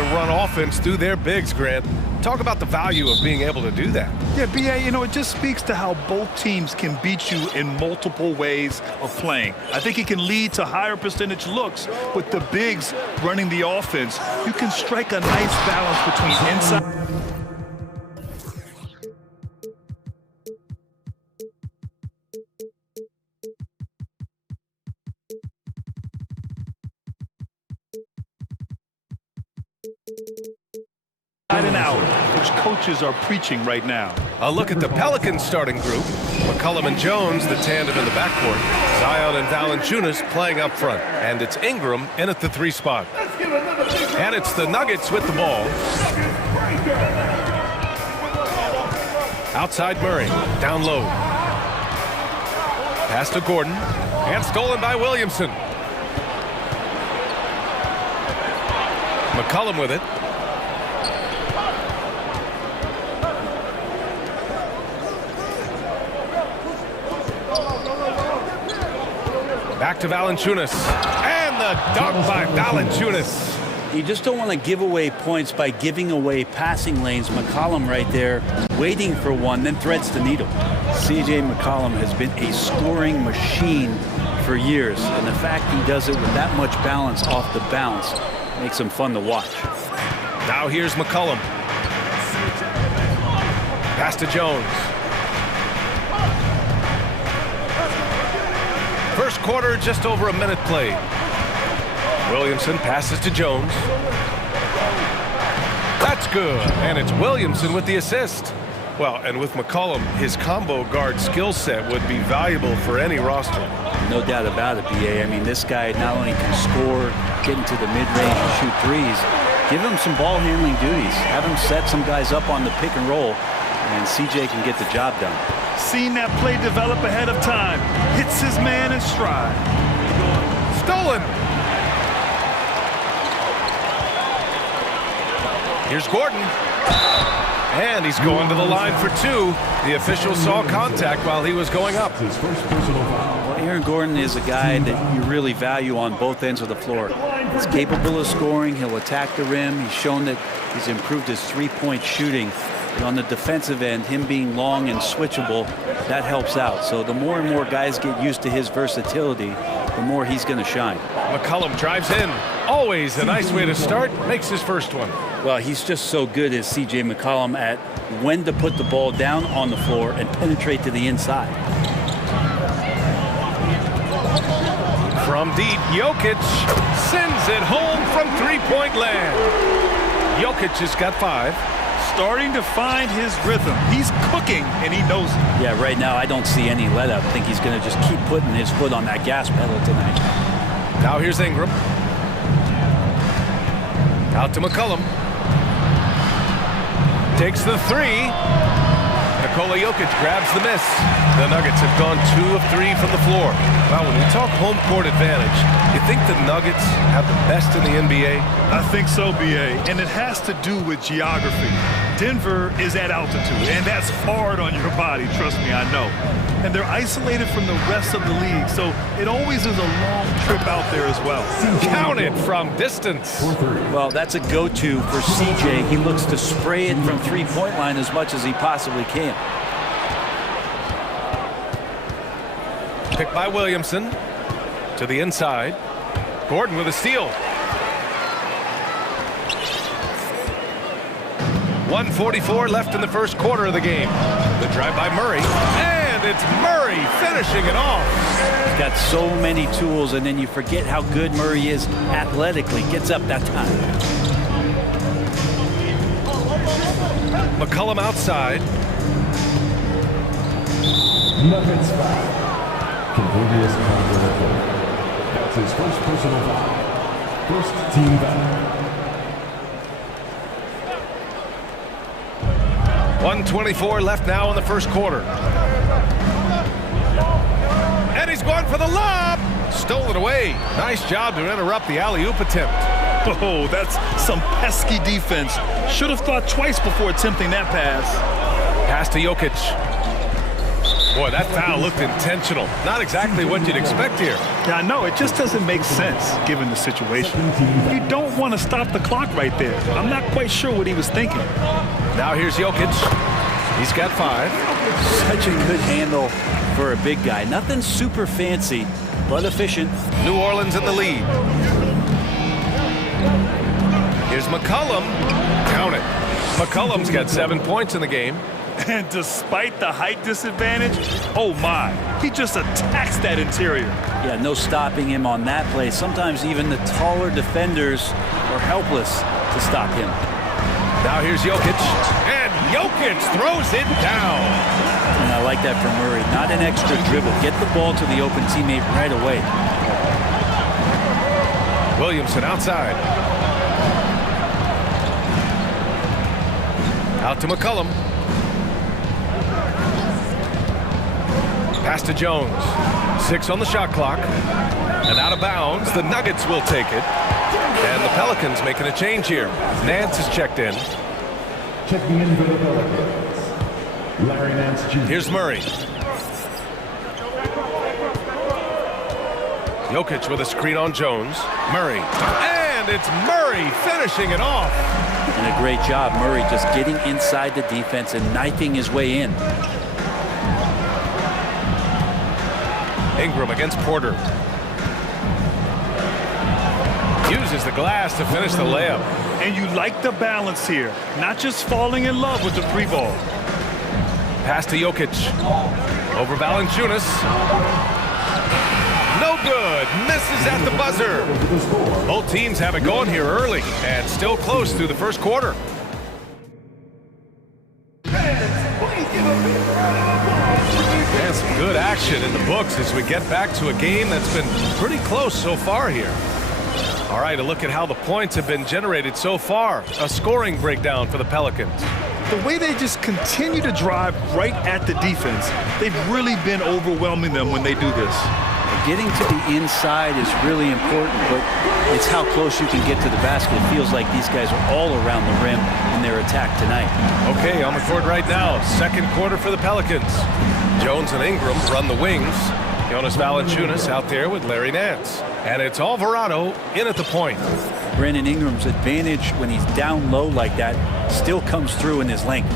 to run offense through their bigs, Grant. Talk about the value of being able to do that. Yeah, B.A., you know, it just speaks to how both teams can beat you in multiple ways of playing. I think it can lead to higher percentage looks with the bigs running the offense. You can strike a nice balance between inside. And out, which coaches are preaching right now. A look at the Pelicans starting group. McCollum and Jones, the tandem in the backcourt. Zion and Valanciunas playing up front. And it's Ingram in at the 3 spot. And it's the Nuggets with the ball. Outside Murray, down low. Pass to Gordon, and stolen by Williamson. McCollum with it. Back to Valanciunas, and the dunk by Valanciunas. You just don't want to give away points by giving away passing lanes. McCollum right there, waiting for one, then threads the needle. C.J. McCollum has been a scoring machine for years, and the fact he does it with that much balance off the bounce makes him fun to watch. Now here's McCollum. Pass to Jones. First quarter, just over a minute played. Williamson passes to Jones. That's good, and it's Williamson with the assist. Well, and with McCollum, his combo guard skill set would be valuable for any roster. No doubt about it, B.A. I mean, this guy not only can score, get into the mid-range and shoot threes, give him some ball handling duties. Have him set some guys up on the pick and roll, and C.J. can get the job done. Seen that play develop ahead of time. Hits his man in stride. Stolen. Here's Gordon. And he's going to the line for 2. The official saw contact while he was going up. Well, Aaron Gordon is a guy that you really value on both ends of the floor. He's capable of scoring. He'll attack the rim. He's shown that he's improved his three-point shooting. And on the defensive end, him being long and switchable, that helps out. So the more and more guys get used to his versatility, the more he's going to shine. McCollum drives in. Always a nice way to start. Makes his first one. Well, he's just so good as C.J. McCollum at when to put the ball down on the floor and penetrate to the inside. From deep, Jokic sends it home from three-point land. Jokic has got 5. Starting to find his rhythm. He's cooking, and he knows it. Yeah, right now I don't see any let-up. I think he's going to just keep putting his foot on that gas pedal tonight. Now here's Ingram. Out to McCollum. Takes the 3. Nikola Jokic grabs the miss. The Nuggets have gone 2 of 3 from the floor. Well, when we talk home court advantage, you think the Nuggets have the best in the NBA? I think so, B.A., and it has to do with geography. Denver is at altitude, and that's hard on your body, trust me, I know. And they're isolated from the rest of the league, so it always is a long trip out there as well. Count it from distance. Well, that's a go-to for C.J. He looks to spray it from three-point line as much as he possibly can. Picked by Williamson to the inside. Gordon with a steal. 1:44 left in the first quarter of the game. The drive by Murray, and it's Murray finishing it off. He's got so many tools, and then you forget how good Murray is athletically. Gets up that time. McCollum outside. Nuggets foul. Convergious foul. That's his first personal foul. First team foul. 1:24 left now in the first quarter. And he's going for the lob. Stole it away. Nice job to interrupt the alley-oop attempt. Oh, that's some pesky defense. Should have thought twice before attempting that pass. Pass to Jokic. Boy, that foul looked intentional. Not exactly what you'd expect here. Yeah, I know. It just doesn't make sense given the situation. You don't want to stop the clock right there. I'm not quite sure what he was thinking. Now here's Jokic. He's got 5. Such a good handle for a big guy. Nothing super fancy, but efficient. New Orleans in the lead. Here's McCollum. Count it. McCollum's got 7 points in the game. And despite the height disadvantage, oh my, he just attacks that interior. Yeah, no stopping him on that play. Sometimes even the taller defenders are helpless to stop him. Now here's Jokic. And Jokic throws it down. And I like that from Murray. Not an extra dribble. Get the ball to the open teammate right away. Williamson outside. Out to McCollum. Pass to Jones. 6 on the shot clock. And out of bounds, the Nuggets will take it. And the Pelicans making a change here. Nance is checked in. Checking in for the Pelicans, Larry Nance Jr. Here's Murray. Jokic with a screen on Jones. Murray. And it's Murray finishing it off. And a great job, Murray just getting inside the defense and knifing his way in. Ingram against Porter. Uses the glass to finish the layup. And you like the balance here, not just falling in love with the 3 ball. Pass to Jokic. Over Valanciunas. No good. Misses at the buzzer. Both teams have it going here early and still close through the first quarter. And some good action in the books as we get back to a game that's been pretty close so far here. All right, a look at how the points have been generated so far. A scoring breakdown for the Pelicans. The way they just continue to drive right at the defense, they've really been overwhelming them when they do this. Getting to the inside is really important, but it's how close you can get to the basket. It feels like these guys are all around the rim in their attack tonight. Okay, on the court right now, second quarter for the Pelicans. Jones and Ingram run the wings. Jonas Valanciunas out there with Larry Nance. And it's Alvarado in at the point. Brandon Ingram's advantage when he's down low like that still comes through in his length.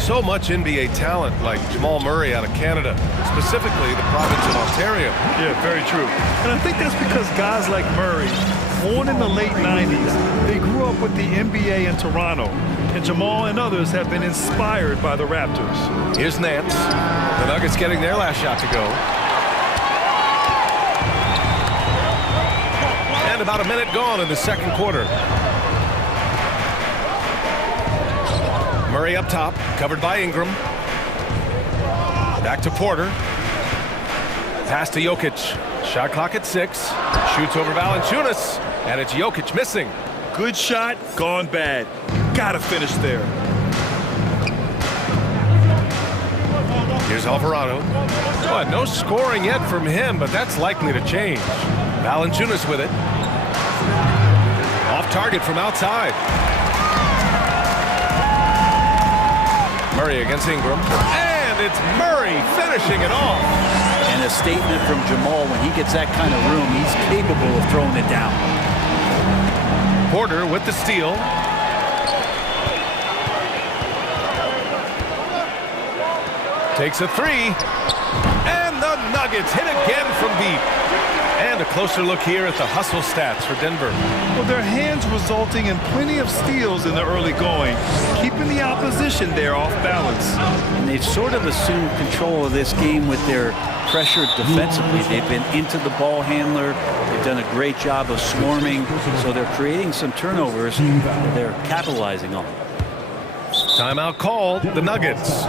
So much NBA talent like Jamal Murray out of Canada, specifically the province of Ontario. Yeah, very true. And I think that's because guys like Murray, born in the late 90s, they grew up with the NBA in Toronto. And Jamal and others have been inspired by the Raptors. Here's Nance. The Nuggets getting their last shot to go. And about a minute gone in the second quarter. Murray up top, covered by Ingram. Back to Porter. Pass to Jokic. Shot clock at 6. Shoots over Valanciunas. And it's Jokic missing. Good shot, gone bad. Gotta finish there. Here's Alvarado. Boy, no scoring yet from him, but that's likely to change. Valanciunas with it. Off target from outside. Murray against Ingram. And it's Murray finishing it off. And a statement from Jamal, when he gets that kind of room, he's capable of throwing it down. Porter with the steal. Takes a 3. And the Nuggets hit again from deep. And a closer look here at the hustle stats for Denver. Well, their hands resulting in plenty of steals in the early going, keeping the opposition there off balance. And they've sort of assumed control of this game with their pressure defensively. They've been into the ball handler. They've done a great job of swarming. So they're creating some turnovers that they're capitalizing on. Timeout called, the Nuggets.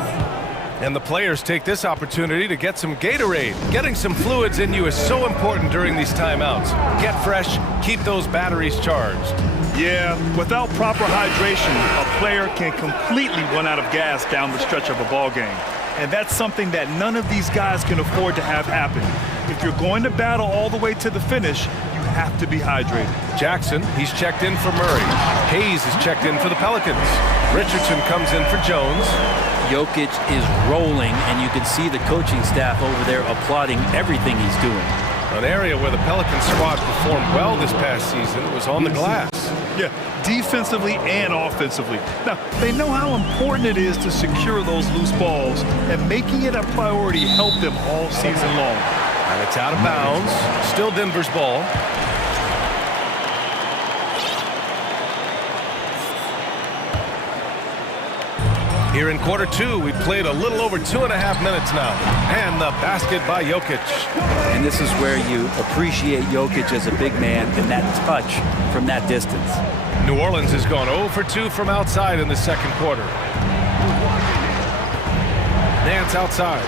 And the players take this opportunity to get some Gatorade. Getting some fluids in you is so important during these timeouts. Get fresh, keep those batteries charged. Yeah, without proper hydration, a player can completely run out of gas down the stretch of a ball game. And that's something that none of these guys can afford to have happen. If you're going to battle all the way to the finish, you have to be hydrated. Jackson, he's checked in for Murray. Hayes is checked in for the Pelicans. Richardson comes in for Jones. Jokic is rolling, and you can see the coaching staff over there applauding everything he's doing. An area where the Pelicans squad performed well this past season was on the glass. Yeah, defensively and offensively. Now, they know how important it is to secure those loose balls, and making it a priority helped them all season long. And it's out of bounds. Still Denver's ball. Here in quarter two, we played a little over 2.5 minutes now. And the basket by Jokic. And this is where you appreciate Jokic as a big man and that touch from that distance. New Orleans has gone 0 for 2 from outside in the second quarter. Nance outside.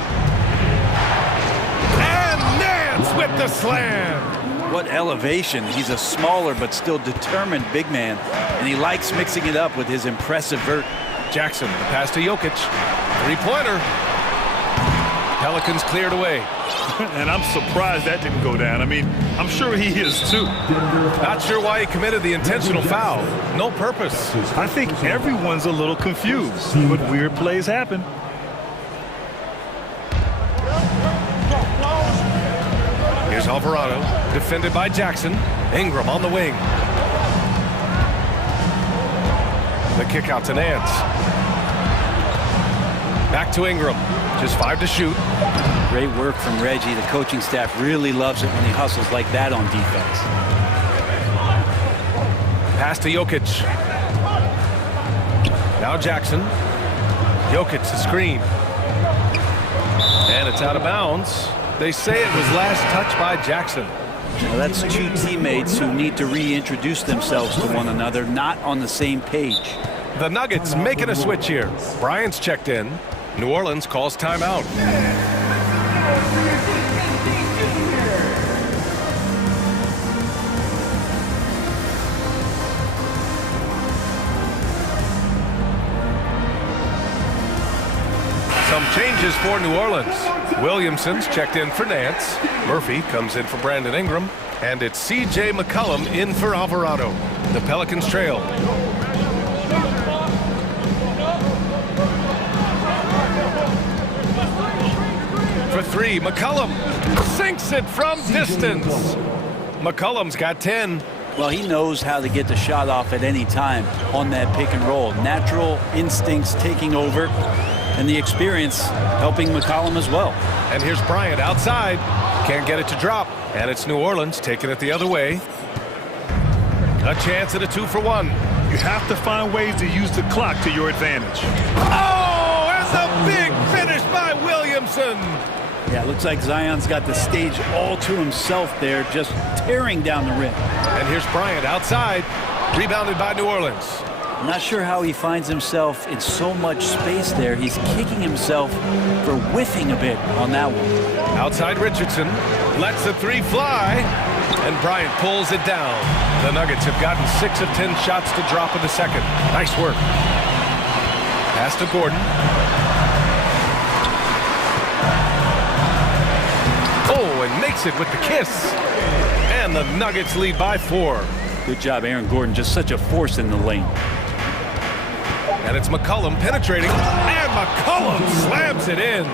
And Nance with the slam. What elevation. He's a smaller but still determined big man. And he likes mixing it up with his impressive vert. Jackson, the pass to Jokic. Three-pointer. Pelicans cleared away. And I'm surprised that didn't go down. I mean, I'm sure he is too. Not sure why he committed the intentional foul. No purpose. I think everyone's a little confused, but weird plays happen. Here's Alvarado, defended by Jackson. Ingram on the wing. The kick out to Nance. Back to Ingram. Just 5 to shoot. Great work from Reggie. The coaching staff really loves it when he hustles like that on defense. Pass to Jokic. Now Jackson. Jokic the screen. And it's out of bounds. They say it was last touched by Jackson. Now that's two teammates who need to reintroduce themselves to one another, not on the same page. The Nuggets making a switch here. Bryant's checked in. New Orleans calls timeout. Some changes for New Orleans. Williamson's checked in for Nance. Murphy comes in for Brandon Ingram. And it's C.J. McCollum in for Alvarado. The Pelicans trail. For three, McCollum sinks it from distance. McCollum's got 10. Well, he knows how to get the shot off at any time on that pick and roll. Natural instincts taking over, and the experience helping McCollum as well. And here's Bryant outside. Can't get it to drop. And it's New Orleans taking it the other way. A chance at a 2-for-1. You have to find ways to use the clock to your advantage. Oh, and the big finish by Williamson. Yeah, it looks like Zion's got the stage all to himself there, just tearing down the rim. And here's Bryant outside, rebounded by New Orleans. I'm not sure how he finds himself in so much space there. He's kicking himself for whiffing a bit on that one. Outside Richardson, lets the three fly, and Bryant pulls it down. The Nuggets have gotten 6 of 10 shots to drop in the second. Nice work. Pass to Gordon. Oh, and makes it with the kiss. And the Nuggets lead by 4. Good job, Aaron Gordon. Just such a force in the lane. And it's McCollum penetrating. And McCollum slams it in.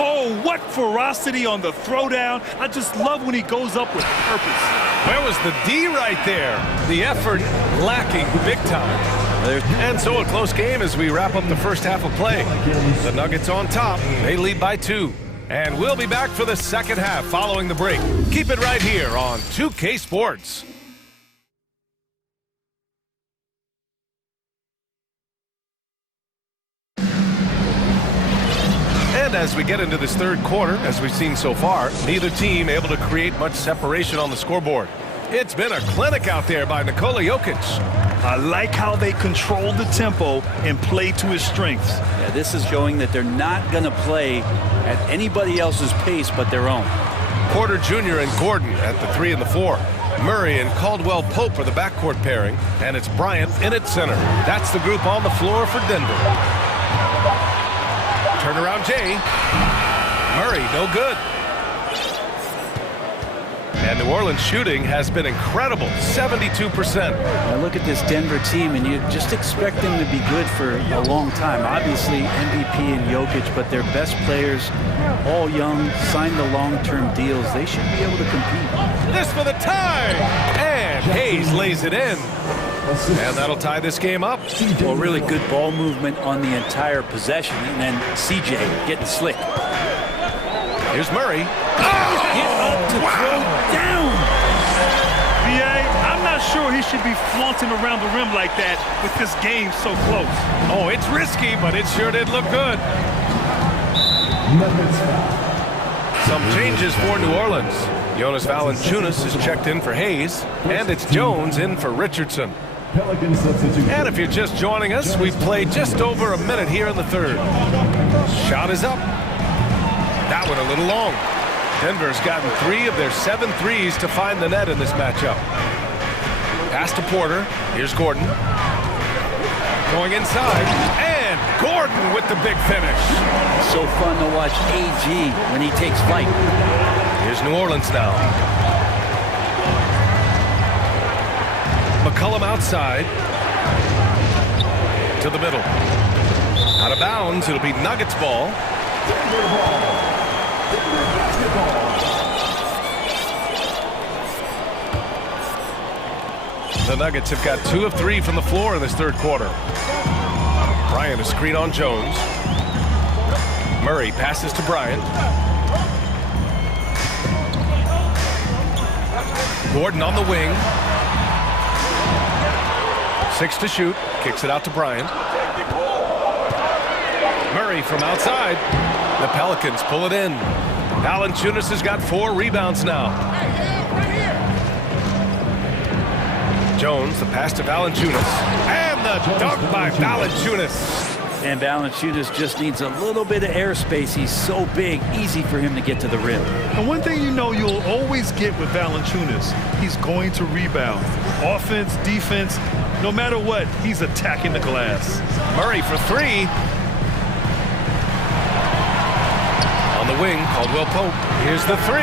Oh, what ferocity on the throwdown. I just love when he goes up with purpose. Where was the D right there? The effort lacking big time. And so a close game as we wrap up the first half of play. The Nuggets on top. They lead by 2. And we'll be back for the second half following the break. Keep it right here on 2K Sports. And as we get into this third quarter, as we've seen so far, neither team able to create much separation on the scoreboard. It's been a clinic out there by Nikola Jokic. I like how they control the tempo and play to his strengths. Yeah, this is showing that they're not going to play at anybody else's pace but their own. Porter Jr. and Gordon at the 3 and the 4. Murray and Caldwell Pope are the backcourt pairing, and it's Bryant in at center. That's the group on the floor for Denver. Turnaround Jay. Murray, no good. And New Orleans shooting has been incredible, 72%. Now look at this Denver team, and you just expect them to be good for a long time. Obviously, MVP and Jokic, but their best players, all young, signed the long-term deals. They should be able to compete. This for the tie! And Hayes lays it in. And that'll tie this game up. Well, really good ball movement on the entire possession, and then CJ getting slick. Here's Murray. Get up to throw down. BA, I'm not sure he should be flaunting around the rim like that with this game so close. Oh, it's risky, but it sure did look good. Some changes for New Orleans. Jonas Valanciunas is checked in for Hayes, and it's Jones in for Richardson. And if you're just joining us, we've played just over a minute here in the third. Shot is up. That one a little long. Denver's gotten 3 of their 7 threes to find the net in this matchup. Pass to Porter. Here's Gordon. Going inside. And Gordon with the big finish. So fun to watch AG when he takes flight. Here's New Orleans now. McCollum outside. To the middle. Out of bounds. It'll be Nuggets ball. The Nuggets have got 2 of 3 from the floor in this third quarter. Bryant, a screen on Jones. Murray passes to Bryant. Gordon on the wing. 6 to shoot. Kicks it out to Bryant. Murray from outside. The Pelicans pull it in. Valanciunas has got 4 rebounds now. Jones, the pass to Valanciunas. And the dunk by Valanciunas. And Valanciunas just needs a little bit of airspace. He's so big, easy for him to get to the rim. And one thing you know you'll always get with Valanciunas, he's going to rebound. Offense, defense, no matter what, he's attacking the glass. Murray for 3. On the wing, Caldwell Pope. Here's the 3.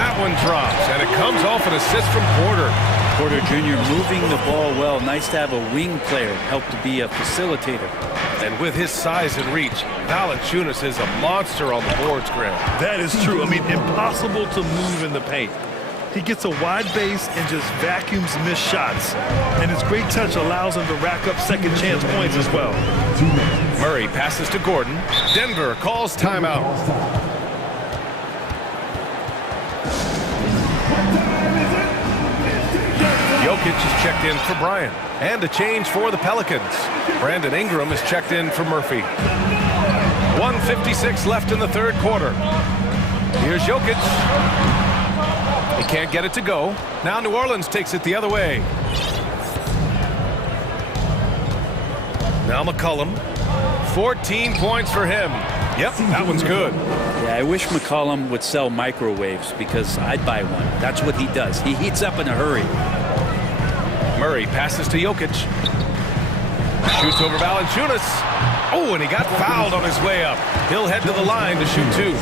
That one drops, and it comes off an assist from Porter. Porter Jr. moving the ball well. Nice to have a wing player help to be a facilitator. And with his size and reach, Valanciunas is a monster on the boards, Graham. That is true. I mean, impossible to move in the paint. He gets a wide base and just vacuums missed shots. And his great touch allows him to rack up second chance points as well. Murray passes to Gordon. Denver calls timeout. Jokic is checked in for Bryant. And a change for the Pelicans. Brandon Ingram is checked in for Murphy. 1:56 left in the third quarter. Here's Jokic. He can't get it to go. Now New Orleans takes it the other way. Now McCollum. 14 points for him. Yep, that one's good. Yeah, I wish McCollum would sell microwaves because I'd buy one. That's what he does. He heats up in a hurry. Murray passes to Jokic. Shoots over Valanciunas. Oh, and he got fouled on his way up. He'll head to the line to shoot 2.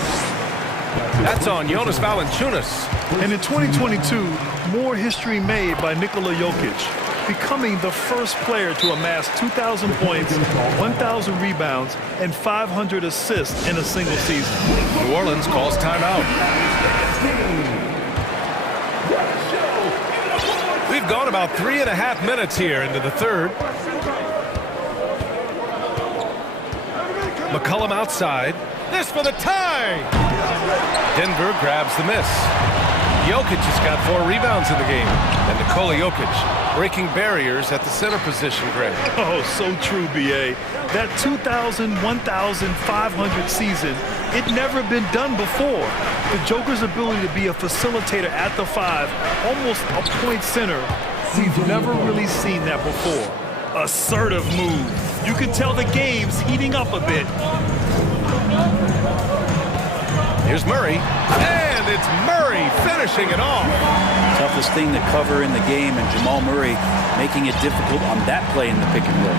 That's on Jonas Valanciunas. And in 2022, more history made by Nikola Jokic, becoming the first player to amass 2,000 points, 1,000 rebounds, and 500 assists in a single season. New Orleans calls timeout. We've gone about 3.5 minutes here into the third. McCollum outside. This for the tie. Denver grabs the miss. Jokic has got 4 rebounds in the game. And Nikola Jokic breaking barriers at the center position, Greg. Oh, so true, BA. That 2,000, 1,500 season, it never been done before. The Joker's ability to be a facilitator at the 5, almost a point center, we've never really seen that before. Assertive move. You can tell the game's heating up a bit. Here's Murray, and it's Murray finishing it off. Toughest thing to cover in the game, and Jamal Murray making it difficult on that play in the pick and roll.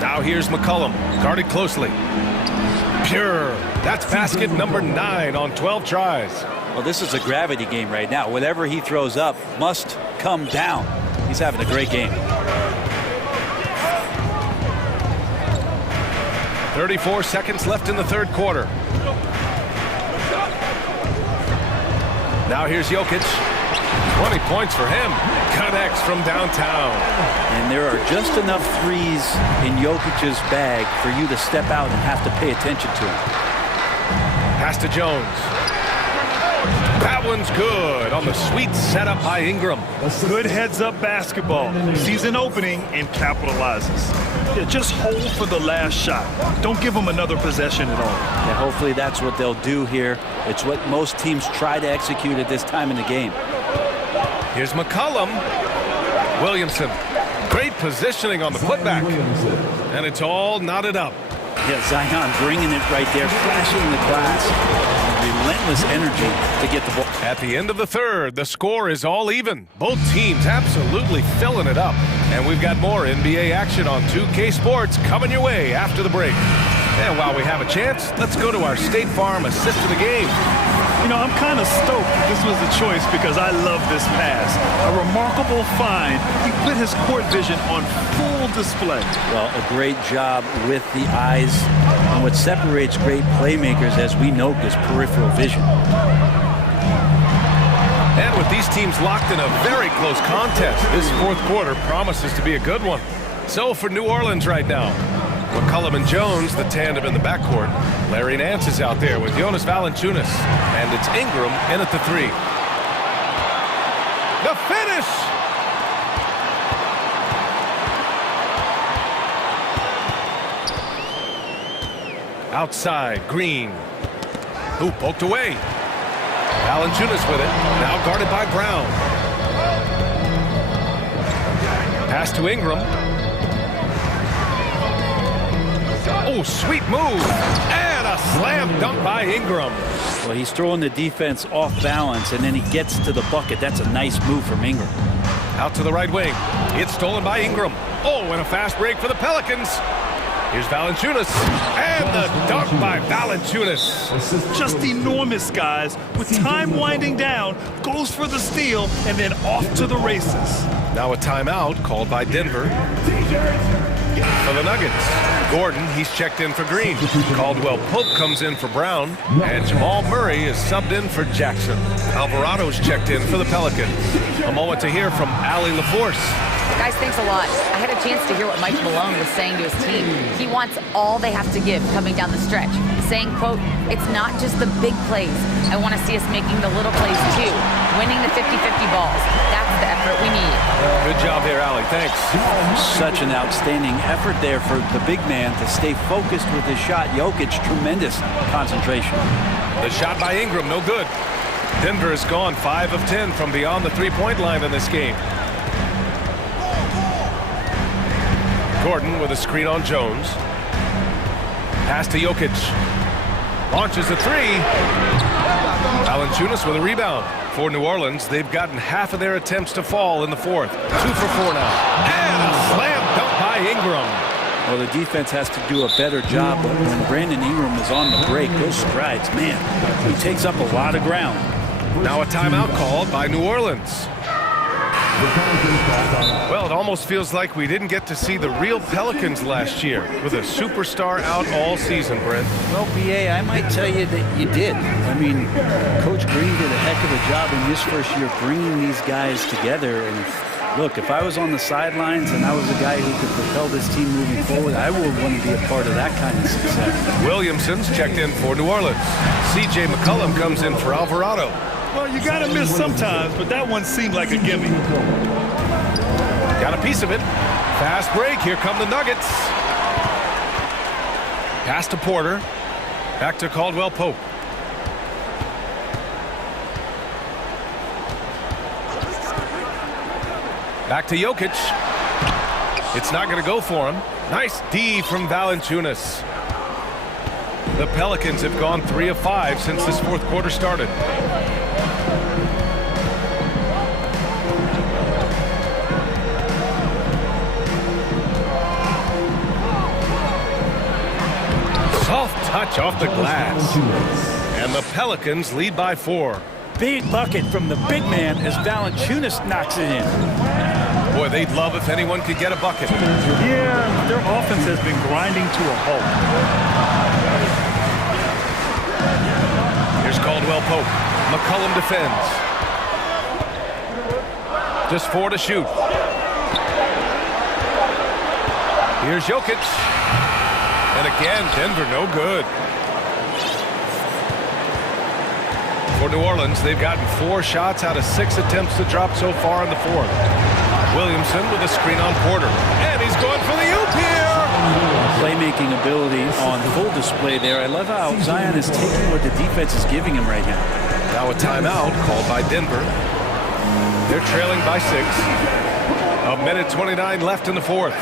Now here's McCollum, guarded closely. Pure. That's basket number 9 on 12 tries. Well, this is a gravity game right now. Whatever he throws up must come down. He's having a great game. 34 seconds left in the third quarter. Now here's Jokic. 20 points for him. Connects from downtown. And there are just enough threes in Jokic's bag for you to step out and have to pay attention to him. Pass to Jones. That one's good on the sweet setup by Ingram. Good heads-up basketball. Sees an opening and capitalizes. Yeah, just hold for the last shot. Don't give them another possession at all. Yeah, hopefully that's what they'll do here. It's what most teams try to execute at this time in the game. Here's McCollum. Williamson. Great positioning on the putback. And it's all knotted up. Yeah, Zion bringing it right there, flashing the glass. Relentless energy to get the ball. At the end of the third, the score is all even. Both teams absolutely filling it up. And we've got more NBA action on 2K Sports coming your way after the break. And while we have a chance, let's go to our State Farm assist of the game. You know, I'm kind of stoked that this was the choice because I love this pass. A remarkable find. He put his court vision on full display. Well, a great job with the eyes. And what separates great playmakers, as we note, is peripheral vision. And with these teams locked in a very close contest, this fourth quarter promises to be a good one. So for New Orleans right now, McCollum and Jones, the tandem in the backcourt. Larry Nance is out there with Jonas Valanciunas. And it's Ingram in at the 3. The finish! Outside, Green. Who poked away? Valanciunas with it, now guarded by Brown. Pass to Ingram. Oh, sweet move. And a slam dunk by Ingram. Well, he's throwing the defense off balance, and then he gets to the bucket. That's a nice move from Ingram. Out to the right wing. It's stolen by Ingram. Oh, and a fast break for the Pelicans. Here's Valanciunas. And the dunk by Valanciunas. Just enormous, guys. With time winding down, goes for the steal, and then off to the races. Now a timeout called by Denver. For the Nuggets. Gordon, he's checked in for Green. Caldwell Pope comes in for Brown. And Jamal Murray is subbed in for Jackson. Alvarado's checked in for the Pelicans. A moment to hear from Allie LaForce. Guys, thanks a lot. I had a chance to hear what Mike Malone was saying to his team. He wants all they have to give coming down the stretch. Saying, quote, it's not just the big plays. I want to see us making the little plays too. Winning the 50-50 balls. That's the effort we need. Good job there, Allie. Thanks. Such an outstanding effort there for the big man to stay focused with his shot. Jokic, tremendous concentration. The shot by Ingram, no good. Denver has gone 5 of 10 from beyond the three-point line in this game. Gordon with a screen on Jones. Pass to Jokic. Launches a 3. Valanciunas with a rebound. For New Orleans, they've gotten half of their attempts to fall in the fourth. 2 for 4 now. And a slam dunk by Ingram. Well, the defense has to do a better job, but when Brandon Ingram is on the break, those strides, man, he takes up a lot of ground. Now a timeout called by New Orleans. Well, it almost feels like we didn't get to see the real Pelicans last year with a superstar out all season, Brent. Well, BA, I might tell you that you did. I mean, Coach Green did a heck of a job in his first year bringing these guys together. And look, if I was on the sidelines and I was a guy who could propel this team moving forward, I would want to be a part of that kind of success. Williamson's checked in for New Orleans. C.J. McCollum comes in for Alvarado. Well, you got to miss sometimes, but that one seemed like a gimme. Got a piece of it. Fast break. Here come the Nuggets. Pass to Porter. Back to Caldwell Pope. Back to Jokic. It's not going to go for him. Nice D from Valanciunas. The Pelicans have gone 3 of 5 since this fourth quarter started. Soft touch off the glass. And the Pelicans lead by 4. Big bucket from the big man as Valanciunas knocks it in. Boy, they'd love if anyone could get a bucket. Yeah, their offense has been grinding to a halt. Here's Caldwell Pope. McCollum defends. Just 4 to shoot. Here's Jokic. And again, Denver no good. For New Orleans, they've gotten 4 shots out of 6 attempts to drop so far in the 4th. Williamson with a screen on Porter. And he's going for the oop here! Playmaking ability on full display there. I love how Zion is taking what the defense is giving him right now. Now a timeout called by Denver. They're trailing by 6. A minute 29 left in the 4th.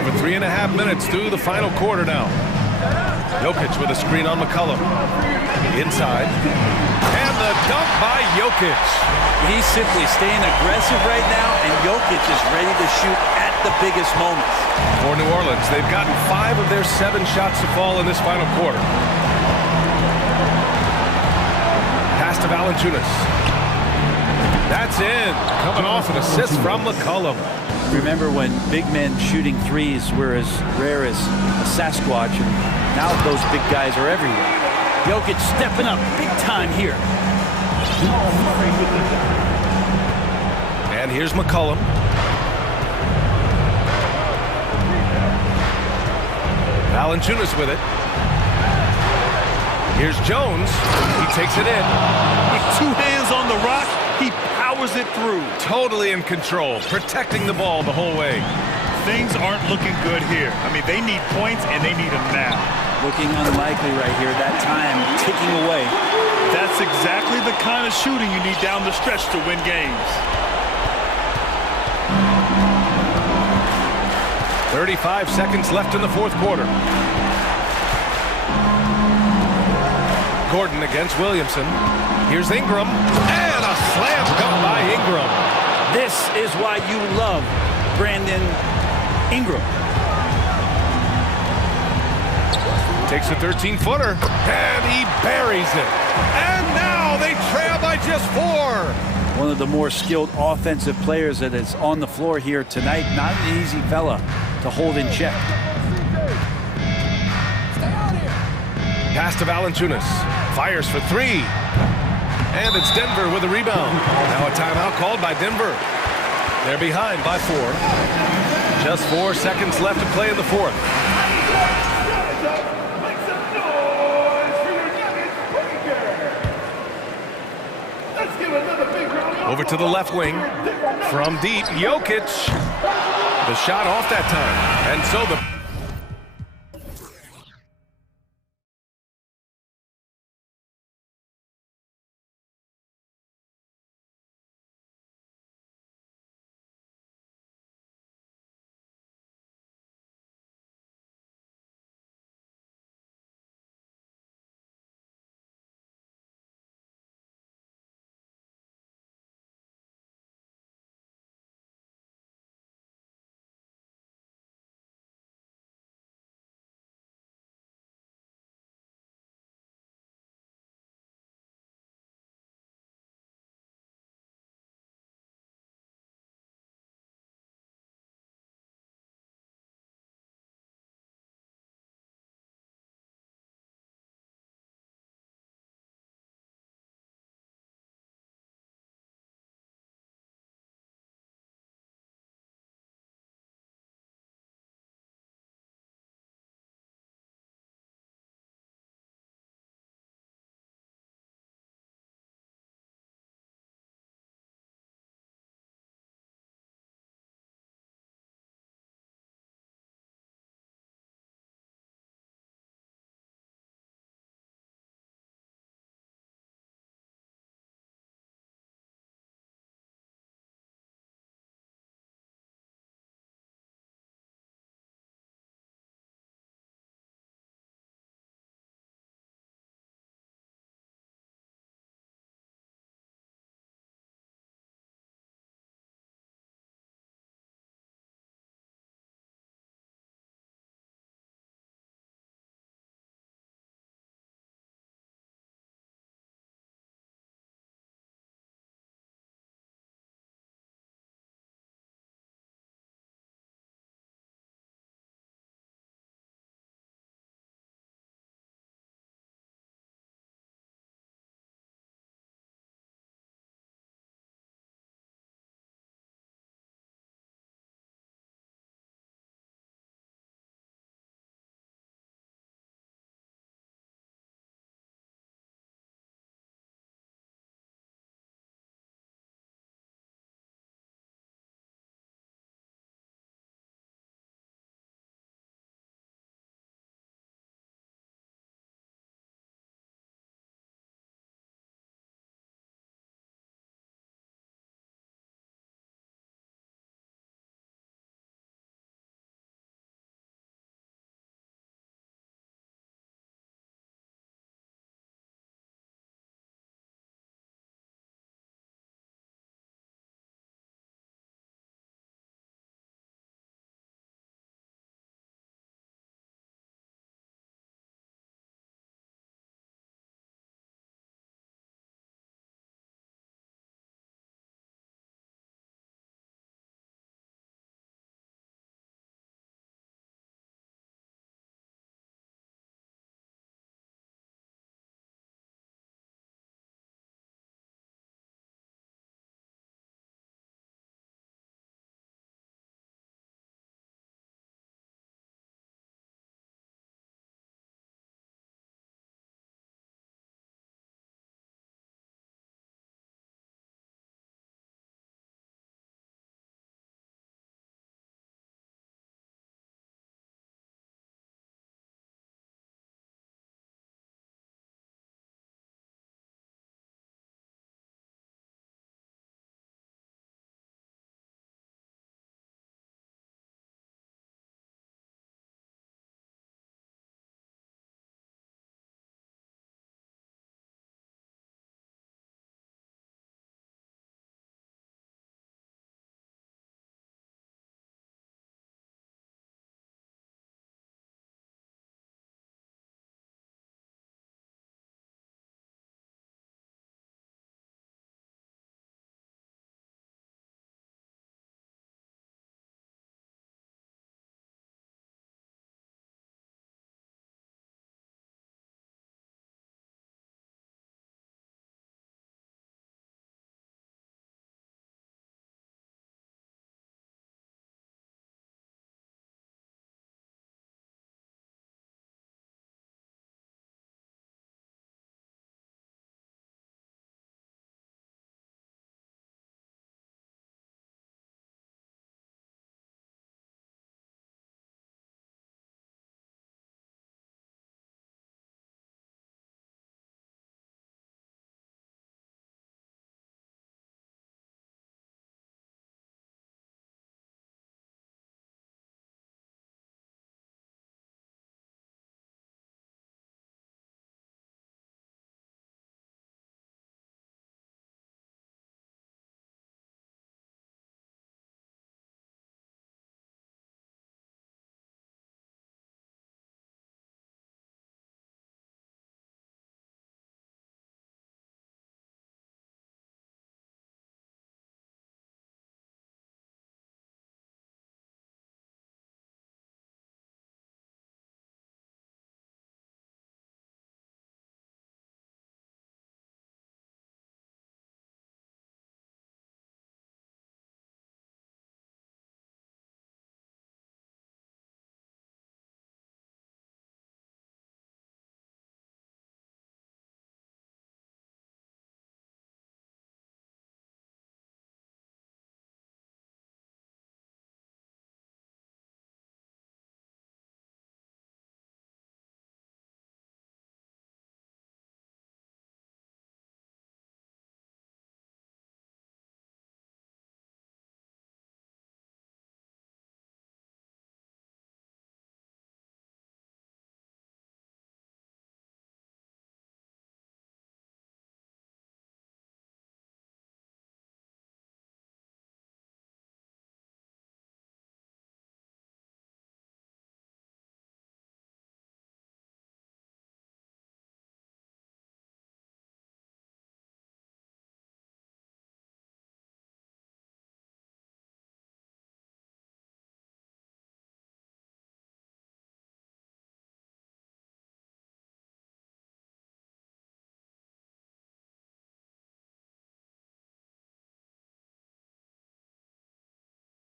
Over 3.5 minutes through the final quarter now. Jokic with a screen on McCollum. Inside. And the dunk by Jokic. He's simply staying aggressive right now, and Jokic is ready to shoot at the biggest moments. For New Orleans, they've gotten 5 of their 7 shots to fall in this final quarter. Pass to Valanciunas. That's in. Coming off an assist from McCollum. Remember when big men shooting threes were as rare as a Sasquatch, and now those big guys are everywhere. Jokic stepping up big time here. And here's McCollum. Valanciunas with it. Here's Jones. He takes it in. With 2 hands on the rock, he powers it through. Totally in control, protecting the ball the whole way. Things aren't looking good here. I mean, they need points, and they need them now. Looking unlikely right here. That time ticking away. That's exactly the kind of shooting you need down the stretch to win games. 35 seconds left in the 4th quarter. Gordon against Williamson. Here's Ingram. And a slam dunk by Ingram. This is why you love Brandon Ingram. Takes a 13-footer. And he buries it. And now they trail by just 4. One of the more skilled offensive players that is on the floor here tonight. Not an easy fella to hold in check. Pass to Valanciunas. Fires for 3. And it's Denver with a rebound. Now a timeout called by Denver. They're behind by 4. Just 4 seconds left to play in the 4th. Over to the left wing. From deep, Jokic. The shot off that time. And so the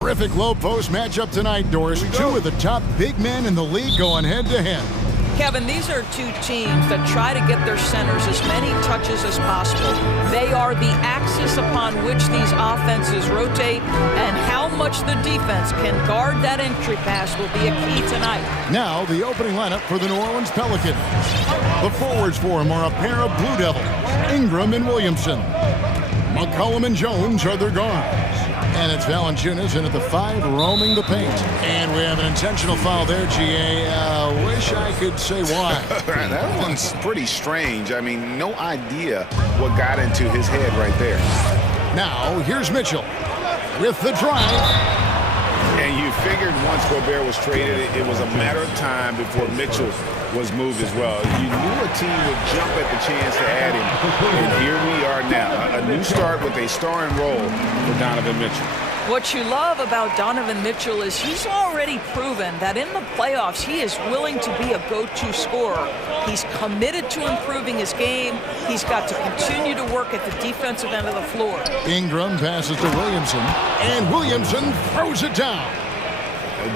Terrific low post matchup tonight, Doris. Two of the top big men in the league going head-to-head. Kevin, these are two teams that try to get their centers as many touches as possible. They are the axis upon which these offenses rotate, and how much the defense can guard that entry pass will be a key tonight. Now, the opening lineup for the New Orleans Pelicans. The forwards for them are a pair of Blue Devils, Ingram and Williamson. McCollum and Jones are their guards. And it's Valanciunas in at the 5, roaming the paint. And we have an intentional foul there, GA. Wish I could say why. That one's pretty strange. I mean, no idea what got into his head right there. Now, here's Mitchell with the drive. And you figured once Gobert was traded, it was a matter of time before Mitchell was moved as well. You knew a team would jump at the chance to add him. And here we are now. A new start with a starring role for Donovan Mitchell. What you love about Donovan Mitchell is he's already proven that in the playoffs he is willing to be a go-to scorer. He's committed to improving his game. He's got to continue to work at the defensive end of the floor. Ingram passes to Williamson, and Williamson throws it down.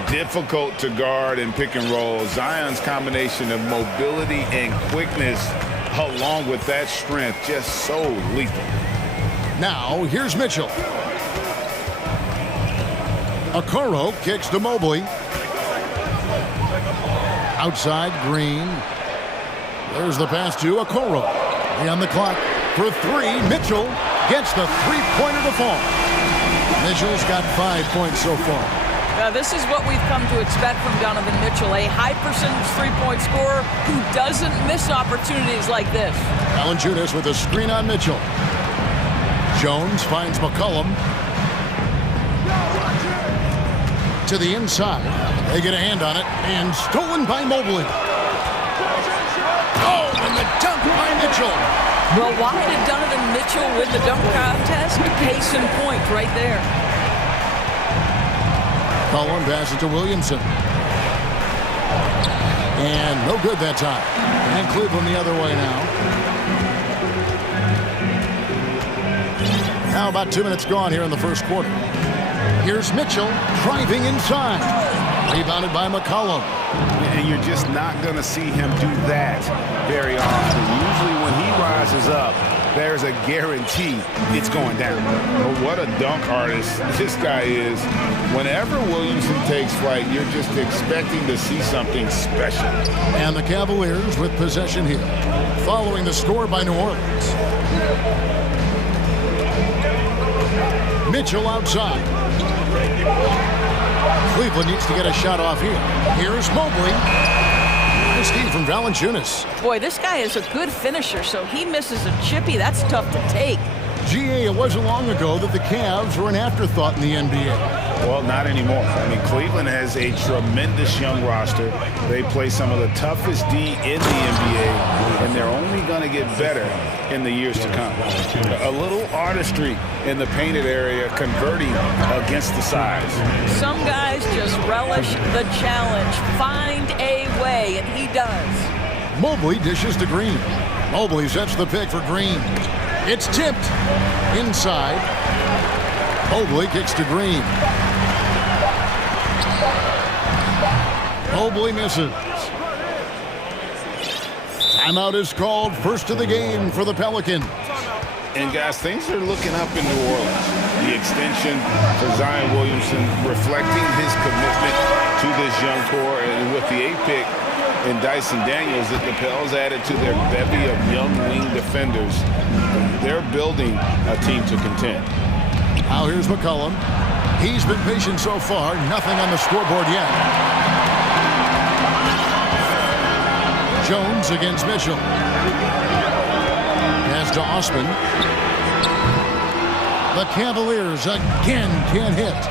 Difficult to guard and pick and roll. Zion's combination of mobility and quickness along with that strength just so lethal. Now here's Mitchell. Okoro kicks to Mobley. Outside, Green. There's the pass to Okoro. On the clock for 3. Mitchell gets the three-pointer to fall. Mitchell's got 5 points so far. This is what we've come to expect from Donovan Mitchell, a high-percentage three-point scorer who doesn't miss opportunities like this. Valanciunas with a screen on Mitchell. Jones finds McCollum. To the inside. They get a hand on it, and stolen by Mobley. Oh, and the dunk by Mitchell. Well, why did Donovan Mitchell win the dunk contest? Case in point right there. Collin passes to Williamson. And no good that time. And Cleveland the other way now. Now about 2 minutes gone here in the first quarter. Here's Mitchell driving inside. Rebounded by McCollum. And you're just not going to see him do that very often. Usually when he rises up, there's a guarantee it's going down. But what a dunk artist this guy is. Whenever Williamson takes flight, you're just expecting to see something special. And the Cavaliers with possession here, following the score by New Orleans. Mitchell outside. Cleveland needs to get a shot off here. Here's Mobley. Nice D from Valanciunas. Boy, this guy is a good finisher, so he misses a chippy. That's tough to take. GA, it wasn't long ago that the Cavs were an afterthought in the NBA. Well, not anymore. I mean, Cleveland has a tremendous young roster. They play some of the toughest D in the NBA, and they're only going to get better in the years to come. A little artistry in the painted area, converting against the size. Some guys just relish the challenge. Find a way, and he does. Mobley dishes to Green. Mobley sets the pick for Green. It's tipped inside. Mobley kicks to Green. Mobley misses. Timeout is called. First of the game for the Pelicans. And guys, things are looking up in New Orleans. The extension for Zion Williamson reflecting his commitment to this young core, and with the 8th pick in Dyson Daniels, that the Pels added to their bevy of young wing defenders. They're building a team to contend. Now here's McCollum. He's been patient so far. Nothing on the scoreboard yet. Jones against Mitchell. Pass to Osman. The Cavaliers again can't hit.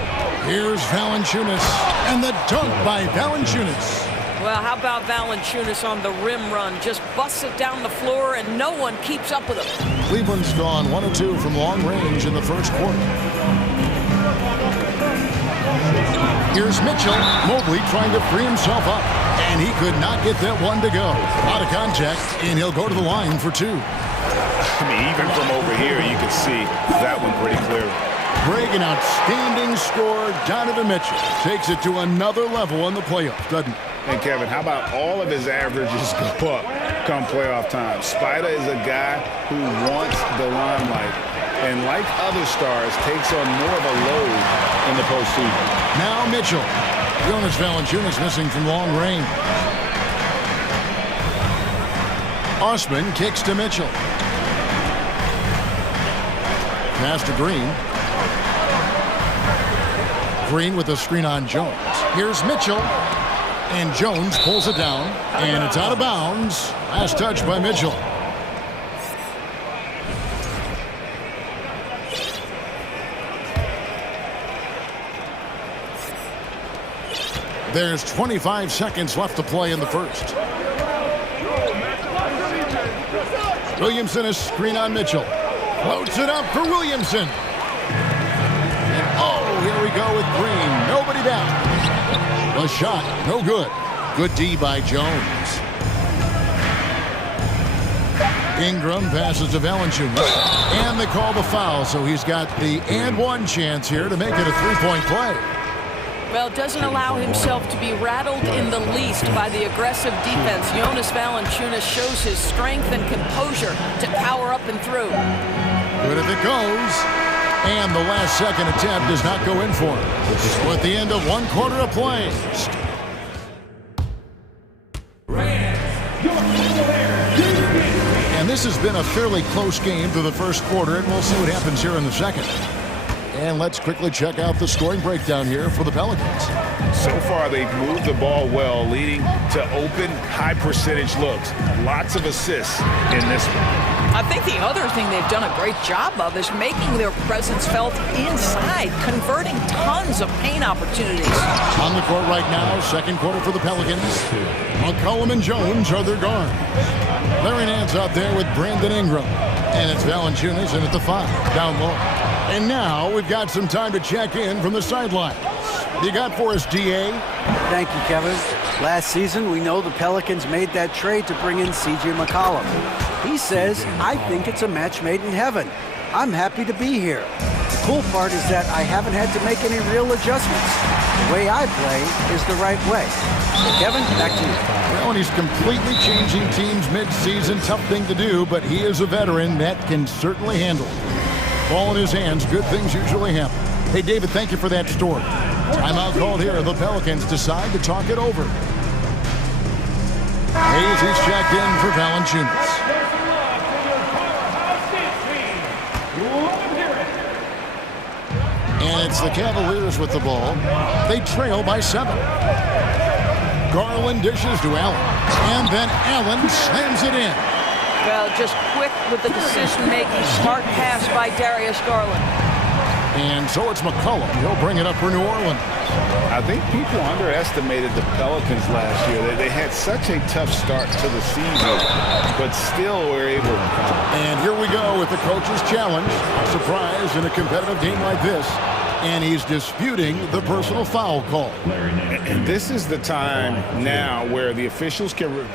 Here's Valanciunas. And the dunk by Valanciunas. Well, how about Valanciunas on the rim run? Just busts it down the floor, and no one keeps up with him. Cleveland's gone 1 of 2 from long range in the first quarter. Here's Mitchell. Mobley trying to free himself up, and he could not get that one to go. Out of contact, and he'll go to the line for 2. I mean, even from over here, you can see that one pretty clearly. Greg, an outstanding scorer. Donovan Mitchell takes it to another level in the playoffs, doesn't he? And Kevin, how about all of his averages go up come playoff time? Spider is a guy who wants the limelight, and like other stars, takes on more of a load in the postseason. Now Mitchell. Jonas Valanciunas missing from long range. Osman kicks to Mitchell. Pass to Green. Green with a screen on Jones. Here's Mitchell. And Jones pulls it down. And it's out of bounds. Last touch by Mitchell. There's 25 seconds left to play in the first. Williamson is screen on Mitchell. Floats it up for Williamson. And oh, here we go with Green. Nobody down. The shot, no good. Good D by Jones. Ingram passes to Valanciunas. And they call the foul, so he's got the and one chance here to make it a three-point play. Well, doesn't allow himself to be rattled in the least by the aggressive defense. Jonas Valanciunas shows his strength and composure to power up and through. Good if it goes. And the last second attempt does not go in for him. So at the end of one quarter of play. And this has been a fairly close game through the first quarter, and we'll see what happens here in the second. And let's quickly check out the scoring breakdown here for the Pelicans. So far, they've moved the ball well, leading to open, high-percentage looks. Lots of assists in this one. I think the other thing they've done a great job of is making their presence felt inside, converting tons of paint opportunities. On the court right now, second quarter for the Pelicans. McCollum and Jones are their guards. Larry Nance out there with Brandon Ingram. And it's Valanciunas in at the 5, down low. And now we've got some time to check in from the sidelines. You got for us, DA? Thank you, Kevin. Last season, we know the Pelicans made that trade to bring in C.J. McCollum. He says, I think it's a match made in heaven. I'm happy to be here. The cool part is that I haven't had to make any real adjustments. The way I play is the right way. Kevin, back to you. Well, and he's completely changing teams mid-season. Tough thing to do, but he is a veteran that can certainly handle it. Ball in his hands, good things usually happen. Hey, David, thank you for that story. Timeout called here. The Pelicans decide to talk it over. Hayes is checked in for Valanciunas. And it's the Cavaliers with the ball. They trail by 7. Garland dishes to Allen. And then Allen slams it in. Well, just quick with the decision-making, smart pass by Darius Garland. And so it's McCollum. He'll bring it up for New Orleans. I think people underestimated the Pelicans last year. They had such a tough start to the season, but still were able to. And here we go with the coach's challenge. Surprise in a competitive game like this. And he's disputing the personal foul call. And this is the time now where the officials can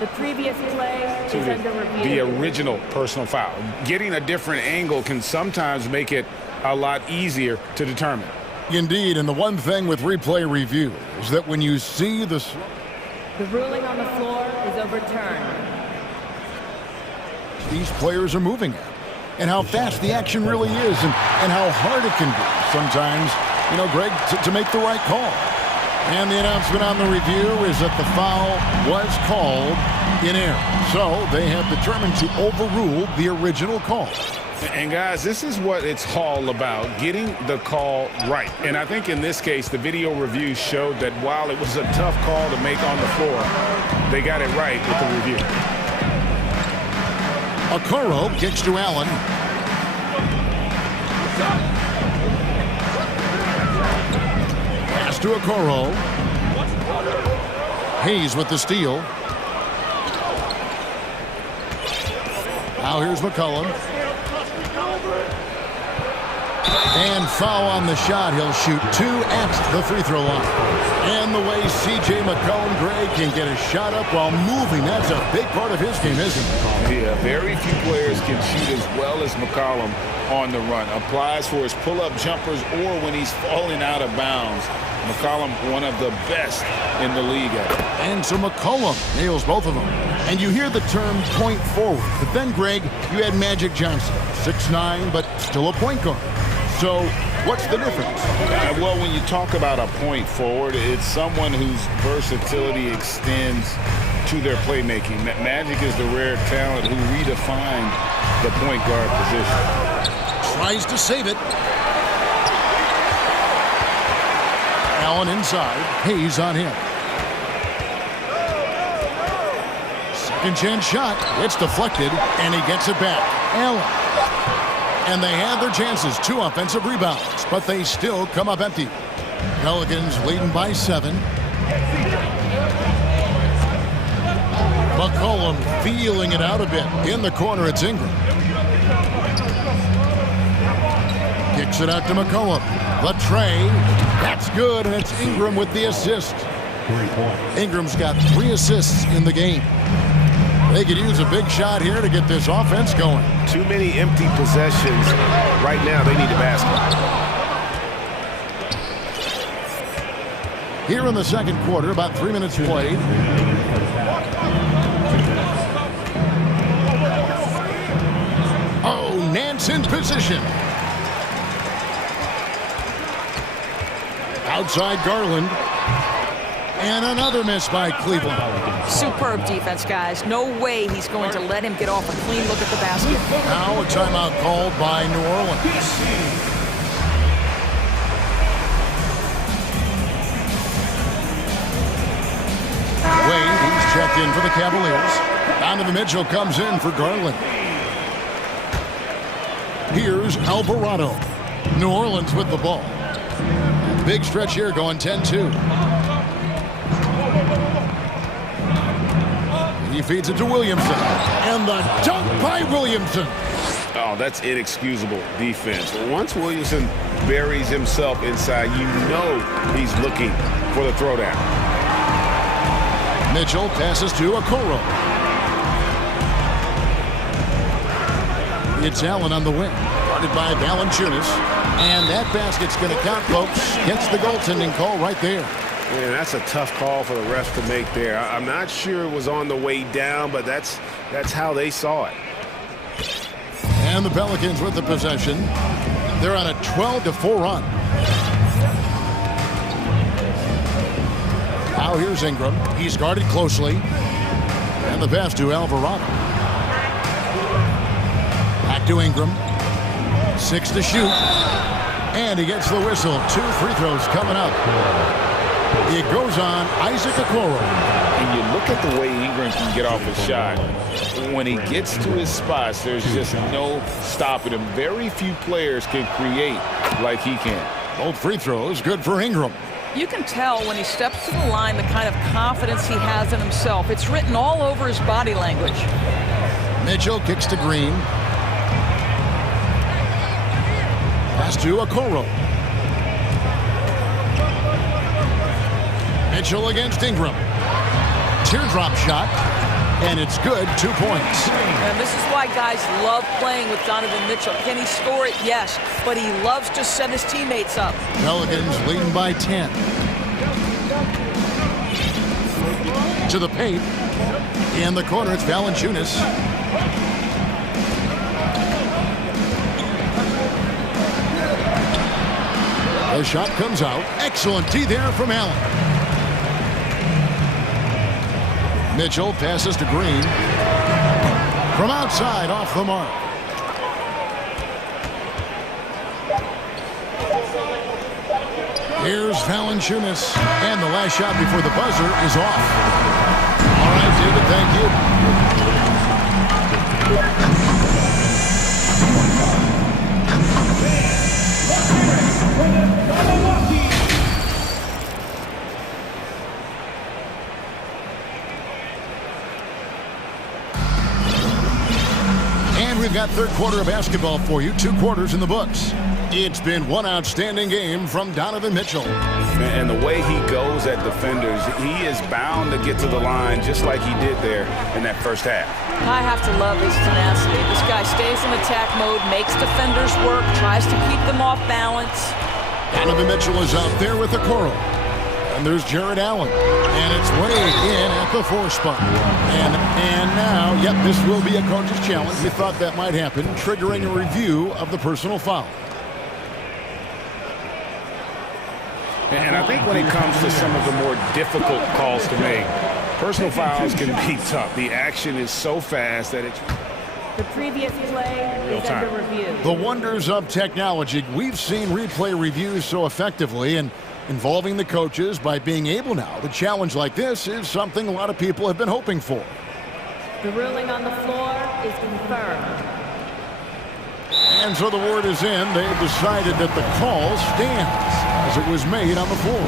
the previous play is under review. The original personal foul. Getting a different angle can sometimes make it a lot easier to determine. Indeed, and the one thing with replay review is that when you see the ruling on the floor is overturned. These players are moving at, and how fast the action really is, and how hard it can be sometimes, you know, Greg, to make the right call. And the announcement on the review is that the foul was called in error. So they have determined to overrule the original call. And guys, this is what it's all about, getting the call right. And I think in this case, the video review showed that while it was a tough call to make on the floor, they got it right with the review. Okoro kicks to Allen. Pass to Okoro. Hayes with the steal. Now here's McCollum. And foul on the shot. He'll shoot 2 at the free throw line. And the way C.J. McCollum, Greg, can get a shot up while moving, that's a big part of his game, isn't it? Yeah, very few players can shoot as well as McCollum on the run. Applies for his pull-up jumpers or when he's falling out of bounds. McCollum, one of the best in the league at it. And so McCollum nails both of them. And you hear the term point forward. But then, Greg, you had Magic Johnson, 6'9", but still a point guard. So what's the difference? Well, when you talk about a point forward, it's someone whose versatility extends to their playmaking. Magic is the rare talent who redefined the point guard position. Tries to save it. Allen inside. Hayes on him. Second chance shot. It's deflected, and he gets it back. Allen. And they had their chances. 2 offensive rebounds, but they still come up empty. Pelicans leading by 7. McCollum feeling it out a bit. In the corner, it's Ingram. Kicks it out to McCollum. The tray. That's good, and it's Ingram with the assist. Ingram's got 3 assists in the game. They could use a big shot here to get this offense going. Too many empty possessions. Right now, they need a basket. Here in the second quarter, about 3 minutes played. Oh, Nance in position. Outside Garland. And another miss by Cleveland. Superb defense, guys. No way he's going to let him get off a clean look at the basket. Now a timeout called by New Orleans. Wade, he's checked in for the Cavaliers. Donovan Mitchell comes in for Garland. Here's Alvarado. New Orleans with the ball. Big stretch here going 10-2. He feeds it to Williamson. And the dunk by Williamson. Oh, that's inexcusable defense. Once Williamson buries himself inside, you know he's looking for the throwdown. Mitchell passes to Okoro. It's Allen on the wing. Guarded by Valanciunas. And that basket's going to count, folks. Gets the goaltending call right there. Man, that's a tough call for the ref to make there. I'm not sure it was on the way down, but that's how they saw it. And the Pelicans with the possession. They're on a 12-4 run. Now here's Ingram. He's guarded closely. And the pass to Alvarado. Back to Ingram. 6 to shoot. And he gets the whistle. 2 free throws coming up. It goes on Isaac Okoro. And you look at the way Ingram can get off a shot. When he gets to his spots, there's just no stopping him. Very few players can create like he can. Both free throws good for Ingram. You can tell when he steps to the line the kind of confidence he has in himself. It's written all over his body language. Mitchell kicks to Green. Pass to Okoro. Mitchell against Ingram. Teardrop shot, and it's good. 2 points. And this is why guys love playing with Donovan Mitchell. Can he score it? Yes, but he loves to set his teammates up. Pelicans leading by 10. To the paint. In the corner, it's Valanciunas. The shot comes out. Excellent D there from Allen. Mitchell passes to Green. From outside, off the mark. Here's Valanciunas. And the last shot before the buzzer is off. All right, David, thank you. And we've got third quarter of basketball for you. 2 quarters in the books. It's been one outstanding game from Donovan Mitchell. And the way he goes at defenders, he is bound to get to the line just like he did there in that first half. I have to love his tenacity. This guy stays in attack mode, makes defenders work, tries to keep them off balance. Donovan Mitchell is out there with the Okoro. And there's Jared Allen. And it's way in at the 4 spot. And now, yep, this will be a coach's challenge. We thought that might happen, triggering a review of the personal foul. And I think when it comes to some of the more difficult calls to make, personal fouls can be tough. The action is so fast that it's... The previous play is under review. The wonders of technology. We've seen replay reviews so effectively, and involving the coaches by being able now to challenge like this is something a lot of people have been hoping for. The ruling on the floor is confirmed. And so the word is in. They've decided that the call stands as it was made on the floor.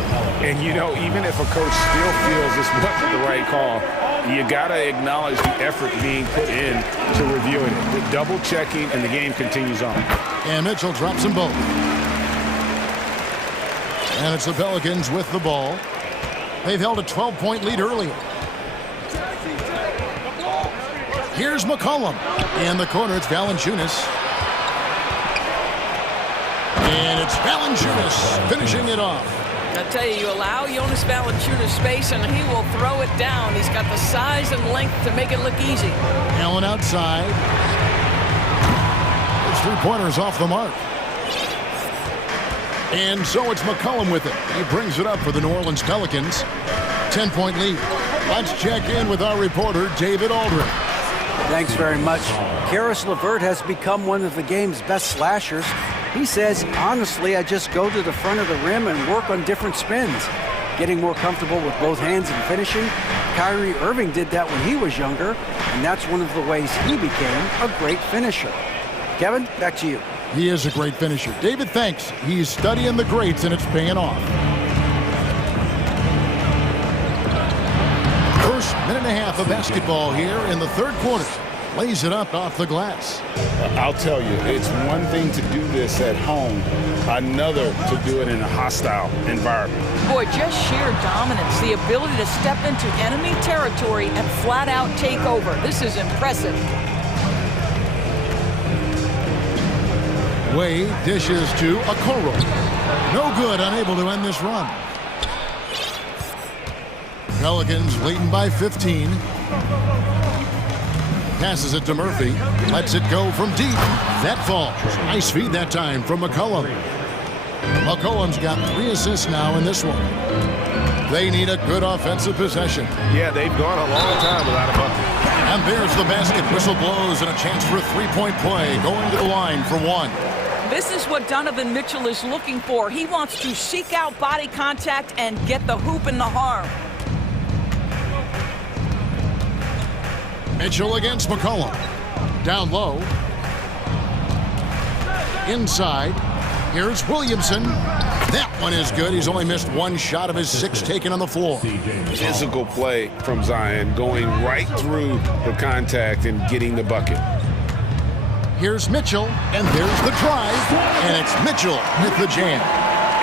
And, you know, even if a coach still feels this wasn't the right call, you got to acknowledge the effort being put in to reviewing it. The double checking, and the game continues on. And Mitchell drops them both. And it's the Pelicans with the ball. They've held a 12-point lead earlier. Here's McCollum. In the corner, it's Valanciunas. And it's Valanciunas finishing it off. I tell you, you allow Jonas Valanciunas space and he will throw it down. He's got the size and length to make it look easy. Allen outside. His three-pointer's off the mark. And so it's McCollum with it. He brings it up for the New Orleans Pelicans. 10-point lead. Let's check in with our reporter, David Aldridge. Thanks very much. Karis LeVert has become one of the game's best slashers. He says, honestly, I just go to the front of the rim and work on different spins. Getting more comfortable with both hands and finishing. Kyrie Irving did that when he was younger, and that's one of the ways he became a great finisher. Kevin, back to you. He is a great finisher. David, thanks. He's studying the greats, and it's paying off. First minute and a half of basketball here in the third quarter. Lays it up off the glass. I'll tell you, it's one thing to do this at home, another to do it in a hostile environment. Boy, just sheer dominance, the ability to step into enemy territory and flat out take over. This is impressive. Wade dishes to Okoro. No good, unable to end this run. Pelicans leading by 15. Passes it to Murphy. Lets it go from deep. That falls. Nice feed that time from McCollum. McCollum's got 3 assists now in this one. They need a good offensive possession. Yeah, they've gone a long time without a bucket. And there's the basket. Whistle blows and a chance for a three-point play. Going to the line for one. This is what Donovan Mitchell is looking for. He wants to seek out body contact and get the hoop in the harm. Mitchell against McCollum. Down low. Inside. Here's Williamson. That one is good. He's only missed 1 shot of his 6 taken on the floor. Physical play from Zion, going right through the contact and getting the bucket. Here's Mitchell, and there's the drive. And it's Mitchell with the jam.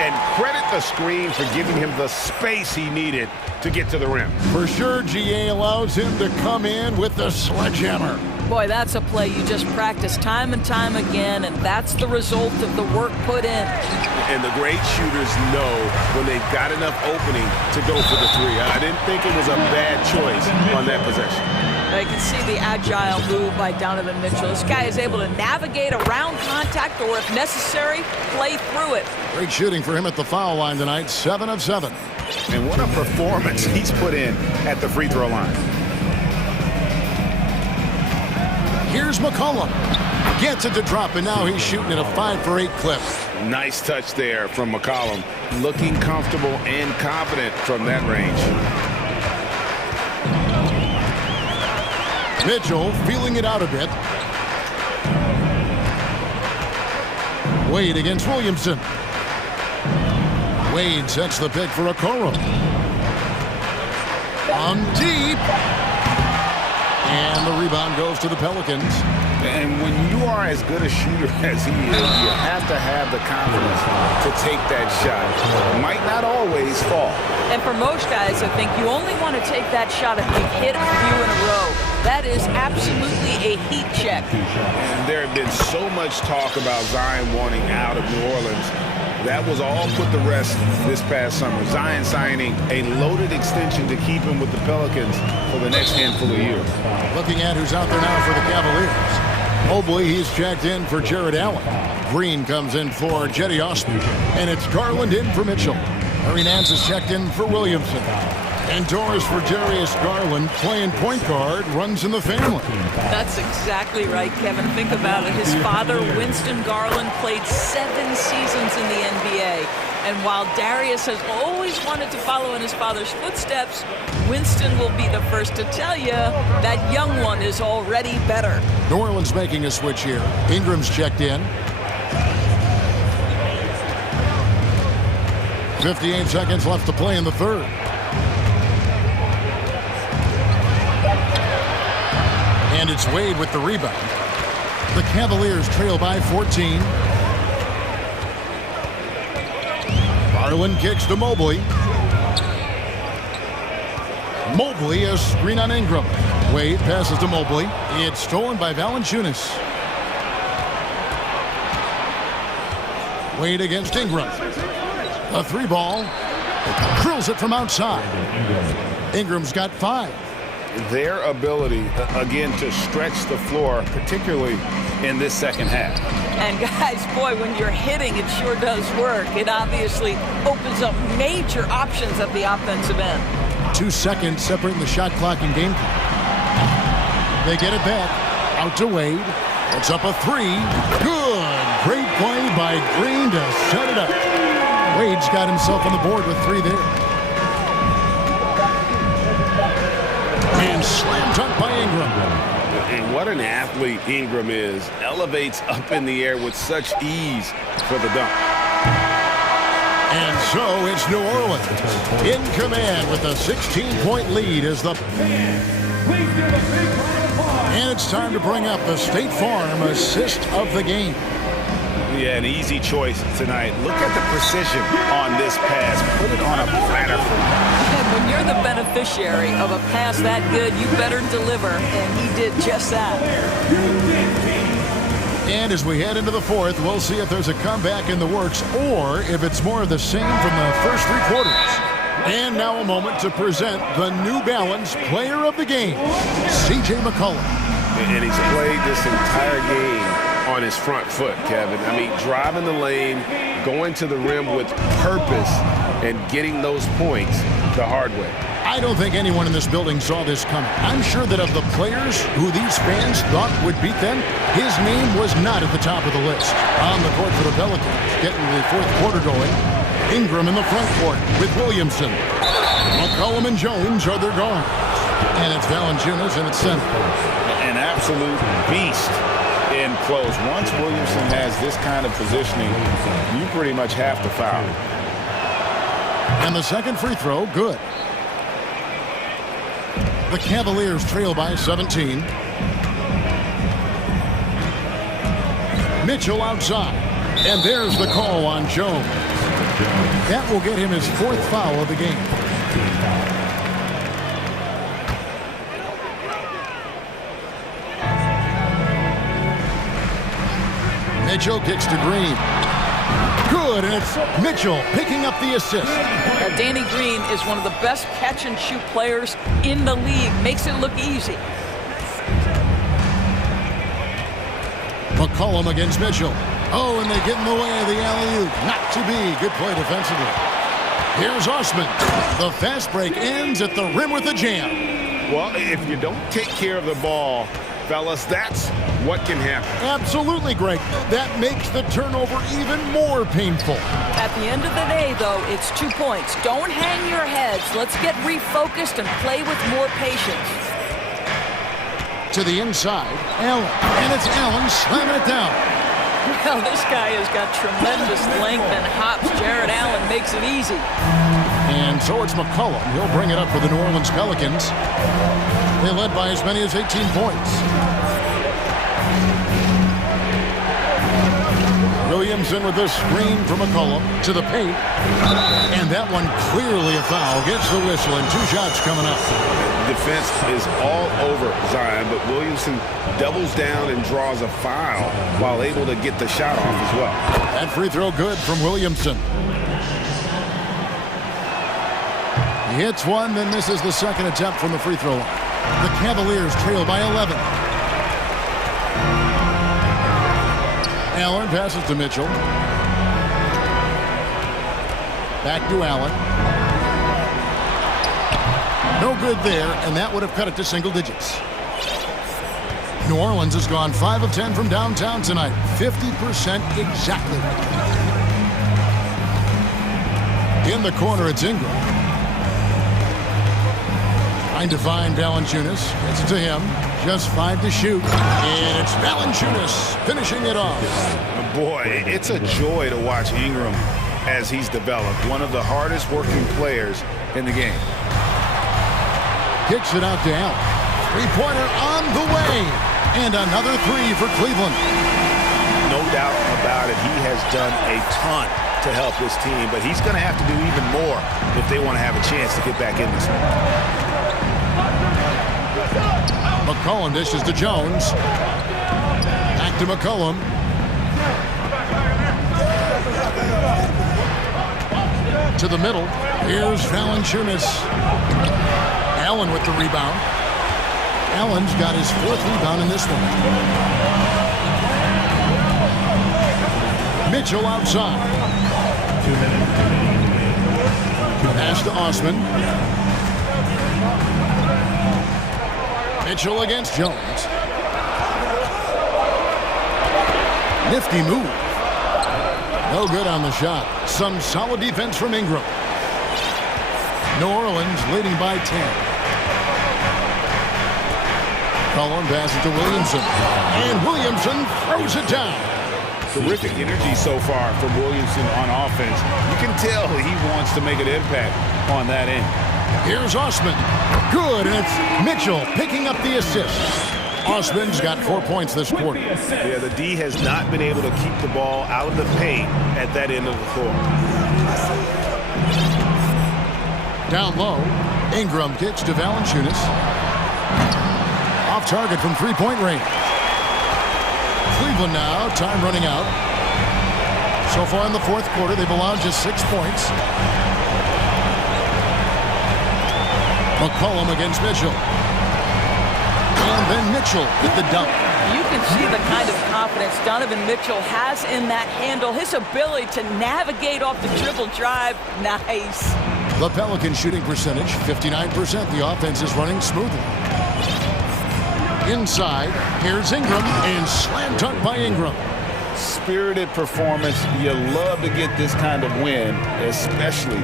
And credit the screen for giving him the space he needed to get to the rim. For sure, GA allows him to come in with the sledgehammer. Boy, that's a play you just practice time and time again, and that's the result of the work put in. And the great shooters know when they've got enough opening to go for the 3. I didn't think it was a bad choice on that possession. You can see the agile move by Donovan Mitchell. This guy is able to navigate around contact or, if necessary, play through it. Great shooting for him at the foul line tonight, 7 of 7. And what a performance he's put in at the free throw line. Here's McCollum. Gets it to drop, and now he's shooting at a 5 for 8 clip. Nice touch there from McCollum. Looking comfortable and confident from that range. Mitchell feeling it out a bit. Wade against Williamson. Wade sets the pick for Okoro. On deep. And the rebound goes to the Pelicans. And when you are as good a shooter as he is, you have to have the confidence to take that shot. It might not always fall. And for most guys, I think you only want to take that shot if you've hit a few in a row. That is absolutely a heat check. And there had been so much talk about Zion wanting out of New Orleans. That was all put to rest this past summer. Zion signing a loaded extension to keep him with the Pelicans for the next handful of years. Looking at who's out there now for the Cavaliers. Mobley, he's checked in for Jared Allen. Green comes in for Jetty Osman. And it's Garland in for Mitchell. Harry Nance is checked in for Williamson. Indoors for Darius Garland, playing point guard, runs in the family. That's exactly right, Kevin. Think about it. His father, Winston Garland, played 7 seasons in the NBA. And while Darius has always wanted to follow in his father's footsteps, Winston will be the first to tell you that young one is already better. New Orleans making a switch here. Ingram's checked in. 58 seconds left to play in the third. And it's Wade with the rebound. The Cavaliers trail by 14. Garland kicks to Mobley. Mobley, a screen on Ingram. Wade passes to Mobley. It's stolen by Valanciunas. Wade against Ingram. A 3-ball. Drills it from outside. Ingram's got 5. Their ability, again, to stretch the floor, particularly in this second half. And guys, boy, when you're hitting, it sure does work. It obviously opens up major options at the offensive end. 2 seconds separating the shot clock and game clock. They get it back. Out to Wade. It's up a 3. Good. Great play by Green to set it up. Wade's got himself on the board with 3 there. And slam dunk by Ingram. And what an athlete Ingram is. Elevates up in the air with such ease for the dunk. And so it's New Orleans in command with a 16-point lead as the... And it's time to bring up the State Farm assist of the game. Yeah, an easy choice tonight. Look at the precision on this pass. Put it on a platter for him. And when you're the beneficiary of a pass that good, you better deliver, and he did just that. And as we head into the fourth, we'll see if there's a comeback in the works or if it's more of the same from the first 3 quarters. And now a moment to present the New Balance Player of the Game, C.J. McCollum. And he's played this entire game on his front foot, Kevin. I mean, driving the lane, going to the rim with purpose, and getting those points the hard way. I don't think anyone in this building saw this coming. I'm sure that of the players who these fans thought would beat them, his name was not at the top of the list. On the court for the Pelicans, getting the fourth quarter going. Ingram in the front court with Williamson. McCollum and Jones are their guards. And it's Valanciunas in its center. An absolute beast in close. Once Williamson has this kind of positioning, you pretty much have to foul. And the second free throw, good. The Cavaliers trail by 17. Mitchell outside. And there's the call on Jones. That will get him his 4th foul of the game. Mitchell kicks to Green. Good, and it's Mitchell picking up the assist. Now, Danny Green is one of the best catch-and-shoot players in the league. Makes it look easy. McCollum against Mitchell. Oh, and they get in the way of the alley-oop. Not to be. Good play defensively. Here's Osman. The fast break ends at the rim with a jam. Well, if you don't take care of the ball, fellas, that's what can happen. Absolutely, Greg. That makes the turnover even more painful. At the end of the day, though, it's 2 points. Don't hang your heads. Let's get refocused and play with more patience. To the inside, Allen. And it's Allen slamming it down. Well, this guy has got tremendous length and hops. Jared Allen makes it easy. And so it's McCollum. He'll bring it up for the New Orleans Pelicans. They led by as many as 18 points. Williamson with the screen from McCollum to the paint. And that one clearly a foul. Gets the whistle and 2 shots coming up. Defense is all over Zion, but Williamson doubles down and draws a foul while able to get the shot off as well. That free throw good from Williamson. He hits one, then this is the second attempt from the free throw line. The Cavaliers trail by 11. Allen passes to Mitchell. Back to Allen. No good there, and that would have cut it to single digits. New Orleans has gone 5 of 10 from downtown tonight. 50% exactly. In the corner, it's Ingram. Trying to find Valanciunas. Gets it to him. Just 5 to shoot. And it's Valanciunas finishing it off. Boy, it's a joy to watch Ingram as he's developed. One of the hardest working players in the game. Kicks it out to Allen. Three-pointer on the way. And another 3 for Cleveland. No doubt about it. He has done a ton to help this team, but he's going to have to do even more if they want to have a chance to get back in this one. McCollum dishes to Jones. Back to McCollum. To the middle. Here's Valanciunas. Allen with the rebound. Allen's got his 4th rebound in this one. Mitchell outside. Pass to Osman. Mitchell against Jones. Nifty move. No good on the shot. Some solid defense from Ingram. New Orleans leading by 10. Cullen passes to Williamson. And Williamson throws it down. Terrific energy so far from Williamson on offense. You can tell he wants to make an impact on that end. Here's Osman. Good, and it's Mitchell picking up the assist. Osman's got 4 points this quarter. Yeah, the D has not been able to keep the ball out of the paint at that end of the floor. Down low, Ingram kicks to Valanciunas. Off target from 3-point range. Cleveland now, time running out. So far in the 4th quarter, they've allowed just 6 points. McCollum against Mitchell. And then Mitchell with the dunk. You can see the kind of confidence Donovan Mitchell has in that handle. His ability to navigate off the dribble drive, nice. The Pelicans shooting percentage, 59%. The offense is running smoothly. Inside, here's Ingram, and slam dunk by Ingram. Spirited performance. You love to get this kind of win, especially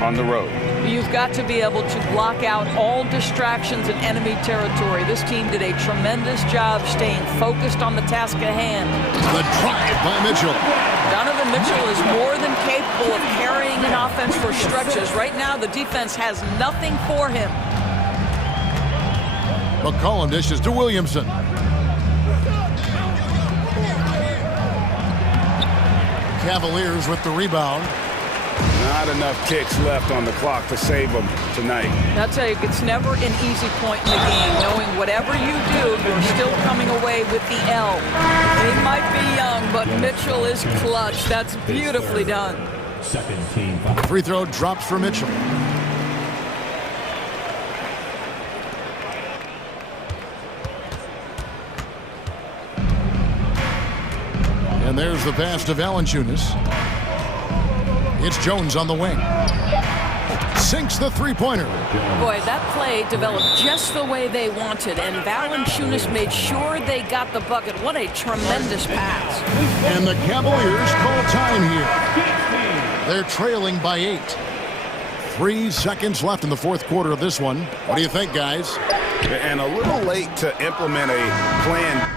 on the road. You've got to be able to block out all distractions in enemy territory. This team did a tremendous job staying focused on the task at hand. The drive by Mitchell. Donovan Mitchell is more than capable of carrying an offense for stretches. Right now, the defense has nothing for him. McCollum dishes to Williamson. Cavaliers with the rebound. Not enough ticks left on the clock to save them tonight. I'll tell you, it's never an easy point in the game, knowing whatever you do, you're still coming away with the L. He might be young, but Mitchell is clutch. That's beautifully done. Second team. Free throw drops for Mitchell. And there's the pass to Valanciunas. It's Jones on the wing. Sinks the three-pointer. Boy, that play developed just the way they wanted, and Valanciunas made sure they got the bucket. What a tremendous pass. And the Cavaliers call time here. They're trailing by 8. 3 seconds left in the 4th quarter of this one. What do you think, guys? And a little late to implement a plan.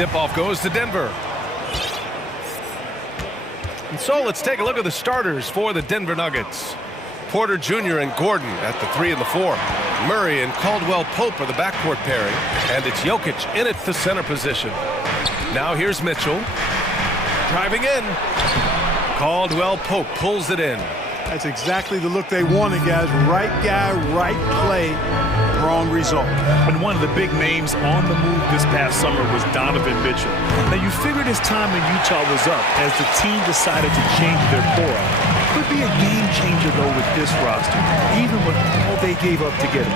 tip-off goes to Denver. And so let's take a look at the starters for the Denver Nuggets. Porter Jr. and Gordon at the 3 and the 4. Murray and Caldwell Pope are the backcourt pairing, and it's Jokic in at the center position. Now here's Mitchell. Driving in. Caldwell Pope pulls it in. That's exactly the look they wanted, guys. Right guy, right play, wrong result. And one of the big names on the move this past summer was Donovan Mitchell. Now, you figured his time in Utah was up as the team decided to change their core up. Could be a game changer, though, with this roster, even with all they gave up to get him.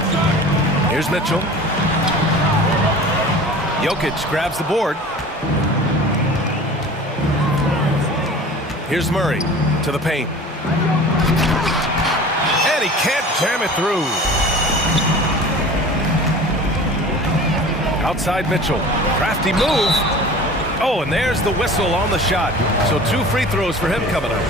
Here's Mitchell. Jokic grabs the board. Here's Murray to the paint. And he can't jam it through. Outside Mitchell. Crafty move. Oh, and there's the whistle on the shot. So 2 free throws for him coming up.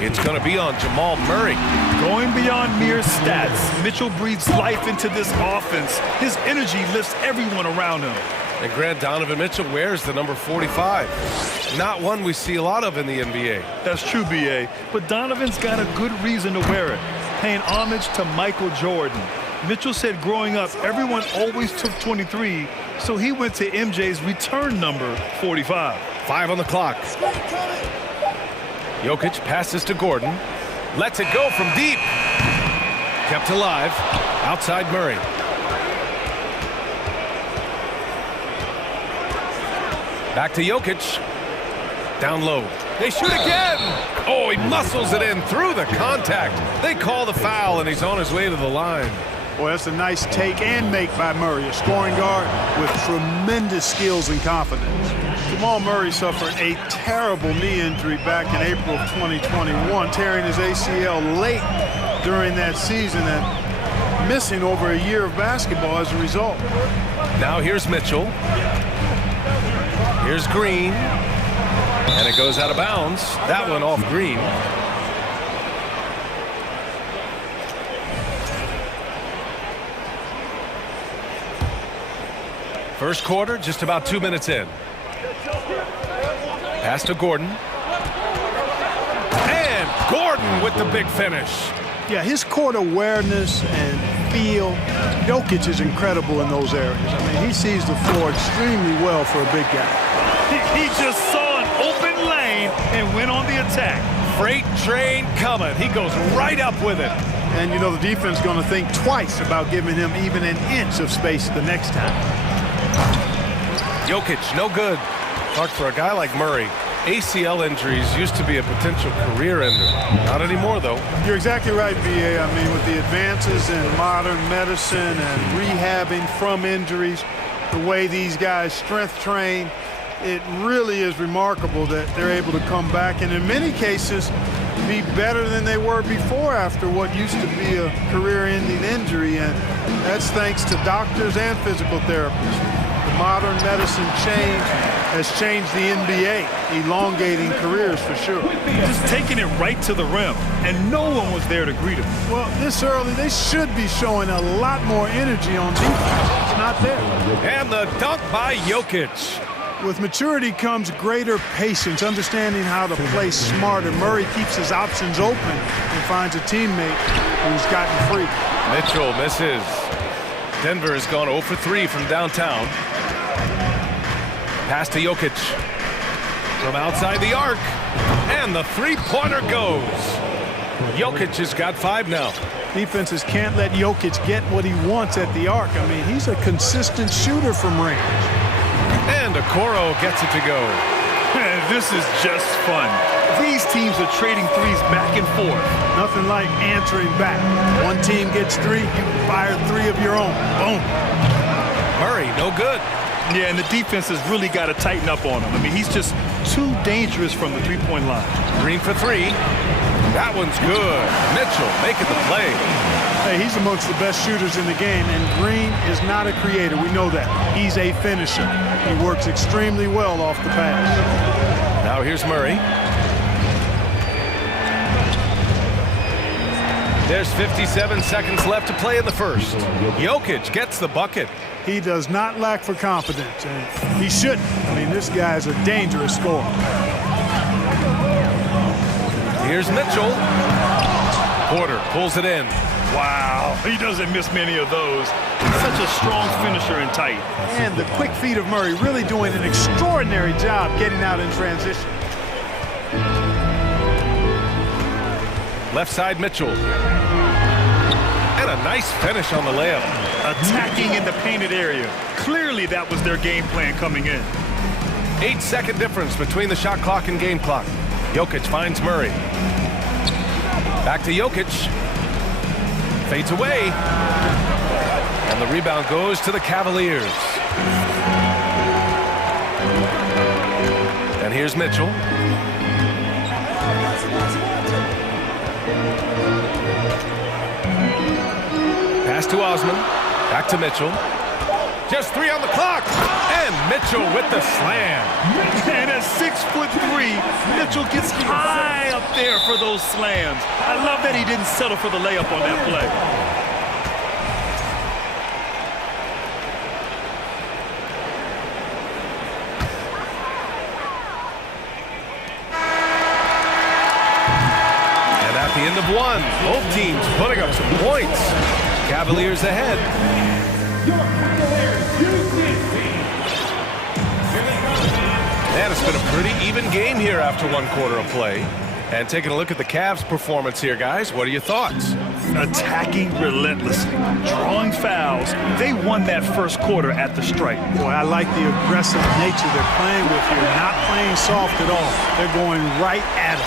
It's going to be on Jamal Murray. Going beyond mere stats, Mitchell breathes life into this offense. His energy lifts everyone around him. And Grant, Donovan Mitchell wears the number 45. Not one we see a lot of in the NBA. That's true, B.A., but Donovan's got a good reason to wear it, paying homage to Michael Jordan. Mitchell said growing up, everyone always took 23, so he went to MJ's return number, 45. 5 on the clock. Jokic passes to Gordon. Lets it go from deep. Kept alive. Outside Murray. Back to Jokic. Down low. They shoot again. Oh, he muscles it in through the contact. They call the foul, and he's on his way to the line. Boy, that's a nice take and make by Murray, a scoring guard with tremendous skills and confidence. Jamal Murray suffered a terrible knee injury back in April of 2021, tearing his ACL late during that season and missing over a year of basketball as a result. Now here's Mitchell. Here's Green. And it goes out of bounds. That one off Green. First quarter, just about 2 minutes in. Pass to Gordon. And Gordon with the big finish. Yeah, his court awareness and feel, Jokic is incredible in those areas. I mean, he sees the floor extremely well for a big guy. He just saw an open lane and went on the attack. Freight train coming. He goes right up with it. And, you know, the defense is going to think twice about giving him even an inch of space the next time. Jokic, no good. Mark, for a guy like Murray, ACL injuries used to be a potential career ender. Not anymore, though. You're exactly right, B.A. I mean, with the advances in modern medicine and rehabbing from injuries, the way these guys strength train, it really is remarkable that they're able to come back and in many cases be better than they were before after what used to be a career-ending injury, and that's thanks to doctors and physical therapists. The modern medicine change has changed the NBA, elongating careers for sure. Just taking it right to the rim, and no one was there to greet him. Well, this early, they should be showing a lot more energy on defense. It's not there. And the dunk by Jokic. With maturity comes greater patience, understanding how to play smarter. Murray keeps his options open and finds a teammate who's gotten free. Mitchell misses. Denver has gone 0 for 3 from downtown. Pass to Jokic. From outside the arc. And the three-pointer goes. Jokic has got 5 now. Defenses can't let Jokic get what he wants at the arc. I mean, he's a consistent shooter from range. And Okoro gets it to go. This is just fun. These teams are trading threes back and forth. Nothing like answering back. One team gets 3, you fire 3 of your own. Boom. Murray, no good. Yeah, and the defense has really got to tighten up on him. I mean, he's just too dangerous from the three-point line. Green for 3. That one's good. Mitchell making the play. Hey, he's amongst the best shooters in the game, and Green is not a creator. We know that. He's a finisher. He works extremely well off the pass. Now here's Murray. There's 57 seconds left to play in the first. Jokic gets the bucket. He does not lack for confidence, and he shouldn't. I mean, this guy is a dangerous scorer. Here's Mitchell. Porter pulls it in. Wow, he doesn't miss many of those. He's such a strong finisher and tight. And the quick feet of Murray really doing an extraordinary job getting out in transition. Left side Mitchell. And a nice finish on the layup. Attacking in the painted area. Clearly that was their game plan coming in. 8-second difference between the shot clock and game clock. Jokic finds Murray. Back to Jokic. Fades away. And the rebound goes to the Cavaliers. And here's Mitchell. Pass to Osman. Back to Mitchell. Just 3 on the clock. And Mitchell with the slam. And at 6'3", Mitchell gets high up there for those slams. I love that he didn't settle for the layup on that play. And at the end of one, both teams putting up some points. Cavaliers ahead. And it's been a pretty even game here after 1 quarter of play. And taking a look at the Cavs' performance here, guys, what are your thoughts? Attacking relentlessly, drawing fouls. They won that first quarter at the stripe. Boy, I like the aggressive nature they're playing with here. Not playing soft at all. They're going right at it.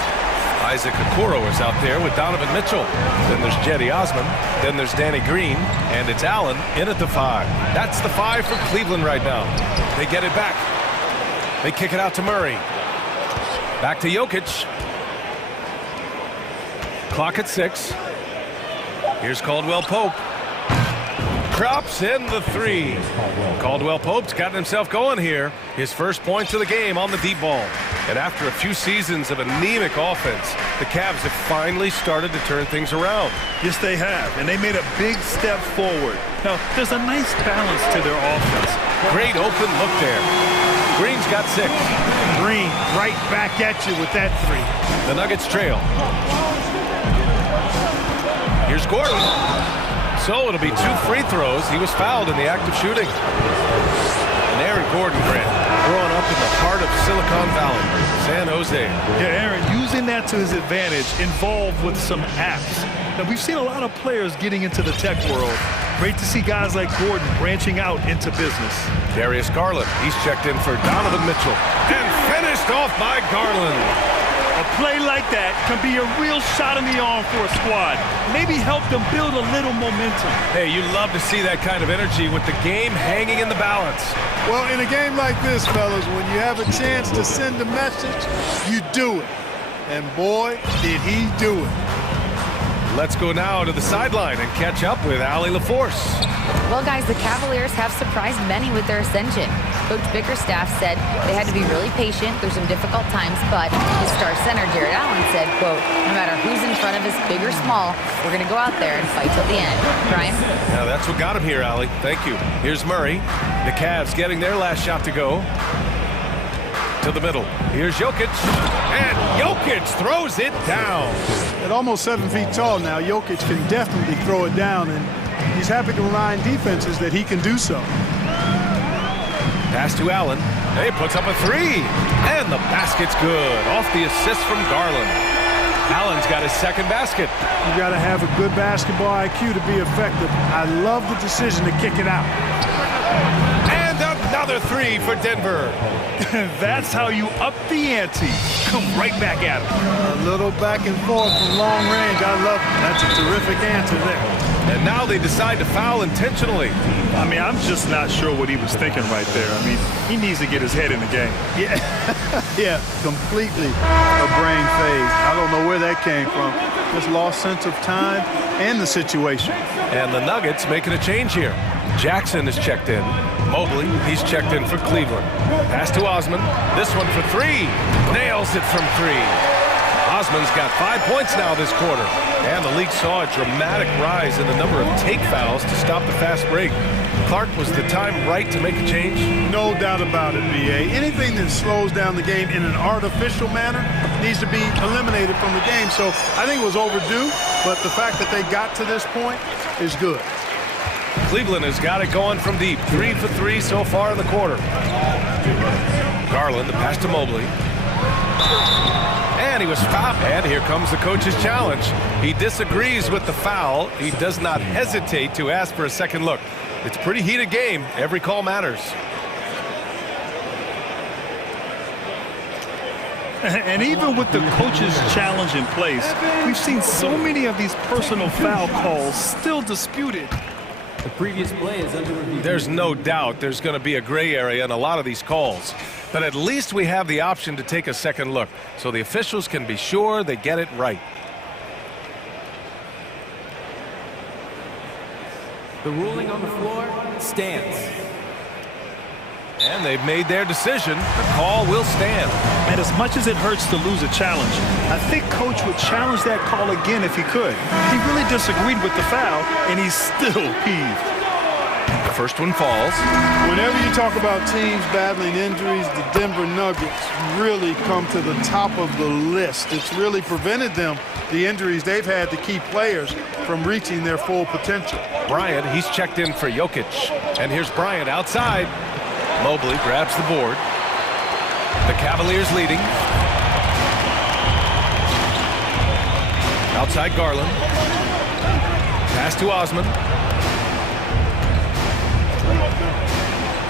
Isaac Okoro is out there with Donovan Mitchell. Then there's Jetty Osman. Then there's Danny Green. And it's Allen in at the 5. That's the 5 for Cleveland right now. They get it back. They kick it out to Murray. Back to Jokic. Clock at 6. Here's Caldwell Pope. Drops in the 3. Caldwell Pope's gotten himself going here. His first points of the game on the deep ball. And after a few seasons of anemic offense, the Cavs have finally started to turn things around. Yes, they have. And they made a big step forward. Now, there's a nice balance to their offense. Great open look there. Green's got 6. Green right back at you with that 3. The Nuggets trail. Here's Gordon. So it'll be 2 free throws. He was fouled in the act of shooting. And Aaron Gordon, Grant, growing up in the heart of Silicon Valley, San Jose. Yeah, Aaron, using that to his advantage, involved with some apps. Now, we've seen a lot of players getting into the tech world. Great to see guys like Gordon branching out into business. Darius Garland, he's checked in for Donovan Mitchell. And finished off by Garland. A play like that can be a real shot in the arm for a squad. Maybe help them build a little momentum. Hey, you love to see that kind of energy with the game hanging in the balance. Well, in a game like this, fellas, when you have a chance to send a message, you do it. And boy, did he do it. Let's go now to the sideline and catch up with Allie LaForce. Well, guys, the Cavaliers have surprised many with their ascension. Coach Bickerstaff said they had to be really patient through some difficult times, but his star center, Jared Allen, said, quote, no matter who's in front of us, big or small, we're going to go out there and fight till the end. Brian? Now, that's what got him here, Allie. Thank you. Here's Murray. The Cavs getting their last shot to go. To the middle. Here's Jokic. And Jokic throws it down. At almost 7 feet tall now, Jokic can definitely throw it down, and he's happy to remind defenses that he can do so. Pass to Allen. He puts up a 3. And the basket's good. Off the assist from Garland. Allen's got his second basket. You got to have a good basketball IQ to be effective. I love the decision to kick it out. And another 3 for Denver. That's how you up the ante. Come right back at him. A little back and forth from long range. I love it. That's a terrific answer there. And now they decide to foul intentionally. I mean, I'm just not sure what he was thinking right there. I mean, he needs to get his head in the game. Yeah, yeah, completely a brain phase. I don't know where that came from. Just lost sense of time and the situation. And the Nuggets making a change here. Jackson is checked in. Mobley, he's checked in for Cleveland. Pass to Osman. This one for 3. Nails it from 3. Osman's got 5 points now this quarter. And the league saw a dramatic rise in the number of take fouls to stop the fast break. Clark, was the time right to make a change? No doubt about it, B.A. Anything that slows down the game in an artificial manner needs to be eliminated from the game. So I think it was overdue, but the fact that they got to this point is good. Cleveland has got it going from deep. 3 for 3 so far in the quarter. Garland, the pass to Mobley. And he was fouled. And here comes the coach's challenge. He disagrees with the foul. He does not hesitate to ask for a second look. It's a pretty heated game. Every call matters. And even with the coach's challenge in place, we've seen so many of these personal foul calls still disputed. The previous play is under review. There's no doubt there's going to be a gray area in a lot of these calls. But at least we have the option to take a second look, so the officials can be sure they get it right. The ruling on the floor stands. And they've made their decision. The call will stand. And as much as it hurts to lose a challenge, I think Coach would challenge that call again if he could. He really disagreed with the foul, and he's still peeved. The first one falls. Whenever you talk about teams battling injuries, the Denver Nuggets really come to the top of the list. It's really prevented them, the injuries they've had, to keep players from reaching their full potential. Bryant, he's checked in for Jokic. And here's Bryant outside. Mobley grabs the board. The Cavaliers leading. Outside Garland. Pass to Osman.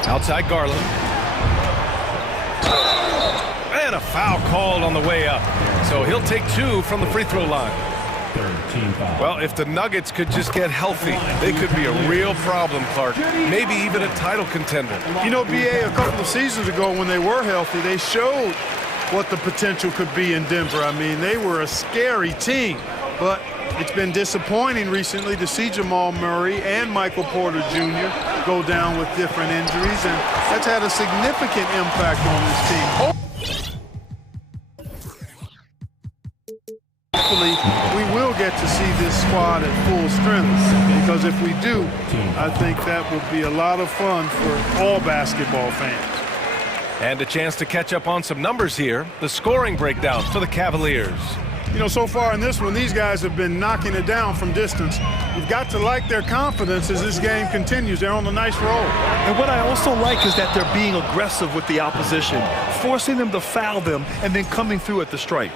Outside Garland. And a foul called on the way up. So he'll take 2 from the free throw line. Well, if the Nuggets could just get healthy, they could be a real problem, Clark. Maybe even a title contender. You know, B.A., a couple of seasons ago when they were healthy, they showed what the potential could be in Denver. I mean, they were a scary team. But it's been disappointing recently to see Jamal Murray and Michael Porter Jr. go down with different injuries, and that's had a significant impact on this team. Hopefully, we will get to see this squad at full strength, because if we do, I think that will be a lot of fun for all basketball fans. And a chance to catch up on some numbers here. The scoring breakdown for the Cavaliers. You know, so far in this one, these guys have been knocking it down from distance. You've got to like their confidence as this game continues. They're on a nice roll. And what I also like is that they're being aggressive with the opposition, forcing them to foul them and then coming through at the stripe.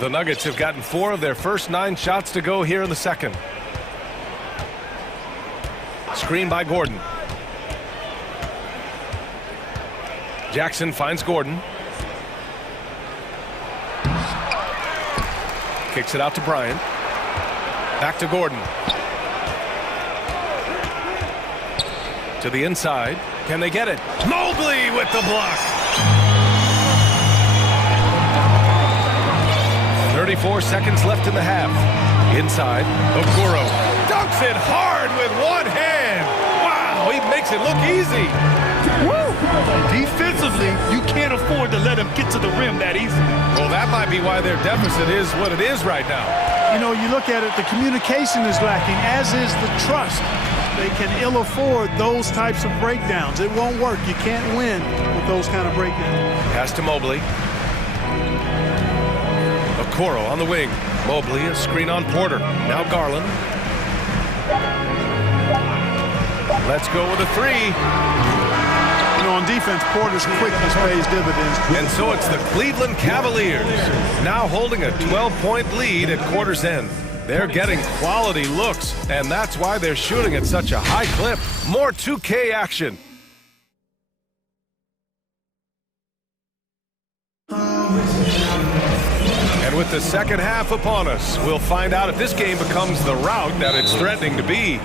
The Nuggets have gotten 4 of their first 9 shots to go here in the second. Screen by Gordon. Jackson finds Gordon. Kicks it out to Bryant. Back to Gordon. To the inside. Can they get it? Mobley with the block. 34 seconds left in the half. Inside, Okoro dunks it hard with one hand. Wow, he makes it look easy. Woo! Defensively, you can't afford to let him get to the rim that easily. Well, that might be why their deficit is what it is right now. You know, you look at it, the communication is lacking, as is the trust. They can ill afford those types of breakdowns. It won't work. You can't win with those kind of breakdowns. Pass to Mobley. Okoro on the wing. Mobley, a screen on Porter. Now Garland. Let's go with a 3. You know, on defense, Porter's quickness pays dividends. And so it's the Cleveland Cavaliers now holding a 12-point lead at quarter's end. They're getting quality looks, and that's why they're shooting at such a high clip. More 2K action. And with the second half upon us, we'll find out if this game becomes the rout that it's threatening to be.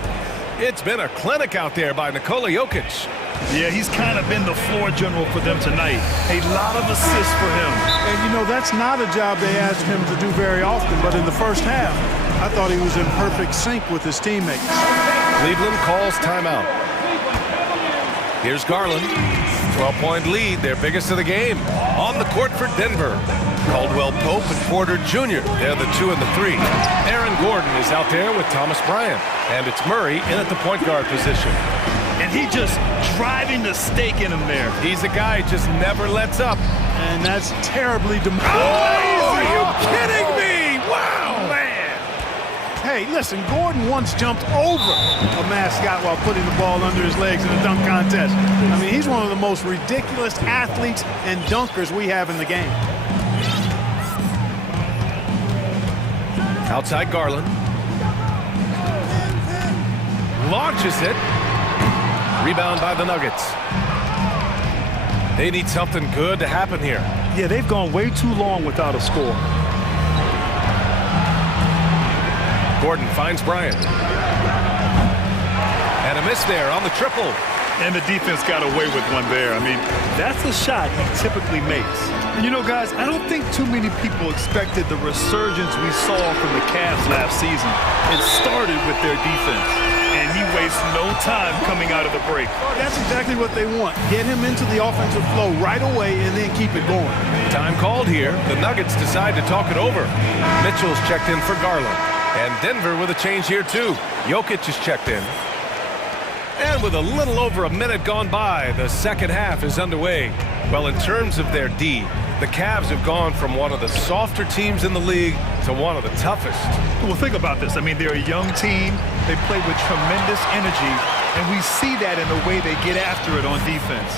It's been a clinic out there by Nikola Jokic. Yeah, he's kind of been the floor general for them tonight. A lot of assists for him. And, you know, that's not a job they asked him to do very often, but in the first half, I thought he was in perfect sync with his teammates. Cleveland calls timeout. Here's Garland. 12-point lead, their biggest of the game. On the court for Denver, Caldwell Pope and Porter Jr. They're the 2 and the 3. Aaron Gordon is out there with Thomas Bryant. And it's Murray in at the point guard position. And he just driving the stake in him there. He's a guy who just never lets up. And that's terribly demoralizing. Oh, are you kidding me? Wow, man. Hey, listen, Gordon once jumped over a mascot while putting the ball under his legs in a dunk contest. I mean, he's one of the most ridiculous athletes and dunkers we have in the game. Outside Garland. Launches it. Rebound by the Nuggets. They need something good to happen here. Yeah, they've gone way too long without a score. Gordon finds Bryant. And a miss there on the triple. And the defense got away with one there. I mean, that's a shot he typically makes. And you know, guys, I don't think too many people expected the resurgence we saw from the Cavs last season. It started with their defense. And he wastes no time coming out of the break. That's exactly what they want. Get him into the offensive flow right away and then keep it going. Time called here. The Nuggets decide to talk it over. Mitchell's checked in for Garland. And Denver with a change here, too. Jokic is checked in. And with a little over a minute gone by, the second half is underway. Well, in terms of their D, the Cavs have gone from one of the softer teams in the league to one of the toughest. Well, think about this. I mean, they're a young team. They play with tremendous energy, and we see that in the way they get after it on defense.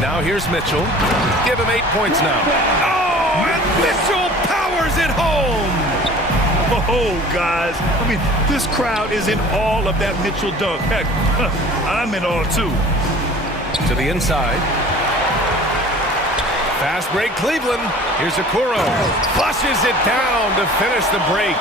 Now here's Mitchell. Give him 8 points now. Oh, and Mitchell powers it home. Oh, guys. I mean, this crowd is in all of that Mitchell dunk. Heck, I'm in all, too. To the inside. Fast break, Cleveland. Here's Okoro. Flushes it down to finish the break.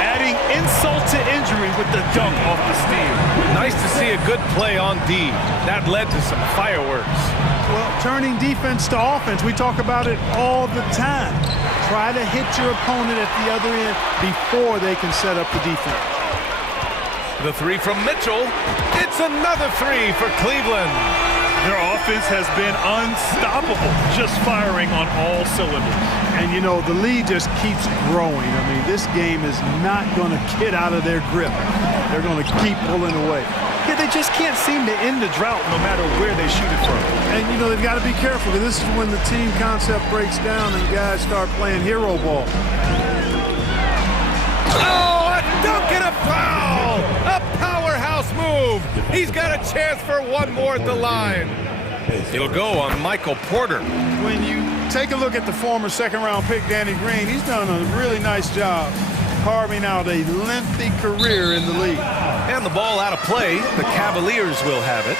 Adding insult to injury with the dunk off the steal. Nice to see a good play on D. That led to some fireworks. Well, turning defense to offense, we talk about it all the time. Try to hit your opponent at the other end before they can set up the defense. The 3 from Mitchell. It's another 3 for Cleveland. Their offense has been unstoppable, just firing on all cylinders. And, you know, the lead just keeps growing. I mean, this game is not going to get out of their grip. They're going to keep pulling away. Yeah, they just can't seem to end the drought no matter where they shoot it from. And, you know, they've got to be careful, because this is when the team concept breaks down and guys start playing hero ball. Oh, a dunk and a foul! A powerhouse move! He's got a chance for one more at the line. It'll go on Michael Porter. When you take a look at the former second-round pick, Danny Green, he's done a really nice job carving out a lengthy career in the league. And the ball out of play. The Cavaliers will have it.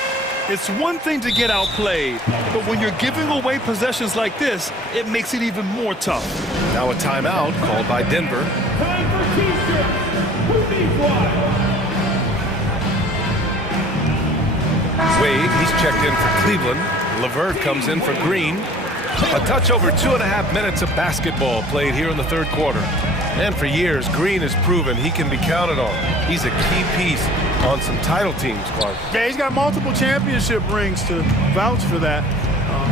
It's one thing to get outplayed, but when you're giving away possessions like this, it makes it even more tough. Now a timeout called by Denver. Wade, he's checked in for Cleveland. LeVert comes in for Green. A touch over 2.5 minutes of basketball played here in the third quarter. And for years, Green has proven he can be counted on. He's a key piece on some title teams, Clark. Yeah, he's got multiple championship rings to vouch for that,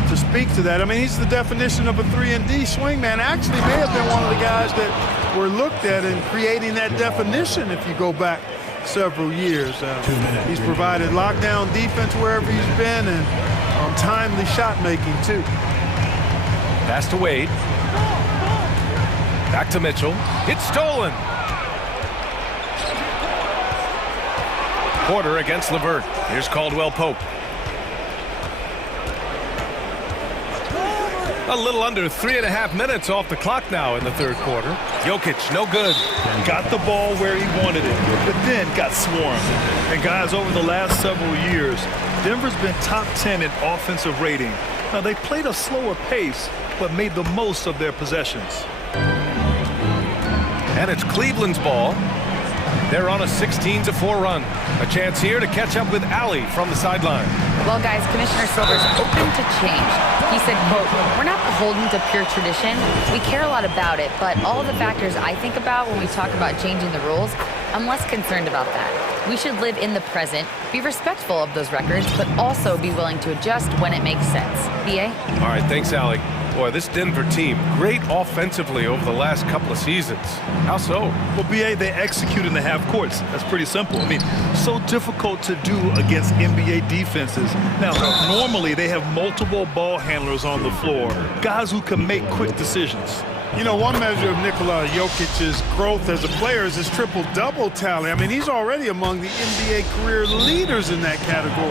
to speak to that. I mean, he's the definition of a 3-and-D swingman. Actually may have been one of the guys that were looked at in creating that definition if you go back several years. He's provided lockdown defense wherever he's been, and timely shot making too. Pass to Wade. Back to Mitchell. It's stolen. Porter against LeVert. Here's Caldwell Pope. A little under 3.5 minutes off the clock now in the third quarter. Jokic, no good. Got the ball where he wanted it, but then got swarmed. And guys, over the last several years, Denver's been top 10 in offensive rating. Now, they played a slower pace, but made the most of their possessions. And it's Cleveland's ball. They're on a 16-4 run. A chance here to catch up with Allie from the sideline. Well, guys, Commissioner Silver's open to change. He said, quote, "We're not beholden to pure tradition. We care a lot about it, but all the factors I think about when we talk about changing the rules, I'm less concerned about that." We should live in the present, be respectful of those records, but also be willing to adjust when it makes sense. BA? All right, thanks, Allie. Boy, this Denver team, great offensively over the last couple of seasons. How so? Well, BA, they execute in the half courts. That's pretty simple. I mean, so difficult to do against NBA defenses. Now, normally they have multiple ball handlers on the floor, guys who can make quick decisions. You know, one measure of Nikola Jokic's growth as a player is his triple-double tally. I mean, he's already among the NBA career leaders in that category.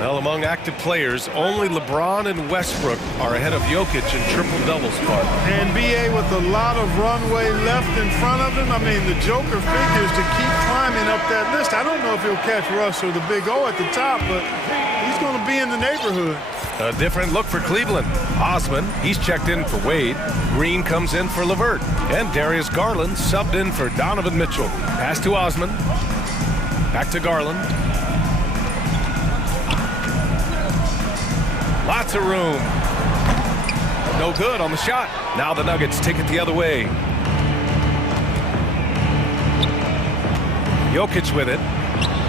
Well, among active players, only LeBron and Westbrook are ahead of Jokic in triple-doubles, Bart. And BA with a lot of runway left in front of him. I mean, the Joker figures to keep climbing up that list. I don't know if he'll catch Russ or the Big O at the top, but he's going to be in the neighborhood. A different look for Cleveland. Osman, he's checked in for Wade. Green comes in for LeVert. And Darius Garland subbed in for Donovan Mitchell. Pass to Osman. Back to Garland. Lots of room. No good on the shot. Now the Nuggets take it the other way. Jokic with it.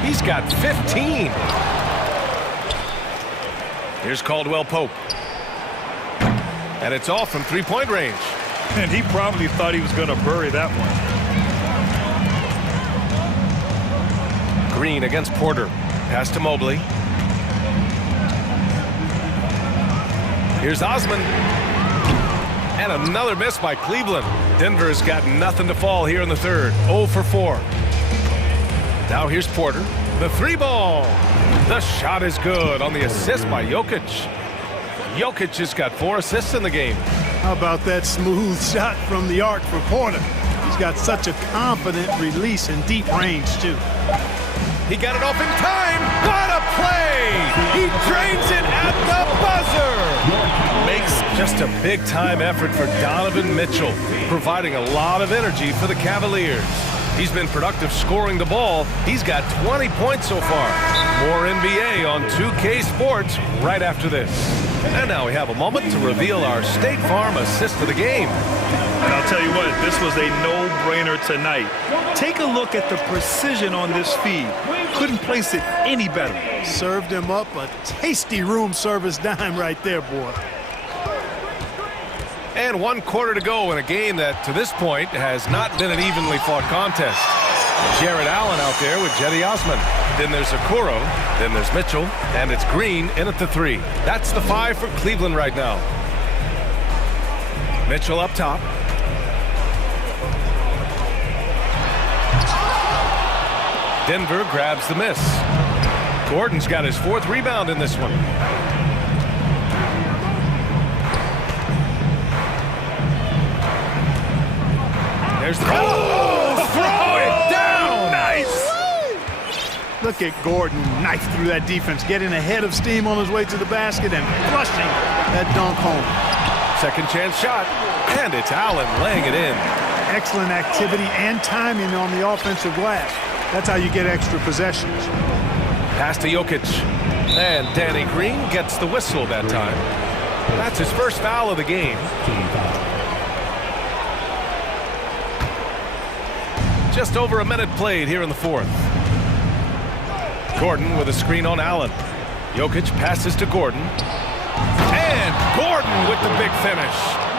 He's got 15. Here's Caldwell Pope. And it's off from three-point range. And he probably thought he was going to bury that one. Green against Porter. Pass to Mobley. Here's Osman. And another miss by Cleveland. Denver has got nothing to fall here in the third. 0 for 4. Now here's Porter. The three ball. The shot is good on the assist by Jokic. Jokic just got 4 assists in the game. How about that smooth shot from the arc for Porter? He's got such a confident release in deep range, too. He got it off in time. What a play! He drains it at the buzzer. Makes just a big-time effort for Donovan Mitchell, providing a lot of energy for the Cavaliers. He's been productive scoring the ball. He's got 20 points so far. More NBA on 2K Sports right after this. And now we have a moment to reveal our State Farm assist of the game. And I'll tell you what, this was a no-brainer tonight. Take a look at the precision on this feed. Couldn't place it any better. Served him up a tasty room service dime right there, boy. And 1 quarter to go in a game that, to this point, has not been an evenly fought contest. Jared Allen out there with Cedi Osman. Then there's Okoro. Then there's Mitchell. And it's Green in at the 3. That's the 5 for Cleveland right now. Mitchell up top. Denver grabs the miss. Gordon's got his 4th rebound in this one. There's the throw it down. Nice. Look at Gordon knife through that defense, getting ahead of steam on his way to the basket and flushing that dunk home. Second chance shot, and it's Allen laying it in. Excellent activity and timing on the offensive glass. That's how you get extra possessions. Pass to Jokic, and Danny Green gets the whistle that time. That's his first foul of the game. Just over a minute played here in the 4th. Gordon with a screen on Allen. Jokic passes to Gordon. And Gordon with the big finish.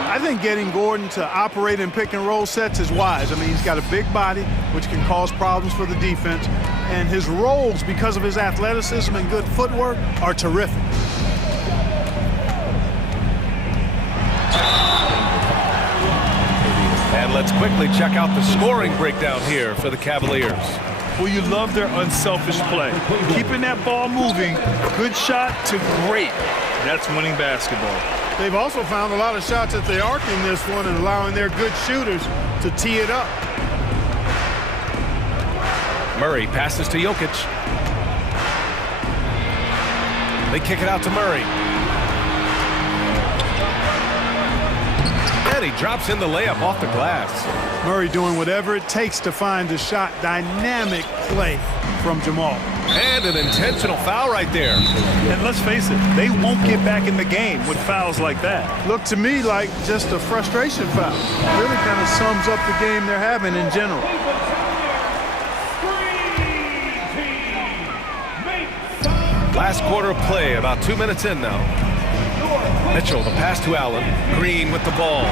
I think getting Gordon to operate in pick-and-roll sets is wise. I mean, he's got a big body, which can cause problems for the defense. And his rolls, because of his athleticism and good footwork, are terrific. And let's quickly check out the scoring breakdown here for the Cavaliers. Well, you love their unselfish play. Keeping that ball moving, good shot to great. That's winning basketball. They've also found a lot of shots at the arc in this one and allowing their good shooters to tee it up. Murray passes to Jokic. They kick it out to Murray. And he drops in the layup off the glass. Murray doing whatever it takes to find the shot. Dynamic play from Jamal. And an intentional foul right there. And let's face it, they won't get back in the game with fouls like that. Looked to me like just a frustration foul. Really kind of sums up the game they're having in general. Last quarter of play, about 2 minutes in now. Mitchell, the pass to Allen. Green with the ball.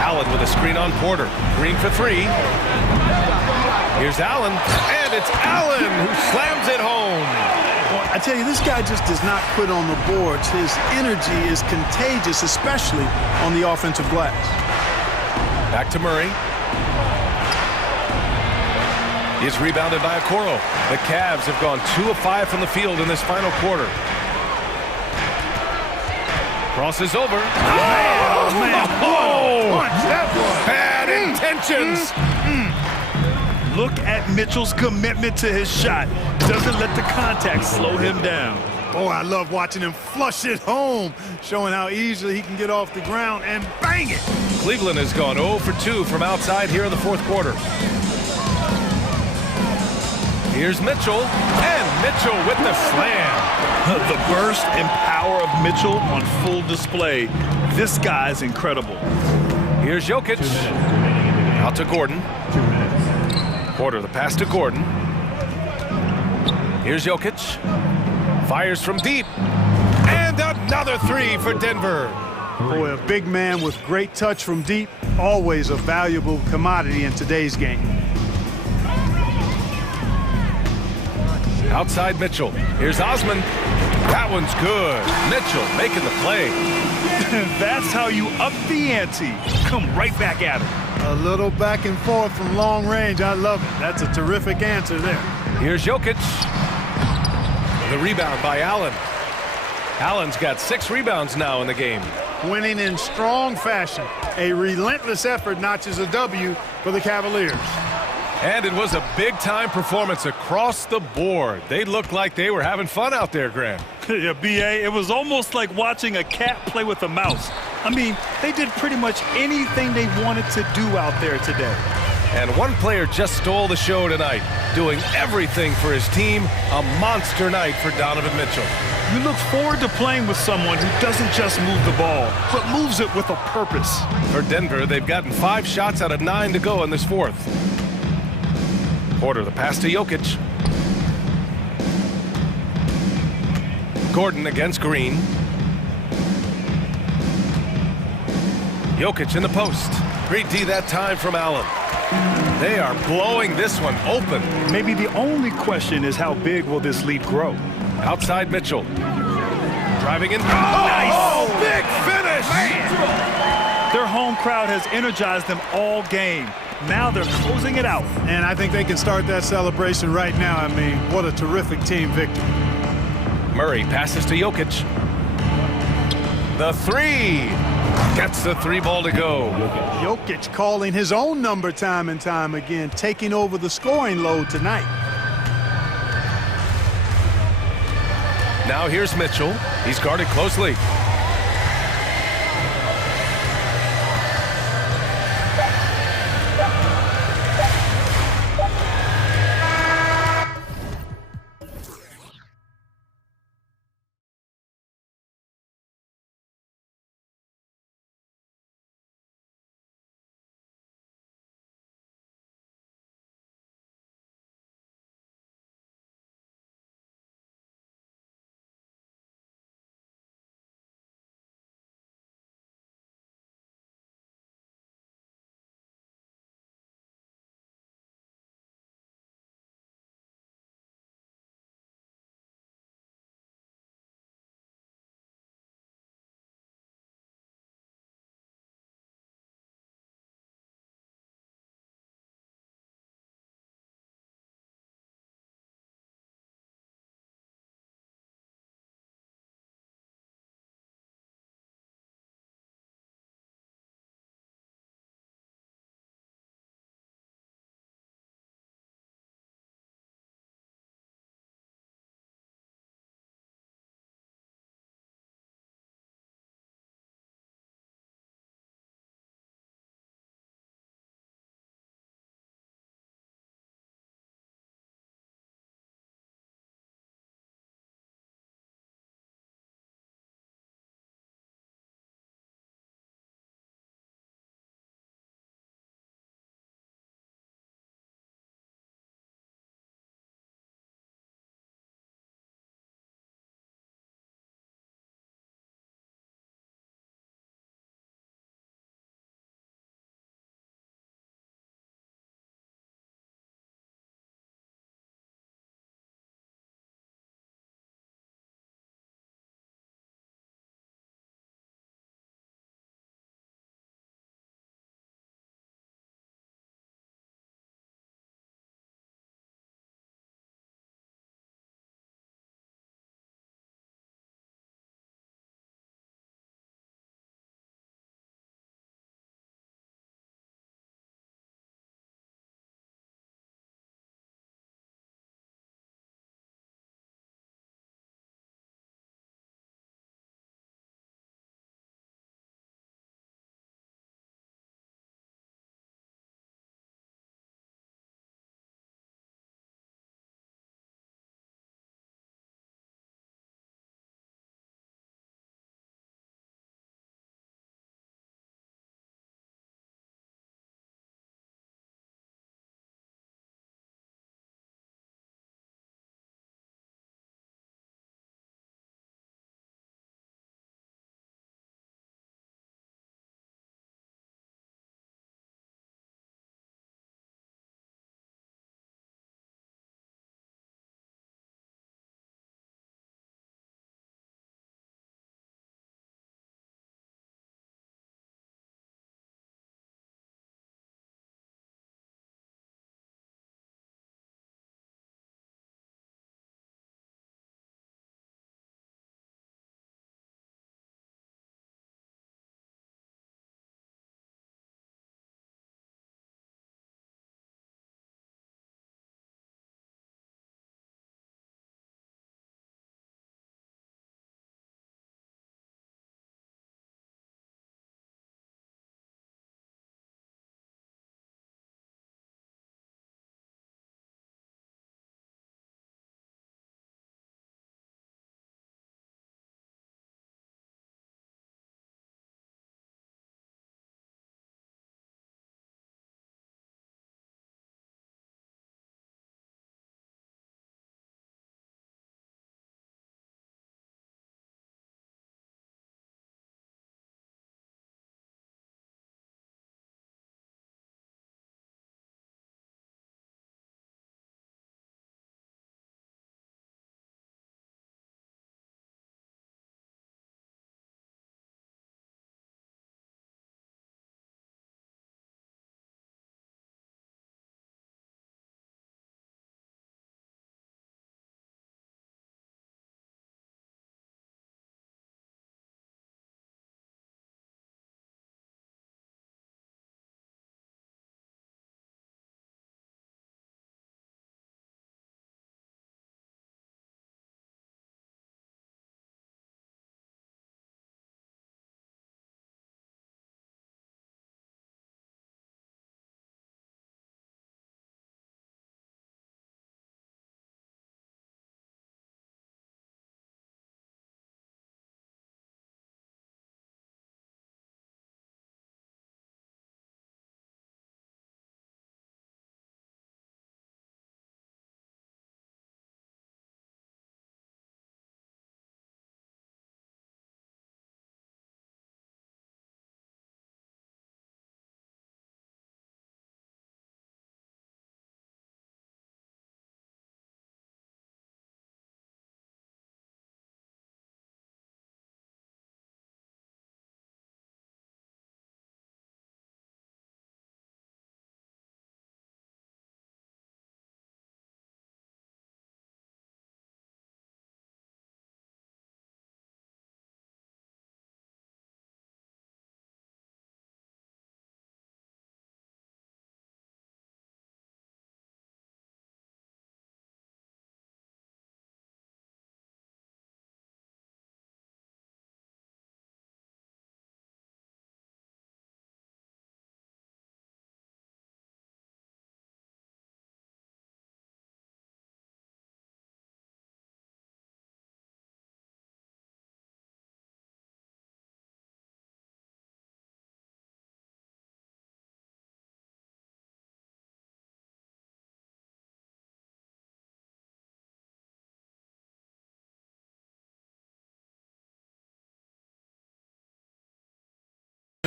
Allen with a screen on Porter. Green for three. Here's Allen, and it's Allen who slams it home. Well, I tell you, this guy just does not quit on the boards. His energy is contagious, especially on the offensive glass. Back to Murray. He's rebounded by Okoro. The Cavs have gone 2 of 5 from the field in this final quarter. Crosses over. Oh, man. Oh, Punch, that was. bad intentions. Look at Mitchell's commitment to his shot. Doesn't let the contact slow him down. Boy, I love watching him flush it home, showing how easily he can get off the ground and bang it. Cleveland has gone 0 for 2 from outside here in the fourth quarter. Here's Mitchell, and Mitchell with the slam. The burst and power of Mitchell on full display. This guy's incredible. Here's Jokic. Out to Gordon. Porter, the pass to Gordon. Here's Jokic. Fires from deep. And another three for Denver. Boy, a big man with great touch from deep, always a valuable commodity in today's game. Outside Mitchell. Here's Osman. That one's good. Mitchell making the play. That's how you up the ante. Come right back at him. A little back and forth from long range. I love it. That's a terrific answer there. Here's Jokic. The rebound by Allen. Allen's got 6 rebounds now in the game. Winning in strong fashion. A relentless effort notches a W for the Cavaliers. And it was a big-time performance across the board. They looked like they were having fun out there, Graham. Yeah, B.A., it was almost like watching a cat play with a mouse. I mean, they did pretty much anything they wanted to do out there today. And one player just stole the show tonight, doing everything for his team. A monster night for Donovan Mitchell. You look forward to playing with someone who doesn't just move the ball, but moves it with a purpose. For Denver, they've gotten 5 shots out of 9 to go in this fourth. Porter, the pass to Jokic. Gordon against Green. Jokic in the post. Great D that time from Allen. They are blowing this one open. Maybe the only question is how big will this lead grow? Outside Mitchell. Driving in. Nice! Oh, big finish! Man. Their home crowd has energized them all game. Now they're closing it out. And I think they can start that celebration right now. I mean, what a terrific team victory. Murray passes to Jokic. The three. Gets the 3 ball to go. Jokic calling his own number time and time again, taking over the scoring load tonight. Now here's Mitchell. He's guarded closely.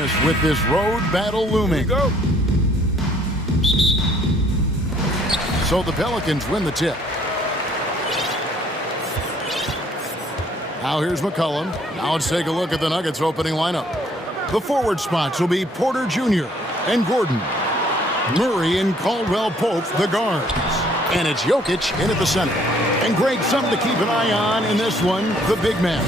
Valanciunas with this road battle looming. Go. So the Pelicans win the tip. Now here's McCollum. Now let's take a look at the Nuggets opening lineup. The forward spots will be Porter Jr. and Gordon. Murray and Caldwell Pope, the guards. And it's Jokic in at the center. And Greg, something to keep an eye on in this one, the big man.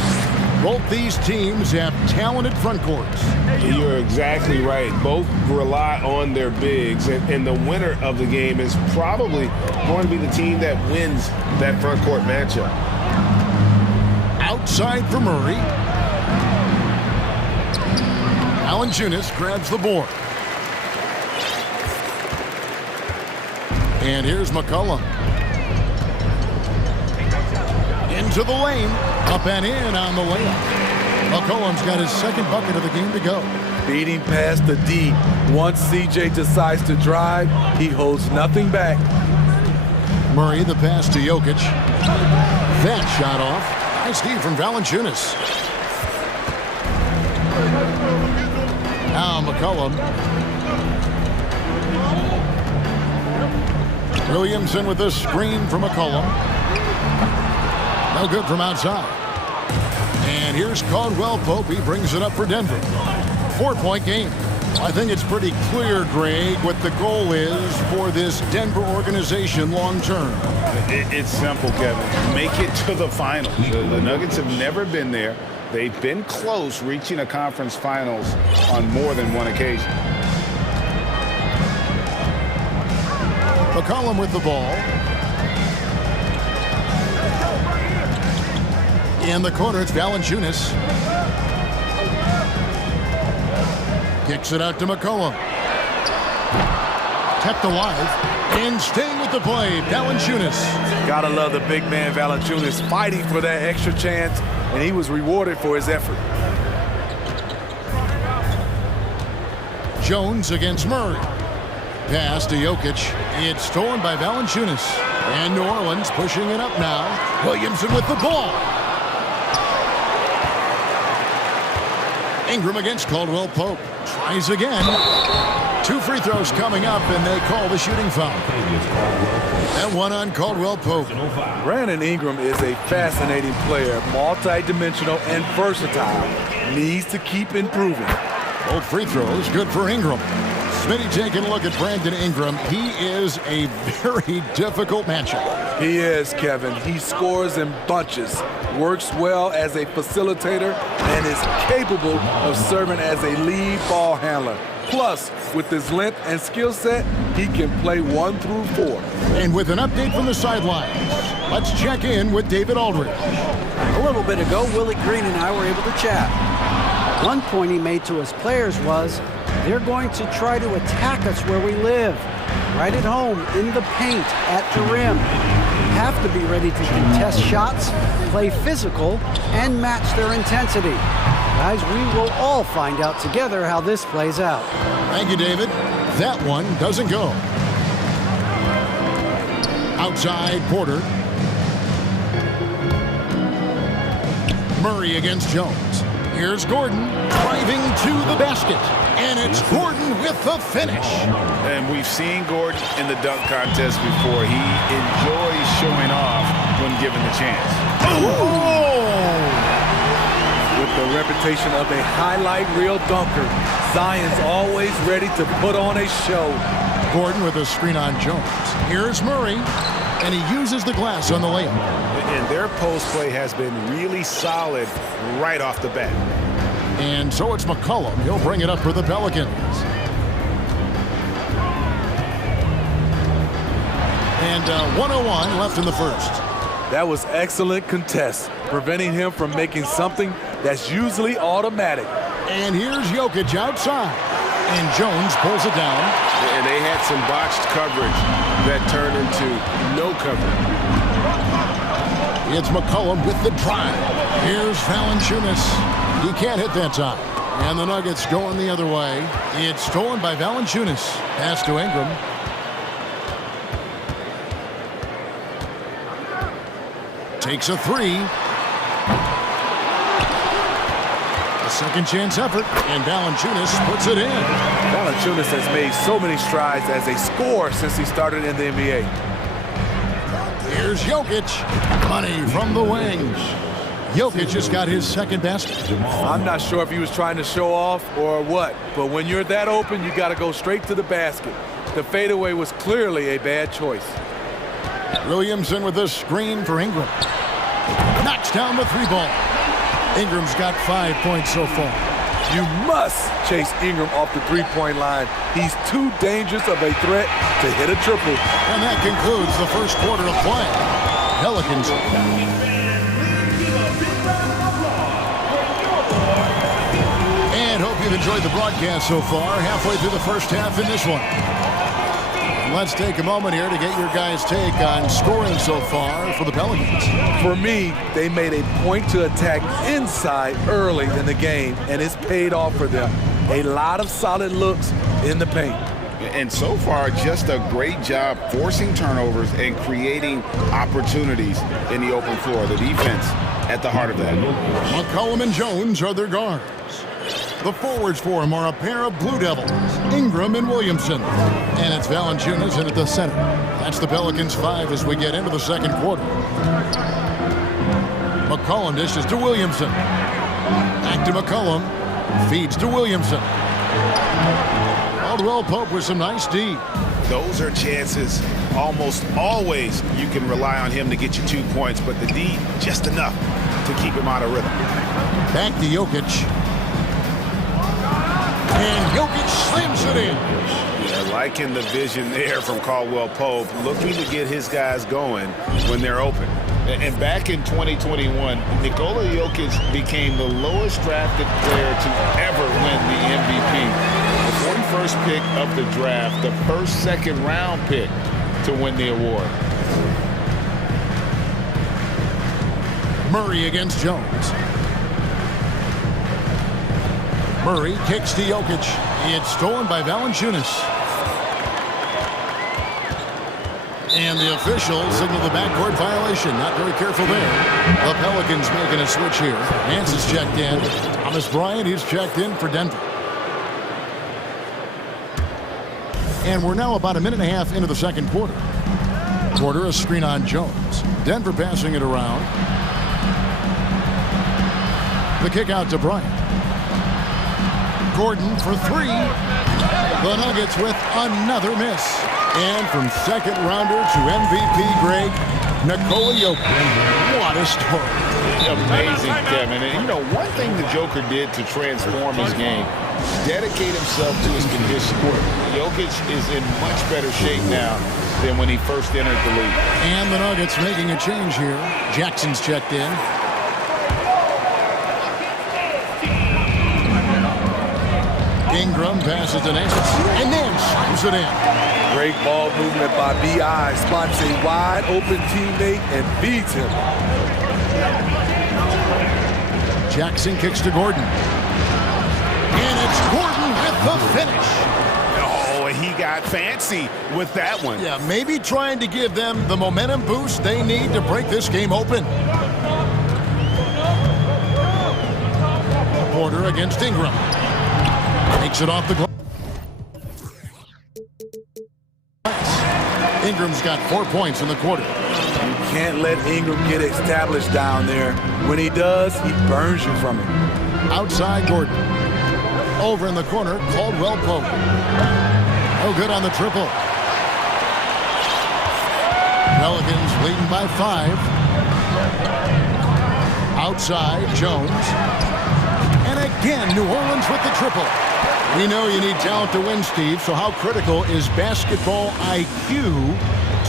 Both these teams have talented front courts. You're exactly right. Both rely on their bigs, and the winner of the game is probably going to be the team that wins that front court matchup. Outside for Murray. Valanciunas grabs the board. And here's McCollum. Into the lane. Up and in on the layup. McCollum's got his second bucket of the game to go. Beating past the D. Once CJ decides to drive, he holds nothing back. Murray, the pass to Jokic. That shot off. Nice D from Valanciunas. Now McCollum. Williamson with the screen from McCollum. No good from outside. And here's Caldwell Pope. He brings it up for Denver. 4-point game. I think it's pretty clear, Greg, what the goal is for this Denver organization long term. It's simple, Kevin. Make it to the finals. The Nuggets have never been there. They've been close reaching a conference finals on more than one occasion. McCollum with the ball. In the corner, it's Valanciunas. Kicks it out to McCollum. Kept alive. And staying with the play, Valanciunas. Gotta love the big man Valanciunas fighting for that extra chance, and he was rewarded for his effort. Jones against Murray. Pass to Jokic. It's stolen by Valanciunas. And New Orleans pushing it up now. Williamson with the ball. Ingram against Caldwell Pope. Tries again. 2 free throws coming up, and they call the shooting foul. And one on Caldwell Pope. Brandon Ingram is a fascinating player, multi-dimensional and versatile. Needs to keep improving. Both free throws good for Ingram. Smitty taking a look at Brandon Ingram. He is a very difficult matchup. He is, Kevin. He scores in bunches, works well as a facilitator, and is capable of serving as a lead ball handler. Plus, with his length and skill set, he can play 1 through 4. And with an update from the sidelines, let's check in with David Aldridge. A little bit ago, Willie Green and I were able to chat. One point he made to his players was, they're going to try to attack us where we live, right at home, in the paint, at the rim. We have to be ready to contest shots, play physical, and match their intensity. Guys, we will all find out together how this plays out. Thank you, David. That one doesn't go. Outside, Porter. Murray against Jones. Here's Gordon driving to the basket. And it's Gordon with the finish. And we've seen Gordon in the dunk contest before. He enjoys showing off when given the chance. With the reputation of a highlight reel dunker, Zion's always ready to put on a show. Gordon with a screen on Jones. Here's Murray, and he uses the glass on the layup. And their post play has been really solid right off the bat. And so it's McCollum. He'll bring it up for the Pelicans. And 1:01 left in the first. That was excellent contest, preventing him from making something that's usually automatic. And here's Jokic outside. And Jones pulls it down. And they had some botched coverage that turned into no coverage. It's McCollum with the drive. Here's Valanciunas. He can't hit that time. And the Nuggets going the other way. It's stolen by Valanciunas. Pass to Ingram. Takes a 3. The Second chance effort, and Valanciunas puts it in. Valanciunas has made so many strides as a scorer since he started in the NBA. Here's Jokic. Money from the wings. Jokic just got his second basket. I'm not sure if he was trying to show off or what, but when you're that open, you got to go straight to the basket. The fadeaway was clearly a bad choice. Williamson with a screen for Ingram. Knocks down the three ball. Ingram's got 5 points so far. You must chase Ingram off the three-point line. He's too dangerous of a threat to hit a triple. And that concludes the first quarter of play. Pelicans. And hope you've enjoyed the broadcast so far. Halfway through the first half in this one. Let's take a moment here to get your guys' take on scoring so far for the Pelicans. For me, they made a point to attack inside early in the game, and it's paid off for them. A lot of solid looks in the paint. And so far, just a great job forcing turnovers and creating opportunities in the open floor. The defense at the heart of that. McCollum and Jones are their guards. The forwards for him are a pair of Blue Devils, Ingram and Williamson. And it's Valanciunas in at the center. That's the Pelicans 5 as we get into the second quarter. McCollum dishes to Williamson. Back to McCollum. Feeds to Williamson. Caldwell Pope with some nice D. Those are chances. Almost always you can rely on him to get you 2 points, but the D, just enough to keep him out of rhythm. Back to Jokic. And Jokic slams it in. Yeah, liking the vision there from Caldwell Pope, looking to get his guys going when they're open. And back in 2021, Nikola Jokic became the lowest drafted player to ever win the MVP. The 41st pick of the draft, the first second-round pick to win the award. Murray against Jones. Murray kicks to Jokic. It's stolen by Valanciunas. And the officials signal the backcourt violation. Not very careful there. The Pelicans making a switch here. Nance is checked in. Thomas Bryant, he's checked in for Denver. And we're now about a minute and a half into the second quarter. Quarter, a screen on Jones. Denver passing it around. The kick out to Bryant. Gordon for three. The Nuggets with another miss. And from second rounder to MVP grade, Nikola Jokic. What a story. Amazing, Kevin. And you know, one thing the Joker did to transform his game, dedicate himself to his condition work. Jokic is in much better shape now than when he first entered the league. And the Nuggets making a change here. Jackson's checked in. Ingram passes to Nance, and then slams it in. Great ball movement by B.I. Spots a wide open teammate and beats him. Jackson kicks to Gordon. And it's Gordon with the finish. Oh, he got fancy with that one. Yeah, maybe trying to give them the momentum boost they need to break this game open. Porter against Ingram. Takes it off the glass. Ingram's got 4 points in the quarter. You can't let Ingram get established down there. When he does, he burns you from it. Outside Gordon. Over in the corner, Caldwell Pope. No good on the triple. Pelicans leading by 5. Outside, Jones. And again, New Orleans with the triple. We know you need talent to win, Steve, so how critical is basketball IQ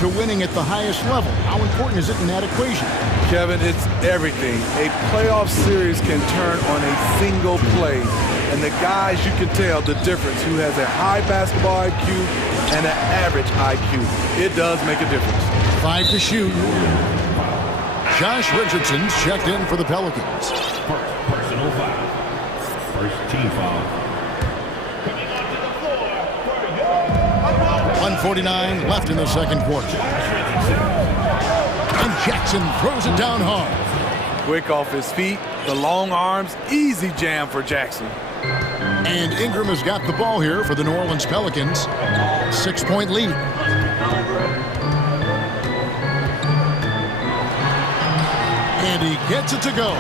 to winning at the highest level? How important is it in that equation? Kevin, it's everything. A playoff series can turn on a single play, and the guys, you can tell the difference who has a high basketball IQ and an average IQ. It does make a difference. 5 to shoot. Josh Richardson's checked in for the Pelicans. First personal foul. First team foul. 1:49 left in the second quarter. And Jackson throws it down hard. Quick off his feet, The long arms, easy jam for Jackson. And Ingram has got the ball here for the New Orleans Pelicans. 6-point lead. And he gets it to go.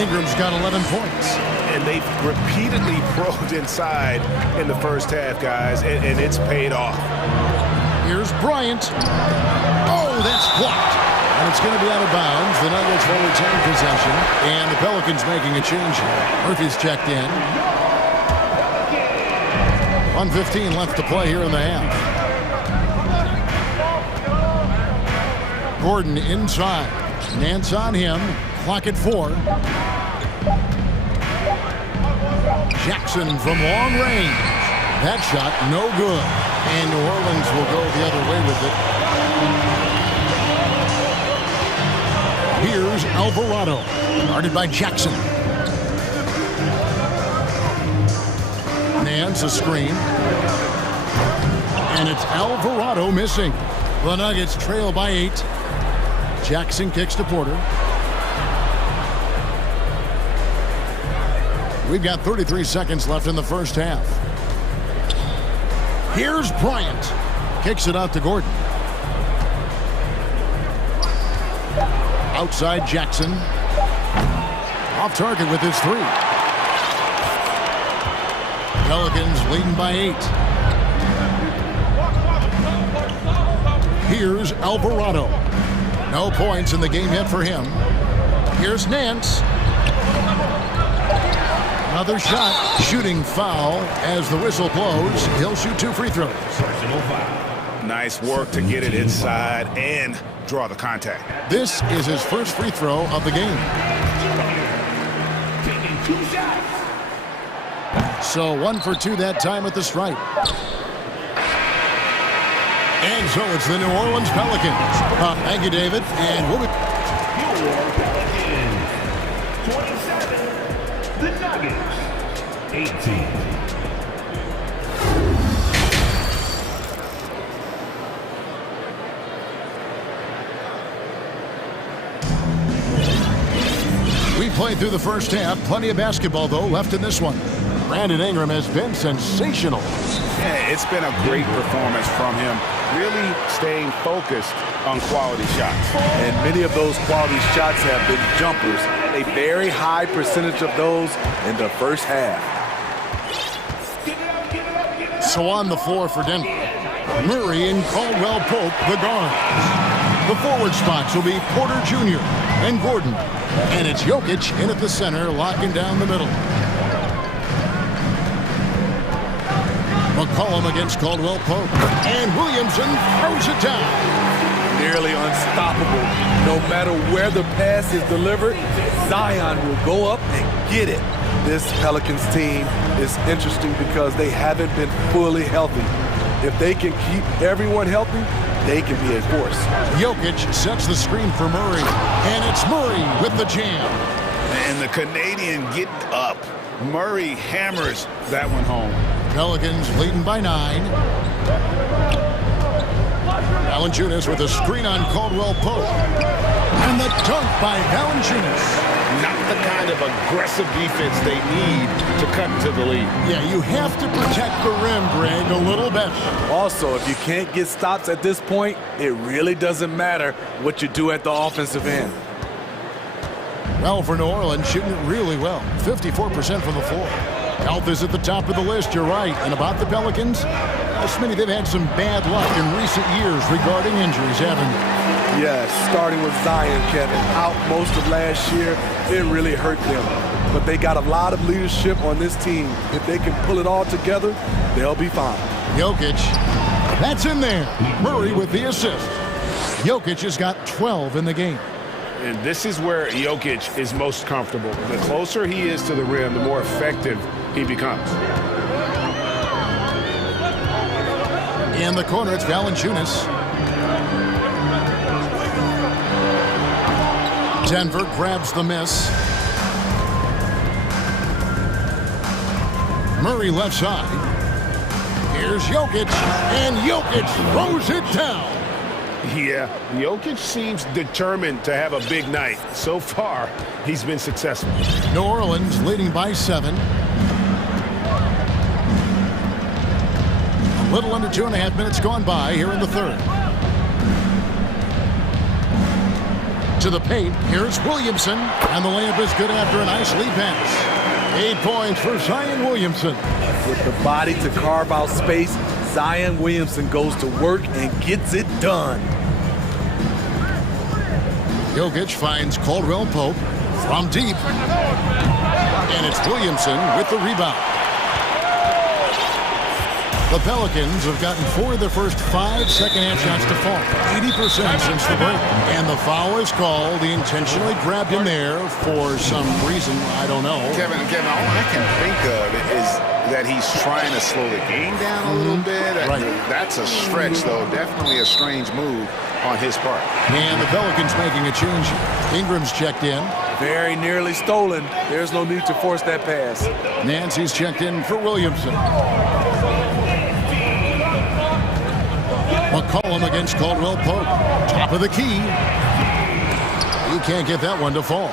Ingram's got 11 points. And they've repeatedly probed inside in the first half, guys, and it's paid off. Here's Bryant. Oh, that's blocked. And it's going to be out of bounds. The Nuggets will retain possession. And the Pelicans making a change here. Murphy's checked in. 1:15 left to play here in the half. Gordon inside. Nance on him. Clock at 4. Jackson from long range. That shot no good. And New Orleans will go the other way with it. Here's Alvarado. Guarded by Jackson. Nance a screen. And it's Alvarado missing. The Nuggets trail by 8. Jackson kicks to Porter. We've got 33 seconds left in the first half. Here's Bryant. Kicks it out to Gordon. Outside Jackson. Off target with his 3. Pelicans leading by 8. Here's Alvarado. No points in the game yet for him. Here's Nance. Another shot. Shooting foul as the whistle blows. He'll shoot 2 free throws. Nice work to get it inside and draw the contact. This is his first free throw of the game. So 1 for 2 that time at the stripe. And so it's the New Orleans Pelicans. Thank you, David. And we'll be... 27. The Nuggets. 18. We played through the first half. Plenty of basketball, though, left in this one. Brandon Ingram has been sensational. Yeah, it's been a great performance from him. Really staying focused on quality shots. And many of those quality shots have been jumpers. A very high percentage of those in the first half. So on the floor for Denver, Murray and Caldwell Pope, the guards. The forward spots will be Porter Jr. and Gordon. And it's Jokic in at the center, locking down the middle. McCollum against Caldwell Pope. And Williamson throws it down. Nearly unstoppable. No matter where the pass is delivered, Zion will go up and get it. This Pelicans team is interesting because they haven't been fully healthy. If they can keep everyone healthy, they can be a force. Jokic sets the screen for Murray. And it's Murray with the jam. And the Canadian getting up. Murray hammers that one home. Pelicans leading by 9. Valanciunas with a screen on Caldwell Pope. And the dunk by Valanciunas. Not the kind of aggressive defense they need to cut to the lead. Yeah, you have to protect the rim, Greg, a little better. Also, if you can't get stops at this point, it really doesn't matter what you do at the offensive end. Well, for New Orleans, shooting it really well. 54% from the floor. Health is at the top of the list, you're right. And about the Pelicans, Smitty, they've had some bad luck in recent years regarding injuries, haven't they? Yes, starting with Zion, Kevin, out most of last year, it really hurt them. But they got a lot of leadership on this team. If they can pull it all together, they'll be fine. Jokic, that's in there. Murray with the assist. Jokic has got 12 in the game. And this is where Jokic is most comfortable. The closer he is to the rim, the more effective he becomes. In the corner, it's Valanciunas. Denver grabs the miss. Murray left side. Here's Jokic, and Jokic throws it down. Yeah, Jokic seems determined to have a big night. So far, he's been successful. New Orleans leading by 7. A little under 2.5 minutes gone by here in the third. To the paint, here's Williamson, and the layup is good after a nice lead pass. 8 points for Zion Williamson. With the body to carve out space, Zion Williamson goes to work and gets it done. Jokic finds Caldwell Pope from deep. And it's Williamson with the rebound. The Pelicans have gotten 4 of their first 5 second-half shots to fall. 80% since the break. And the foul is called. He intentionally grabbed him there for some reason. I don't know. Kevin, all I can think of is that he's trying to slow the game down a little bit. Right. That's a stretch, though. Definitely a strange move on his part. And the Pelicans making a change. Ingram's checked in. Very nearly stolen. There's no need to force that pass. Nancy's checked in for Williamson. McCollum against Caldwell Pope. Top of the key. He can't get that one to fall.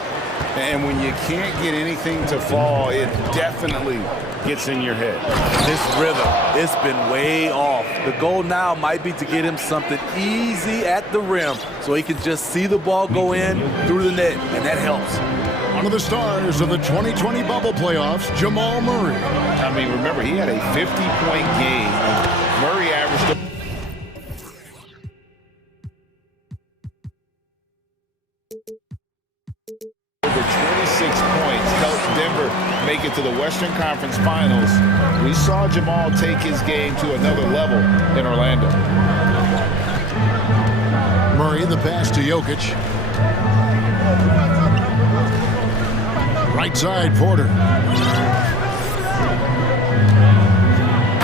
And when you can't get anything to fall, it definitely gets in your head. This rhythm, it's been way off. The goal now might be to get him something easy at the rim so he can just see the ball go in through the net, and that helps. One of the stars of the 2020 bubble playoffs, Jamal Murray. I mean, remember, he had a 50-point game. Murray averaged... The 26 points helped Denver make it to the Western Conference Finals. We saw Jamal take his game to another level in Orlando. Murray, the pass to Jokic. Right side, Porter.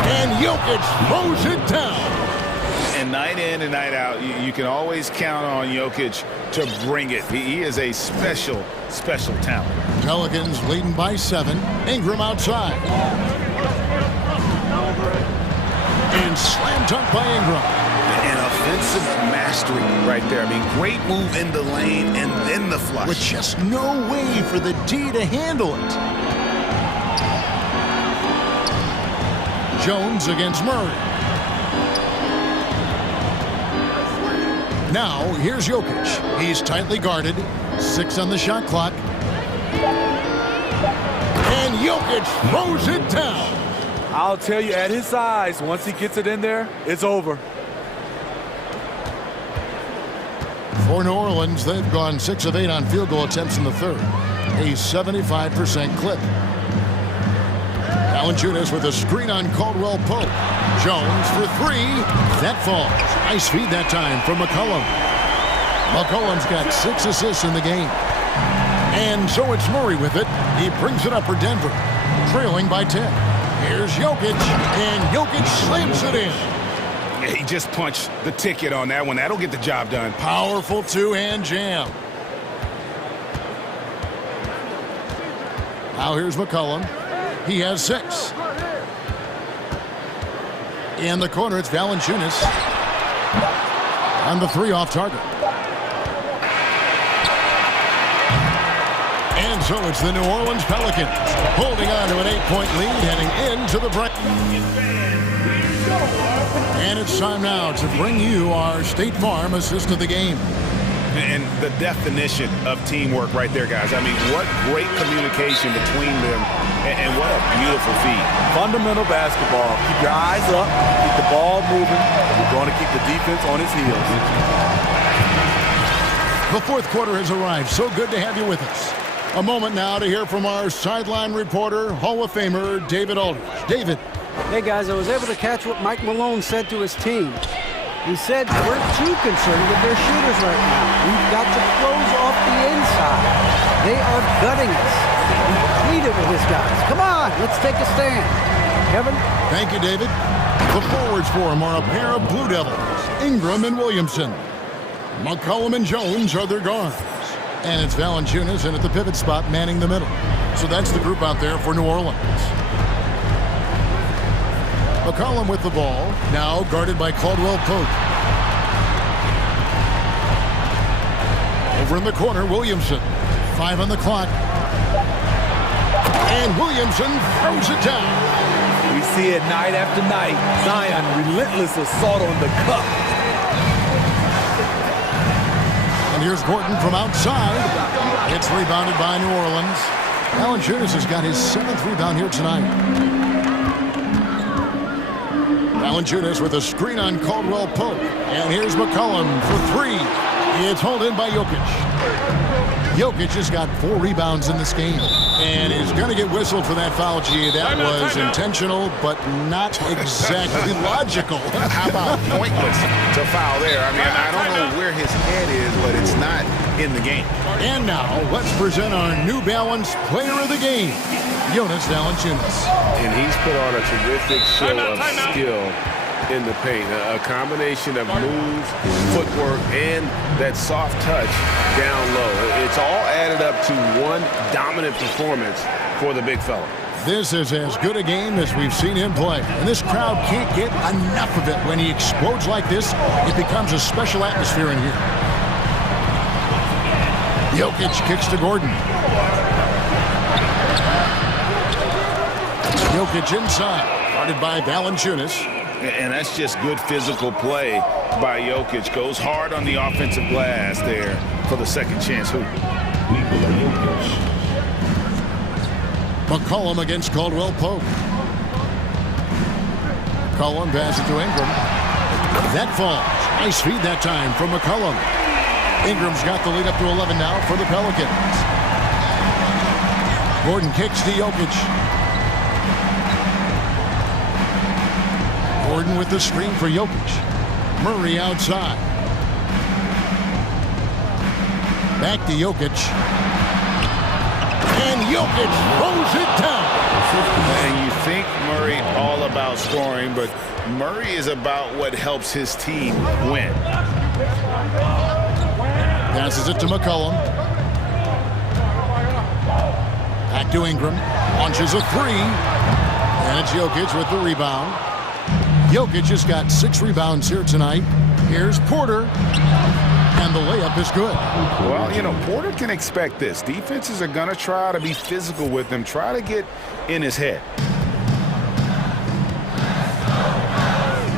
And Jokic throws it down. And night in and night out, you can always count on Jokic to bring it. He is a special, special talent. Pelicans leading by 7. Ingram outside. And slam dunk by Ingram. An offensive mastery right there. I mean, great move in the lane and then the flush. With just no way for the D to handle it. Jones against Murray. Now, here's Jokic. He's tightly guarded. 6 on the shot clock. And Jokic throws it down. I'll tell you, at his size, once he gets it in there, it's over. For New Orleans, they've gone 6 of 8 on field goal attempts in the third. A 75% clip. Valanciunas with a screen on Caldwell Pope. Jones for 3. That falls. Nice feed that time from McCollum. McCollum's got 6 assists in the game. And so it's Murray with it. He brings it up for Denver, trailing by 10. Here's Jokic, and Jokic slams it in. He just punched the ticket on that one. That'll get the job done. Powerful two-hand jam. Now here's McCollum. He has 6. In the corner, it's Valanciunas. On the 3 off target. And so it's the New Orleans Pelicans holding on to an 8-point lead heading into the break. And it's time now to bring you our State Farm assist of the game. And the definition of teamwork right there, guys. I mean, what great communication between them, and what a beautiful feed. Fundamental basketball. Keep your eyes up, keep the ball moving. You're going to keep the defense on its heels. The fourth quarter has arrived. So good to have you with us. A moment now to hear from our sideline reporter, Hall of Famer David Aldridge. David. Hey, guys, I was able to catch what Mike Malone said to his team. He said, we're too concerned with their shooters right now. We've got to close off the inside. They are gutting us. He pleaded with his guys. Come on, let's take a stand. Kevin? Thank you, David. The forwards for him are a pair of Blue Devils, Ingram and Williamson. McCollum and Jones are their guards. And it's Valanciunas in at the pivot spot manning the middle. So that's the group out there for New Orleans. McCollum with the ball, now guarded by Caldwell Pope. Over in the corner, Williamson. 5 on the clock. And Williamson throws it down. We see it night after night. Zion, relentless assault on the cup. And here's Gordon from outside. It's rebounded by New Orleans. Valanciunas has got his 7th rebound here tonight. Valanciunas with a screen on Caldwell Pope. And here's McCollum for 3. It's hauled in by Jokic. Jokic has got 4 rebounds in this game. And is going to get whistled for that foul, G. That was intentional, but not exactly logical. How about pointless to foul there? I mean, I don't know where his head is, but it's not in the game. And now, let's present our New Balance Player of the Game, Jonas Valanciunas. And he's put on a terrific show of skill in the paint. A combination of moves, footwork, and that soft touch down low. It's all added up to one dominant performance for the big fella. This is as good a game as we've seen him play. And this crowd can't get enough of it. When he explodes like this, it becomes a special atmosphere in here. Jokic kicks to Gordon. Jokic inside, guarded by Valanciunas. And that's just good physical play by Jokic. Goes hard on the offensive glass there for the second chance hoop. McCollum against Caldwell Pope. McCollum passes to Ingram. That falls. Nice feed that time from McCollum. Ingram's got the lead up to 11 now for the Pelicans. Gordon kicks to Jokic. Gordon with the screen for Jokic. Murray outside. Back to Jokic. And Jokic throws it down. And you think Murray all about scoring, but Murray is about what helps his team win. Passes it to McCollum. Back to Ingram. Launches a 3. And it's Jokic with the rebound. Jokic has got 6 rebounds here tonight. Here's Porter. And the layup is good. Well, you know, Porter can expect this. Defenses are going to try to be physical with him, try to get in his head.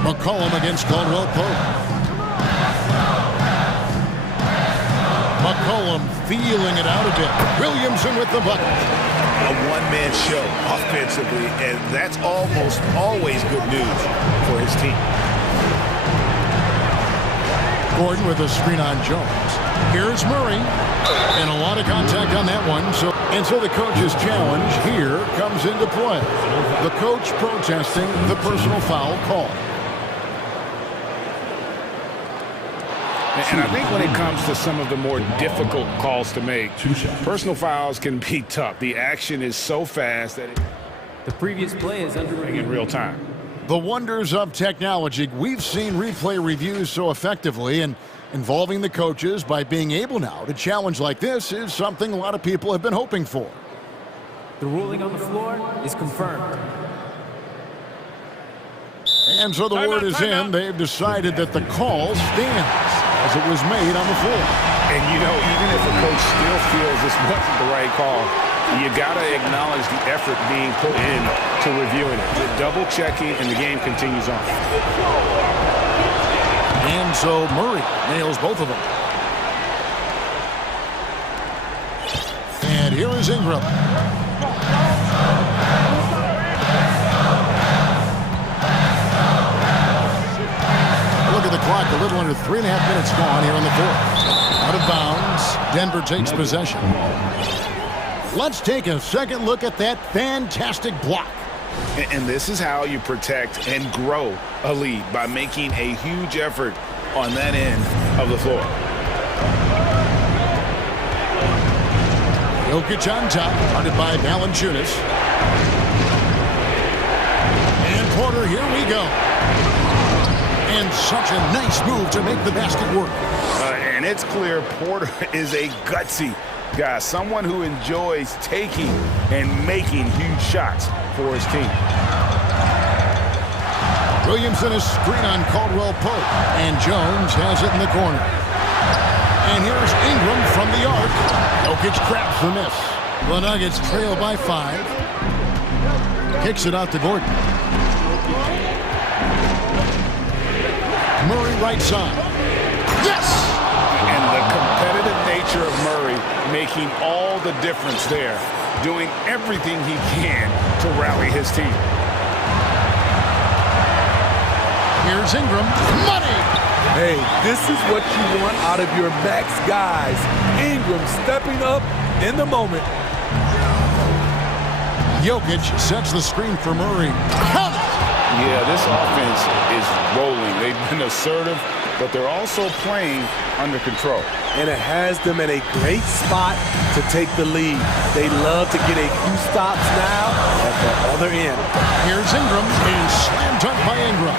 McCollum against Caldwell Pope. McCollum feeling it out a bit. Williamson with the bucket. A one-man show offensively, and that's almost always good news for his team. Gordon with a screen on Jones. Here's Murray. And a lot of contact on that one. So the coach's challenge here comes into play. The coach protesting the personal foul call. And I think when it comes to some of the more difficult calls to make, personal fouls can be tough. The action is so fast that the previous play is under review in real time. The wonders of technology. We've seen replay reviews so effectively, and involving the coaches by being able now to challenge like this is something a lot of people have been hoping for. The ruling on the floor is confirmed. And so the word is in. They've decided that the call stands as it was made on the floor. And, you know, even if a coach still feels this wasn't the right call, you got to acknowledge the effort being put in to reviewing it. The double checking, and the game continues on. And so Murray nails both of them. And here is Ingram. Look at the clock, a little under 3.5 minutes gone here on the fourth. Out of bounds, Denver takes possession. Let's take a second look at that fantastic block. And this is how you protect and grow a lead, by making a huge effort on that end of the floor. Jokic on top, guarded by Valanciunas. And Porter, here we go. And such a nice move to make the basket work. And it's clear Porter is a gutsy guy, someone who enjoys taking and making huge shots for his team. Williamson is screen on Caldwell Pope, and Jones has it in the corner. And here's Ingram from the arc. Jokic grabs the miss. The Nuggets trail by 5. Kicks it out to Gordon. Murray right side. Yes! And the competitive nature of Murray making all the difference there, doing everything he can to rally his team. Here's Ingram. Money! Hey, this is what you want out of your max guys. Ingram stepping up in the moment. Jokic sets the screen for Murray. Count it! Yeah, this offense is rolling. They've been assertive, but they're also playing under control. And it has them in a great spot to take the lead. They love to get a few stops now at the other end. Here's Ingram, and slam dunk by Ingram.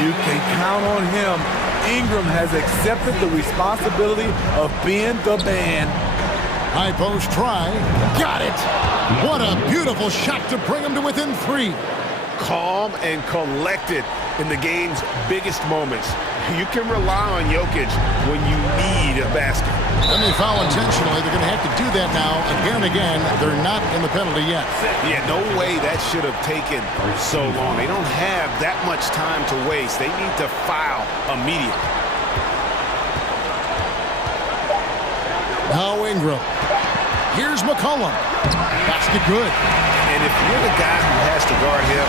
You can count on him. Ingram has accepted the responsibility of being the man. High post try. Got it! What a beautiful shot to bring him to within 3. Calm and collected in the game's biggest moments. You can rely on Jokic when you need a basket. And they foul intentionally. They're going to have to do that now again and again. They're not in the penalty yet. Yeah, no way that should have taken so long. They don't have that much time to waste. They need to foul immediately. Now Ingram. Here's McCollum. Basket good. And if you're the guy who has to guard him,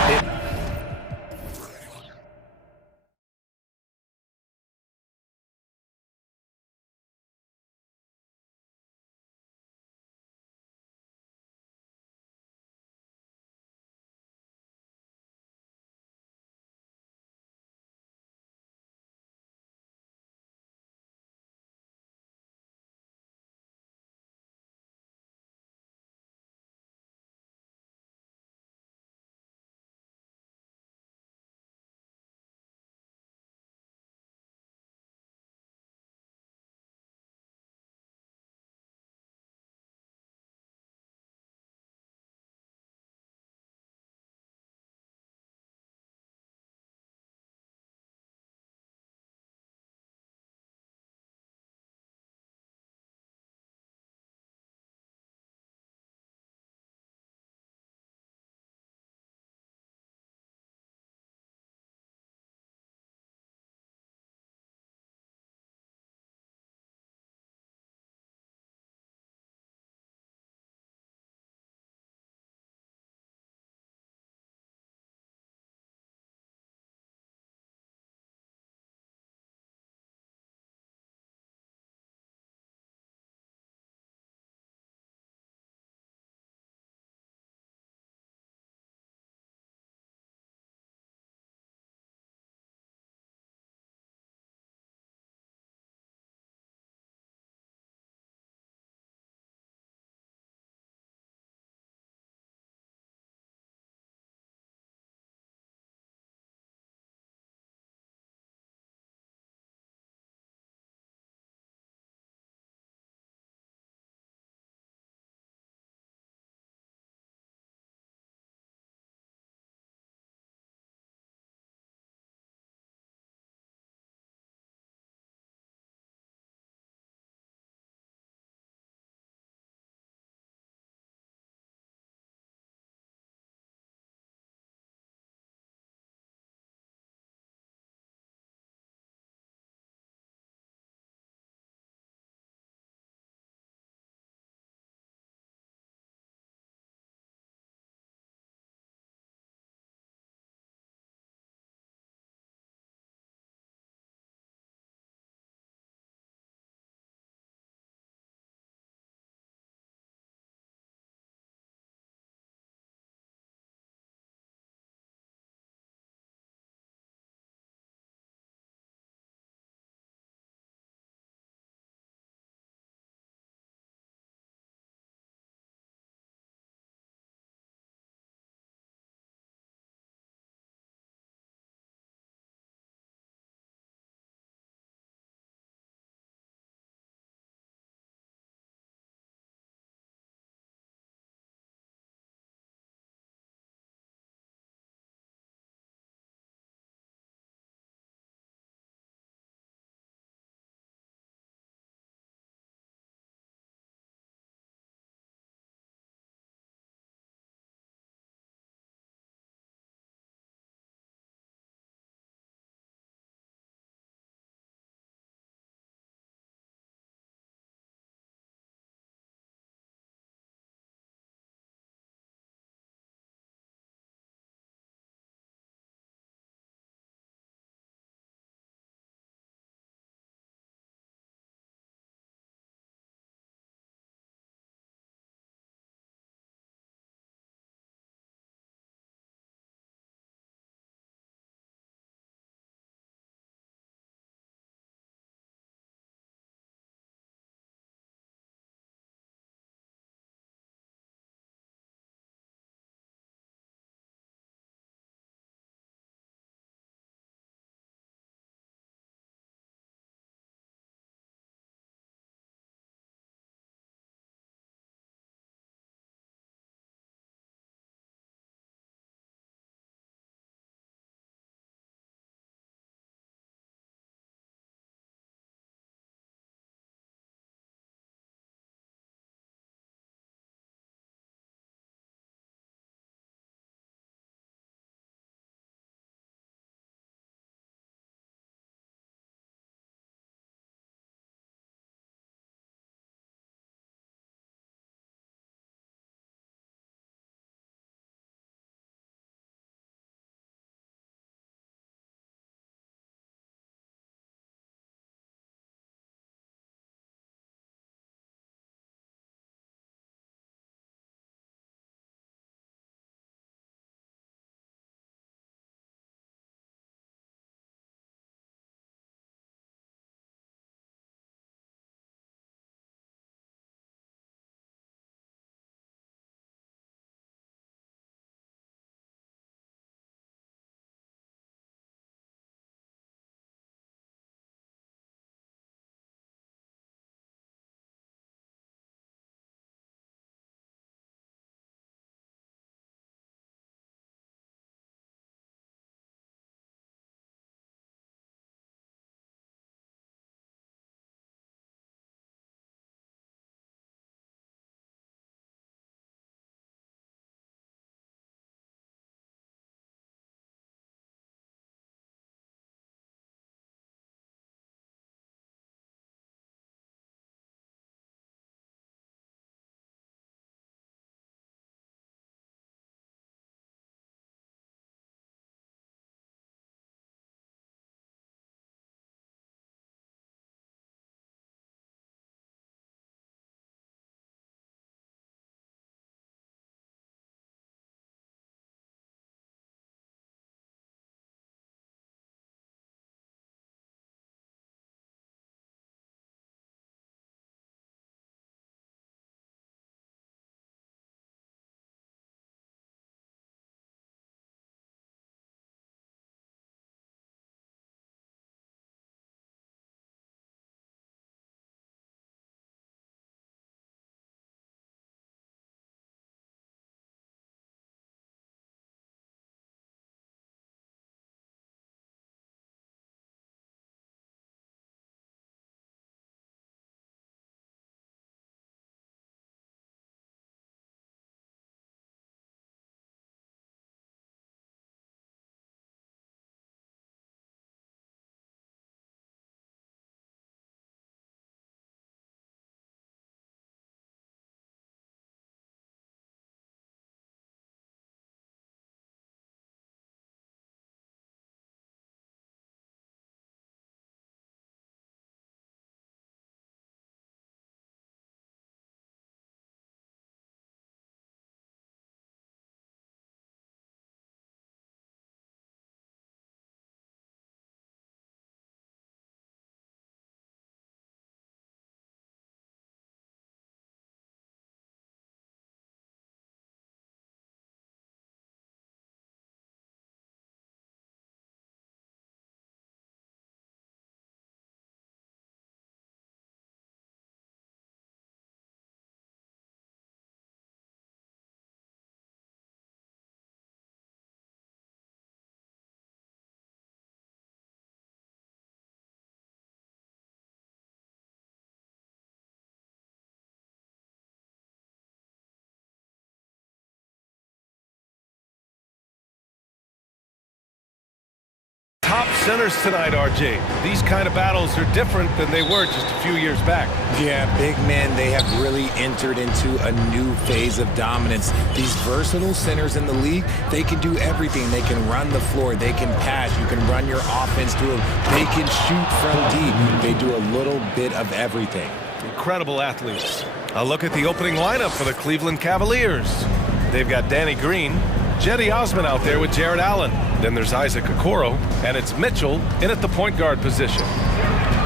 centers tonight, RJ. These kind of battles are different than they were just a few years back. Yeah, big men, they have really entered into a new phase of dominance. These versatile centers in the league, they can do everything. They can run the floor, they can pass, you can run your offense through them, they can shoot from deep. They do a little bit of everything. Incredible athletes. A look at the opening lineup for the Cleveland Cavaliers. They've got Danny Green, Jetty Osman out there with Jared Allen. Then there's Isaac Okoro, and it's Mitchell in at the point guard position.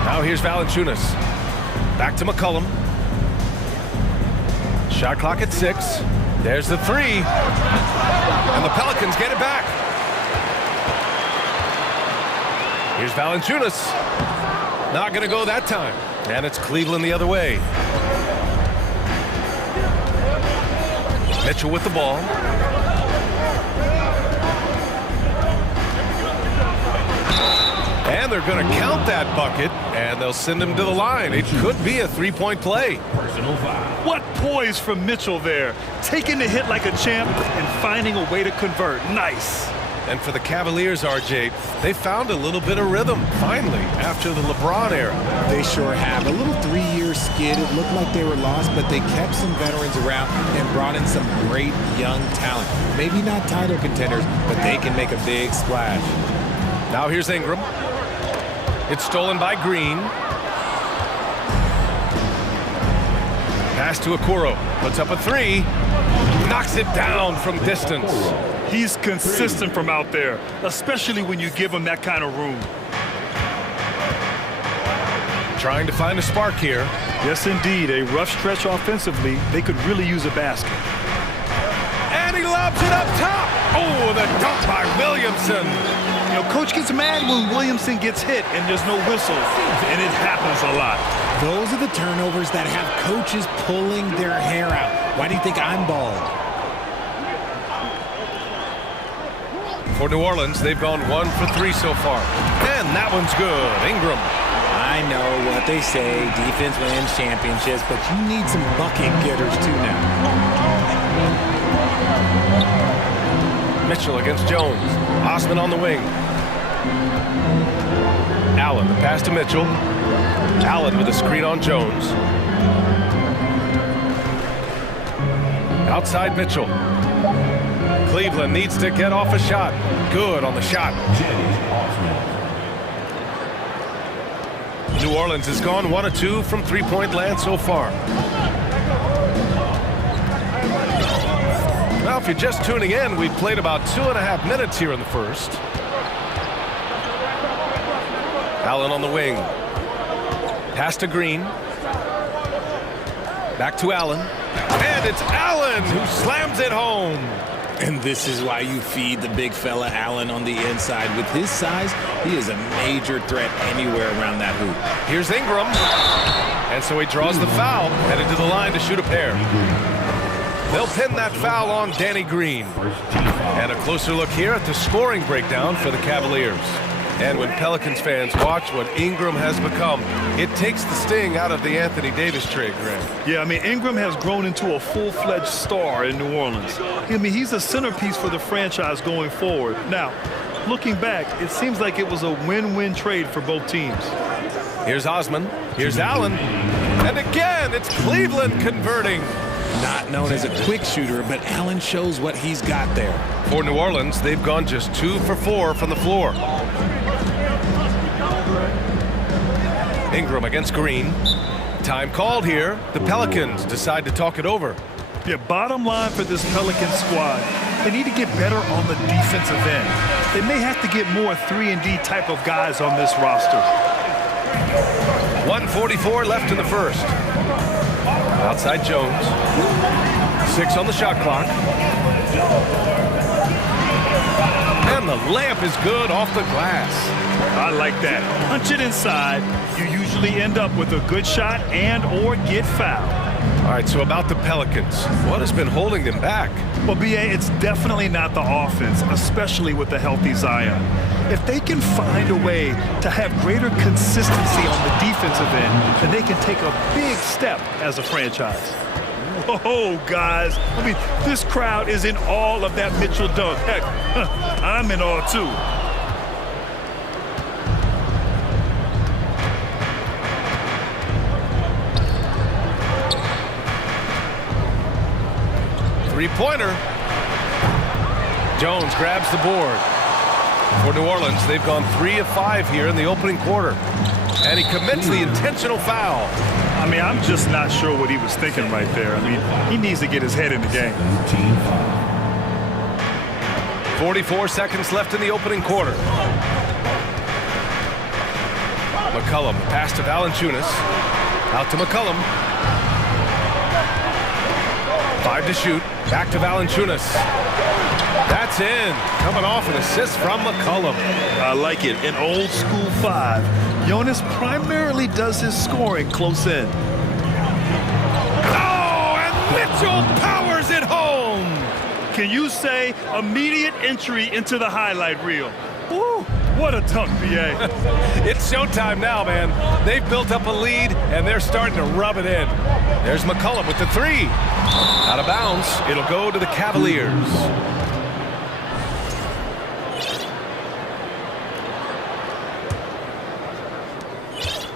Now here's Valanciunas. Back to McCollum. Shot clock at 6. There's the 3. And the Pelicans get it back. Here's Valanciunas. Not going to go that time. And it's Cleveland the other way. Mitchell with the ball. And they're going to count that bucket, and they'll send him to the line. It could be a three-point play. Personal foul. What poise from Mitchell there. Taking the hit like a champ and finding a way to convert. Nice. And for the Cavaliers, RJ, they found a little bit of rhythm, finally, after the LeBron era. They sure have. A little 3-year skid. It looked like they were lost, but they kept some veterans around and brought in some great young talent. Maybe not title contenders, but they can make a big splash. Now here's Ingram. It's stolen by Green. Pass to Okoro. Puts up a 3. Knocks it down from distance. He's consistent from out there, especially when you give him that kind of room. Trying to find a spark here. Yes, indeed. A rough stretch offensively. They could really use a basket. And he lobs it up top. Oh, the dunk by Williamson. You know, coach gets mad when Williamson gets hit and there's no whistle, and it happens a lot. Those are the turnovers that have coaches pulling their hair out. Why do you think I'm bald? For New Orleans, they've gone 1 for 3 so far. And that one's good. Ingram. I know what they say, defense wins championships, but you need some bucket getters too now. Mitchell against Jones. Osman on the wing. Allen, the pass to Mitchell. Allen with a screen on Jones. Outside Mitchell. Cleveland needs to get off a shot. Good on the shot. New Orleans has gone 1 of 2 from three-point land so far. Now, if you're just tuning in, we've played about 2.5 minutes here in the first. Allen on the wing. Pass to Green. Back to Allen. And it's Allen who slams it home. And this is why you feed the big fella Allen on the inside. With his size, he is a major threat anywhere around that hoop. Here's Ingram. And so he draws the foul, headed to the line to shoot a pair. They'll pin that foul on Danny Green. And a closer look here at the scoring breakdown for the Cavaliers. And when Pelicans fans watch what Ingram has become, it takes the sting out of the Anthony Davis trade, Grant. Yeah, I mean, Ingram has grown into a full-fledged star in New Orleans. I mean, he's a centerpiece for the franchise going forward. Now, looking back, it seems like it was a win-win trade for both teams. Here's Osman. Here's Allen. And again, it's Cleveland converting. Not known as a quick shooter, but Allen shows what he's got there. For New Orleans, they've gone just 2 for 4 from the floor. Ingram against Green. Time called here. The Pelicans decide to talk it over. Yeah, bottom line for this Pelicans squad, they need to get better on the defensive end. They may have to get more 3-and-D type of guys on this roster. 1:44 left in the first. Outside Jones. 6 on the shot clock. And the layup is good off the glass. I like that. Punch it inside. You usually end up with a good shot and or get fouled. All right, so about the Pelicans, what has been holding them back? Well, B.A., it's definitely not the offense, especially with the healthy Zion. If they can find a way to have greater consistency on the defensive end, then they can take a big step as a franchise. Whoa, guys. I mean, this crowd is in awe of that Mitchell dunk. Heck, I'm in awe, too. three-pointer. Jones grabs the board. For New Orleans, they've gone 3 of 5 here in the opening quarter. And he commits the intentional foul. I mean, I'm just not sure what he was thinking right there. I mean, he needs to get his head in the game. 44 seconds left in the opening quarter. McCollum, pass to Valanciunas. Out to McCollum. 5 to shoot. Back to Valanciunas. That's in. Coming off an assist from McCollum. I like it. In old school 5, Jonas primarily does his scoring close in. Oh, and Mitchell powers it home. Can you say immediate entry into the highlight reel? Woo, what a dunk, BA. It's showtime now, man. They've built up a lead, and they're starting to rub it in. There's McCollum with the 3. Out of bounds. It'll go to the Cavaliers.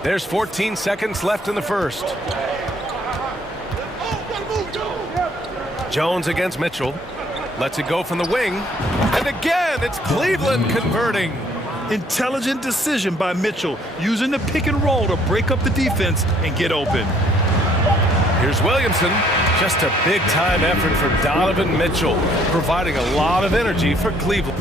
There's 14 seconds left in the first. Jones against Mitchell. Lets it go from the wing. And again, it's Cleveland converting. Intelligent decision by Mitchell, using the pick and roll to break up the defense and get open. Here's Williamson. Just a big-time effort for Donovan Mitchell, providing a lot of energy for Cleveland.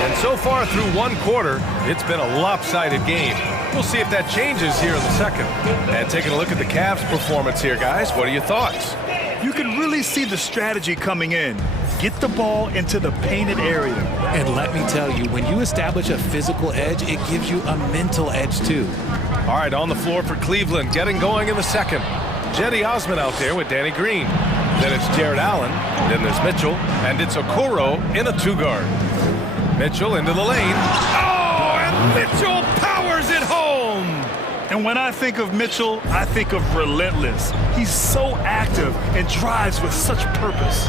And so far through one quarter, it's been a lopsided game. We'll see if that changes here in the second. And taking a look at the Cavs' performance here, guys, what are your thoughts? You can really see the strategy coming in. Get the ball into the painted area. And let me tell you, when you establish a physical edge, it gives you a mental edge too. All right, on the floor for Cleveland, getting going in the second. Jetty Osman out there with Danny Green. Then it's Jared Allen. Then there's Mitchell. And it's Okoro in a 2-guard. Mitchell into the lane. Oh, and Mitchell powers it home. And when I think of Mitchell, I think of relentless. He's so active and drives with such purpose.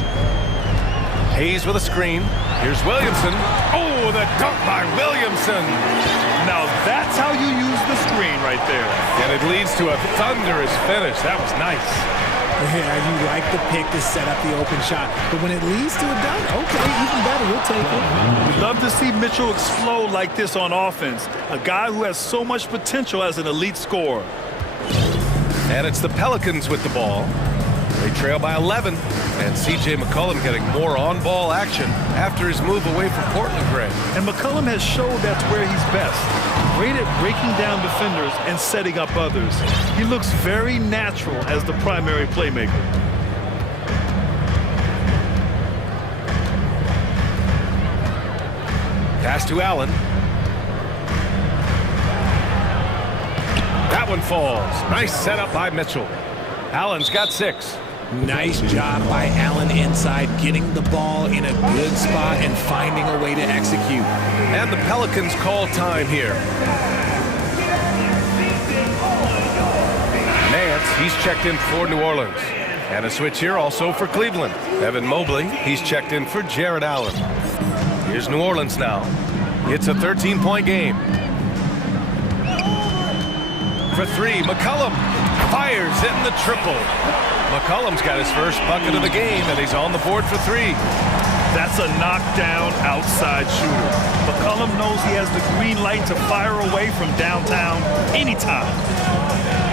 Hayes with a screen. Here's Williamson. Oh, the dunk by Williamson. Now that's how you use the screen right there. And it leads to a thunderous finish. That was nice. Yeah, you like the pick to set up the open shot. But when it leads to a dunk, okay, even better, we'll take it. We love to see Mitchell explode like this on offense. A guy who has so much potential as an elite scorer. And it's the Pelicans with the ball. They trail by 11. And C.J. McCollum getting more on-ball action after his move away from Portland, Greg. And McCollum has showed that's where he's best. Great at breaking down defenders and setting up others. He looks very natural as the primary playmaker. Pass to Allen. That one falls. Nice setup by Mitchell. Allen's got 6. Nice job by Allen inside, getting the ball in a good spot and finding a way to execute. And the Pelicans call time here. Nance, he's checked in for New Orleans. And a switch here also for Cleveland. Evan Mobley, he's checked in for Jared Allen. Here's New Orleans now. It's a 13-point game. For 3, McCollum fires in the triple. McCollum's got his first bucket of the game, and he's on the board for 3. That's a knockdown outside shooter. McCollum knows he has the green light to fire away from downtown anytime.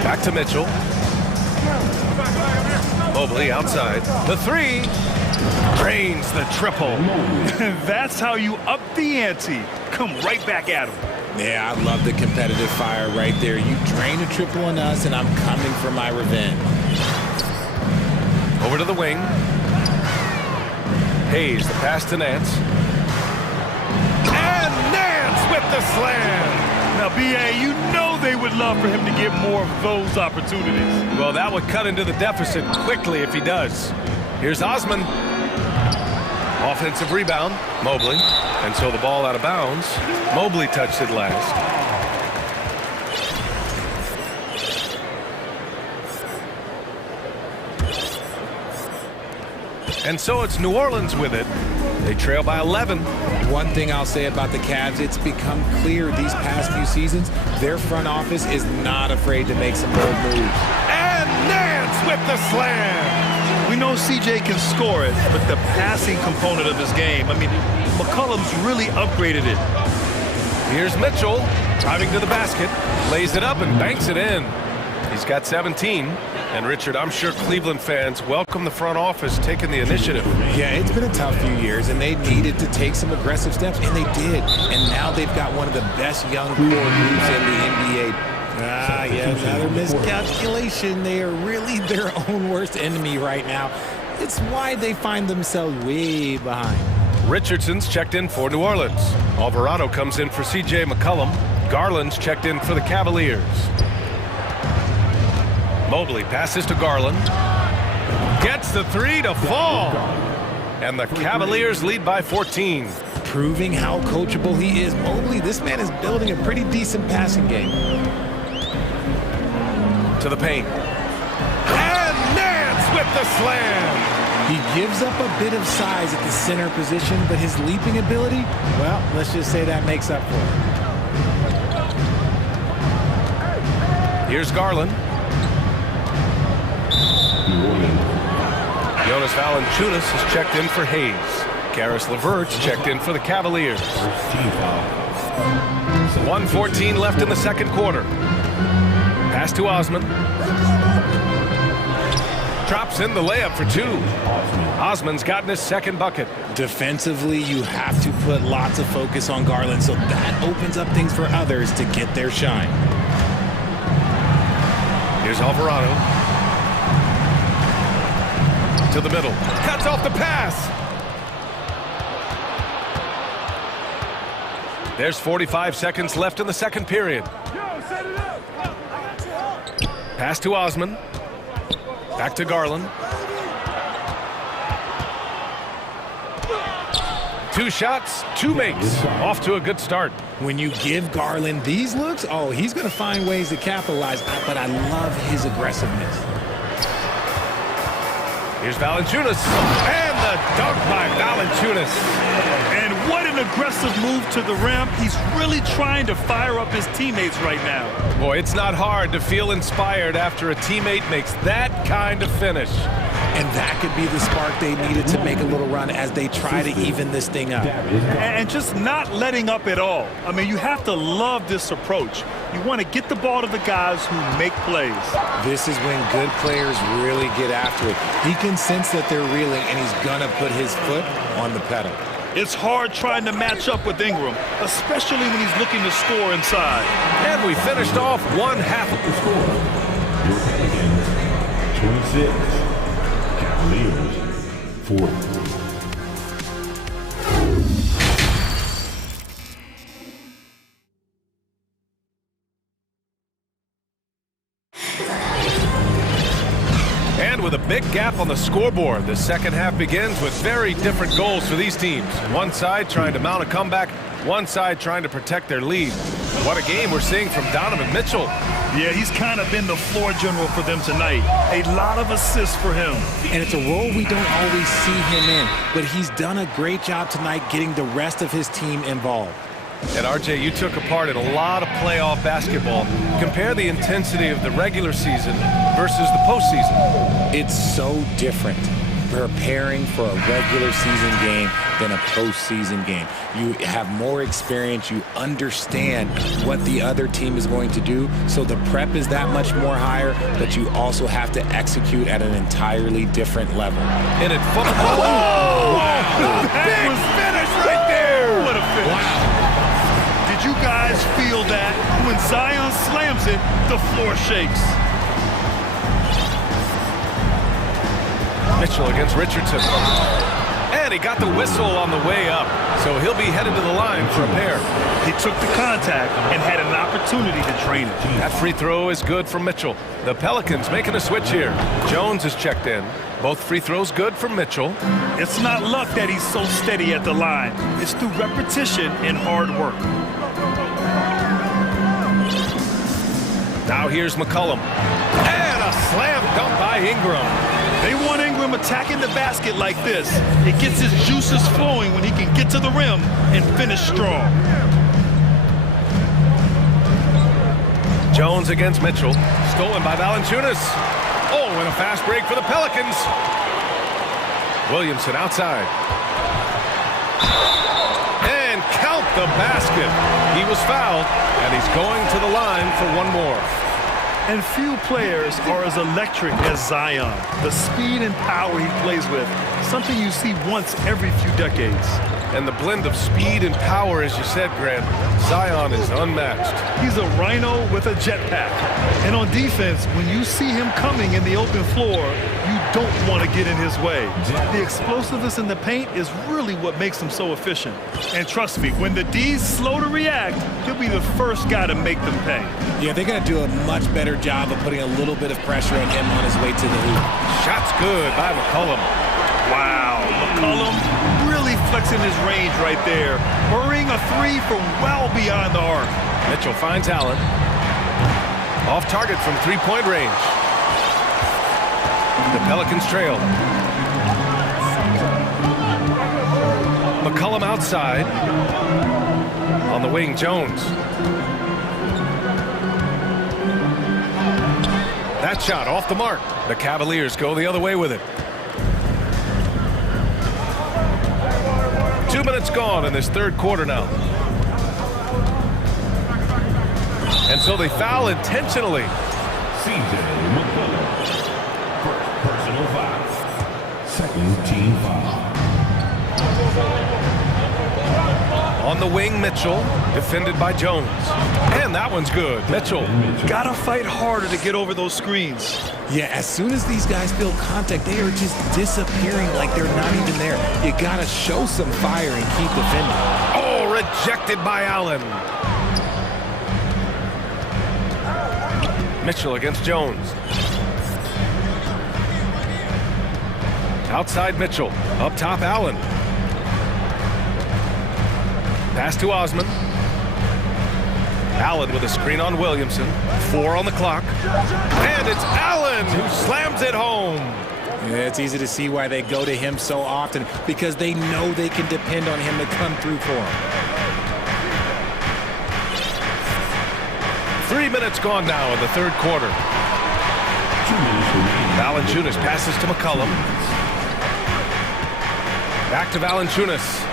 Back to Mitchell. Mobley outside. The 3 drains the triple. That's how you up the ante. Come right back at him. Yeah, I love the competitive fire right there. You drain a triple on us, and I'm coming for my revenge. Over to the wing. Hayes, the pass to Nance. And Nance with the slam. Now, B.A., you know they would love for him to get more of those opportunities. Well, that would cut into the deficit quickly if he does. Here's Osman. Offensive rebound, Mobley. And so the ball out of bounds. Mobley touched it last. And so it's New Orleans with it. They trail by 11. One thing I'll say about the Cavs, it's become clear these past few seasons, their front office is not afraid to make some bold moves. And Nance with the slam. We know CJ can score it, but the passing component of his game, I mean, McCollum's really upgraded it. Here's Mitchell driving to the basket, lays it up and banks it in. He's got 17. And Richard, I'm sure Cleveland fans welcome the front office taking the initiative. Yeah, it's been a tough few years, and they needed to take some aggressive steps, and they did. And now they've got one of the best young core groups in the NBA. Another miscalculation. They are really their own worst enemy right now. It's why they find themselves way behind. Richardson's checked in for New Orleans. Alvarado comes in for C.J. McCollum. Garland's checked in for the Cavaliers. Mobley passes to Garland. Gets the three to fall. And the Cavaliers lead by 14. Proving how coachable he is. Mobley, this man is building a pretty decent passing game. To the paint. And Nance with the slam. He gives up a bit of size at the center position, but his leaping ability, well, let's just say that makes up for it. Here's Garland. Jonas Valanciunas has checked in for Hayes. Karis LeVert's checked in for the Cavaliers. 1:14 left in the second quarter. Pass to Osman. Drops in the layup for two. Osman's gotten his second bucket. Defensively, you have to put lots of focus on Garland, so that opens up things for others to get their shine. Here's Alvarado. To the middle. Cuts off the pass. There's 45 seconds left in the second period. Pass to Osman. Back to Garland. Two shots, two makes. Off to a good start. When you give Garland these looks, oh, he's going to find ways to capitalize, but I love his aggressiveness. Here's Valanciunas, and the dunk by Valanciunas. And what an aggressive move to the rim. He's really trying to fire up his teammates right now. Boy, it's not hard to feel inspired after a teammate makes that kind of finish. And that could be the spark they needed to make a little run as they try to even this thing up. And just not letting up at all. I mean, you have to love this approach. You want to get the ball to the guys who make plays. This is when good players really get after it. He can sense that they're reeling, and he's going to put his foot on the pedal. It's hard trying to match up with Ingram, especially when he's looking to score inside. And we finished off one half of the score. Your Pelicans, 26. Cavaliers, 40. With a big gap on the scoreboard, the second half begins with very different goals for these teams. One side trying to mount a comeback, one side trying to protect their lead. What a game we're seeing from Donovan Mitchell. Yeah, he's kind of been the floor general for them tonight. A lot of assists for him. And it's a role we don't always see him in, but he's done a great job tonight getting the rest of his team involved. And RJ, you took a part in a lot of playoff basketball. Compare the intensity of the regular season versus the postseason. It's so different preparing for a regular season game than a postseason game. You have more experience. You understand what the other team is going to do. So the prep is that much more higher, but you also have to execute at an entirely different level. And at football, wow. Big finish right there. What a finish. Wow. Did you guys feel that? When Zion slams it, the floor shakes. Mitchell against Richardson. And he got the whistle on the way up. So he'll be headed to the line for a pair. He took the contact and had an opportunity to drain it. That free throw is good for Mitchell. The Pelicans making a switch here. Jones is checked in. Both free throws good for Mitchell. It's not luck that he's so steady at the line. It's through repetition and hard work. Now here's McCollum. And a slam dunk by Ingram. They want Ingram attacking the basket like this. It gets his juices flowing when he can get to the rim and finish strong. Jones against Mitchell. Stolen by Valanciunas. Oh, and a fast break for the Pelicans. Williamson outside. And count the basket. He was fouled, and he's going to the line for one more. And few players are as electric as Zion. The speed and power he plays with, something you see once every few decades. And the blend of speed and power, as you said, Grant, Zion is unmatched. He's a rhino with a jetpack. And on defense, when you see him coming in the open floor, you don't want to get in his way. The explosiveness in the paint is really what makes him so efficient. And trust me, when the D's slow to react, he'll be the first guy to make them pay. Yeah, they're going to do a much better job of putting a little bit of pressure on him on his way to the hoop. Shot's good by McCollum. Wow, McCollum really flexing his range right there. Burying a three from well beyond the arc. Mitchell finds Allen. Off target from three-point range. The Pelicans trail. McCollum outside. On the wing, Jones. That shot off the mark. The Cavaliers go the other way with it. 2 minutes gone in this third quarter now. And so they foul intentionally. Personal foul. Second team foul. On the wing, Mitchell, defended by Jones. And that one's good. Mitchell. Gotta fight harder to get over those screens. Yeah, as soon as these guys feel contact, they are just disappearing like they're not even there. You gotta show some fire and keep defending. Oh, rejected by Allen. Mitchell against Jones. Outside Mitchell. Up top Allen. Pass to Osman. Allen with a screen on Williamson. 4 on the clock. And it's Allen who slams it home. Yeah, it's easy to see why they go to him so often, because they know they can depend on him to come through for them. 3 minutes gone now in the third quarter. Valanciunas passes to McCollum. Back to Valanciunas.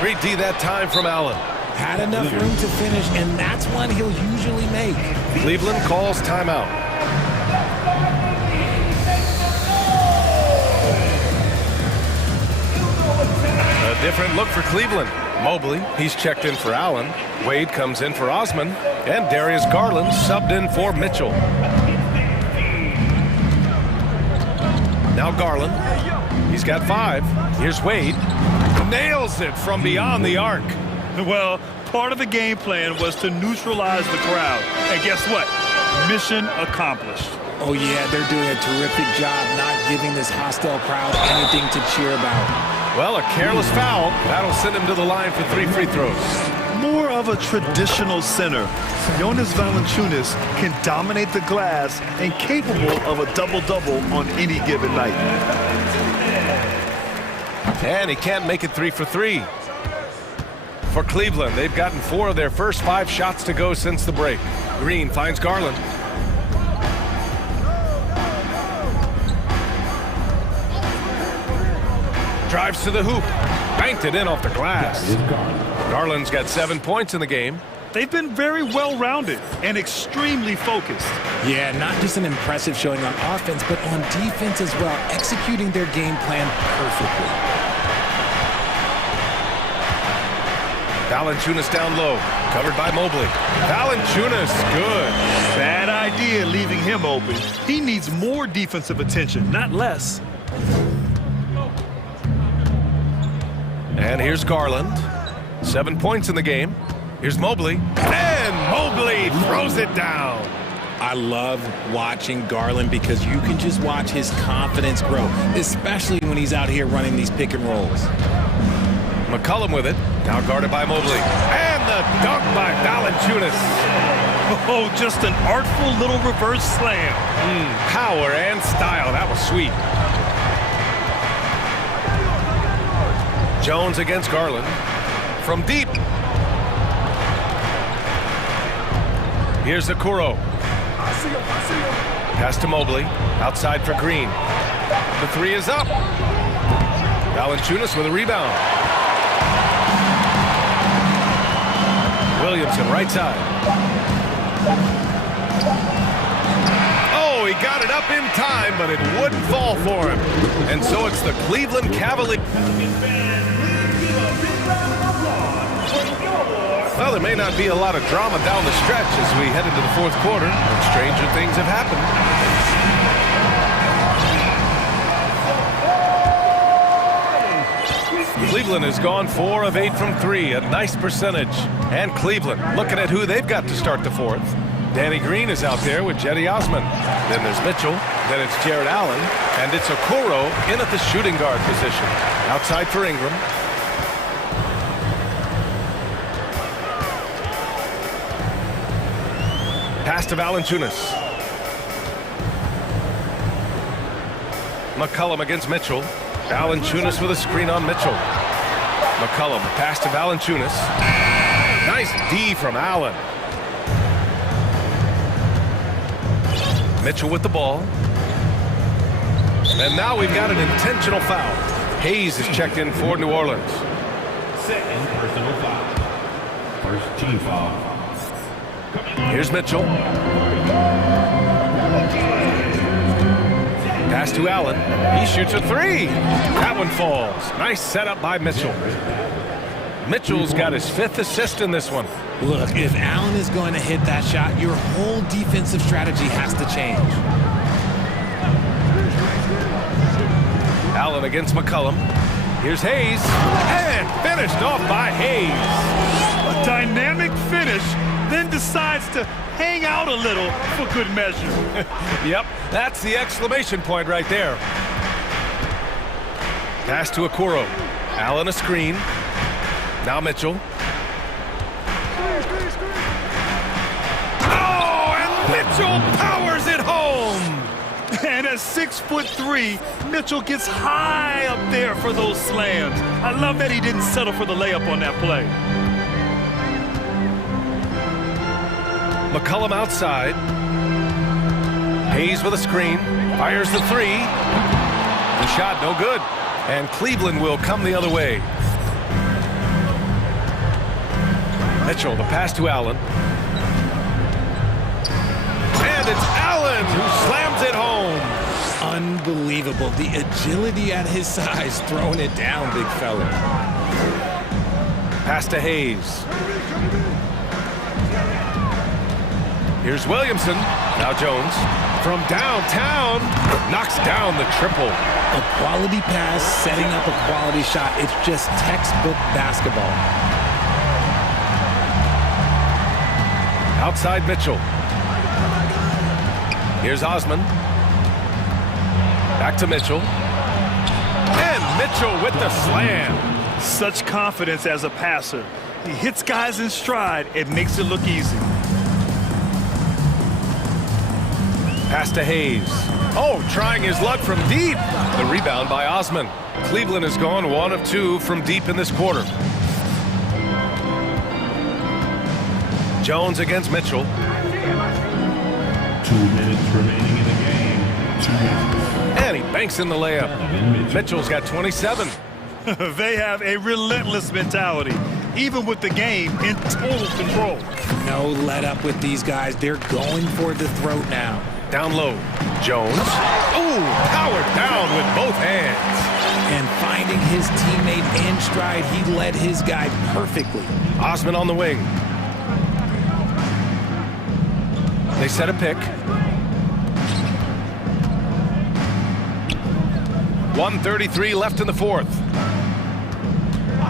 Great D that time from Allen. Had enough room to finish, and that's one he'll usually make. Cleveland calls timeout. A different look for Cleveland. Mobley, he's checked in for Allen. Wade comes in for Osman. And Darius Garland subbed in for Mitchell. Now Garland. He's got 5. Here's Wade. Nails it from beyond the arc. Well, part of the game plan was to neutralize the crowd. And guess what? Mission accomplished. Oh, yeah, they're doing a terrific job not giving this hostile crowd anything to cheer about. Well, a careless foul. That'll send him to the line for 3 free throws. More of a traditional center. Jonas Valanciunas can dominate the glass and capable of a double-double on any given night. And he can't make it 3 for 3. For Cleveland, they've gotten 4 of their first 5 shots to go since the break. Green finds Garland. Drives to the hoop. Banked it in off the glass. Garland's got 7 points in the game. They've been very well-rounded and extremely focused. Yeah, not just an impressive showing on offense, but on defense as well, executing their game plan perfectly. Valanciunas down low, covered by Mobley. Valanciunas, good. Bad idea leaving him open. He needs more defensive attention, not less. And here's Garland. 7 points in the game. Here's Mobley. And Mobley throws it down. I love watching Garland because you can just watch his confidence grow, especially when he's out here running these pick and rolls. McCollum with it. Now guarded by Mobley. And the dunk by Valanciunas. Oh, just an artful little reverse slam. Power and style. That was sweet. Jones against Garland. From deep. Here's Okoro. Pass to Mobley. Outside for Green. The three is up. Valanciunas with a rebound. Williamson, right side. Oh, he got it up in time, but it wouldn't fall for him. And so it's the Cleveland Cavaliers. Well, there may not be a lot of drama down the stretch as we head into the fourth quarter, and stranger things have happened. Cleveland has gone 4 of 8 from 3, a nice percentage. And Cleveland looking at who they've got to start the fourth. Danny Green is out there with Jetty Osman. Then there's Mitchell, then it's Jared Allen, and it's Okoro in at the shooting guard position. Outside for Ingram. Pass to Valanciunas. McCollum against Mitchell. Valanciunas with a screen on Mitchell. McCollum, pass to Valanciunas. Nice D from Allen. Mitchell with the ball. And now we've got an intentional foul. Hayes is checked in for New Orleans. Second personal foul. First team foul. Here's Mitchell. Pass to Allen. He shoots a three. That one falls. Nice setup by Mitchell. Mitchell's got his 5th assist in this one. Look, if Allen is going to hit that shot, your whole defensive strategy has to change. Allen against McCollum. Here's Hayes. And finished off by Hayes. A dynamic finish, then decides to hang out a little for good measure. Yep, that's the exclamation point right there. Pass to Okoro. Allen a screen. Now Mitchell. Oh, and Mitchell powers it home. And at 6'3", Mitchell gets high up there for those slams. I love that he didn't settle for the layup on that play. McCollum outside. Hayes with a screen. Fires the three. The shot no good. And Cleveland will come the other way. Mitchell, the pass to Allen. And it's Allen who slams it home. Unbelievable. The agility at his size, throwing it down, big fella. Pass to Hayes. Here's Williamson. Now Jones. From downtown, knocks down the triple. A quality pass, setting up a quality shot. It's just textbook basketball. Outside Mitchell. Here's Osman. Back to Mitchell. And Mitchell with the slam. Such confidence as a passer. He hits guys in stride. It makes it look easy. Pass to Hayes. Oh, trying his luck from deep. The rebound by Osman. Cleveland has gone 1 of 2 from deep in this quarter. Jones against Mitchell. 2 minutes remaining in the game. 2 minutes. And he banks in the layup. Mitchell's got 27. They have a relentless mentality, even with the game in total control. No let up with these guys. They're going for the throat now. Down low. Jones. Ooh, powered down with both hands. And finding his teammate in stride, he led his guy perfectly. Osman on the wing. They set a pick. 1:33 left in the fourth.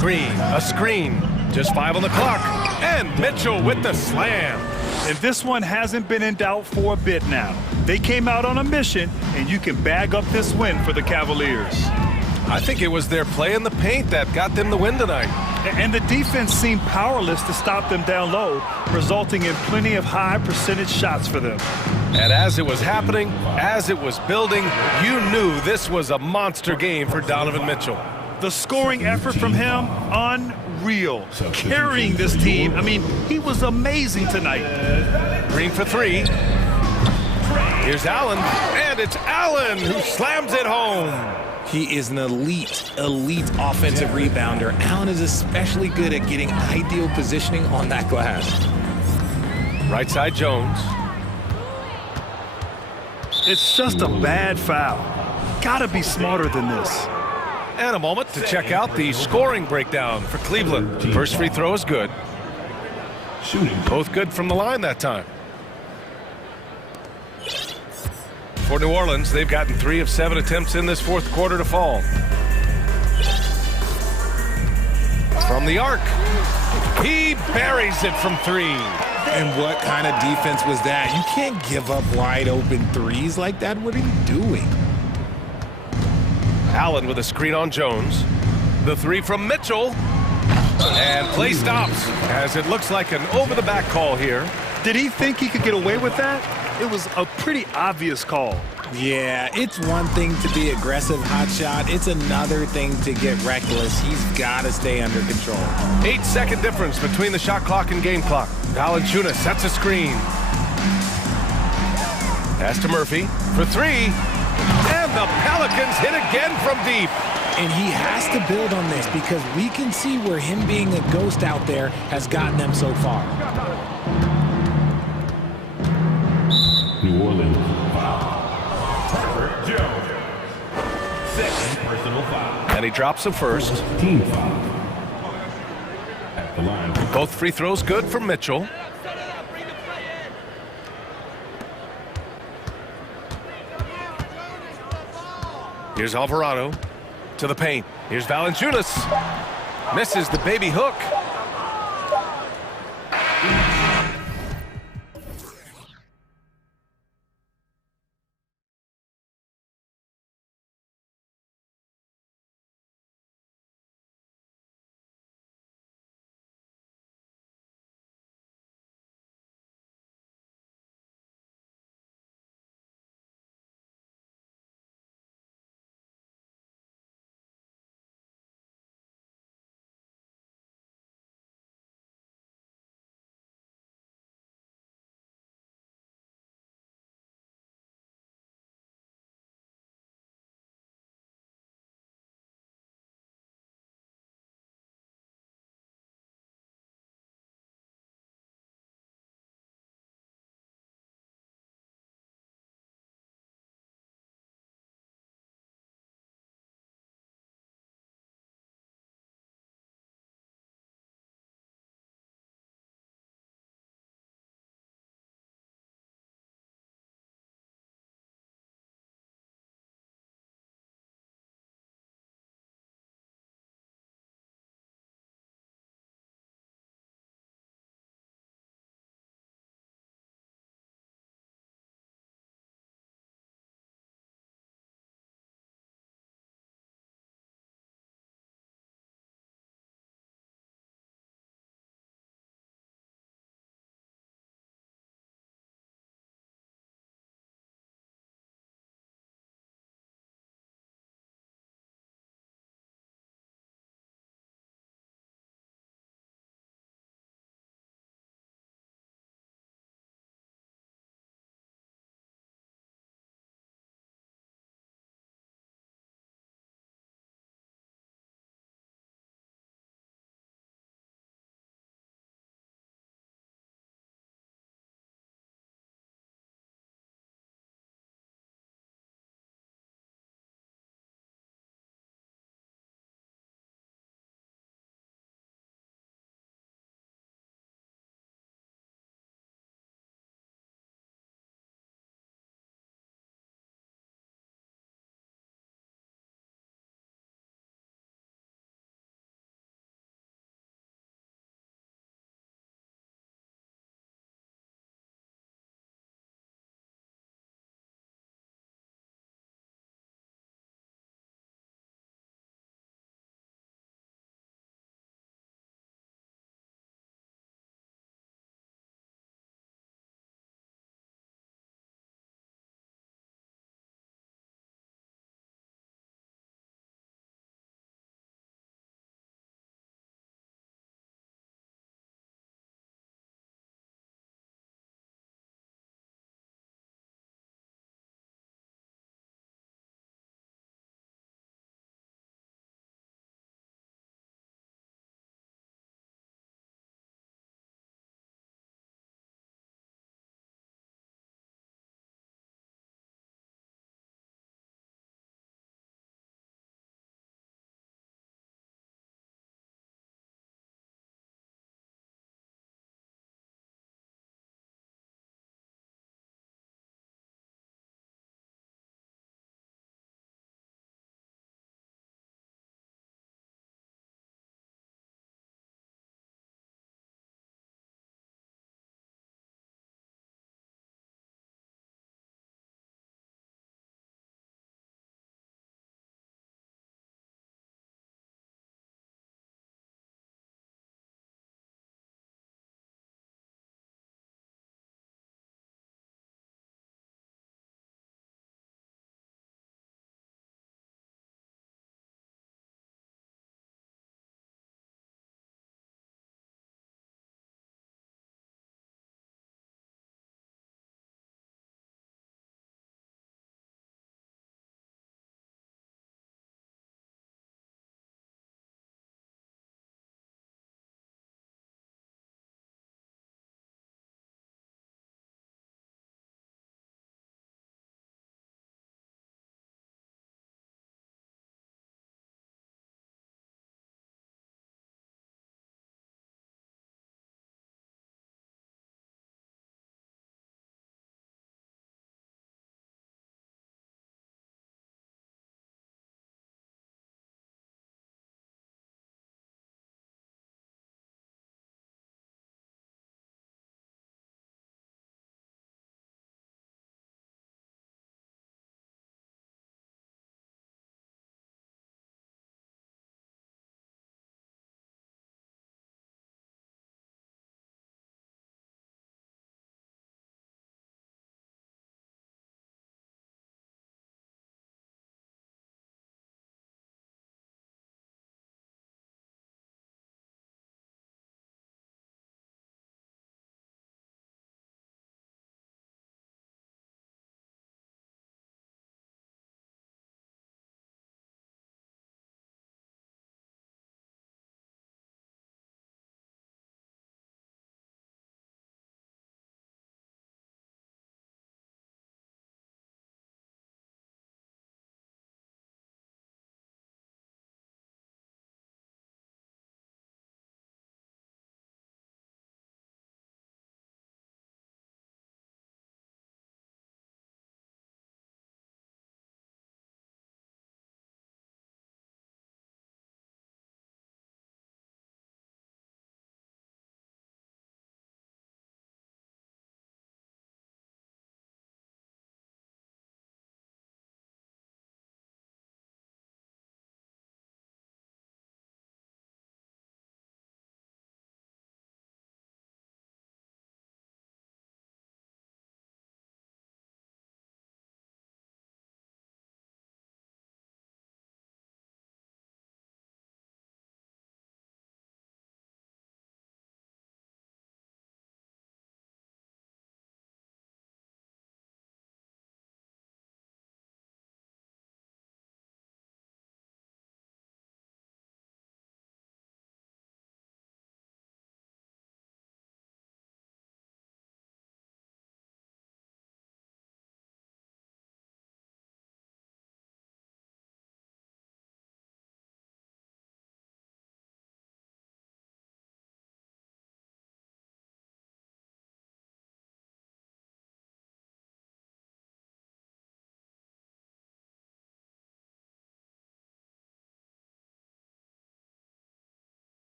Green, a screen. Just 5 on the clock. And Mitchell with the slam. And this one hasn't been in doubt for a bit now. They came out on a mission, and you can bag up this win for the Cavaliers. I think it was their play in the paint that got them the win tonight. And the defense seemed powerless to stop them down low, resulting in plenty of high percentage shots for them. And as it was happening, as it was building, you knew this was a monster game for Donovan Mitchell. The scoring effort from him, unreal. Carrying this team, I mean, he was amazing tonight. Green for three. Here's Allen, and it's Allen who slams it home. He is an elite offensive rebounder. Allen is especially good at getting ideal positioning on that glass. Right side Jones. It's just a bad foul. Gotta be smarter than this. And a moment to check out the scoring breakdown for Cleveland. First free throw is good. Both good from the line that time. For New Orleans, they've gotten 3 of 7 attempts in this fourth quarter to fall. From the arc, he buries it from 3. And what kind of defense was that? You can't give up wide open threes like that. What are you doing? Allen with a screen on Jones. The 3 from Mitchell. And play stops as it looks like an over-the-back call here. Did he think he could get away with that? It was a pretty obvious call. Yeah, it's one thing to be aggressive hot shot. It's another thing to get reckless. He's got to stay under control. 8-second difference between the shot clock and game clock. Valanciunas sets a screen. Pass to Murphy for 3. And the Pelicans hit again from deep. And he has to build on this because we can see where him being a ghost out there has gotten them so far. New Orleans foul. Jones. Second personal foul. And he drops the first. Team foul. At the line. Both free throws good from Mitchell. Here's Alvarado to the paint. Here's Valanciunas. Misses the baby hook.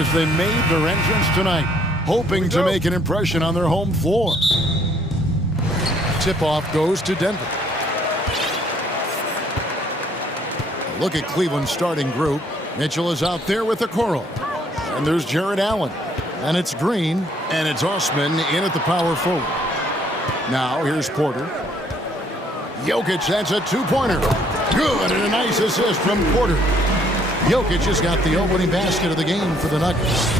as they made their entrance tonight, hoping to make an impression on their home floor. Tip-off goes to Denver. A look at Cleveland's starting group. Mitchell is out there with Okoro. And there's Jared Allen. And it's Green. And it's Osman in at the power forward. Now here's Porter. Jokic, that's a two-pointer. Good, and a nice assist from Porter. Jokic has got the opening basket of the game for the Nuggets.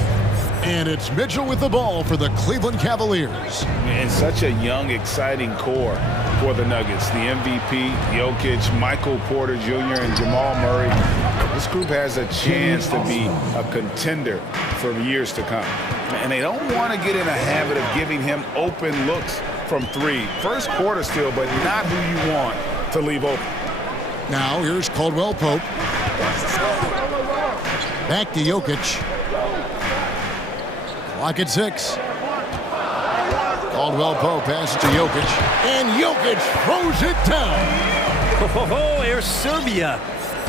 And it's Mitchell with the ball for the Cleveland Cavaliers. And such a young, exciting core for the Nuggets. The MVP, Jokic, Michael Porter Jr., and Jamal Murray. This group has a chance to be a contender for years to come. And they don't want to get in a habit of giving him open looks from three. First quarter still, but not who you want to leave open. Now here's Caldwell Pope. Back to Jokic. Clock at 6. Caldwell Pope passes to Jokic. And Jokic throws it down. Oh, here's Serbia.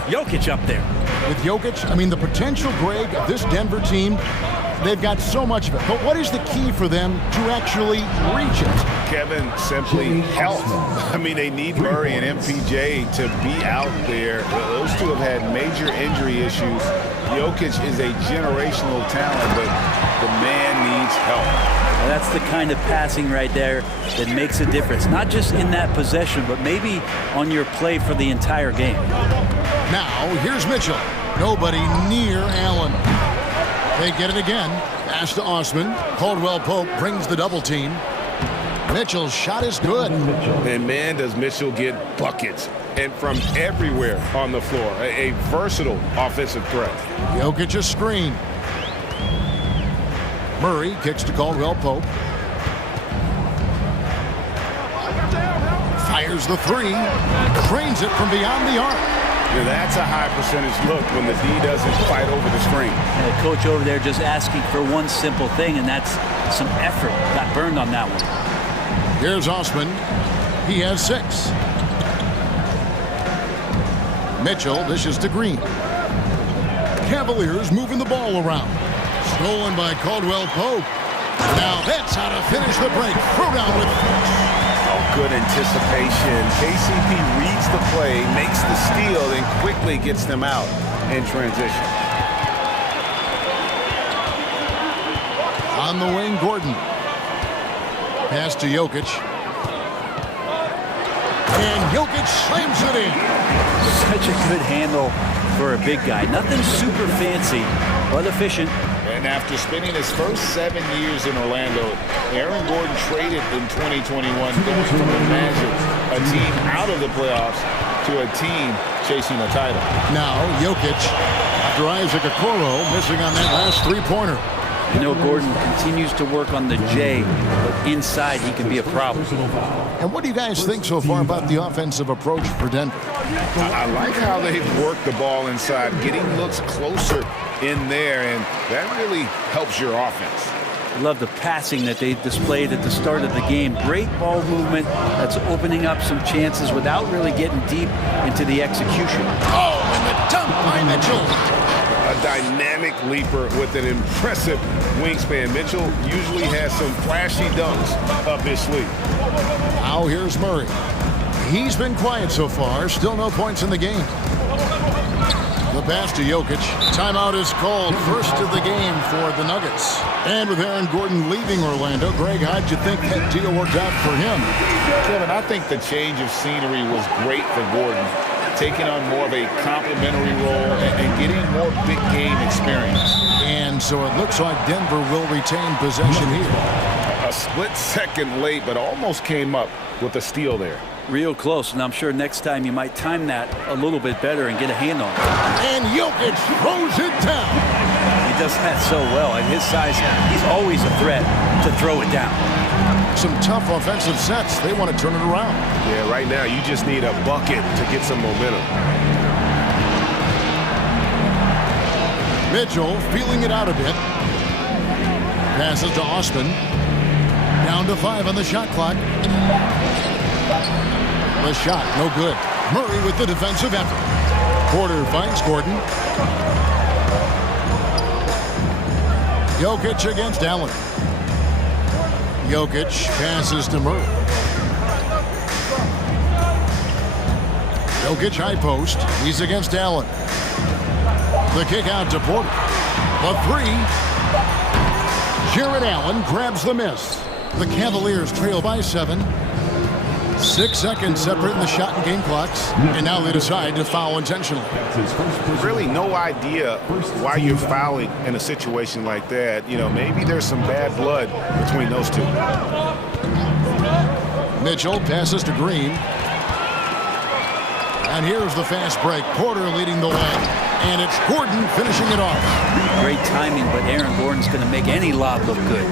Jokic up there. With Jokic, I mean, the potential, Greg, of this Denver team, they've got so much of it. But what is the key for them to actually reach it? Kevin, simply health. I mean, they need Murray and MPJ to be out there. Those two have had major injury issues. Jokic is a generational talent, but the man needs help. Well, that's the kind of passing right there that makes a difference. Not just in that possession, but maybe on your play for the entire game. Now, here's Mitchell. Nobody near Allen. They get it again. Pass to Osman. Caldwell Pope brings the double team. Mitchell's shot is good. And man, does Mitchell get buckets. And from everywhere on the floor. A versatile offensive threat. Jokic a screen. Murray kicks to Caldwell Pope. Fires the three. Drains it from beyond the arc. Yeah, that's a high percentage look when the D doesn't fight over the screen. And the coach over there just asking for one simple thing, and that's some effort. Got burned on that one. Here's Osman. He has 6. Mitchell dishes to Green. Cavaliers moving the ball around. Stolen by Caldwell Pope. Now that's how to finish the break. Throw down with force. Good anticipation. KCP reads the play, makes the steal, and quickly gets them out in transition. On the wing, Gordon. Pass to Jokic. And Jokic slams it in. Such a good handle for a big guy. Nothing super fancy, but efficient. And after spending his first 7 years in Orlando, Aaron Gordon traded in 2021, going from the Magic, a team out of the playoffs, to a team chasing a title. Now Jokic, after Isaac Okoro missing on that last three-pointer. You know, Gordon continues to work on the J, but inside he can be a problem. And what do you guys think so far about the offensive approach for Denver? I like how they've worked the ball inside, getting looks closer in there, and that really helps your offense. I love the passing that they displayed at the start of the game. Great ball movement that's opening up some chances without really getting deep into the execution. Oh, and the dunk by Mitchell. A dynamic leaper with an impressive wingspan. Mitchell usually has some flashy dunks up his sleeve. Now here's Murray. He's been quiet so far. Still no points in the game. The pass to Jokic. Timeout is called. First of the game for the Nuggets. And with Aaron Gordon leaving Orlando, Greg, how'd you think that deal worked out for him? Kevin, I think the change of scenery was great for Gordon. Taking on more of a complimentary role and getting more big game experience. And so it looks like Denver will retain possession here. A split second late, but almost came up with a steal there. Real close, and I'm sure next time you might time that a little bit better and get a hand on it. And Jokic throws it down. He does that so well. At his size, he's always a threat to throw it down. Some tough offensive sets. They want to turn it around. Yeah, right now you just need a bucket to get some momentum. Mitchell feeling it out a bit. Passes to Osman. Down to 5 on the shot clock. The shot, no good. Murray with the defensive effort. Porter finds Gordon. Jokic against Allen. Jokic passes to Murray. Jokic high post. He's against Allen. The kick out to Porter. The three. Jared Allen grabs the miss. The Cavaliers trail by 7. 6 seconds separating the shot and game clocks. And now they decide to foul intentionally. Really no idea why you're fouling in a situation like that. You know, maybe there's some bad blood between those two. Mitchell passes to Green. And here's the fast break. Porter leading the way. And it's Gordon finishing it off. Great timing, but Aaron Gordon's going to make any lob look good.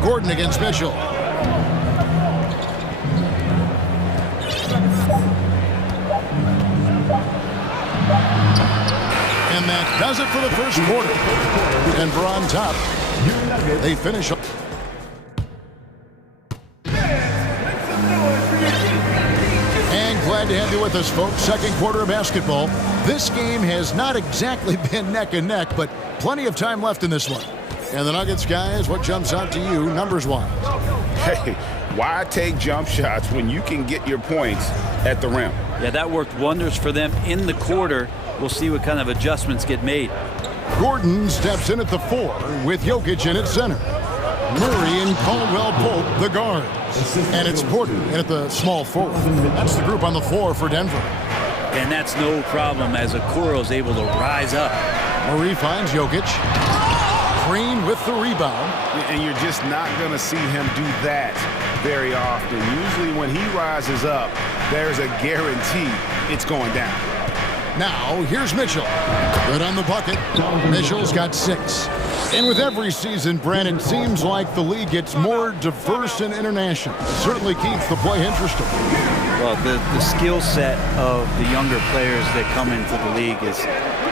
Gordon against Mitchell. And that does it for the first quarter. Denver on top. They finish. And glad to have you with us, folks. Second quarter of basketball. This game has not exactly been neck and neck, but plenty of time left in this one. And the Nuggets, guys, what jumps out to you numbers-wise? Hey, why take jump shots when you can get your points at the rim? Yeah, that worked wonders for them in the quarter. We'll see what kind of adjustments get made. Gordon steps in at the 4 with Jokic in at center. Murray and Caldwell Pope, the guards. And it's Porter in at the small forward. That's the group on the floor for Denver. And that's no problem as Okoro's able to rise up. Murray finds Jokic. Green with the rebound. And you're just not going to see him do that very often. Usually when he rises up, there's a guarantee it's going down. Now, here's Mitchell. Good on the bucket. Mitchell's got 6. And with every season, Brandon, it seems like the league gets more diverse and international. It certainly keeps the play interesting. Well, the skill set of the younger players that come into the league is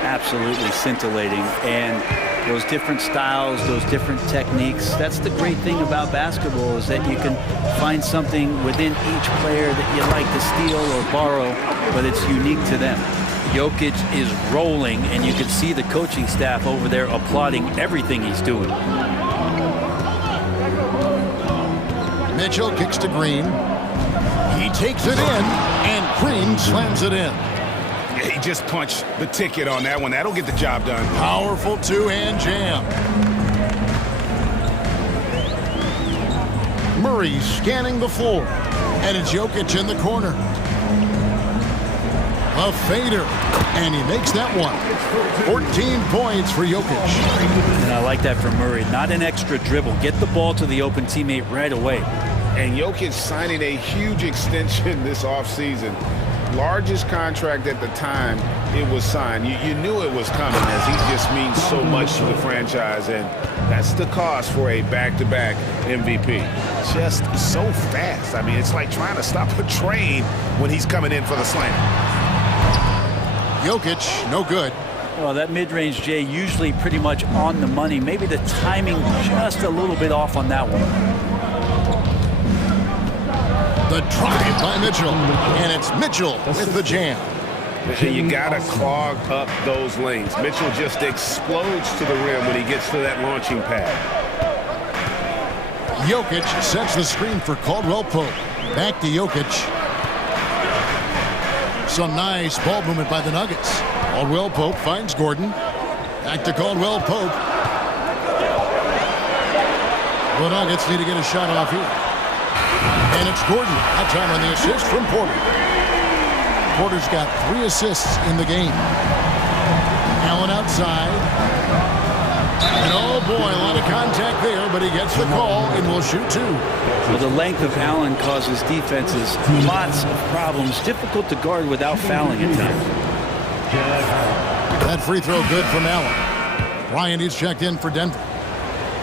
absolutely scintillating. And those different styles, those different techniques, that's the great thing about basketball, is that you can find something within each player that you like to steal or borrow, but it's unique to them. Jokic is rolling, and you can see the coaching staff over there applauding everything he's doing. Mitchell kicks to Green. He takes it in, and Green slams it in. He just punched the ticket on that one. That'll get the job done. Powerful two-hand jam. Murray scanning the floor. And it's Jokic in the corner. A fader. And he makes that one. 14 points for Jokic. And I like that from Murray. Not an extra dribble. Get the ball to the open teammate right away. And Jokic signing a huge extension this offseason. Largest contract at the time it was signed. You knew it was coming, as he just means so much to the franchise, and that's the cost for a back-to-back MVP. Just so fast. I mean, it's like trying to stop a train when he's coming in for the slam. Jokic, no good. Well, that mid-range, Jay, usually pretty much on the money. Maybe the timing just a little bit off on that one. The drive by Mitchell, and it's Mitchell with the jam. You gotta clog up those lanes. Mitchell just explodes to the rim when he gets to that launching pad. Jokic sets the screen for Caldwell Pope. Back to Jokic. Some nice ball movement by the Nuggets. Caldwell Pope finds Gordon. Back to Caldwell Pope. The Nuggets need to get a shot off here. And it's Gordon. That time on the assist from Porter. Porter's got 3 assists in the game. Allen outside. And oh boy, a lot of contact there, but he gets the call and will shoot 2. Well, the length of Allen causes defenses lots of problems. Difficult to guard without fouling at times. That free throw good from Allen. Bryant is checked in for Denver.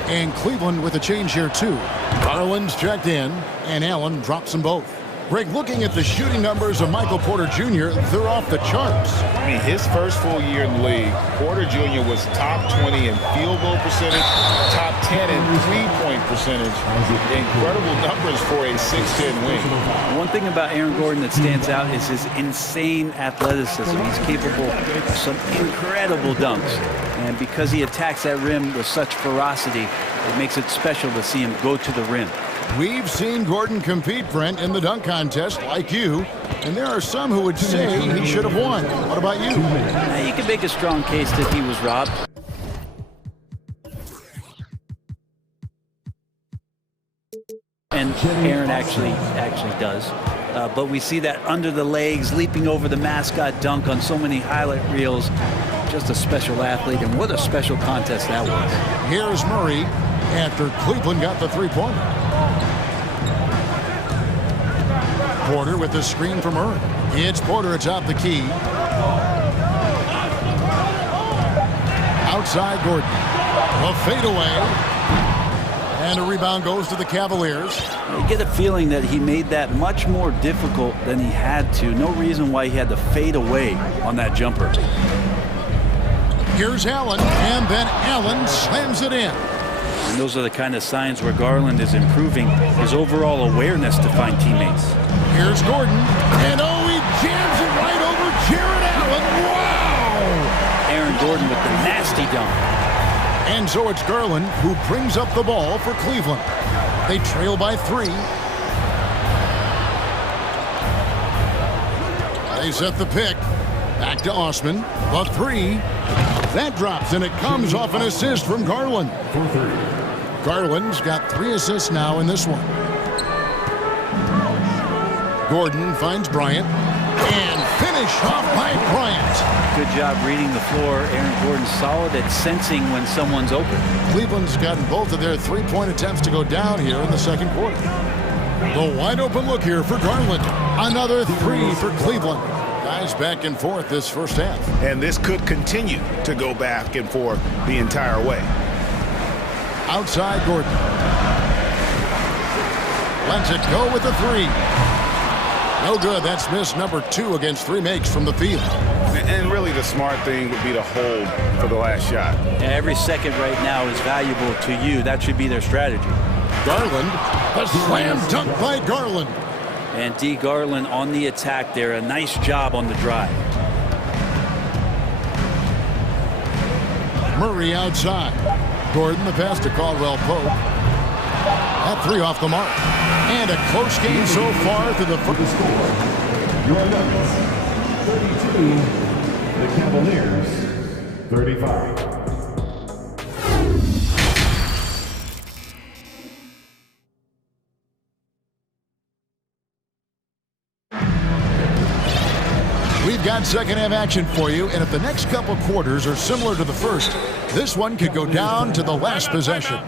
And Cleveland with a change here too. Garland's checked in, and Allen drops them both. Greg, looking at the shooting numbers of Michael Porter Jr., they're off the charts. I mean, his first full year in the league, Porter Jr. was top 20 in field goal percentage, top 10 in three-point percentage. Incredible numbers for a 6'10" wing. One thing about Aaron Gordon that stands out is his insane athleticism. He's capable of some incredible dunks. And because he attacks that rim with such ferocity, it makes it special to see him go to the rim. We've seen Gordon compete, Brent, in the dunk contest like you, and there are some who would say he should have won. What about you? You can make a strong case that he was robbed. And Aaron actually does. But we see that under the legs, leaping over the mascot dunk on so many highlight reels. Just a special athlete, and what a special contest that was. Here's Murray after Cleveland got the three-pointer. Porter with the screen from Murray. It's Porter atop the key. Outside Gordon. A fadeaway. And a rebound goes to the Cavaliers. You get a feeling that he made that much more difficult than he had to. No reason why he had to fade away on that jumper. Here's Allen, and then Allen slams it in. And those are the kind of signs where Garland is improving his overall awareness to find teammates. Here's Gordon, and oh, he jams it right over Jared Allen. Wow! Aaron Gordon with the nasty dunk. And so it's Garland who brings up the ball for Cleveland. They trail by 3. They set the pick. Back to Osman. The 3. That drops, and it comes off an assist from Garland. Garland's got 3 assists now in this one. Gordon finds Bryant, and finished off by Bryant. Good job reading the floor. Aaron Gordon's solid at sensing when someone's open. Cleveland's gotten both of their three-point attempts to go down here in the second quarter. The wide open look here for Garland. Another 3 for Cleveland. Guys back and forth this first half. And this could continue to go back and forth the entire way. Outside Gordon. Lets it go with the 3. No good. That's miss number 2 against 3 makes from the field. And really the smart thing would be to hold for the last shot. Yeah, every second right now is valuable to you. That should be their strategy. Garland, a slam dunk by Garland. And D. Garland on the attack there. A nice job on the drive. Murray outside. Gordon the pass to Caldwell Pope. That 3 off the mark. And a close game so far to the first score. Your Nuggets, 32. The Cavaliers, 35. We've got second half action for you, and if the next couple quarters are similar to the first, this one could go down to the last possession.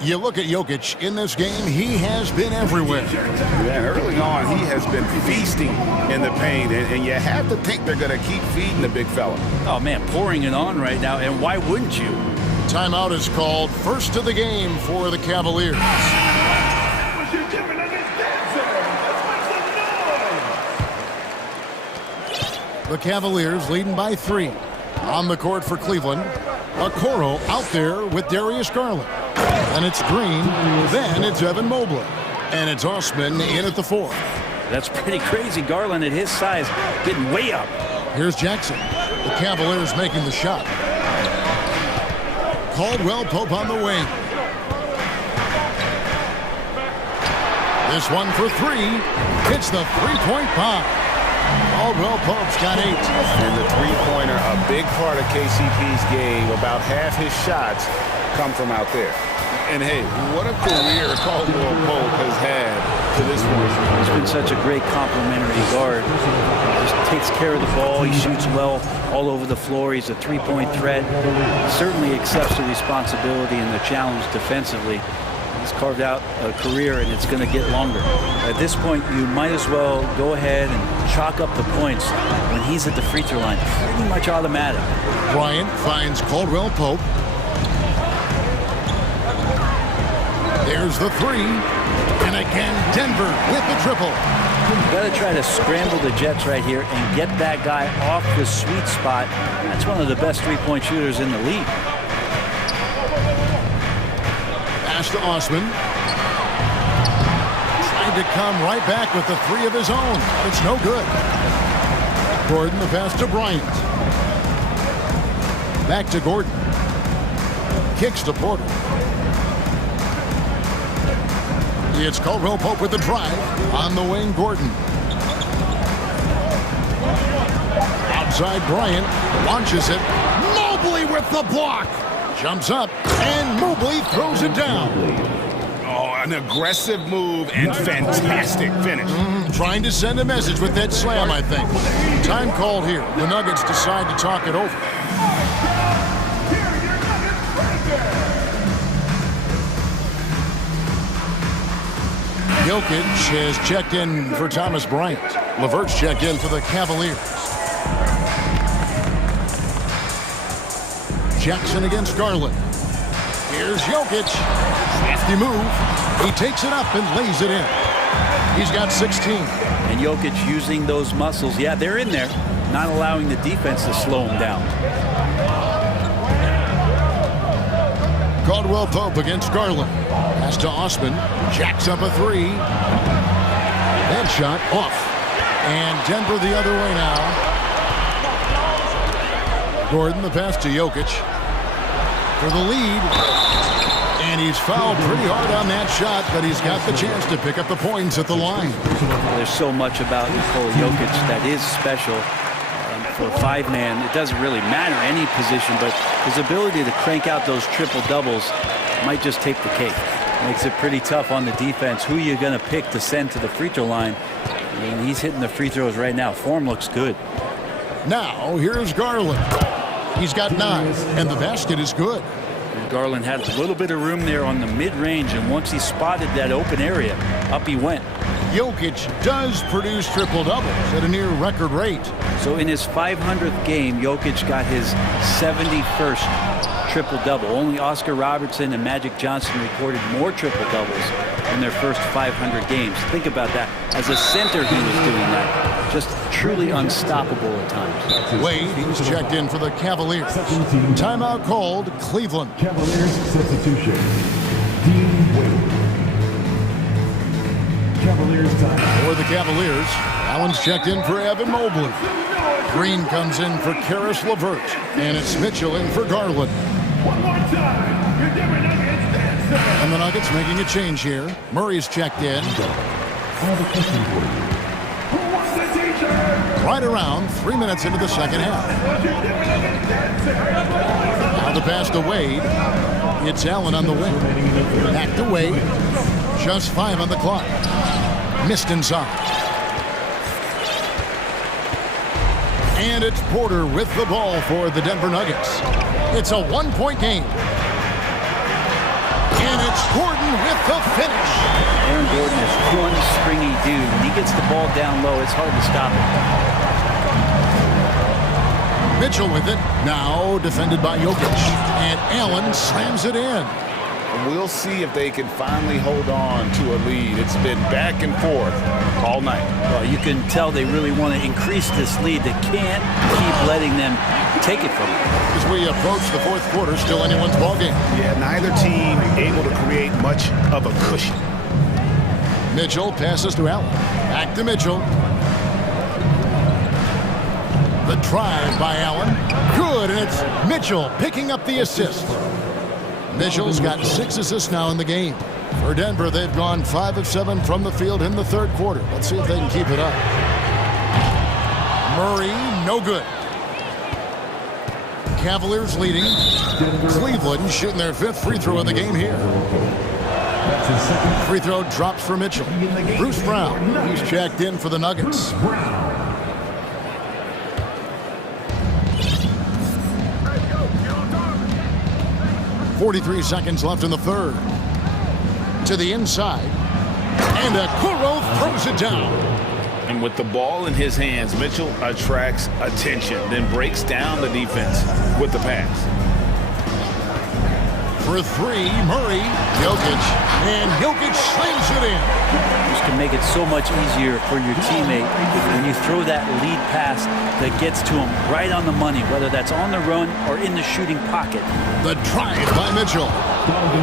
You look at Jokic in this game, he has been everywhere. Yeah, early on, he has been feasting in the paint, and you have to think they're going to keep feeding the big fella. Oh, man, pouring it on right now, and why wouldn't you? Timeout is called, first of the game for the Cavaliers. The Cavaliers leading by 3. On the court for Cleveland, Okoro out there with Darius Garland. And it's Green, then it's Evan Mobley. And it's Osman in at the 4. That's pretty crazy. Garland at his size getting way up. Here's Jackson. The Cavaliers making the shot. Caldwell Pope on the wing. This one for 3. Hits the three-point bomb. Caldwell Pope's got 8. And the three-pointer, a big part of KCP's game. About half his shots come from out there. And hey, what a career Caldwell Pope has had to this point. He's been such a great complementary guard. Just takes care of the ball. He shoots well all over the floor. He's a three-point threat. He certainly accepts the responsibility and the challenge defensively. He's carved out a career, and it's going to get longer. At this point, you might as well go ahead and chalk up the points when he's at the free throw line. Pretty much automatic. Bryant finds Caldwell Pope. There's the 3. And again, Denver with the triple. Got to try to scramble the Jets right here and get that guy off the sweet spot. That's one of the best three-point shooters in the league. Pass to Osman. Trying to come right back with the three of his own. It's no good. Gordon, the pass to Bryant. Back to Gordon. Kicks to Porter. It's Caldwell Pope with the drive. On the wing, Gordon. Outside, Bryant launches it. Mobley with the block. Jumps up, and Mobley throws it down. Oh, an aggressive move and fantastic finish. Trying to send a message with that slam, I think. Time called here. The Nuggets decide to talk it over. Jokic has checked in for Thomas Bryant. LeVert's checked in for the Cavaliers. Jackson against Garland. Here's Jokic. Crafty move. He takes it up and lays it in. He's got 16. And Jokic using those muscles. Yeah, they're in there. Not allowing the defense to slow him down. Caldwell Pope against Garland. Pass to Osman. Jacks up a three. That shot off. And Denver the other way now. Gordon, the pass to Jokic for the lead. And he's fouled pretty hard on that shot, but he's got the chance to pick up the points at the line. There's so much about Nikola Jokic that is special. For a five-man, it doesn't really matter any position, but his ability to crank out those triple-doubles might just take the cake. Makes it pretty tough on the defense. Who are you going to pick to send to the free throw line? I mean, he's hitting the free throws right now. Form looks good. Now, here's Garland. He's got 9, and the basket is good. And Garland had a little bit of room there on the mid-range, and once he spotted that open area, up he went. Jokic does produce triple-doubles at a near record rate. So in his 500th game, Jokic got his 71st triple-double. Only Oscar Robertson and Magic Johnson recorded more triple-doubles in their first 500 games. Think about that. As a center, he was doing that. Just truly unstoppable at times. Wade, he's checked in for the Cavaliers. Timeout called, Cleveland. Cavaliers substitution. Dean Wade. Cavaliers time. For the Cavaliers, Allen's checked in for Evan Mobley. Green comes in for Karis LeVert. And it's Mitchell in for Garland. One more time. Your Denver Nuggets dance. And the Nuggets making a change here. Murray's checked in. I have a question for you. Who wants the t-shirt? Right around 3 minutes into the second half. Now the pass to Wade. It's Allen on the wing. Back to Wade. Just 5 on the clock. Missed inside. And it's Porter with the ball for the Denver Nuggets. It's a one-point game. And it's Gordon with the finish. Aaron Gordon is one springy dude. When he gets the ball down low, it's hard to stop him. Mitchell with it. Now defended by Jokic. And Allen slams it in. We'll see if they can finally hold on to a lead. It's been back and forth all night. Well, you can tell they really want to increase this lead. They can't keep letting them take it from them. As we approach the fourth quarter, still anyone's ballgame. Yeah, neither team able to create much of a cushion. Mitchell passes to Allen. Back to Mitchell. The drive by Allen. Good, and it's Mitchell picking up the assist. Mitchell's got 6 assists now in the game. For Denver, they've gone 5 of 7 from the field in the third quarter. Let's see if they can keep it up. Murray, no good. Cavaliers leading. Cleveland shooting their 5th free throw of the game here. Free throw drops for Mitchell. Bruce Brown, he's checked in for the Nuggets. 43 seconds left in the third. To the inside. And Okoro throws it down. And with the ball in his hands, Mitchell attracts attention, then breaks down the defense with the pass. For three, Murray, Jokic, and Jokic slams it in. This can make it so much easier for your teammate when you throw that lead pass that gets to him right on the money, whether that's on the run or in the shooting pocket. The drive by Mitchell.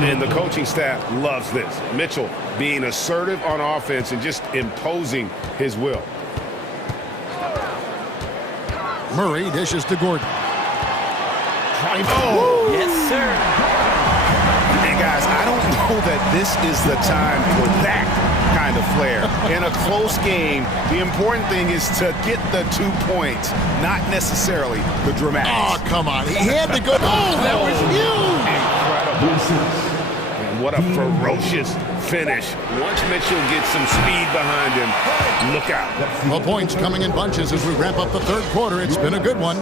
And the coaching staff loves this. Mitchell being assertive on offense and just imposing his will. Murray dishes to Gordon. Drive. Oh, yes, sir. And guys, I don't know that this is the time for that kind of flair. In a close game, the important thing is to get the 2 points, not necessarily the dramatics. Oh, come on. He had to go. Oh, that was huge. Incredible. And what a ferocious finish. Once Mitchell gets some speed behind him, look out. The points coming in bunches as we wrap up the third quarter. It's been a good one.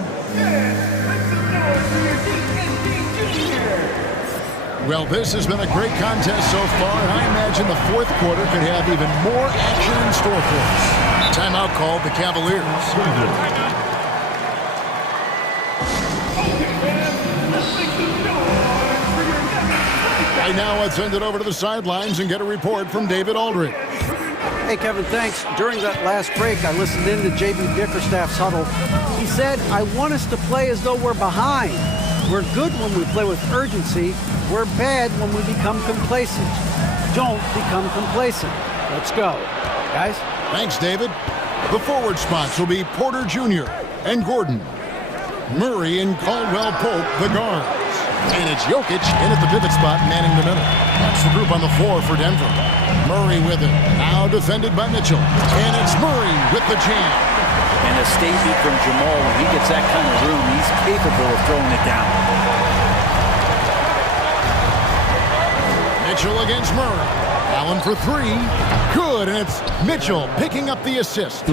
Well, this has been a great contest so far, and I imagine the fourth quarter could have even more action in store for us. Timeout called the Cavaliers. Right now, let's send it over to the sidelines and get a report from David Aldridge. Hey, Kevin, thanks. During that last break, I listened in to J.B. Bickerstaff's huddle. He said, I want us to play as though we're behind. We're good when we play with urgency. We're bad when we become complacent. Don't become complacent. Let's go. Guys? Thanks, David. The forward spots will be Porter Jr. and Gordon. Murray and Caldwell-Pope, the guards. And it's Jokic in at the pivot spot, manning the middle. That's the group on the floor for Denver. Murray with it. Now defended by Mitchell. And it's Murray with the jam. And a statement from Jamal. When he gets that kind of room, he's capable of throwing it down. Mitchell against Murray. Allen for three. Good, and it's Mitchell picking up the assist.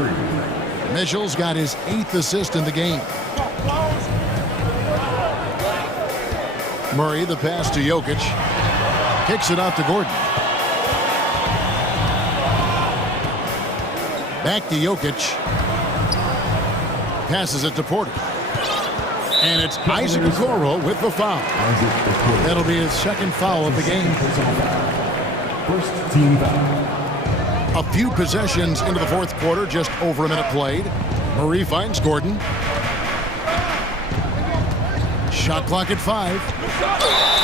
Mitchell's got his 8th assist in the game. Murray, the pass to Jokic. Kicks it out to Gordon. Back to Jokic. Passes it to Porter. And it's Isaac Okoro with the foul. That'll be his second foul of the game. First team foul. A few possessions into the fourth quarter, just over a minute played. Murray finds Gordon. Shot clock at 5.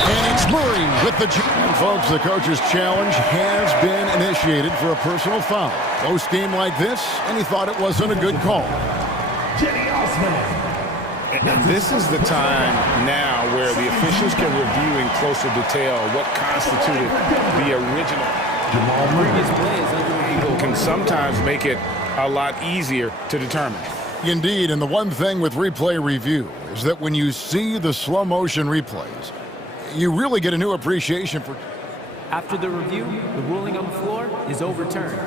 And it's Murray with the jam. And folks, the coach's challenge has been initiated for a personal foul. Close game like this, and he thought it wasn't a good call. And this is the time now where the officials can review in closer detail what constituted the original. Previous plays can sometimes make it a lot easier to determine. Indeed, and the one thing with replay review is that when you see the slow motion replays, you really get a new appreciation for. After the review, the ruling on the floor is overturned.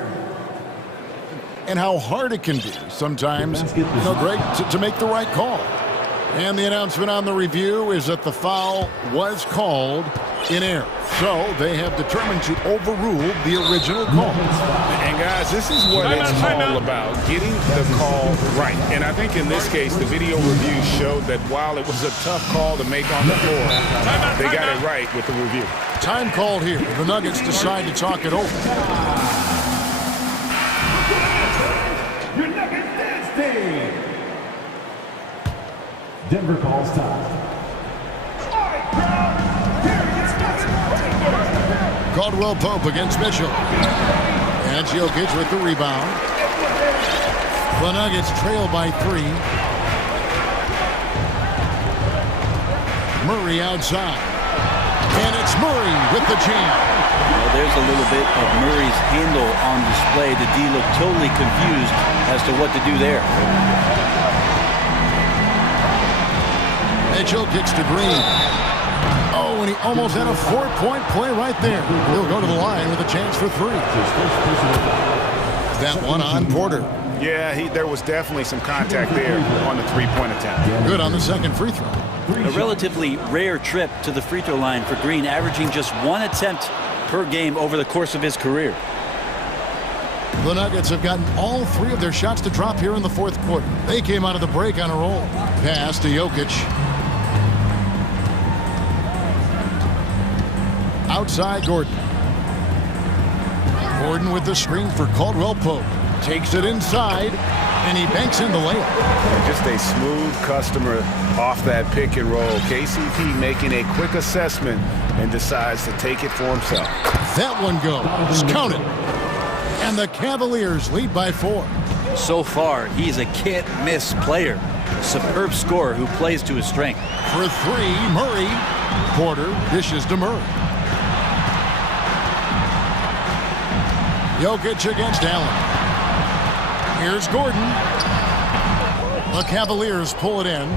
And how hard it can be sometimes, Greg, to make the right call. And the announcement on the review is that the foul was called in error. So they have determined to overrule the original call. And guys, this is what it's all about, getting the call right. And I think in this case, the video review showed that while it was a tough call to make on the floor, they got it right with the review. Time called here. The Nuggets decide to talk it over. Your Nuggets dance team. Denver calls time. Caldwell-Pope against Mitchell. And Jokic with the rebound. The Nuggets trail by 3. Murray outside. And it's Murray with the jam. Well, there's a little bit of Murray's handle on display. The D looked totally confused as to what to do there. Mitchell kicks to Green. Oh, and he almost had a 4-point play right there. He'll go to the line with a chance for 3. That one on Porter. Yeah, there was definitely some contact there on the 3-point attempt. Good on the second free throw. A relatively rare trip to the free throw line for Green, averaging just 1 attempt per game over the course of his career. The Nuggets have gotten all 3 of their shots to drop here in the fourth quarter. They came out of the break on a roll. Pass to Jokic. outside Gordon. Gordon with the screen for Caldwell Pope. Takes it inside, and he banks in the layup. Just a smooth customer off that pick and roll. KCP making a quick assessment and decides to take it for himself. That one goes. Count it. And the Cavaliers lead by 4. So far, he's a can't-miss player. A superb scorer who plays to his strength. For 3, Murray. Porter dishes to Murray. Jokic against Allen. Here's Gordon. The Cavaliers pull it in.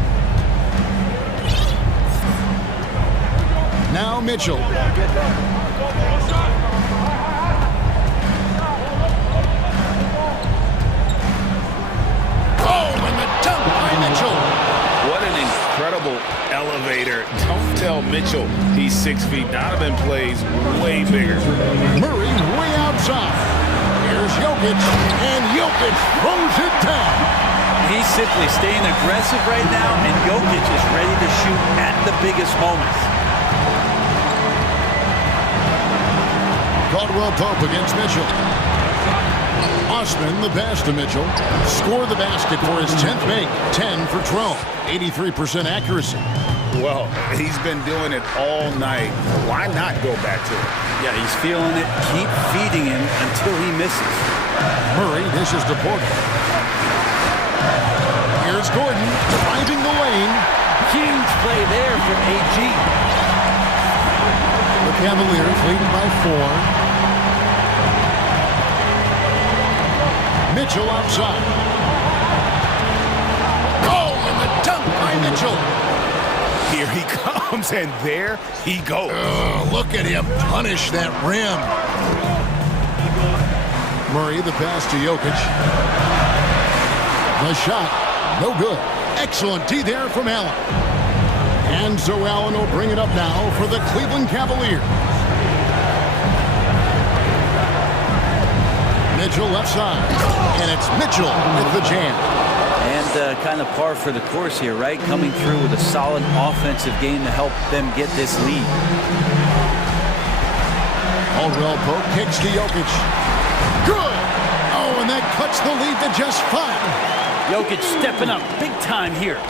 Now Mitchell. And the dunk by Mitchell. What an incredible elevator. Don't tell Mitchell he's 6 feet. Donovan plays way bigger. Murray way outside. Here's Jokic, and Jokic throws it down. He's simply staying aggressive right now, and Jokic is ready to shoot at the biggest moments. Caldwell Pope against Mitchell. Osman, the pass to Mitchell. Score the basket for his 10th make. 10 for 12. 83% accuracy. Well, he's been doing it all night. Why not go back to it? Yeah, he's feeling it. Keep feeding him until he misses. Murray dishes to Porter. Here's Gordon driving the lane. Huge play there from AG. The Cavaliers leading by 4. Mitchell outside. And the dunk by Mitchell. Here he comes, and there he goes. Look at him punish that rim. Murray, the pass to Jokic. The shot, no good. Excellent D there from Allen. And so Allen will bring it up now for the Cleveland Cavaliers. Mitchell left side, and it's Mitchell with the jam. And kind of par for the course here, right? Coming through with a solid offensive game to help them get this lead. Caldwell Pope kicks to Jokic. Good! And that cuts the lead to just 5. Jokic stepping up big time here.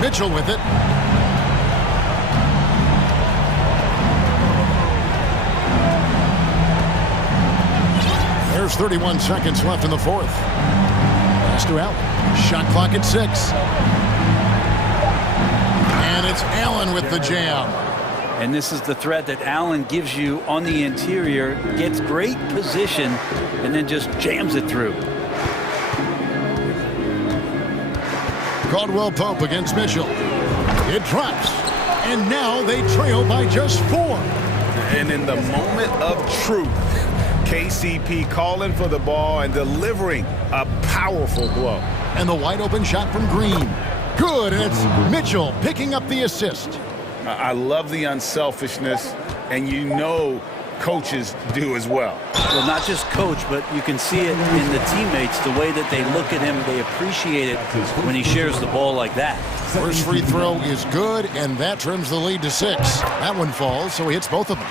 Mitchell with it. There's 31 seconds left in the 4th. Pass to Allen. Shot clock at 6. And it's Allen with the jam. And this is the threat that Allen gives you on the interior. Gets great position and then just jams it through. Caldwell Pope against Mitchell. It drops. And now they trail by just 4. And in the moment of truth, KCP calling for the ball and delivering a powerful blow. And the wide open shot from Green. Good, and it's Mitchell picking up the assist. I love the unselfishness, and you know coaches do as well. Well, not just coach, but you can see it in the teammates, the way that they look at him. They appreciate it when he shares the ball like that. First free throw is good, and that trims the lead to 6. That one falls, so he hits both of them.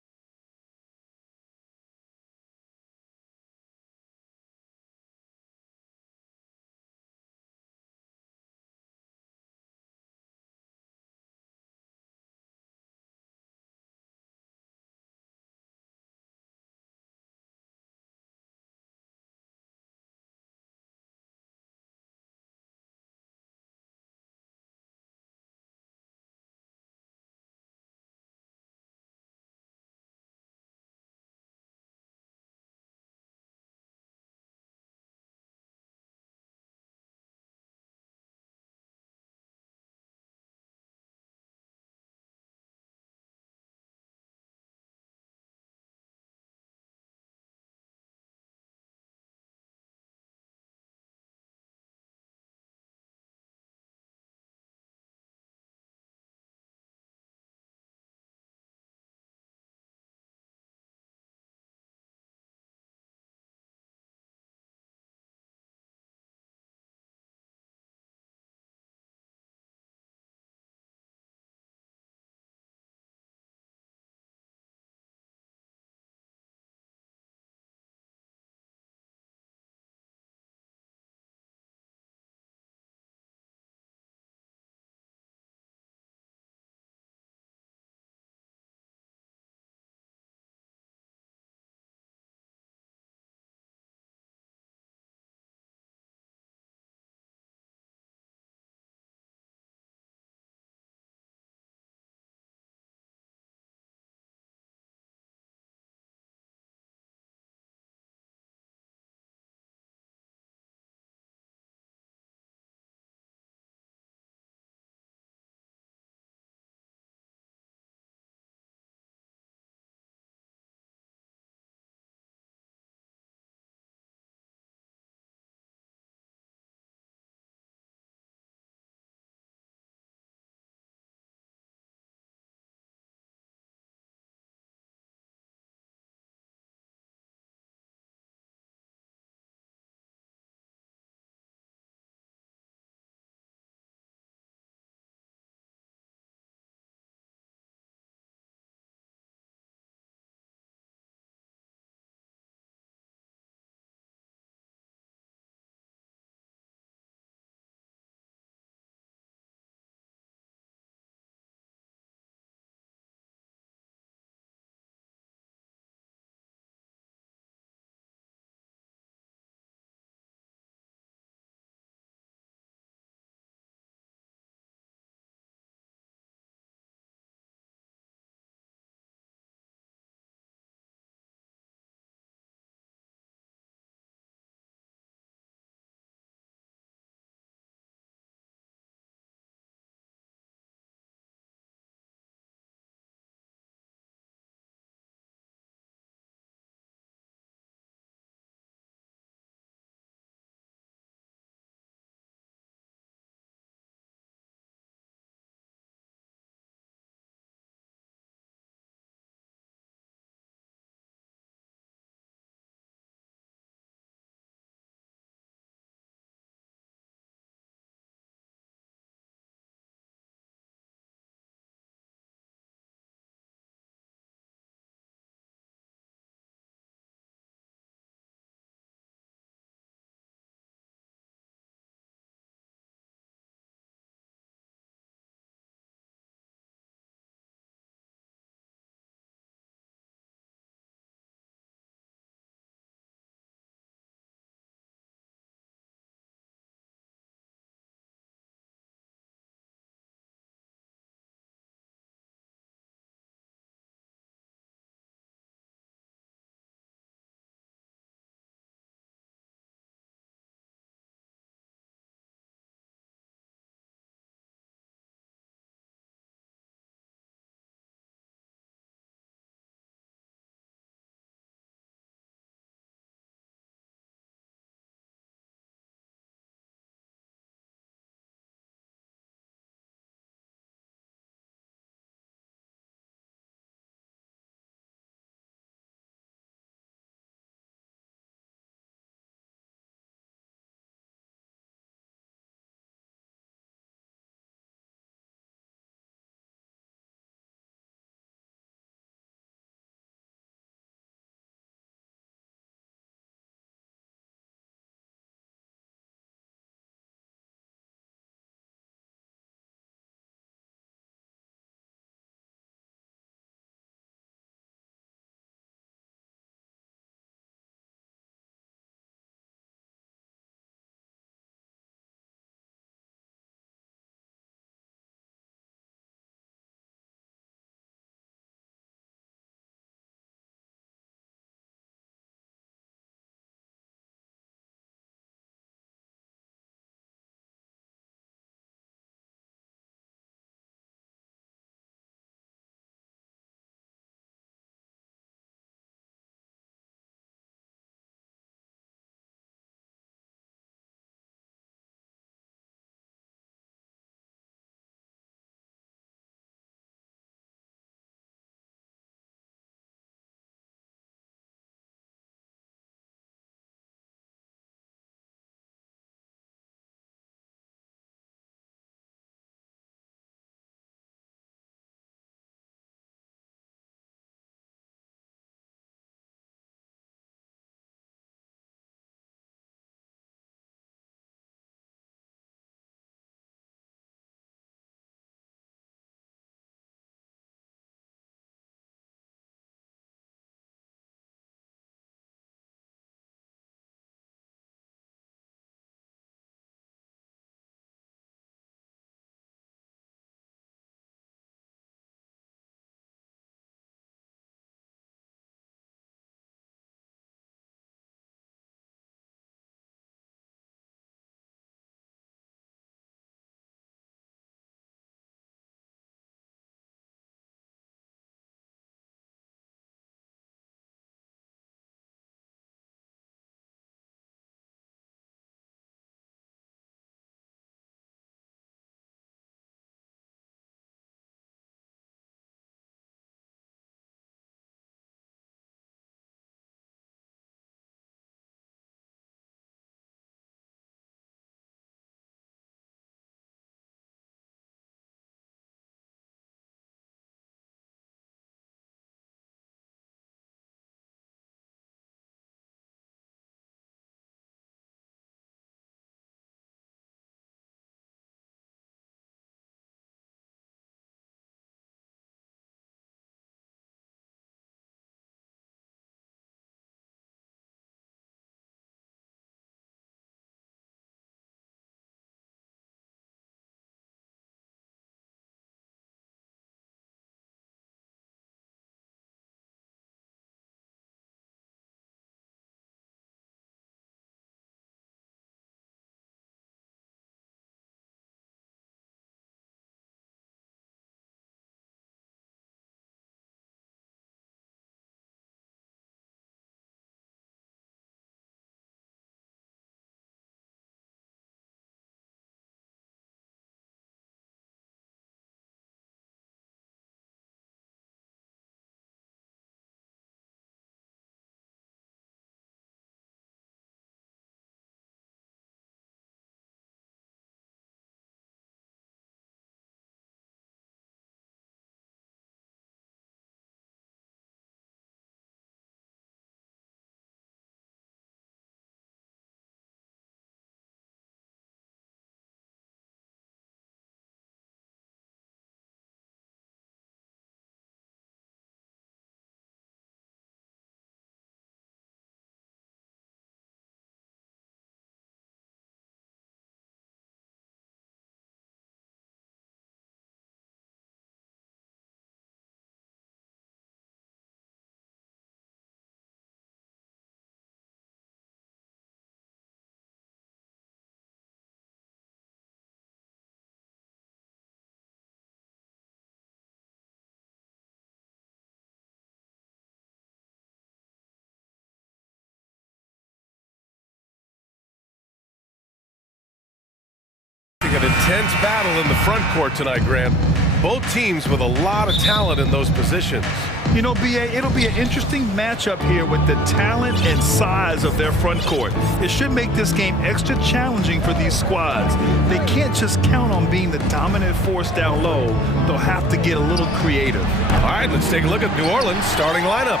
An intense battle in the front court tonight, Grant. Both teams with a lot of talent in those positions. You know, B.A., it'll be an interesting matchup here with the talent and size of their front court. It should make this game extra challenging for these squads. They can't just count on being the dominant force down low. They'll have to get a little creative. All right, let's take a look at New Orleans' starting lineup.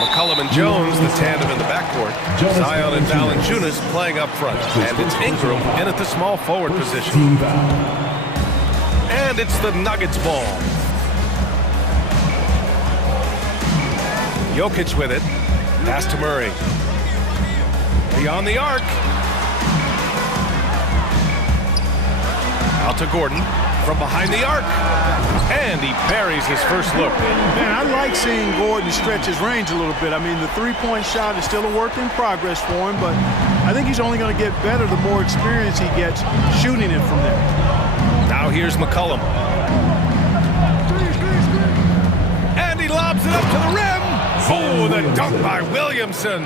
McCollum and Jones, the tandem in the backcourt. Zion and Valanciunas playing up front. And it's Ingram in at the small forward position. And it's the Nuggets ball. Jokic with it. Pass to Murray. Beyond the arc. Out to Gordon. From behind the arc. And he buries his first look. Man, I like seeing Gordon stretch his range a little bit. I mean, the three-point shot is still a work in progress for him, but I think he's only going to get better the more experience he gets shooting it from there. Now here's McCollum. And he lobs it up to the rim. Oh, the dunk by Williamson.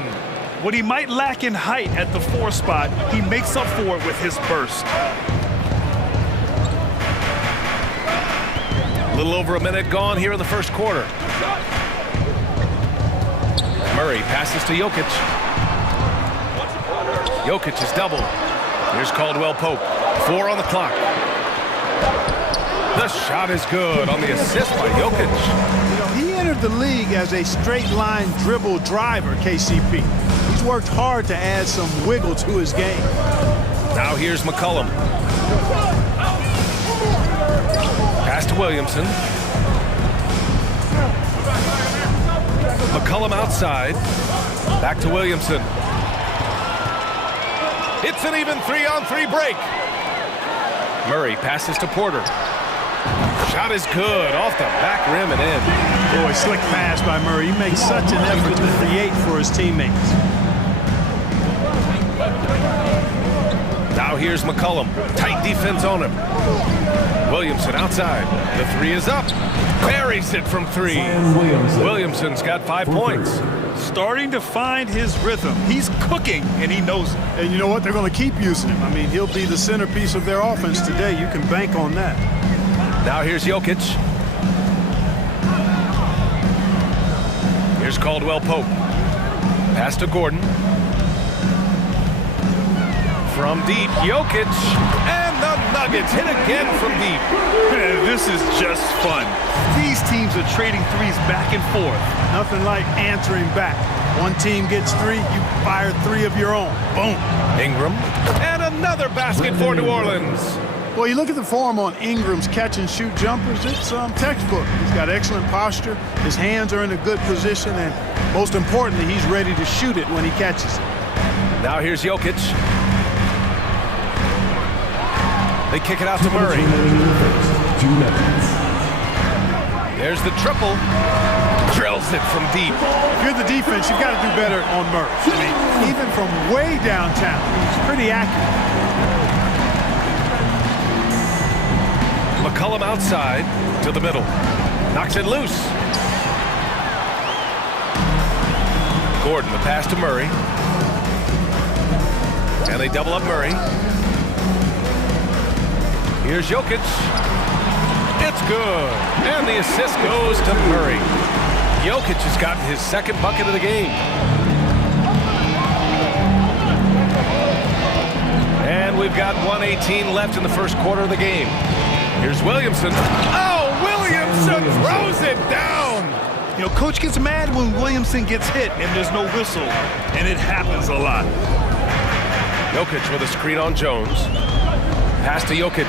What he might lack in height at the 4 spot, he makes up for it with his burst. A little over a minute gone here in the first quarter. Murray passes to Jokic. Jokic is doubled. Here's Caldwell Pope. 4 on the clock. The shot is good on the assist by Jokic. You know, he entered the league as a straight-line dribble driver, KCP. He's worked hard to add some wiggle to his game. Now here's McCollum. Pass to Williamson. McCollum outside. Back to Williamson. It's an even 3-on-3 break. Murray passes to Porter. Shot is good off the back rim and in. Boy, slick pass by Murray. He makes such an effort to create for his teammates. Now here's McCollum. Tight defense on him. Williamson outside. The 3 is up. Buries it from 3. Williamson's got 5 points. Starting to find his rhythm. He's cooking, and he knows it. And you know what? They're going to keep using him. I mean, he'll be the centerpiece of their offense today. You can bank on that. Now here's Jokic. Here's Caldwell Pope. Pass to Gordon. From deep, Jokic. And the Nuggets hit again from deep. Man, this is just fun. These teams are trading threes back and forth. Nothing like answering back. One team gets 3, you fire 3 of your own. Boom. Ingram. And another basket for New Orleans. Well, you look at the form on Ingram's catch-and-shoot jumpers, it's textbook. He's got excellent posture. His hands are in a good position, and most importantly, he's ready to shoot it when he catches it. Now here's Jokic. They kick it out to Murray. There's the triple. Drills it from deep. If you're the defense, you've got to do better on Murray. I mean, even from way downtown, he's pretty accurate. McCollum outside to the middle. Knocks it loose. Gordon, the pass to Murray. And they double up Murray. Here's Jokic. It's good. And the assist goes to Murray. Jokic has gotten his second bucket of the game. And we've got 1:18 left in the first quarter of the game. Here's Williamson. Oh, Williamson throws it down. You know, coach gets mad when Williamson gets hit and there's no whistle, and it happens a lot. Jokic with a screen on Jones. Pass to Jokic.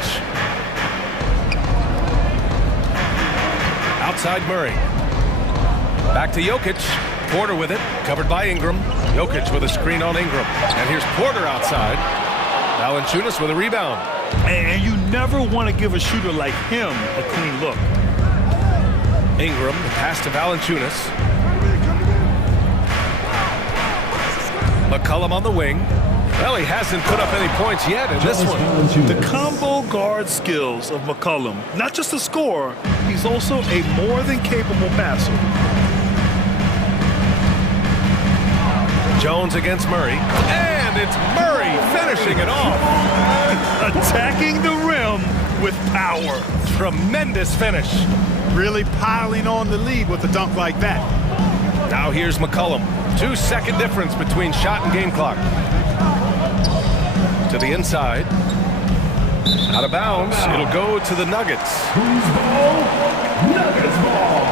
Outside Murray. Back to Jokic. Porter with it. Covered by Ingram. Jokic with a screen on Ingram. And here's Porter outside. Valanciunas with a rebound. And you never want to give a shooter like him a clean look. Ingram, the pass to Valanciunas. McCollum on the wing. Well, he hasn't put up any points yet in this one. The combo guard skills of McCollum, not just a scorer, he's also a more than capable passer. Jones against Murray. And it's Murray finishing it off. Attacking the rim with power. Tremendous finish. Really piling on the lead with a dunk like that. Now here's McCollum. 2-second difference between shot and game clock. To the inside. Out of bounds. It'll go to the Nuggets. Who's ball? Nuggets ball.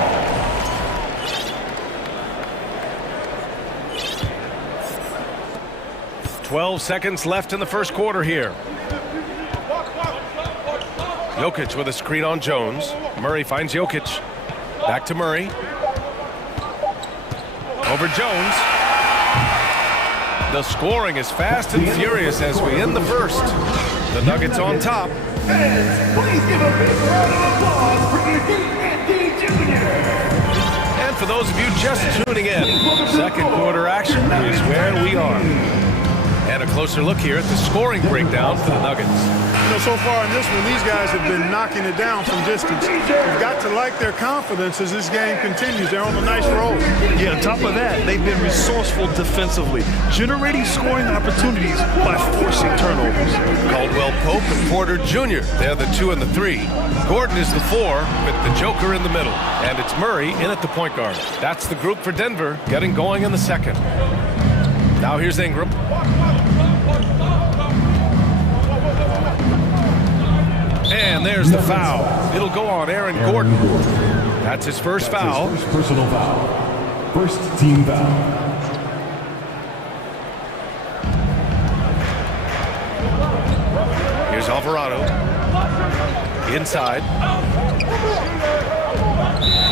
"12 seconds left in the first quarter here. Jokic with a screen on Jones. Murray finds Jokic. Back to Murray. Over Jones. The scoring is fast and furious as we end the first. The Nuggets on top. Please give a big round of applause for Anthony Jr. And for those of you just tuning in, second quarter action is where we are. And a closer look here at the scoring breakdown for the Nuggets. You know, so far in this one, these guys have been knocking it down from distance. You've got to like their confidence as this game continues. They're on a nice roll. Yeah, on top of that, they've been resourceful defensively, generating scoring opportunities by forcing turnovers. Caldwell Pope and Porter Jr. They're the 2 and the 3. Gordon is the 4 with the Joker in the middle. And it's Murray in at the point guard. That's the group for Denver getting going in the second. Now here's Ingram. And there's the foul. It'll go on Aaron Gordon. That's his first foul. His first personal foul. First team foul. Here's Alvarado. Inside.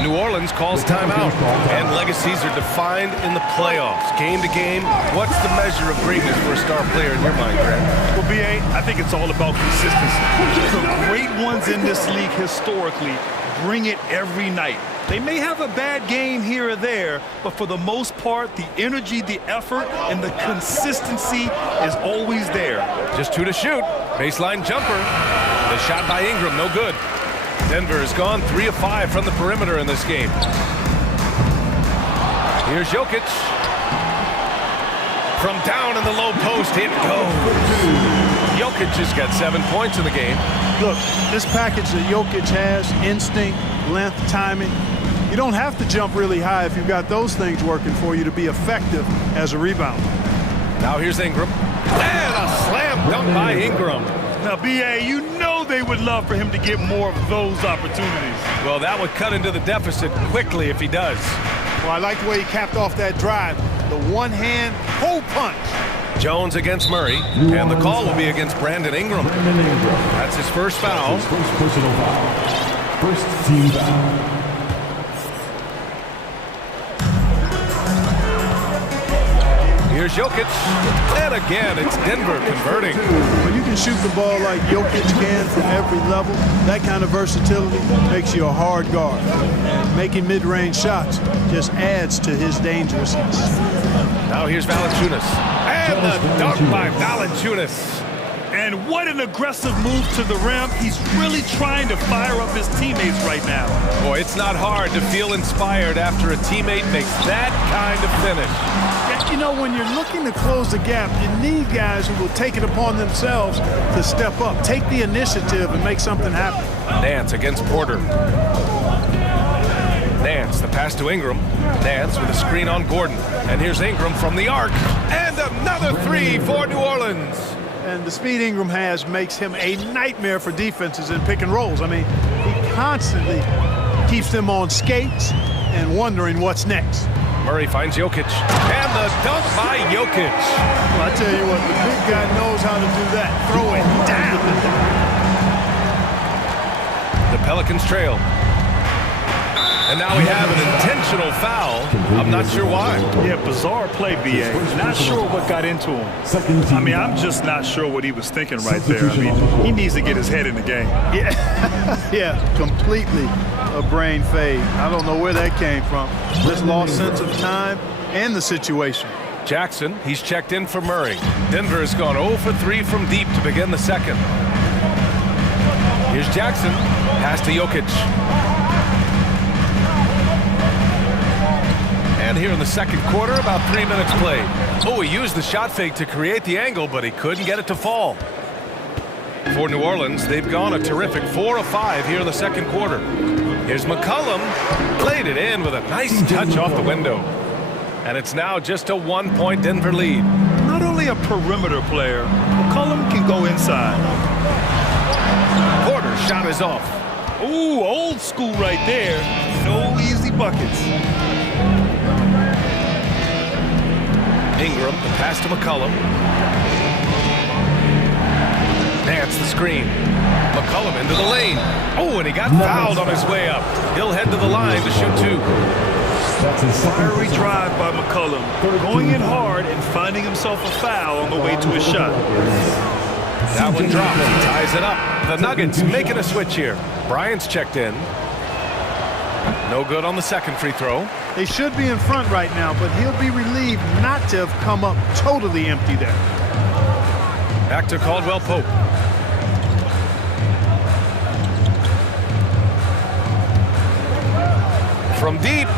New Orleans calls timeout. And legacies are defined in the playoffs. Game to game, what's the measure of greatness for a star player in your mind, Grant? Well, B.A., I think it's all about consistency. The great ones in this league historically bring it every night. They may have a bad game here or there, but for the most part, the energy, the effort, and the consistency is always there. Just 2 to shoot. Baseline jumper. The shot by Ingram, no good. Denver has gone 3 of 5 from the perimeter in this game. Here's Jokic. From down in the low post, it goes. Jokic has got 7 points in the game. Look, this package that Jokic has, instinct, length, timing, you don't have to jump really high if you've got those things working for you to be effective as a rebounder. Now here's Ingram. And a slam dunk by Ingram. Now, B.A., you know they would love for him to get more of those opportunities. Well, that would cut into the deficit quickly if he does. Well, I like the way he capped off that drive. The one-hand hole punch. Jones against Murray, and the call will be against Brandon Ingram. That's his first foul. His first personal foul. First team foul. Here's Jokic, and again, it's Denver converting. When you can shoot the ball like Jokic can from every level, that kind of versatility makes you a hard guard. And making mid-range shots just adds to his dangerousness. Now here's Valanciunas, and the dunk by Valanciunas. And what an aggressive move to the rim. He's really trying to fire up his teammates right now. Boy, it's not hard to feel inspired after a teammate makes that kind of finish. You know, when you're looking to close the gap, you need guys who will take it upon themselves to step up, take the initiative, and make something happen. Nance against Porter. Nance, the pass to Ingram. Nance with a screen on Gordon. And here's Ingram from the arc. And another 3 for New Orleans. And the speed Ingram has makes him a nightmare for defenses in pick and rolls. I mean, he constantly keeps them on skates and wondering what's next. Murray finds Jokic, and the dunk by Jokic. Well, I tell you what, the big guy knows how to do that. Throw it down. The Pelicans trail. And now we have an intentional foul. I'm not sure why. Yeah, bizarre play, B.A. Not sure what got into him. I mean, I'm just not sure what he was thinking right there. I mean, he needs to get his head in the game. Yeah, completely a brain fade. I don't know where that came from. This lost sense of time and the situation. Jackson, he's checked in for Murray. Denver has gone 0 for 3 from deep to begin the second. Here's Jackson, pass to Jokic. And here in the second quarter, about 3 minutes played. Oh, he used the shot fake to create the angle, but he couldn't get it to fall. For New Orleans, they've gone a terrific 4 of 5 here in the second quarter. Here's McCollum, played it in with a nice touch off the window. And it's now just a 1-point Denver lead. Not only a perimeter player, McCollum can go inside. Porter's shot is off. Ooh, old school right there. No easy buckets. Ingram, the pass to McCollum. Nance the screen. McCollum into the lane. Oh, and he got fouled on his way up. He'll head to the line to shoot 2. That's a fiery drive by McCollum, going in hard and finding himself a foul on the way to his shot. That one drops. He ties it up. The Nuggets making a switch here. Bryant's checked in. No good on the second free throw. They should be in front right now, but he'll be relieved not to have come up totally empty there. Back to Caldwell Pope. From deep.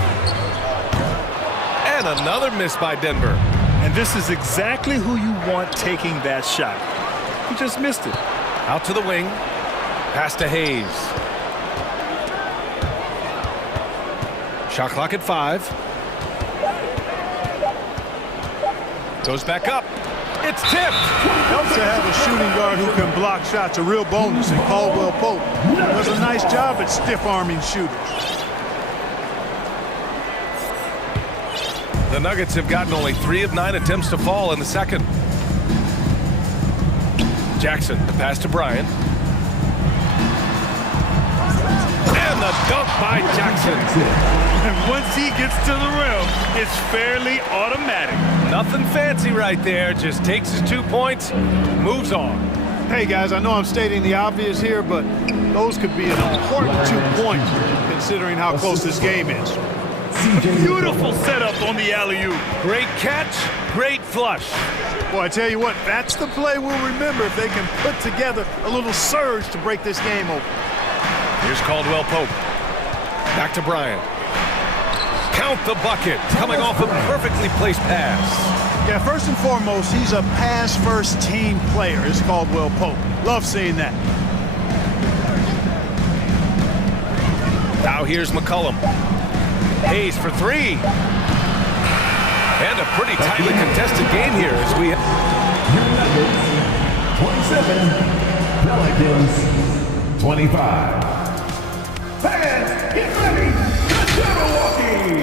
And another miss by Denver. And this is exactly who you want taking that shot. He just missed it. Out to the wing. Pass to Hayes. Shot clock at 5. Goes back up. It's tipped. Helps to have a shooting guard who can block shots, a real bonus, and Caldwell Pope does a nice job at stiff-arming shooters. The Nuggets have gotten only 3 of 9 attempts to fall in the second. Jackson, the pass to Bryant. And the dunk by Jackson. And once he gets to the rim, it's fairly automatic. Nothing fancy right there. Just takes his 2 points, moves on. Hey, guys, I know I'm stating the obvious here, but those could be an important 2 points considering how close this game is. Beautiful setup on the alley-oop. Great catch, great flush. Boy, I tell you what, that's the play we'll remember if they can put together a little surge to break this game open. Here's Caldwell Pope. Back to Bryant. Count the bucket. Coming off a perfectly placed pass. Yeah, first and foremost, he's a pass-first team player, is Caldwell Pope. Love seeing that. Now here's McCollum. Hayes for 3. And a pretty tightly contested game here as we... 27, Pelicans 25. Fans, get ready, the Milwaukee!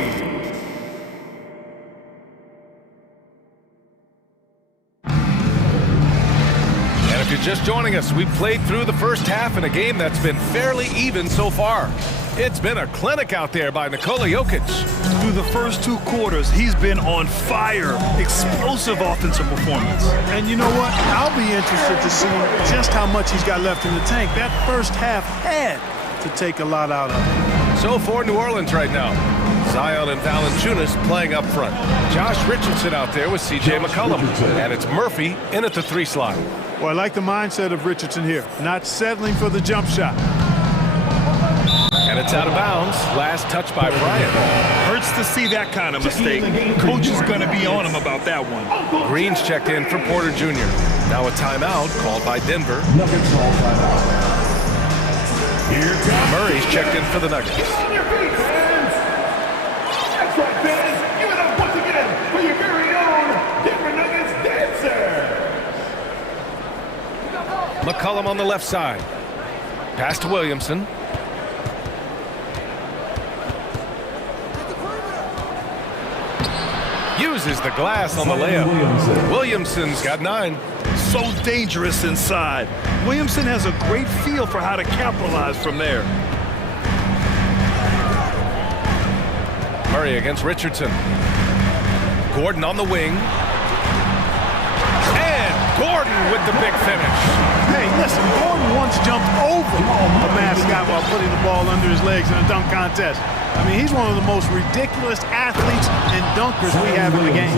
And if you're just joining us, we played through the first half in a game that's been fairly even so far. It's been a clinic out there by Nikola Jokic. Through the first 2 quarters, he's been on fire. Explosive offensive performance. And you know what? I'll be interested to see just how much he's got left in the tank. That first half had to take a lot out of it. So for New Orleans right now, Zion and Valanciunas playing up front. Josh Richardson out there with C.J. McCollum. And it's Murphy in at the 3 slot. Well, I like the mindset of Richardson here. Not settling for the jump shot. And it's out of bounds. Last touch by Bryant. Hurts to see that kind of mistake. Coach is going to be on him about that one. Green's checked in for Porter Jr. Now a timeout called by Denver. Murray's checked in for the Nuggets. That's right, fans. Give it up once again for your very own Denver Nuggets dancer. McCollum on the left side. Pass to Williamson. Uses the glass on the layup. Williamson's got 9. So dangerous inside. Williamson has a great feel for how to capitalize from there. Murray against Richardson. Gordon on the wing. And Gordon with the big finish. Hey, listen, Gordon once jumped over a mascot while putting the ball under his legs in a dunk contest. I mean, he's one of the most ridiculous athletes and dunkers we have in the game.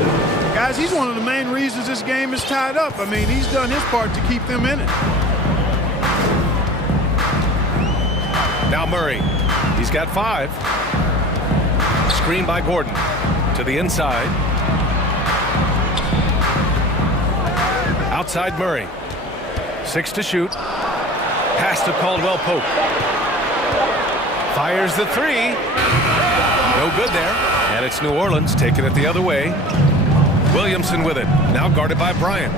Guys, he's one of the main reasons this game is tied up. I mean, he's done his part to keep them in it. Now Murray. He's got 5. Screen by Gordon. To the inside. Outside Murray. 6 to shoot. Pass to Caldwell Pope. Fires the three. No good there. And it's New Orleans taking it the other way. Williamson with it. Now guarded by Bryant.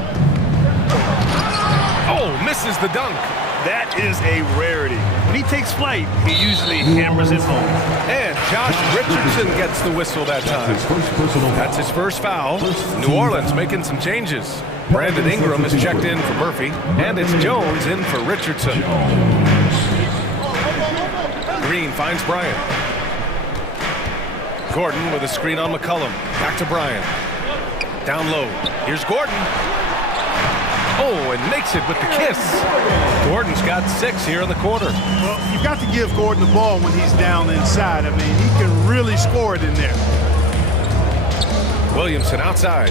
Oh, misses the dunk. That is a rarity. When he takes flight, he usually hammers it home. And Josh Richardson gets the whistle that time. That's his first foul. New Orleans making some changes. Brandon Ingram is checked in for Murphy, and it's Jones in for Richardson. Green finds Bryant. Gordon with a screen on McCollum. Back to Bryant. Down low. Here's Gordon. Oh, and makes it with the kiss. Gordon's got 6 here in the quarter. Well, you've got to give Gordon the ball when he's down inside. I mean, he can really score it in there. Williamson outside.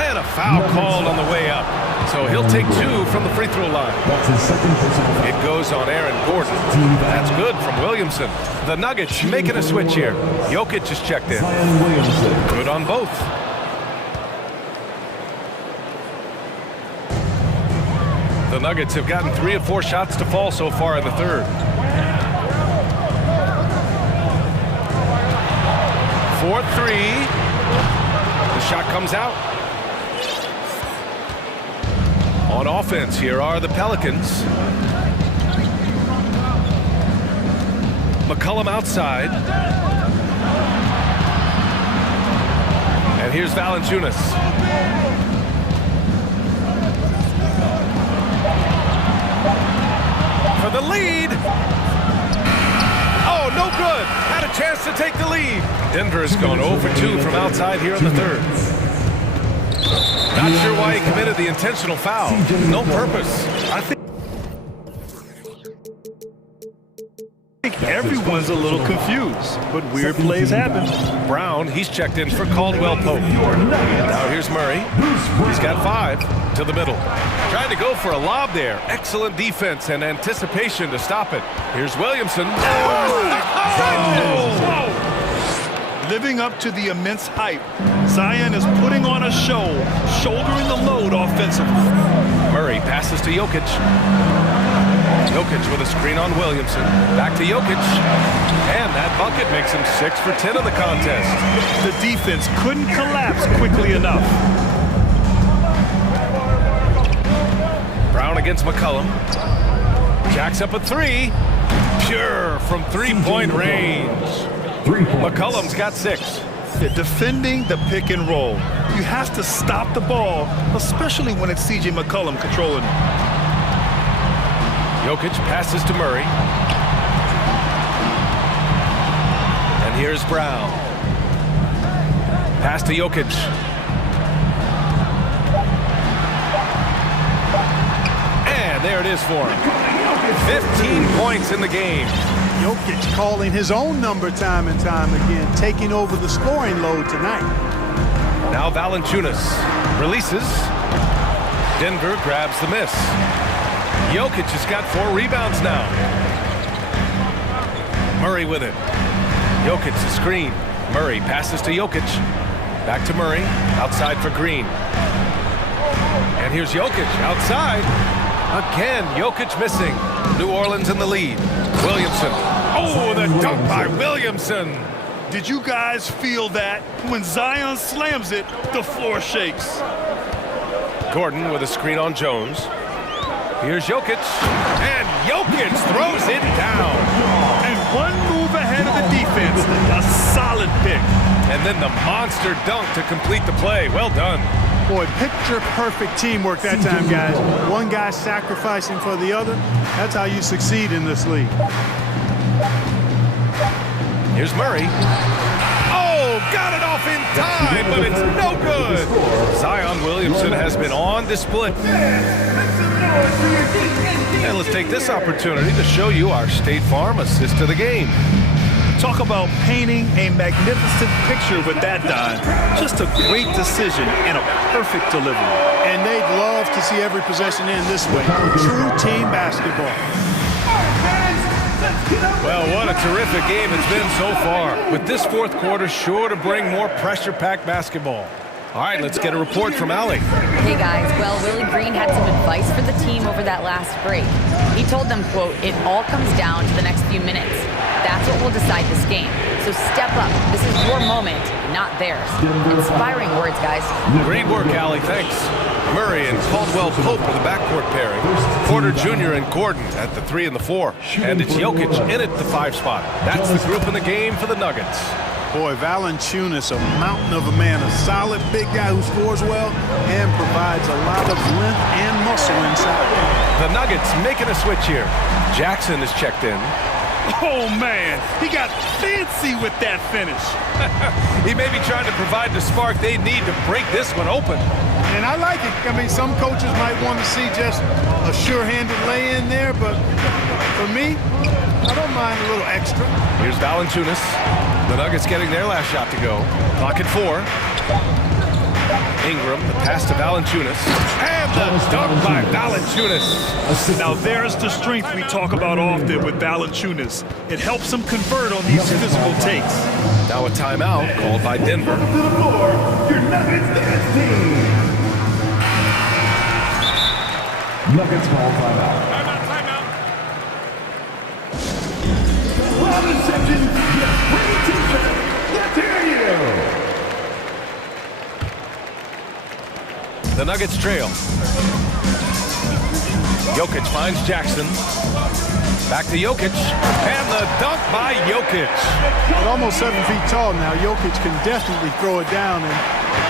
And a foul called on the way up. So he'll take 2 from the free throw line. That's his second personal. It goes on Aaron Gordon. That's good from Williamson. The Nuggets making a switch here. Jokic is checked in. Good on both. The Nuggets have gotten 3 of 4 shots to fall so far in the third. 4-3. The shot comes out. On offense, here are the Pelicans. McCollum outside. And here's Valanciunas. For the lead. Oh, no good. Had a chance to take the lead. Denver has gone 0 for 2 from outside here in the third. Not sure why he committed the intentional foul. No purpose. I think everyone's a little confused, but weird plays happen. Brown, he's checked in for Caldwell Pope. Now here's Murray. He's got 5 to the middle. Trying to go for a lob there. Excellent defense and anticipation to stop it. Here's Williamson. Oh! Living up to the immense hype, Zion is putting on a show, shouldering the load offensively. Murray passes to Jokic. Jokic with a screen on Williamson. Back to Jokic. And that bucket makes him 6 for 10 in the contest. The defense couldn't collapse quickly enough. Brown against McCollum. Jacks up a 3. Pure from 3-point range. McCollum's got 6. Defending the pick and roll. You have to stop the ball, especially when it's C.J. McCollum controlling it. Jokic passes to Murray. And here's Brown. Pass to Jokic. And there it is for him. 15 points in the game. Jokic calling his own number time and time again, taking over the scoring load tonight. Now Valanciunas releases. Denver grabs the miss. Jokic has got 4 rebounds now. Murray with it. Jokic the screen. Murray passes to Jokic. Back to Murray. Outside for Green. And here's Jokic outside. Again, Jokic missing. New Orleans in the lead. Williamson. Oh, the dunk by Williamson. Did you guys feel that? When Zion slams it, the floor shakes. Gordon with a screen on Jones. Here's Jokic. And Jokic throws it down. And one move ahead of the defense. A solid pick. And then the monster dunk to complete the play. Well done. Boy, picture-perfect teamwork that time, guys. One guy sacrificing for the other. That's how you succeed in this league. Here's Murray. Oh, got it off in time, but it's no good. Zion Williamson has been on display. And let's take this opportunity to show you our State Farm assist to the game. Talk about painting a magnificent picture with that dime. Just a great decision and a perfect delivery. And they'd love to see every possession end this way. True team basketball. Well, what a terrific game it's been so far. With this fourth quarter sure to bring more pressure-packed basketball. All right, let's get a report from Allie. Hey guys, well, Willie Green had some advice for the team over that last break. He told them, quote, "It all comes down to the next few minutes. That's what will decide this game. So step up. This is your moment, not theirs." Inspiring words, guys. Great work, Allie. Thanks. Murray and Caldwell Pope are the backcourt pairing. Porter Jr. and Gordon at the 3 and the 4. And it's Jokic in at the 5 spot. That's the group in the game for the Nuggets. Boy, Valanciunas, a mountain of a man, a solid big guy who scores well and provides a lot of length and muscle inside. The Nuggets making a switch here. Jackson is checked in. Oh, man, he got fancy with that finish. He may be trying to provide the spark they need to break this one open. And I like it. I mean, some coaches might want to see just a sure-handed lay-in there, but for me, I don't mind a little extra. Here's Valanciunas. The Nuggets getting their last shot to go. Clock at 4. Ingram, the pass to Valanciunas. And the dunk by Valanciunas. Now there's the strength we talk about often with Valanciunas. It helps him convert on these physical takes. Now a timeout called by Denver. Your Nuggets dance team. Nuggets call timeout. Timeout. Well, reception. Let's hear you. The Nuggets trail. Jokic finds Jackson. Back to Jokic. And the dunk by Jokic. At almost 7 feet tall now, Jokic can definitely throw it down, and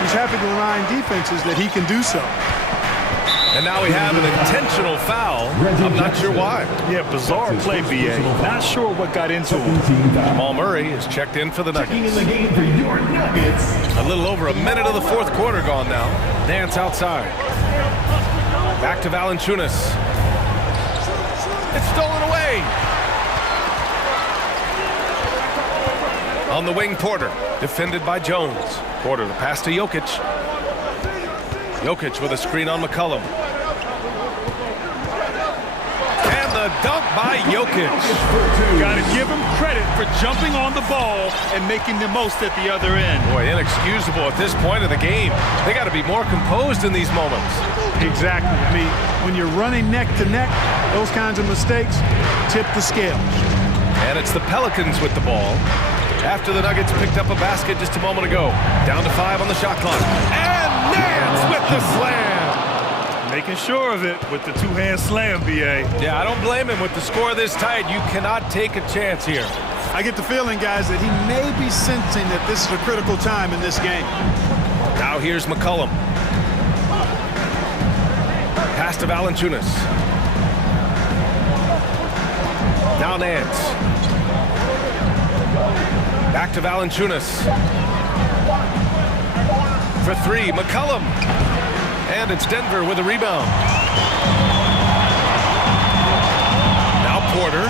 he's happy to remind defenses that he can do so. And now we have an intentional foul. I'm not sure why. Yeah, bizarre play, BA. Not sure what got into him. Jamal Murray is checked in for the Nuggets. In the game for your Nuggets. A little over a minute of the 4th quarter gone now. Dance outside. Back to Valanciunas. It's stolen away. On the wing, Porter. Defended by Jones. Porter, the pass to Jokic. Jokic with a screen on McCollum. And the dunk by Jokic. Got to give him credit for jumping on the ball and making the most at the other end. Boy, inexcusable at this point of the game. They got to be more composed in these moments. Exactly. I mean, when you're running neck to neck, those kinds of mistakes tip the scales. And it's the Pelicans with the ball. After the Nuggets picked up a basket just a moment ago. Down to 5 on the shot clock. And Nance with the slam. Making sure of it with the two-hand slam, BA. Yeah, I don't blame him. With the score this tight, you cannot take a chance here. I get the feeling, guys, that he may be sensing that this is a critical time in this game. Now here's McCollum. Pass to Valanciunas. Now Nance. Back to Valanciunas. For 3, McCollum. And it's Denver with a rebound. Now Porter,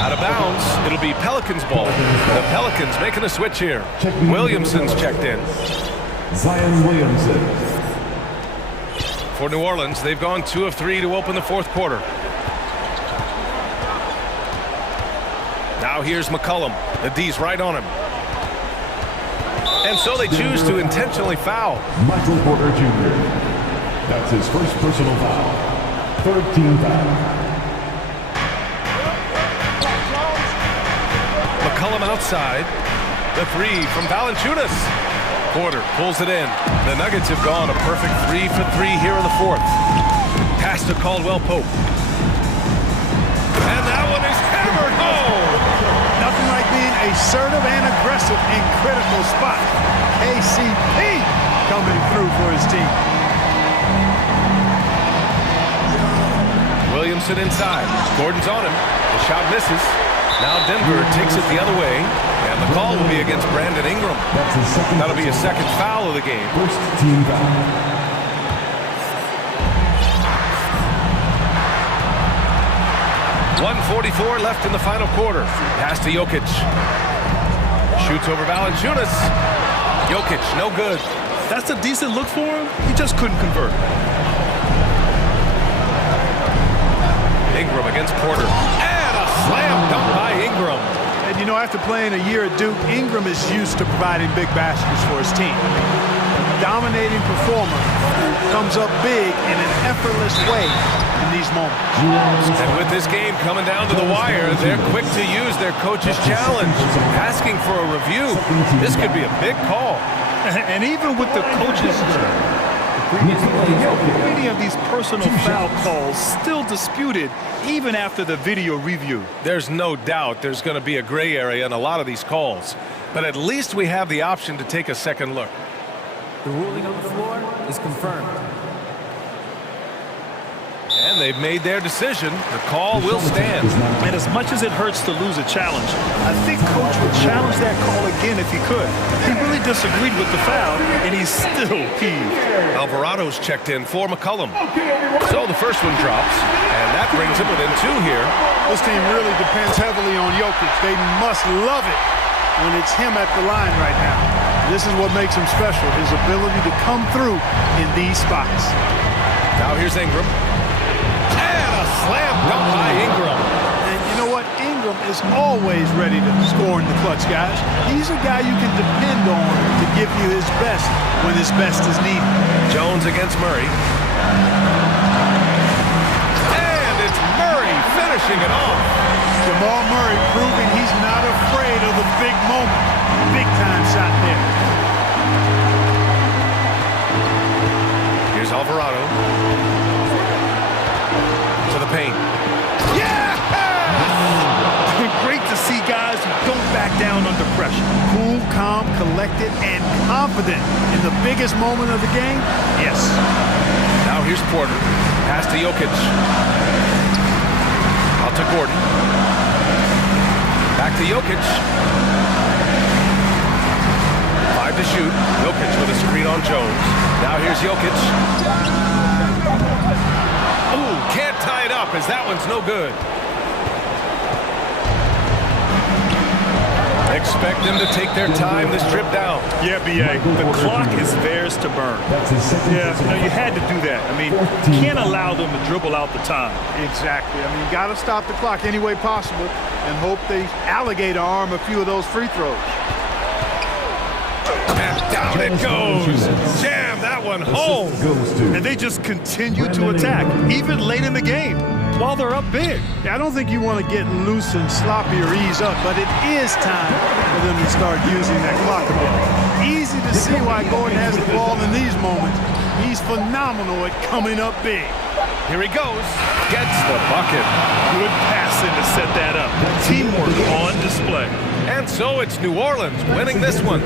out of bounds. It'll be Pelicans ball. The Pelicans making a switch here. Williamson's checked in. Zion Williamson. For New Orleans, they've gone 2 of 3 to open the 4th quarter. Now here's McCollum. The D's right on him. And so they choose to intentionally foul. Michael Porter Jr. That's his first personal foul. 3rd team foul. McCollum outside. The 3 from Valanciunas. Porter pulls it in. The Nuggets have gone a perfect 3 for 3 here in the 4th. Pass to Caldwell Pope. And that one is hammered home. Nothing like being assertive and aggressive in critical spots. KCP coming through for his team. Williamson inside. Gordon's on him. The shot misses. Now Denver takes it the other way. And the call will be against Brandon Ingram. That'll be his 2nd foul of the game. 1st team foul. .144 left in the final quarter. Pass to Jokic. Shoots over Valanciunas. Jokic, no good. That's a decent look for him. He just couldn't convert. Ingram against Porter. And a slam dunk by Ingram. And you know, after playing a year at Duke, Ingram is used to providing big baskets for his team. dominating performer who comes up big in an effortless way in these moments. And with this game coming down to the wire, they're quick to use their coach's challenge, asking for a review. This could be a big call. And even with the coaches, many of these personal foul calls still disputed even after the video review. There's no doubt there's going to be a gray area in a lot of these calls, but at least we have the option to take a second look. The ruling on the floor is confirmed. And they've made their decision. The call will stand. And as much as it hurts to lose a challenge, I think Coach would challenge that call again if he could. He really disagreed with the foul, and he's still peeved. Alvarado's checked in for McCollum. So the first one drops, and that brings him within 2 here. This team really depends heavily on Jokic. They must love it when it's him at the line right now. This is what makes him special, his ability to come through in these spots. Now here's Ingram. Slam dunk by Ingram. And you know what? Ingram is always ready to score in the clutch, guys. He's a guy you can depend on to give you his best when his best is needed. Jones against Murray. And it's Murray finishing it off. Jamal Murray proving he's not afraid of the big moment. Big time shot there. Here's Alvarado. To the paint. Yeah! Great to see guys who don't back down under pressure. Cool, calm, collected, and confident in the biggest moment of the game. Yes. Now here's Porter. Pass to Jokic. Out to Gordon. Back to Jokic. 5 to shoot. Jokic with a screen on Jones. Now here's Jokic. Ooh, can't tie it up as that one's no good. Expect them to take their time this trip down. Yeah, B.A., the clock is theirs to burn. Yeah, you had to do that. I mean, you can't allow them to dribble out the time. Exactly. I mean, got to stop the clock any way possible and hope they alligator arm a few of those free throws. And down it goes. Jam that one home. And they just continue to attack, even late in the game, while they're up big. Yeah, I don't think you want to get loose and sloppy or ease up, but it is time for them to start using that clock a bit. Easy to see why Gordon has the ball in these moments. He's phenomenal at coming up big. Here he goes. Gets the bucket. Good passing to set that up. Teamwork on display. And so it's New Orleans winning this one.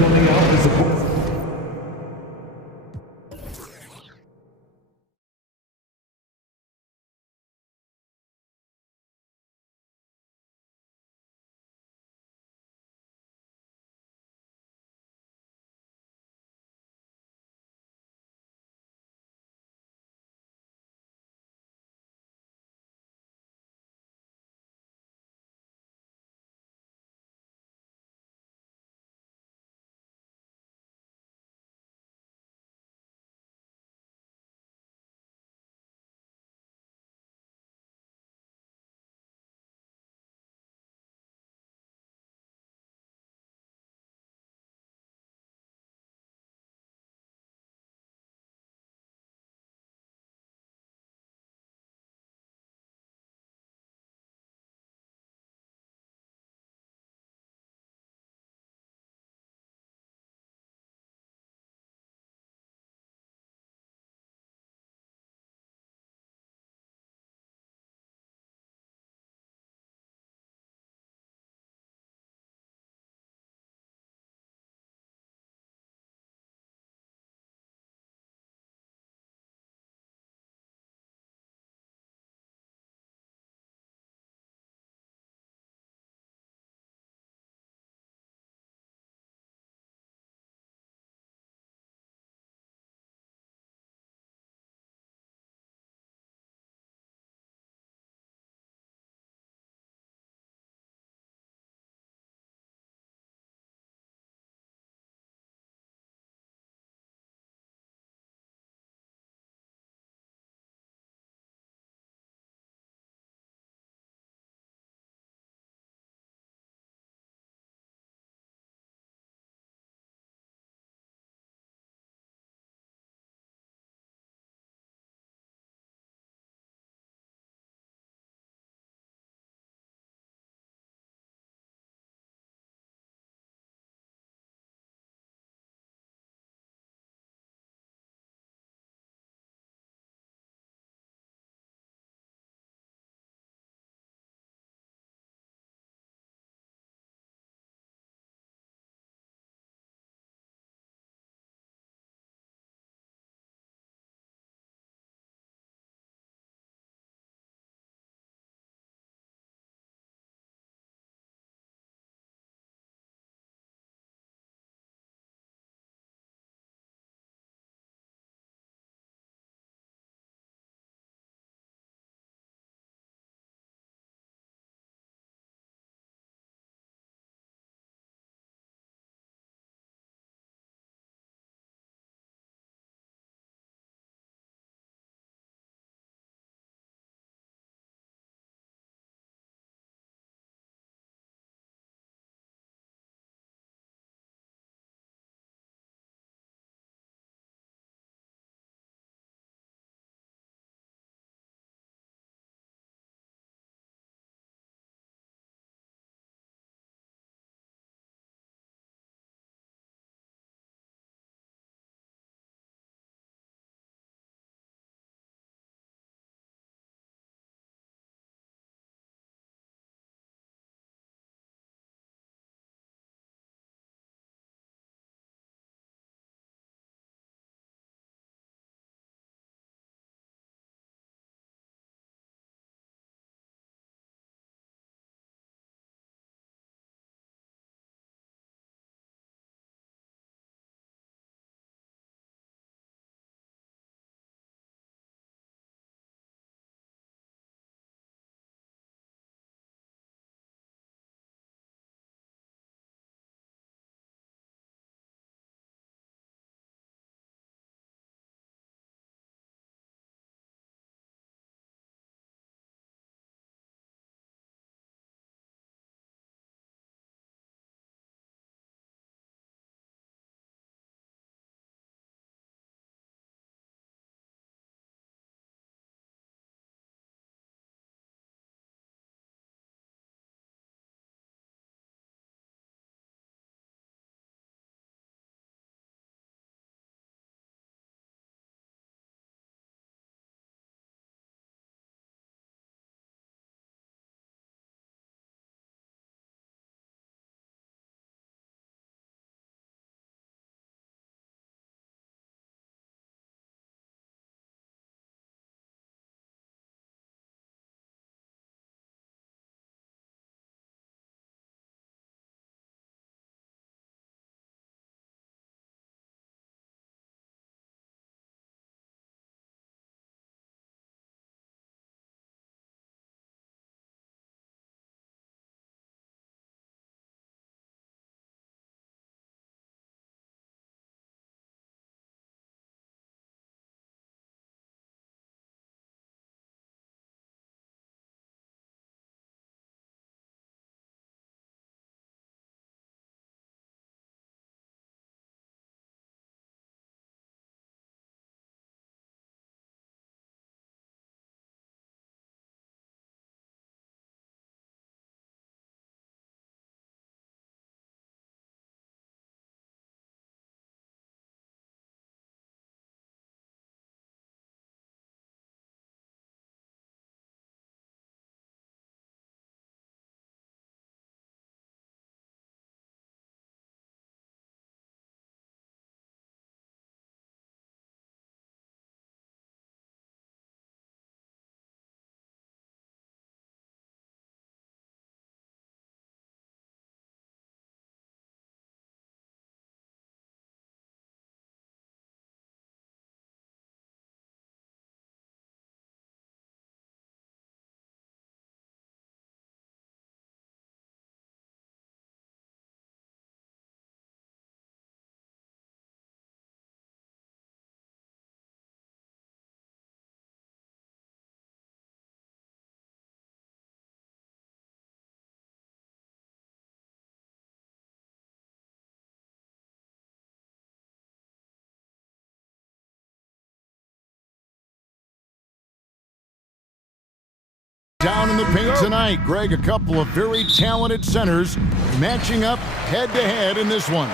down in the paint tonight. Greg, a couple of very talented centers matching up head-to-head in this one.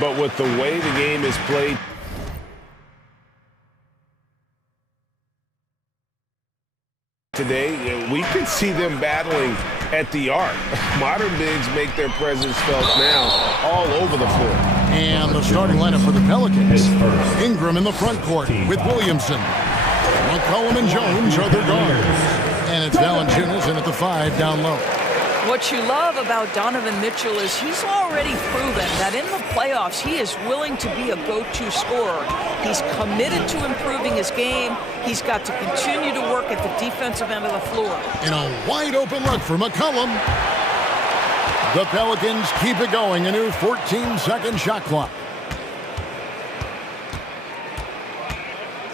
But with the way the game is played today, we could see them battling at the arc. Modern bigs make their presence felt now all over the floor. And the starting lineup for the Pelicans. Ingram in the front court with Williamson. McCollum and Jones are their guards. And it's Valanciunas in at the 5 down low. What you love about Donovan Mitchell is he's already proven that in the playoffs he is willing to be a go-to scorer. He's committed to improving his game. He's got to continue to work at the defensive end of the floor. And a wide open look for McCollum. The Pelicans keep it going. A new 14-second shot clock.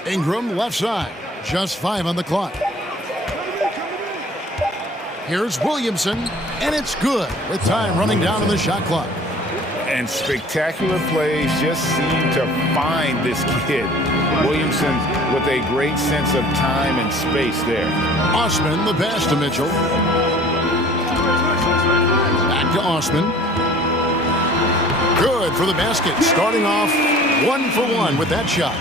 Ingram left side. Just 5 on the clock. Here's Williamson, and it's good with time running down on the shot clock. And spectacular plays just seem to find this kid. Williamson with a great sense of time and space there. Osman, the pass to Mitchell. Back to Osman. Good for the basket. Starting off 1 for 1 with that shot.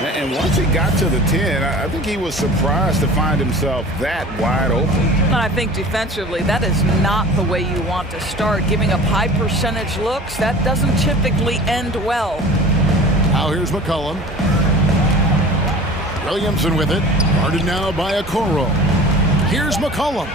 And once he got to the 10, I think he was surprised to find himself that wide open. And I think defensively, that is not the way you want to start. Giving up high percentage looks, that doesn't typically end well. Now here's McCollum. Williamson with it. Guarded now by Okoro. Here's McCollum.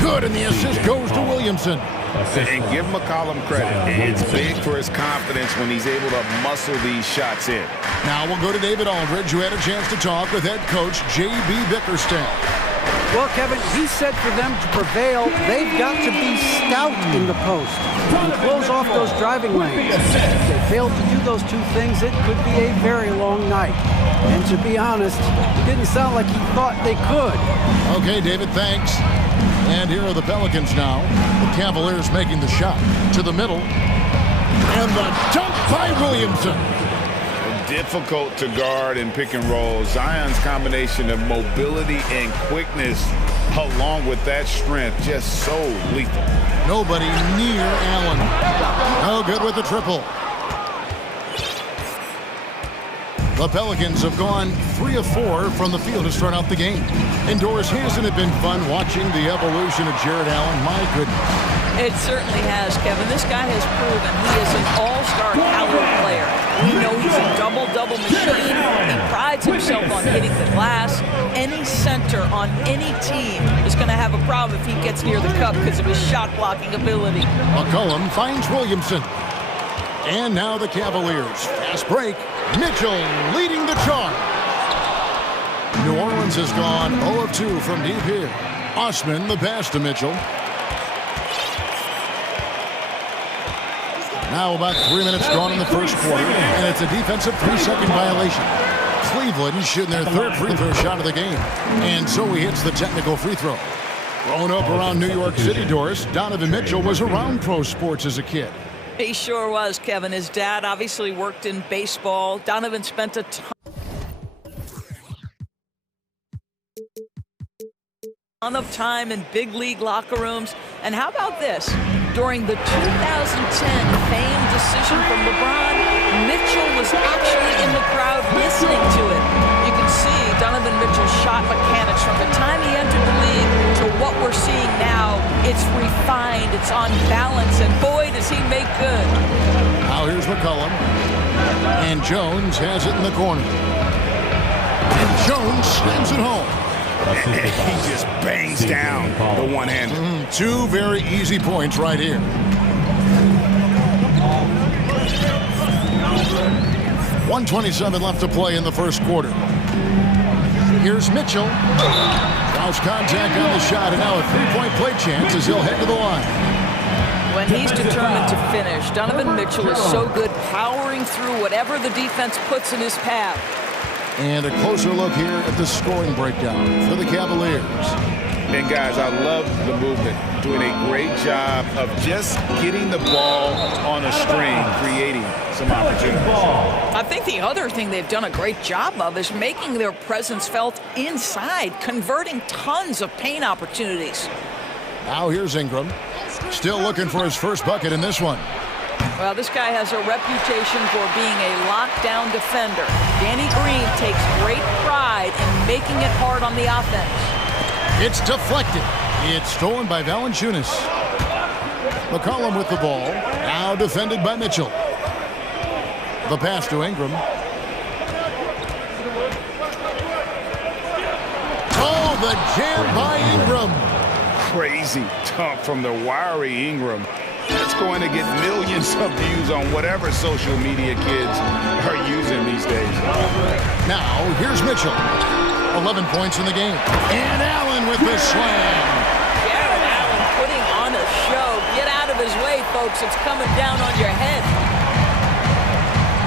Good, and the assist goes to Williamson. And give McCollum credit. It's big for his confidence when he's able to muscle these shots in. Now we'll go to David Aldridge, who had a chance to talk with head coach J.B. Bickerstaff. Well, Kevin, he said for them to prevail, they've got to be stout in the post and close off those driving lanes. If they fail to do those two things, it could be a very long night. And to be honest, it didn't sound like he thought they could. Okay, David, thanks. And here are the Pelicans now. The Cavaliers making the shot to the middle. And the dunk by Williamson. Difficult to guard and pick and roll. Zion's combination of mobility and quickness along with that strength, just so lethal. Nobody near Allen. No good with the triple. The Pelicans have gone 3 of 4 from the field to start out the game. Indoors, hasn't it been fun watching the evolution of Jared Allen? My goodness. It certainly has, Kevin. This guy has proven he is an all-star caliber player. We know he's a double-double machine. He prides himself on hitting the glass. Any center on any team is going to have a problem if he gets near the cup because of his shot-blocking ability. McCollum finds Williamson. And now the Cavaliers. Fast break. Mitchell leading the charge. New Orleans has gone 0 of 2 from deep here. Osman the pass to Mitchell. Now about 3 minutes gone in the first quarter, and it's a defensive 3-second violation. Cleveland shooting their 3rd free throw shot of the game. And so he hits the technical free throw. Growing up around New York City, Doris, Donovan Mitchell was around pro sports as a kid. He sure was, Kevin. His dad obviously worked in baseball. Donovan spent a ton of time in big league locker rooms. And how about this? During the 2010 famed decision from LeBron, Mitchell was actually in the crowd listening to it. You can see Donovan Mitchell's shot mechanics from the time he entered the league to what we're seeing now. It's refined, it's on balance, and boy, does he make good. Now here's McCollum. And Jones has it in the corner. And Jones slams it home. He just bangs down the one-hander. 2 very easy points right here. .127 left to play in the first quarter. Here's Mitchell. Cross contact on the shot, and now a 3-point play chance as he'll head to the line. When he's determined to finish, Donovan Mitchell is so good powering through whatever the defense puts in his path. And a closer look here at the scoring breakdown for the Cavaliers. And guys, I love the movement. Doing a great job of just getting the ball on a string, creating some opportunities. I think the other thing they've done a great job of is making their presence felt inside, converting tons of paint opportunities. Now here's Ingram, still looking for his first bucket in this one. Well, this guy has a reputation for being a lockdown defender. Danny Green takes great pride in making it hard on the offense. It's deflected. It's stolen by Valanciunas. McCollum with the ball, now defended by Mitchell. The pass to Ingram. Oh, the jam by Ingram. Crazy dunk from the wiry Ingram. That's going to get millions of views on whatever social media kids are using these days. Now, here's Mitchell. 11 points in the game. And Allen with the slam. Jared Allen putting on a show. Get out of his way, folks. It's coming down on your head.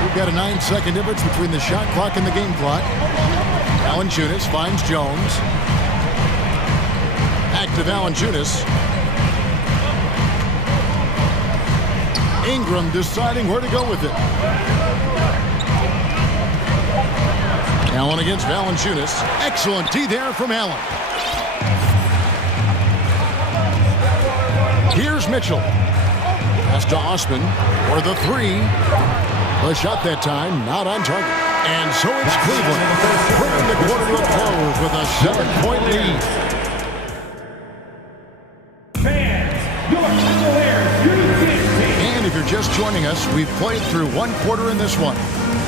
We've got a 9-second difference between the shot clock and the game clock. Valanciunas finds Jones. Back to Valanciunas. Ingram deciding where to go with it. Allen against Valanciunas. Excellent D there from Allen. Here's Mitchell. Pass to Osman for the three. The shot that time not on target. And so it's Cleveland bringing the quarter to a close with a 7-point lead. And if you're just joining us, we've played through one quarter in this one.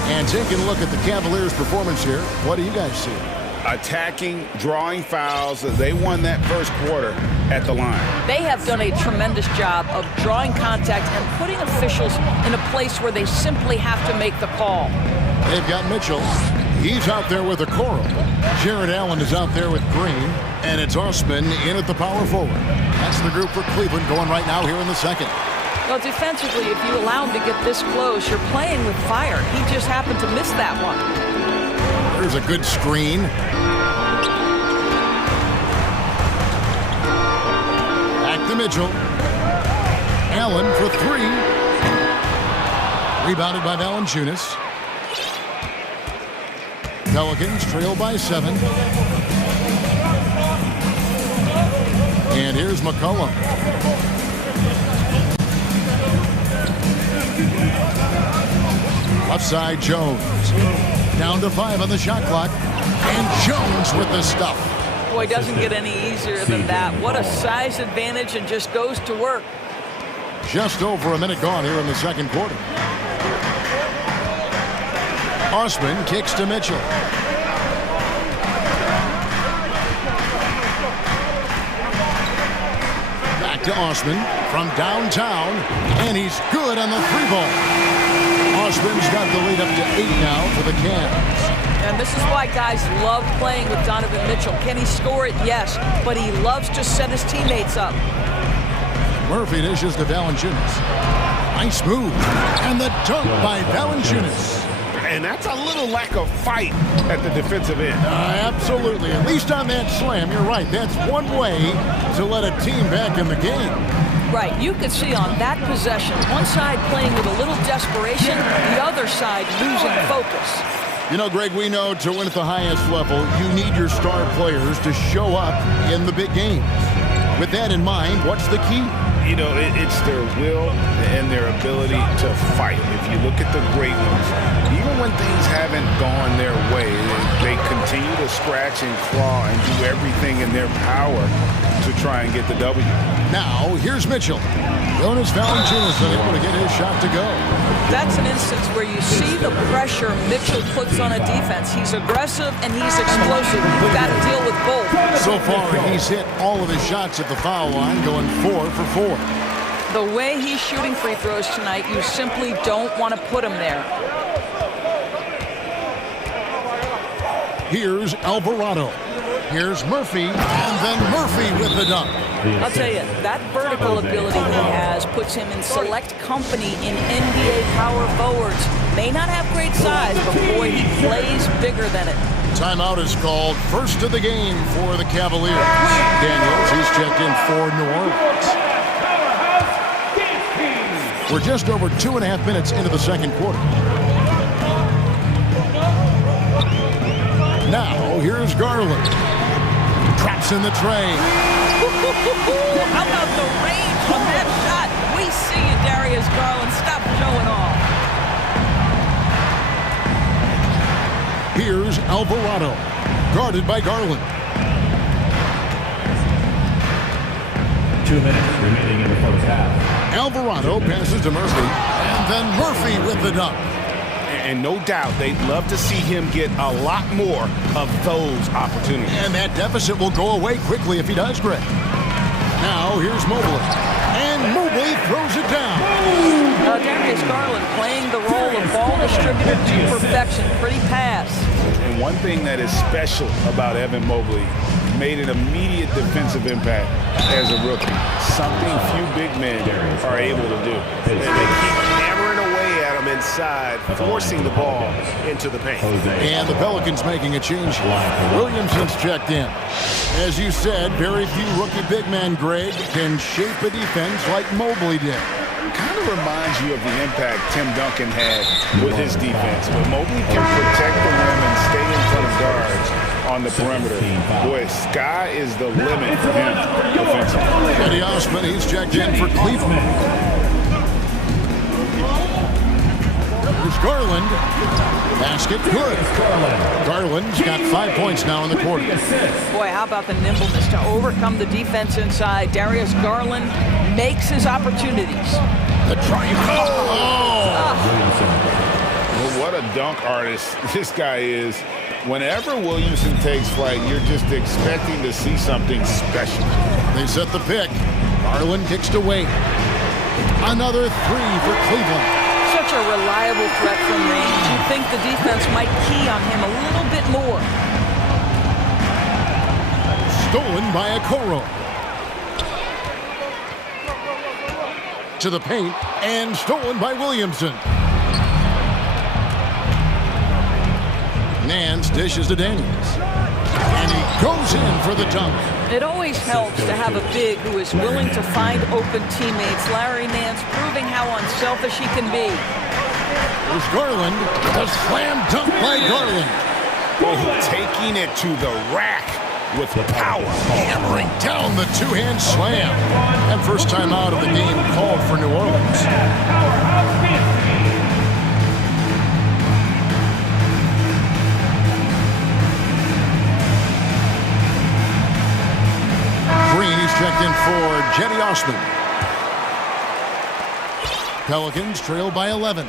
And taking a look at the Cavaliers' performance here, what do you guys see? Attacking, drawing fouls. They won that first quarter at the line. They have done a tremendous job of drawing contact and putting officials in a place where they simply have to make the call. They've got Mitchell. He's out there with a Okoro. Jared Allen is out there with Green. And it's Osman in at the power forward. That's the group for Cleveland going right now here in the second. Well, defensively, if you allow him to get this close, you're playing with fire. He just happened to miss that one. There's a good screen. Back to Mitchell. Allen for three. Rebounded by Valanciunas. Pelicans trail by 7. And here's McCollum. Left side, Jones. Down to 5 on the shot clock. And Jones with the stuff. Boy, doesn't get any easier than that. What a size advantage, and just goes to work. Just over a minute gone here in the second quarter. Osman kicks to Mitchell. Back to Osman from downtown, and he's good on the 3-ball. Osman's got the lead up to 8 now for the Cavs. And this is why guys love playing with Donovan Mitchell. Can he score it? Yes, but he loves to set his teammates up. Murphy dishes to Valanciunas. Nice move, and the dunk by Valanciunas. And that's a little lack of fight at the defensive end. Absolutely. At least on that slam, you're right. That's one way to let a team back in the game. Right. You could see on that possession, one side playing with a little desperation, the other side losing focus. You know, Greg, we know to win at the highest level, you need your star players to show up in the big games. With that in mind, what's the key? You know, it's their will and their ability to fight. If you look at the great ones, even when things haven't gone their way, they continue to scratch and claw and do everything in their power to try and get the W. Now, here's Mitchell. Jonas Valanciunas able to get his shot to go. That's an instance where you see the pressure Mitchell puts on a defense. He's aggressive and he's explosive. You've got to deal with both. So far, he's hit all of his shots at the foul line, going 4 for 4. The way he's shooting free throws tonight, you simply don't want to put him there. Here's Alvarado. Here's Murphy, and then Murphy with the dunk. I'll tell you, that vertical ability he has puts him in select company in NBA power forwards. May not have great size, but boy, he plays bigger than it. Timeout is called. First of the game for the Cavaliers. Daniels, he's checked in for New Orleans. We're just over 2.5 minutes into the second quarter. Now, here's Garland. Traps in the tray. How about the range on that shot? We see you, Darius Garland. Stop showing off. Here's Alvarado. Guarded by Garland. 2 minutes remaining in the first half. Alvarado passes to Murphy. And then Murphy with the dunk. And no doubt they'd love to see him get a lot more of those opportunities. And that deficit will go away quickly if he does, Greg. Now here's Mobley. And Mobley throws it down. Darius Garland playing the role of ball distributor to perfection. Pretty pass. And one thing that is special about Evan Mobley, made an immediate defensive impact as a rookie. Something few big men are able to do. And they keep hammering away at him inside, forcing the ball into the paint. And the Pelicans making a change here. Williamson's checked in. As you said, very few rookie big men, Greg, can shape a defense like Mobley did. Kind of reminds you of the impact Tim Duncan had with his defense. But Mobley can protect the rim and stay in front of guards on the perimeter. Boy, sky is the limit for him defensively. Eddie Osman, he's checked in for Cleveland. Here's Garland. Basket good. Garland's got 5 points now in the quarter. Boy, how about the nimbleness to overcome the defense inside. Darius Garland makes his opportunities. The triumph. Well, what a dunk artist this guy is. Whenever Williamson takes flight, you're just expecting to see something special. They set the pick. Garland kicks to Wade. Another three for Cleveland. Such a reliable threat from range. You'd think the defense might key on him a little bit more. Stolen by Okoro. To the paint, and stolen by Williamson. Nance dishes to Daniels. And he goes in for the dunk. It always helps to have a big who is willing to find open teammates. Larry Nance proving how unselfish he can be. There's Garland. The slam dunk by Garland. Taking it to the rack with power. Hammering down the two-hand slam. And first time out of the game called for New Orleans. Green is checked in for Jetty Osman. Pelicans trail by 11.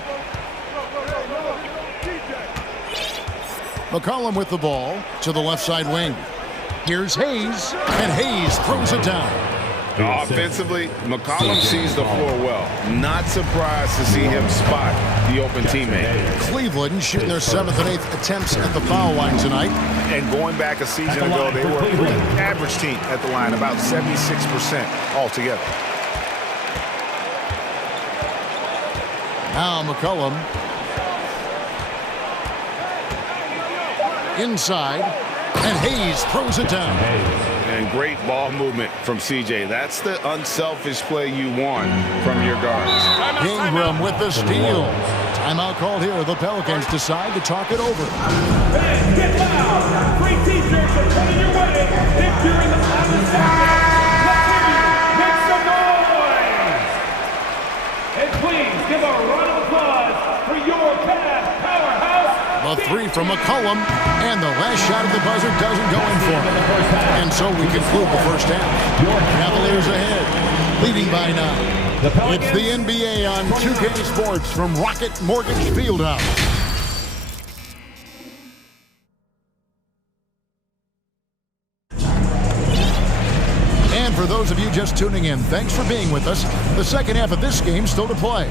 McCollum with the ball to the left side wing. Here's Hayes, and Hayes throws it down. Offensively, McCollum sees the floor well. Not surprised to see him spot the open teammate. Cleveland shooting their 7th and 8th attempts at the foul line tonight. And going back a season ago, they were a pretty average team at the line, about 76% altogether. Now McCollum. Inside, and Hayes throws it down. And great ball movement from CJ. That's the unselfish play you want from your guards. Ingram with the steal. Timeout called here. The Pelicans decide to talk it over. Fans, get loud! Free t-shirts are coming your way. If during the time of let's hear you. Make some noise! And please give a round of applause for your Cavs powerhouse. A three from McCollum, and the last shot of the buzzer doesn't go in for him. And so we conclude the first half. Cavaliers ahead, leading by 9. It's the NBA on 2K Sports from Rocket Mortgage Fieldhouse. And for those of you just tuning in, thanks for being with us. The second half of this game still to play.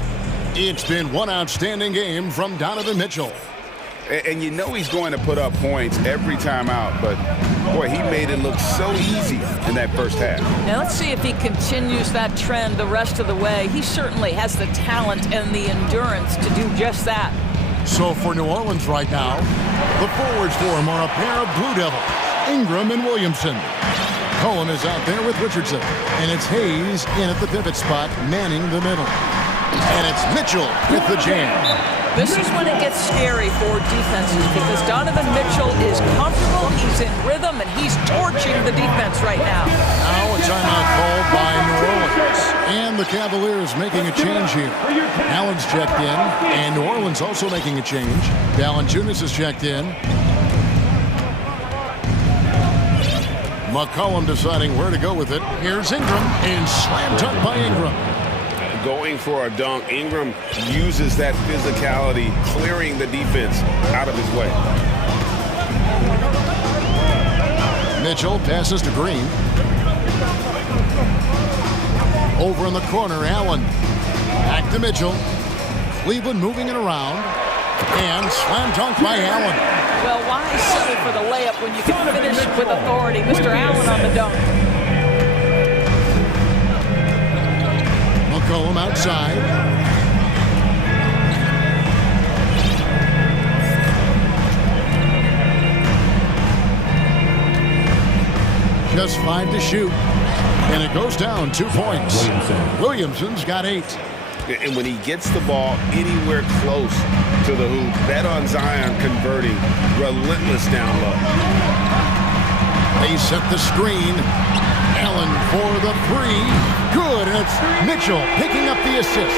It's been one outstanding game from Donovan Mitchell. And you know he's going to put up points every time out, but boy, he made it look so easy in that first half. Now let's see if he continues that trend the rest of the way. He certainly has the talent and the endurance to do just that. So for New Orleans right now, the forwards for him are a pair of Blue Devils, Ingram and Williamson. Cohen is out there with Richardson, and it's Hayes in at the pivot spot, manning the middle. And it's Mitchell with the jam. This is when it gets scary for defenses because Donovan Mitchell is comfortable, he's in rhythm, and he's torching the defense right now. Now a timeout called by New Orleans. And the Cavaliers making a change here. Allen's checked in, and New Orleans also making a change. Valanciunas is checked in. McCollum deciding where to go with it. Here's Ingram, and slam dunk by Ingram. Going for a dunk, Ingram uses that physicality, clearing the defense out of his way. Mitchell passes to Green. Over in the corner, Allen. Back to Mitchell. Cleveland moving it around. And slam dunk by Allen. Well, why settle for the layup when you can finish with authority? Mr. Allen on the dunk. McCollum outside. Just 5 to shoot. And it goes down 2 points. Williamson's got 8. And when he gets the ball anywhere close to the hoop, bet on Zion converting, relentless down low. They set the screen. Allen for the 3. Good, and it's Mitchell picking up the assist.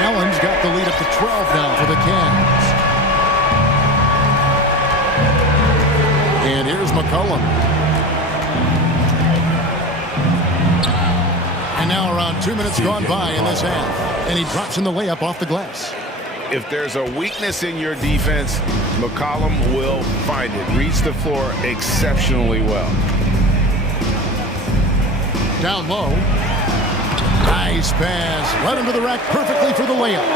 Allen's got the lead up to 12 now for the Cavs. And here's McCollum. And now around 2 minutes gone by in this half. And he drops in the layup off the glass. If there's a weakness in your defense, McCollum will find it. Reads the floor exceptionally well. Down low. Nice pass. Right into the rack perfectly for the layup.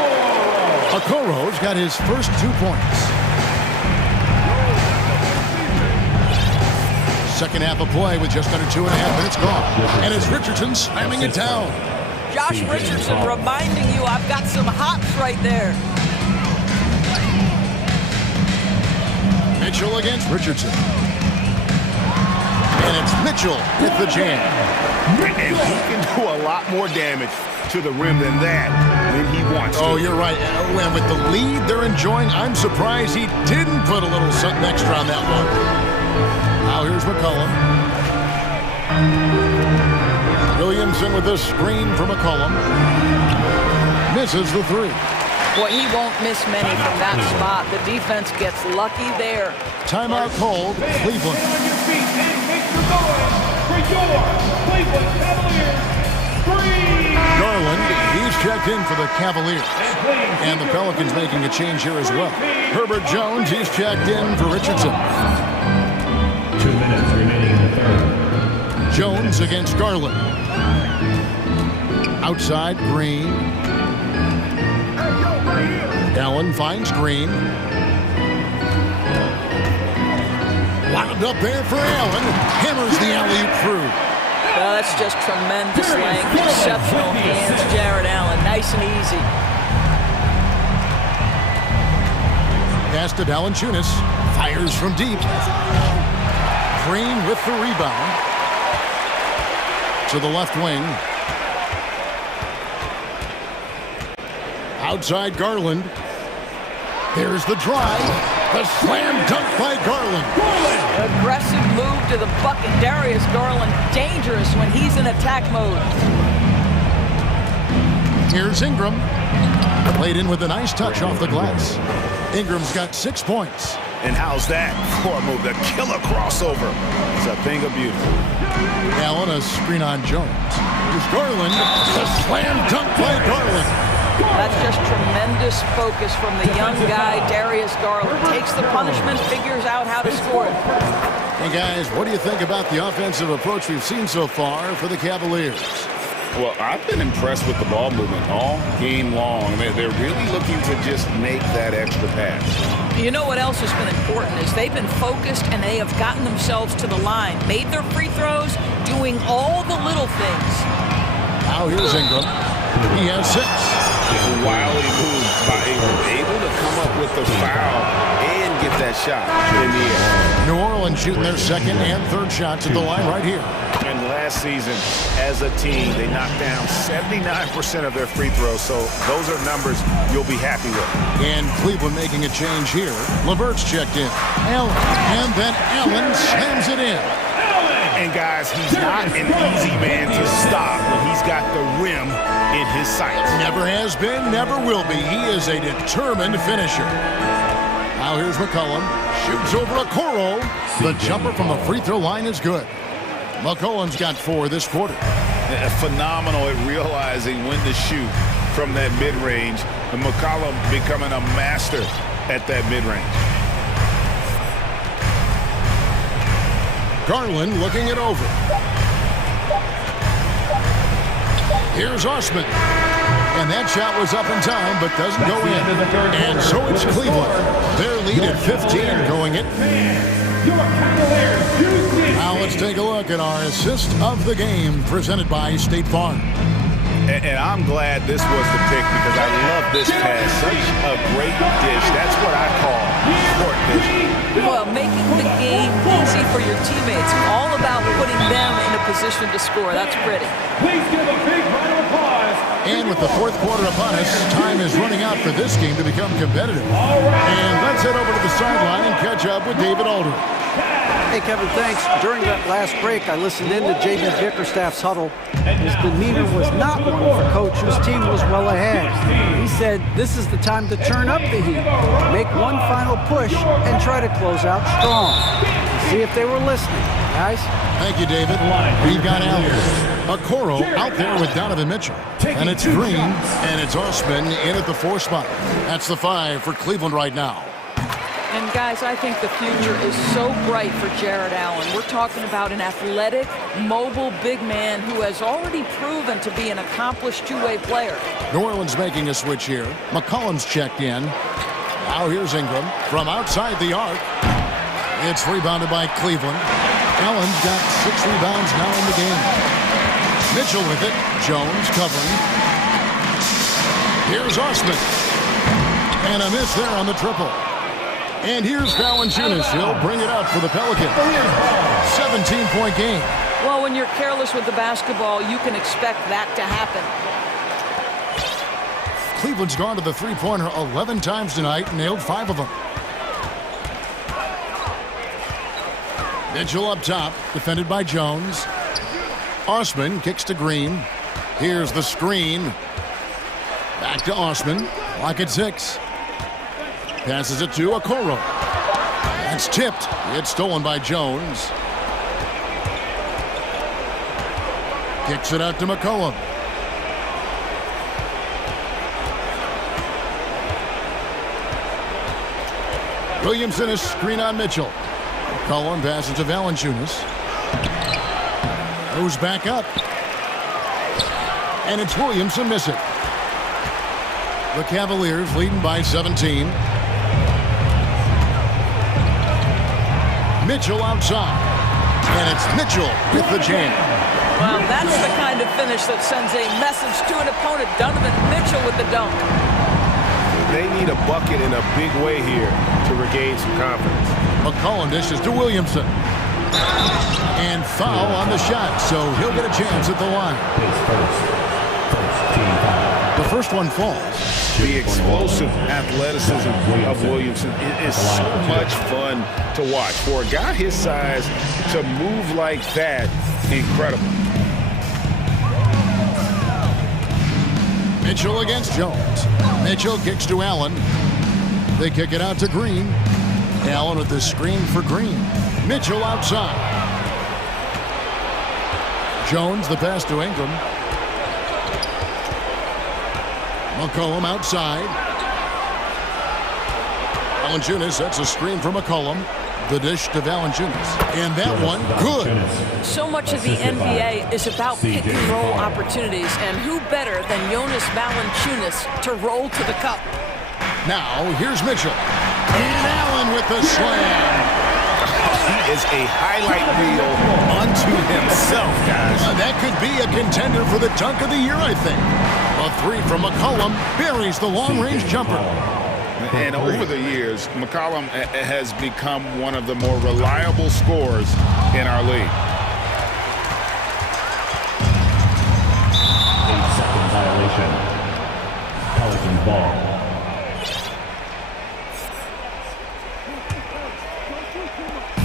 Okoro's got his first 2 points. Second half of play with just under 2.5 minutes gone. And it's Richardson slamming it down. Josh Richardson reminding you I've got some hops right there. Mitchell against Richardson. And it's Mitchell with the jam. And he can do a lot more damage to the rim than that when he wants to. Oh, you're right. And with the lead they're enjoying, I'm surprised he didn't put a little something extra on that one. Now here's McCollum. Williamson with the screen for McCollum. Misses the 3. Boy, he won't miss many from that spot. The defense gets lucky there. Timeout called, Cleveland. Stay on your feet and make some noise for your Cleveland Cavaliers. Garland, he's checked in for the Cavaliers. And the Pelicans making a change here as well. Herbert Jones, he's checked in for Richardson. 2 minutes remaining in the third. Jones against Garland. Outside, Green. Allen finds Green. Wound up there for Allen. Hammers the alley-oop through. Well, that's just tremendous length. Exceptional hands, Jared Allen. Nice and easy. Pass to Valanciunas. Fires from deep. Green with the rebound. To the left wing. Outside Garland. There's the drive. The slam dunk by Garland. Aggressive move to the bucket. Darius Garland, dangerous when he's in attack mode. Here's Ingram. Played in with a nice touch off the glass. Ingram's got 6 points. And how's that for a move? The killer crossover. It's a thing of beauty. Allen, a screen on Jones. Here's Garland. The slam dunk by Garland. That's just tremendous focus from the young guy, Darius Garland. Takes the punishment, figures out how to score it. Hey, guys, what do you think about the offensive approach we've seen so far for the Cavaliers? Well, I've been impressed with the ball movement all game long. They're really looking to just make that extra pass. You know what else has been important is they've been focused and they have gotten themselves to the line, made their free throws, doing all the little things. Now here's Ingram. He has 6. Wildly moved by Ingram, able to come up with the foul and get that shot in the air. New Orleans shooting their second and third shots at the line right here. And last last season as a team. They knocked down 79% of their free throws, so those are numbers you'll be happy with. And Cleveland making a change here. LeVert's checked in. Allen, and then Allen slams it in. And guys, he's not an easy man to stop when he's got the rim in his sights. Never has been, never will be. He is a determined finisher. Now here's McCollum. Shoots over Okoro. The jumper from the free throw line is good. McCollum's got 4 this quarter. Phenomenal at realizing when to shoot from that mid-range. And McCollum becoming a master at that mid-range. Garland looking it over. Here's Osman. And that shot was up in time, but doesn't go in. And so it's Cleveland. Their lead at 15 going in. Now let's take a look at our assist of the game presented by State Farm. And I'm glad this was the pick because I love this pass. Such a great dish. That's what I call court vision. Well, making the game easy for your teammates. All about putting them in a position to score. That's pretty. Please give a big round of applause. And with the fourth quarter upon us, time is running out for this game to become competitive. And let's head over to the sideline and catch up with David Aldridge. Hey, Kevin, thanks. During that last break, I listened in to J.B. Bickerstaff's huddle. His demeanor was not one of a coach whose team was well ahead. He said, this is the time to turn up the heat, make one final push, and try to close out strong. See if they were listening, guys. Thank you, David. We've got Okoro out there with Donovan Mitchell. And it's Green, and it's Osman in at the 4 spot. That's the 5 for Cleveland right now. And guys, I think the future is so bright for Jared Allen. We're talking about an athletic, mobile big man who has already proven to be an accomplished two-way player. New Orleans making a switch here. McCollum's checked in. Now here's Ingram from outside the arc. It's rebounded by Cleveland. Allen's got 6 rebounds now in the game. Mitchell with it. Jones covering. Here's Osman. And a miss there on the triple. And here's Valanciunas. He'll bring it up for the Pelicans. 17-point game. Well, when you're careless with the basketball, you can expect that to happen. Cleveland's gone to the three-pointer 11 times tonight, nailed 5 of them. Mitchell up top, defended by Jones. Osman kicks to Green. Here's the screen. Back to Osman. Lock at 6. Passes it to Okoro. That's tipped. It's stolen by Jones. Kicks it out to McCollum. Williamson is screen on Mitchell. McCollum passes to Valanciunas. Goes back up. And it's Williamson missing. The Cavaliers leading by 17. Mitchell outside. And it's Mitchell with the jam. Well, that's the kind of finish that sends a message to an opponent. Donovan Mitchell with the dunk. They need a bucket in a big way here to regain some confidence. McCollum dishes to Williamson. And foul on the shot, so he'll get a chance at the line. The first one falls. The explosive athleticism of Williamson is so much fun to watch. For a guy his size to move like that, incredible. Mitchell against Jones. Mitchell kicks to Allen. They kick it out to Green. Allen with the screen for Green. Mitchell outside. Jones the pass to Ingram. McCollum outside. Valanciunas sets a screen for McCollum. The dish to Valanciunas. And that one, good. So much of the NBA is about pick-and-roll opportunities, and who better than Jonas Valanciunas to roll to the cup? Now, here's Mitchell. And Allen with the slam. He is a highlight reel unto himself, guys. That could be a contender for the dunk of the year, I think. A 3 from McCollum buries the long-range jumper. And over the years, McCollum has become one of the more reliable scorers in our league. ball.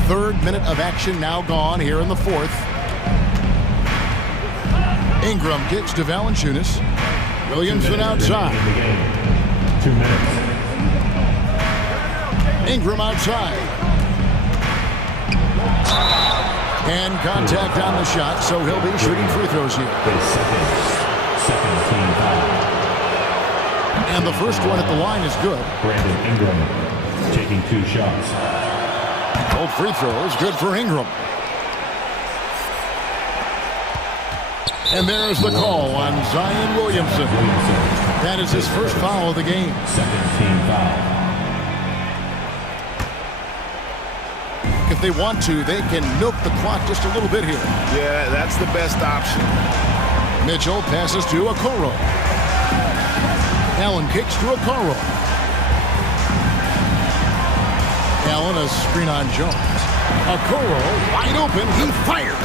Third minute of action now gone here in the fourth. Ingram gets to Valanciunas. Williamson outside. 2 minutes. Ingram outside. And contact on the shot, so he'll be shooting free throws here. Second team foul. And the first one at the line is good. Brandon Ingram taking 2 shots. Both free throws, good for Ingram. And there's the call on Zion Williamson. That is his first foul of the game. Second team foul. If they want to, they can milk the clock just a little bit here. Yeah, that's the best option. Mitchell passes to Okoro. Allen kicks to Okoro. Allen, a screen on Jones. Okoro wide open. He fired.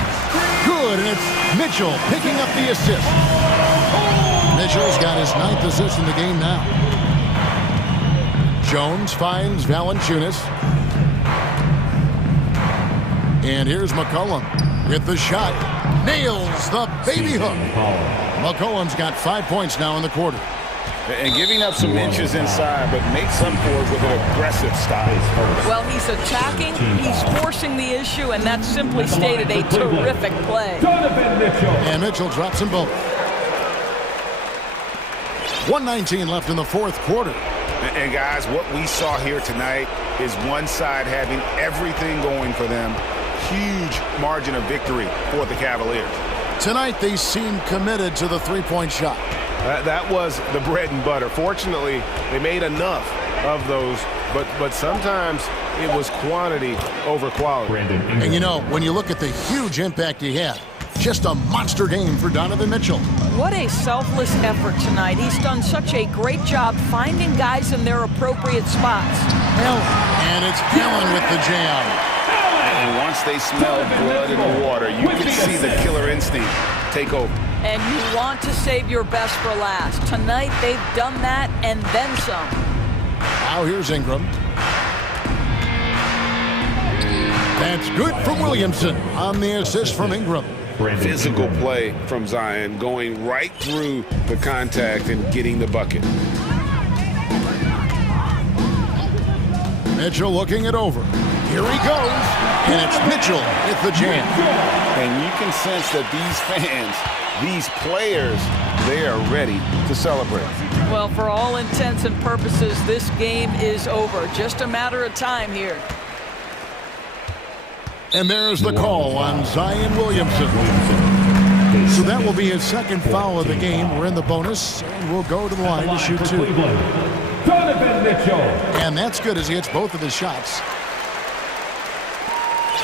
Good, and it's Mitchell picking up the assist. Mitchell's got his 9th assist in the game now. Jones finds Valanciunas. And here's McCollum with the shot. Nails the baby hook. McCollum's got 5 points now in the quarter. And giving up some inches inside, but makes up for it with an aggressive style. Well, he's attacking, he's forcing the issue, and that's simply stated a terrific play. And Mitchell drops them both. 1:19 left in the fourth quarter. And guys, what we saw here tonight is one side having everything going for them. Huge margin of victory for the Cavaliers. Tonight they seem committed to the three-point shot. That was the bread and butter. Fortunately, they made enough of those, but sometimes it was quantity over quality. And you know, when you look at the huge impact he had, just a monster game for Donovan Mitchell. What a selfless effort tonight. He's done such a great job finding guys in their appropriate spots. And it's Allen with the jam. And once they smelled blood in the water, you could see the killer instinct take over. And you want to save your best for last. Tonight, they've done that and then some. Now here's Ingram. That's good from Williamson on the assist from Ingram. Physical play from Zion, going right through the contact and getting the bucket. Mitchell looking it over. Here he goes, and it's Mitchell with the jam. And you can sense that these fans, these players, they are ready to celebrate. Well, for all intents and purposes, this game is over. Just a matter of time here. And there's the call on Zion Williamson. So that will be his second foul of the game. We're in the bonus, and we'll go to the line to shoot 2. Donovan Mitchell. And that's good as he hits both of his shots.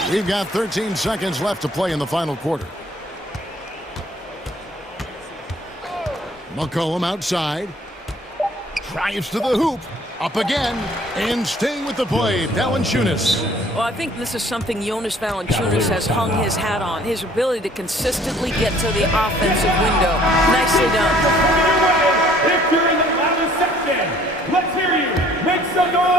We've got 13 seconds left to play in the final quarter. McCollum outside. Drives to the hoop. Up again. And staying with the play, Valanciunas. Well, I think this is something Jonas Valanciunas has hung his hat on. His ability to consistently get to the offensive window. Nicely done. If you're in the loudest section, let's hear you. Make some noise.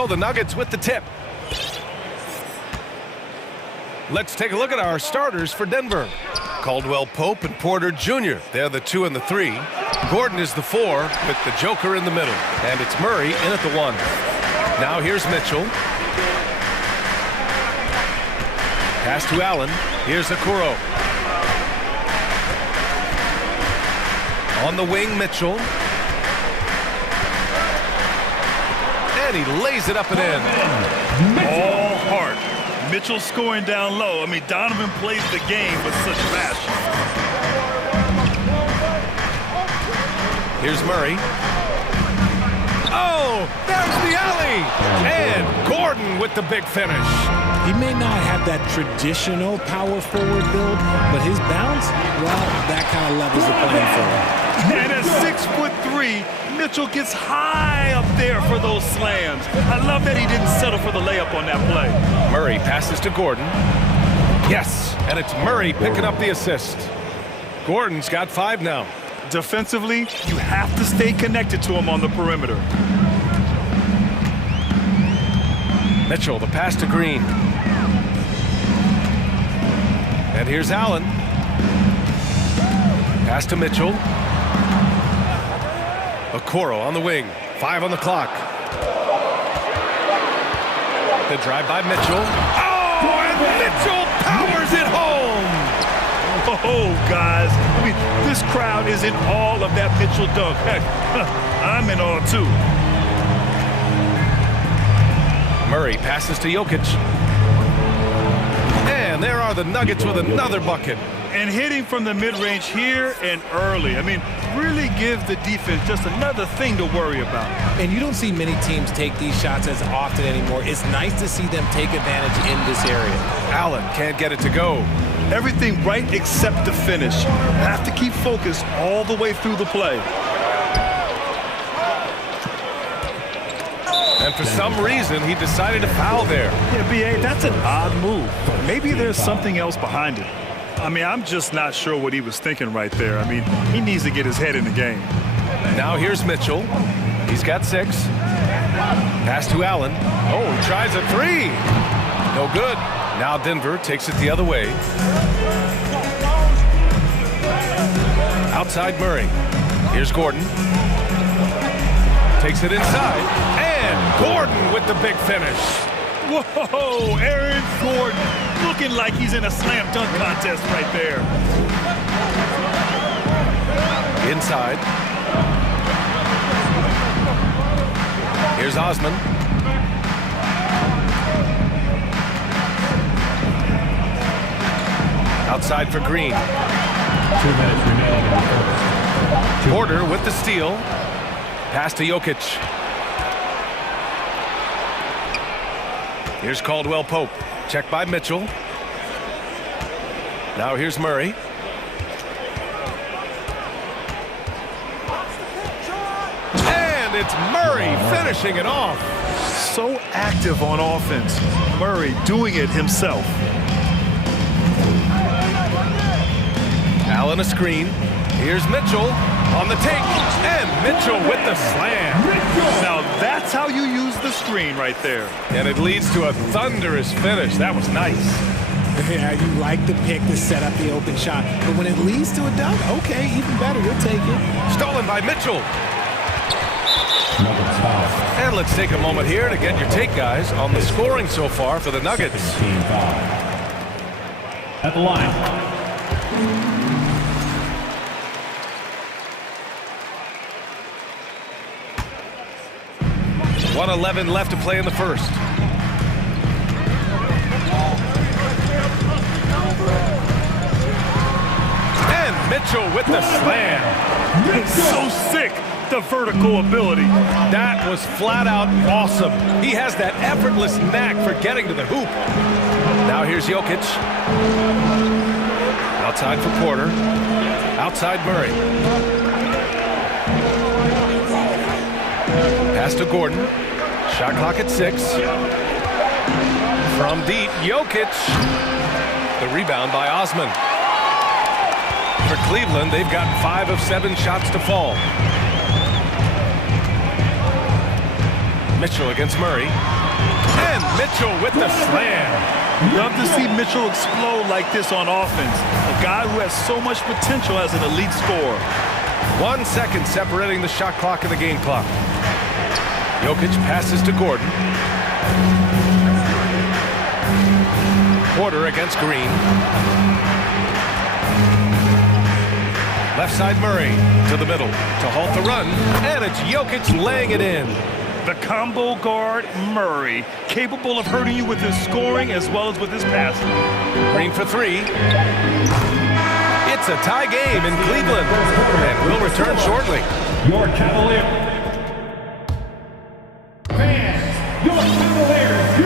So the Nuggets with the tip. Let's take a look at our starters for Denver. Caldwell Pope and Porter Jr. They're the 2 and the 3. Gordon is the 4 with the Joker in the middle. And it's Murray in at the 1. Now here's Mitchell. Pass to Allen. Here's Okoro. On the wing, Mitchell. And he lays it up and in. All heart. Mitchell scoring down low. I mean, Donovan plays the game with such passion. Here's Murray. Oh, there's the alley. And Gordon with the big finish. He may not have that traditional power forward build, but his bounce, well, that kind of levels the playing field. And at 6'3", Mitchell gets high up there for those slams. I love that he didn't settle for the layup on that play. Murray passes to Gordon. Yes, and it's Murray picking up the assist. Gordon's got 5 now. Defensively, you have to stay connected to him on the perimeter. Mitchell, the pass to Green. And here's Allen. Pass to Mitchell. Okoro on the wing. 5 on the clock. The drive by Mitchell. Oh, and Mitchell powers it home! Oh, guys. I mean, this crowd is in awe of that Mitchell dunk. Heck, I'm in awe, too. Murray passes to Jokic. And there are the Nuggets with another bucket. And hitting from the mid-range here and early. I mean, really give the defense just another thing to worry about. And you don't see many teams take these shots as often anymore. It's nice to see them take advantage in this area. Allen can't get it to go. Everything right except the finish. Have to keep focused all the way through the play. And for some reason, he decided to foul there. Yeah, B.A., that's an odd move. Maybe there's something else behind it. I mean, I'm just not sure what he was thinking right there. I mean, he needs to get his head in the game. Now here's Mitchell. He's got 6. Pass to Allen. Oh, he tries a 3. No good. Now Denver takes it the other way. Outside Murray. Here's Gordon. Takes it inside. And Gordon with the big finish. Whoa, Aaron Gordon looking like he's in a slam dunk contest right there. Inside. Here's Osman. Outside for Green. 2 minutes remaining in the first. Porter with the steal. Pass to Jokic. Here's Caldwell Pope. Check by Mitchell. Now here's Murray. And it's Murray finishing it off. So active on offense. Murray doing it himself. Allen a screen. Here's Mitchell on the take. And Mitchell with the slam. Now that's how you use the screen right there. And it leads to a thunderous finish. That was nice. Yeah, you like the pick to set up the open shot. But when it leads to a dunk, okay, even better, you'll take it. Stolen by Mitchell. And let's take a moment here to get your take, guys, on the scoring so far for the Nuggets. At the line. 1:11 left to play in the first. And Mitchell with the slam. It's so sick, the vertical ability. That was flat out awesome. He has that effortless knack for getting to the hoop. Now here's Jokic. Outside for Porter. Outside Murray. Pass to Gordon. Shot clock at 6. From deep, Jokic. The rebound by Osman. For Cleveland, they've got 5 of 7 shots to fall. Mitchell against Murray. And Mitchell with the slam. Love to see Mitchell explode like this on offense. A guy who has so much potential as an elite scorer. 1 second separating the shot clock and the game clock. Jokic passes to Gordon. Porter against Green. Left side Murray to the middle to halt the run. And it's Jokic laying it in. The combo guard Murray, capable of hurting you with his scoring as well as with his passing. Green for three. It's a tie game in Cleveland, and we'll return shortly. Your Cavaliers. Fans, your Cavaliers,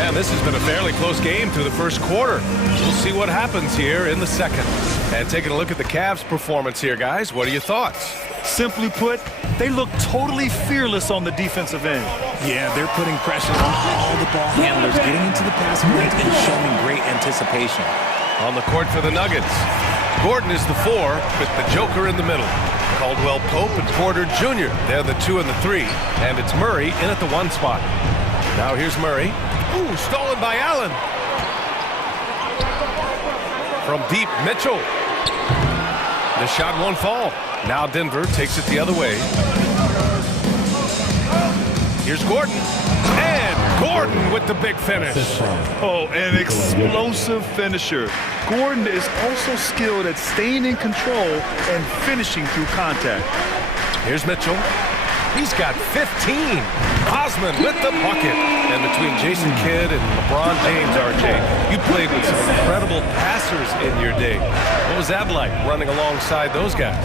and this has been a fairly close game through the first quarter. We'll see what happens here in the second. And taking a look at the Cavs' performance here, guys, what are your thoughts? Simply put, they look totally fearless on the defensive end. Yeah, they're putting pressure on all the ball handlers, getting into the passing lanes and showing great anticipation. On the court for the Nuggets, Gordon is the 4 with the Joker in the middle. Caldwell Pope and Porter Jr. They're the 2 and the 3, and it's Murray in at the 1 spot. Now here's Murray. Ooh, stolen by Allen. From deep, Mitchell. The shot won't fall. Now Denver takes it the other way. Here's Gordon. And Gordon with the big finish. Oh, an explosive finisher. Gordon is also skilled at staying in control and finishing through contact. Here's Mitchell. He's got 15. Osman with the bucket. And between Jason Kidd and LeBron James, RJ, you played with some incredible passers in your day. What was that like, running alongside those guys?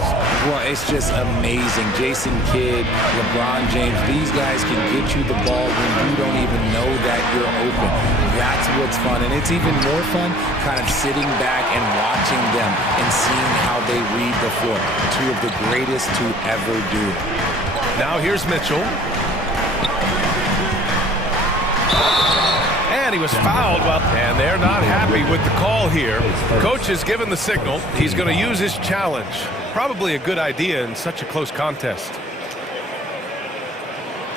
Well, it's just amazing. Jason Kidd, LeBron James, these guys can get you the ball when you don't even know that you're open. That's what's fun. And it's even more fun kind of sitting back and watching them and seeing how they read the floor. 2 of the greatest to ever do. Now here's Mitchell. And he was fouled, and they're not happy with the call here. Coach has given the signal. He's going to use his challenge. Probably a good idea in such a close contest.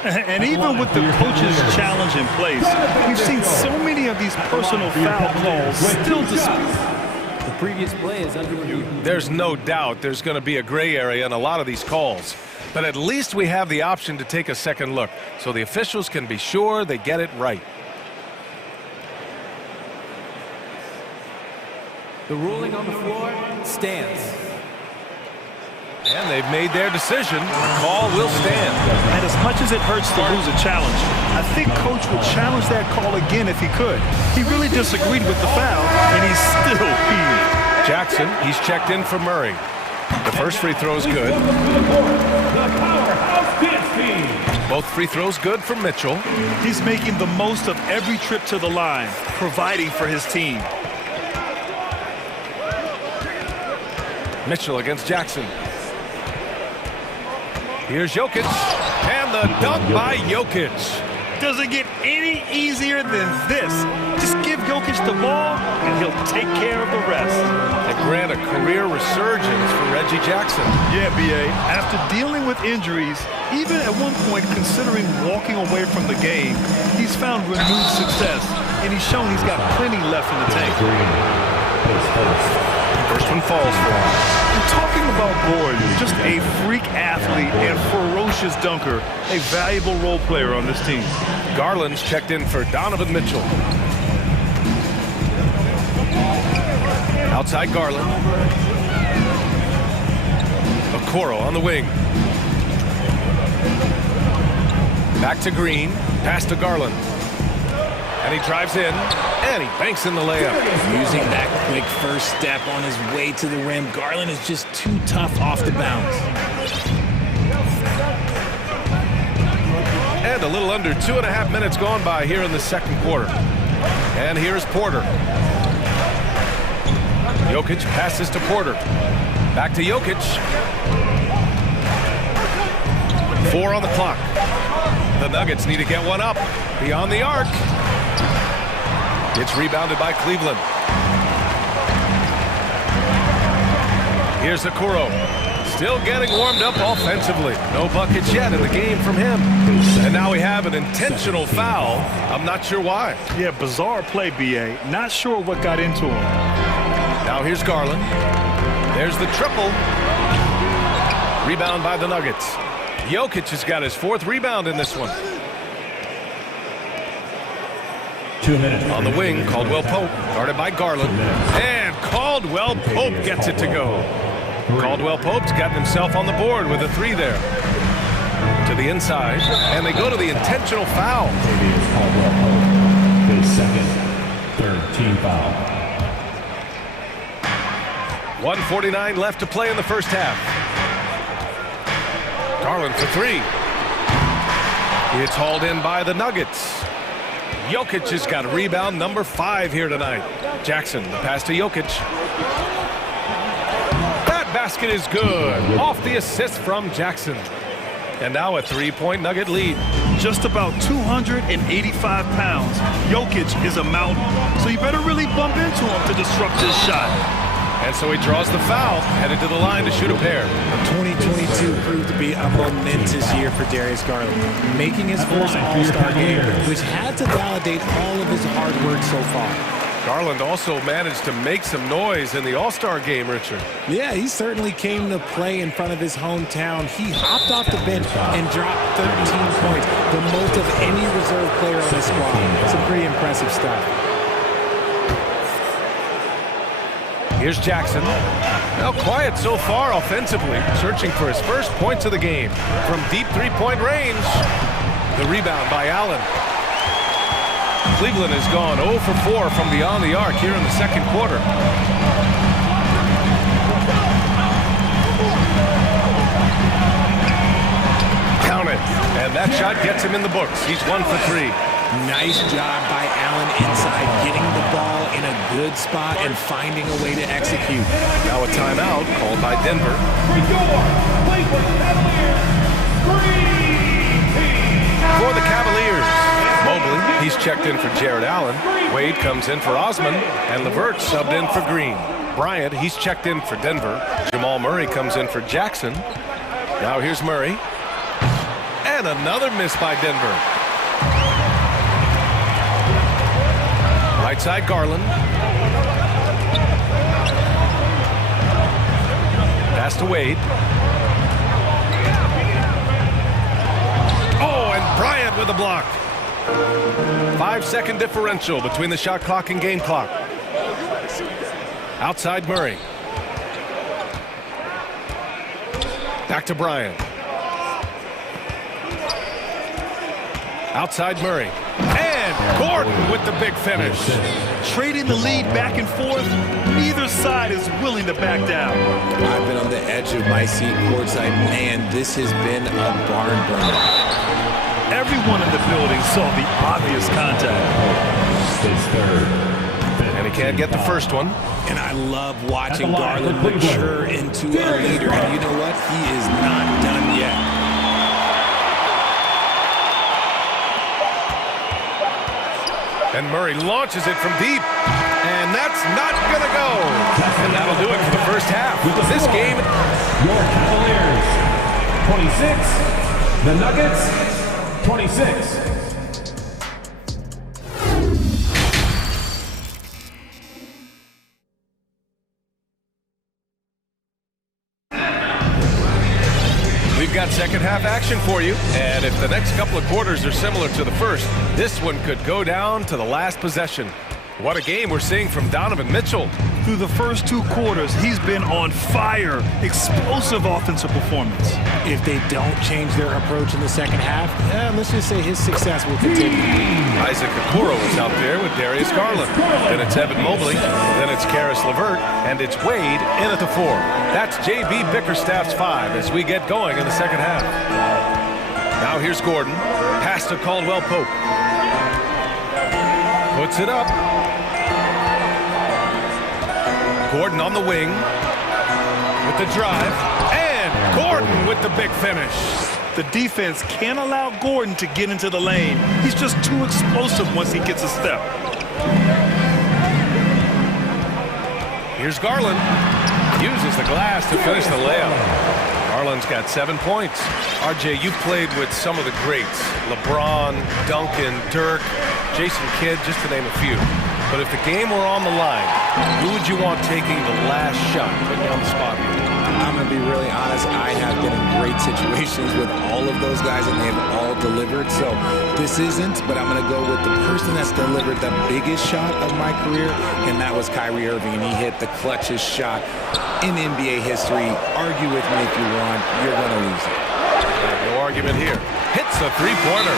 And even with the coach's challenge in place, we've seen so many of these personal foul calls still dispute. The previous play is under review. There's no doubt there's going to be a gray area in a lot of these calls. But at least we have the option to take a second look, so the officials can be sure they get it right. The ruling on the floor stands. And they've made their decision. The call will stand. And as much as it hurts to lose a challenge, I think Coach would challenge that call again if he could. He really disagreed with the foul, and he's still peeved. Jackson, he's checked in for Murray. The first free throw is good. Both free throws good for Mitchell. He's making the most of every trip to the line, providing for his team. Mitchell against Jackson. Here's Jokic. And the dunk by Jokic. Does it get any easier than this? Just give Jokic the ball, and he'll take care of the rest. And grant a career resurgence for Reggie Jackson. Yeah, B.A. After dealing with injuries, even at one point considering walking away from the game, he's found renewed success, and he's shown he's got plenty left in the tank. First one falls for him. And talking about Gordon, just a freak athlete and ferocious dunker, a valuable role player on this team. Garland's checked in for Donovan Mitchell. Outside Garland. Okoro on the wing. Back to Green. Pass to Garland. And he drives in, and he banks in the layup. Using that quick first step on his way to the rim. Garland is just too tough off the bounce. And a little under 2.5 minutes gone by here in the second quarter. And here's Porter. Jokic passes to Porter. Back to Jokic. 4 on the clock. The Nuggets need to get one up. Beyond the arc. It's rebounded by Cleveland. Here's Okoro. Still getting warmed up offensively. No buckets yet in the game from him. And now we have an intentional foul. I'm not sure why. Yeah, bizarre play, B.A. Not sure what got into him. Now here's Garland. There's the triple. Rebound by the Nuggets. Jokic has got his 4th rebound in this one. 2 minutes. On the wing, Caldwell Pope, guarded by Garland. And Caldwell Pope gets it to go. Caldwell Pope's gotten himself on the board with a 3 there. To the inside, and they go to the intentional foul. Caldwell Pope, his 2nd, 3rd team foul. 1:49 left to play in the first half. Garland for 3. It's hauled in by the Nuggets. Jokic has got rebound number 5 here tonight. Jackson, the pass to Jokic. That basket is good. Off the assist from Jackson. And now a 3-point Nugget lead. Just about 285 pounds. Jokic is a mountain, so you better really bump into him to disrupt his shot. And so he draws the foul, headed to the line to shoot a pair. 2022 proved to be a momentous year for Darius Garland, making his first All-Star game, which had to validate all of his hard work so far. Garland also managed to make some noise in the All-Star game, Richard. Yeah, he certainly came to play in front of his hometown. He hopped off the bench and dropped 13 points, the most of any reserve player on the squad. Some pretty impressive stuff. Here's Jackson. Now quiet so far offensively, searching for his first points of the game. From deep 3-point range, the rebound by Allen. Cleveland has gone 0 for 4 from beyond the arc here in the second quarter. Count it. And that shot gets him in the books. He's 1 for 3. Nice job by Allen inside, getting the ball in a good spot and finding a way to execute. Now a timeout called by Denver. For the Cavaliers, Mobley, he's checked in for Jared Allen. Wade comes in for Osman, and LeVert subbed in for Green. Bryant, he's checked in for Denver. Jamal Murray comes in for Jackson. Now here's Murray. And another miss by Denver. Right side, Garland. Pass to Wade. Oh, and Bryant with a block. 5-second differential between the shot clock and game clock. Outside Murray. Back to Bryant. Outside Murray. And Gordon with the big finish. Trading the lead back and forth, neither side is willing to back down. I've been on the edge of my seat courtside. Man, this has been a barn burner. Everyone in the building saw the obvious contact. And he can't get the first one. And I love watching Garland mature into a leader. And you know what? He is not done yet. And Murray launches it from deep. And that's not going to go. And that'll do it for the first half. This game. Your Cavaliers, 26. The Nuggets, 26. We've got second half action for you, and if the next couple of quarters are similar to the first, this one could go down to the last possession. What a game we're seeing from Donovan Mitchell. Through the first 2 quarters, he's been on fire. Explosive offensive performance. If they don't change their approach in the second half, let's just say his success will continue. Isaac Okoro is out there with Darius Garland. Then it's Evan Mobley. Then it's Karis LeVert. And it's Wade in at the 4. That's J.B. Bickerstaff's 5 as we get going in the second half. Now here's Gordon. Pass to Caldwell Pope. Puts it up. Gordon on the wing with the drive, and Gordon with the big finish. The defense can't allow Gordon to get into the lane. He's just too explosive once he gets a step. Here's Garland. uses the glass to finish the layup. Garland's got 7 points. RJ, you played with some of the greats. LeBron, Duncan, Dirk, Jason Kidd, just to name a few. But if the game were on the line, who would you want taking the last shot? Put you on the spot here. I'm going to be really honest. I have been in great situations with all of those guys, and they've all delivered. So this isn't, but I'm going to go with the person that's delivered the biggest shot of my career, and that was Kyrie Irving, and he hit the clutchest shot in NBA history. Argue with me if you want. You're going to lose it. No argument here. Hits a three-pointer.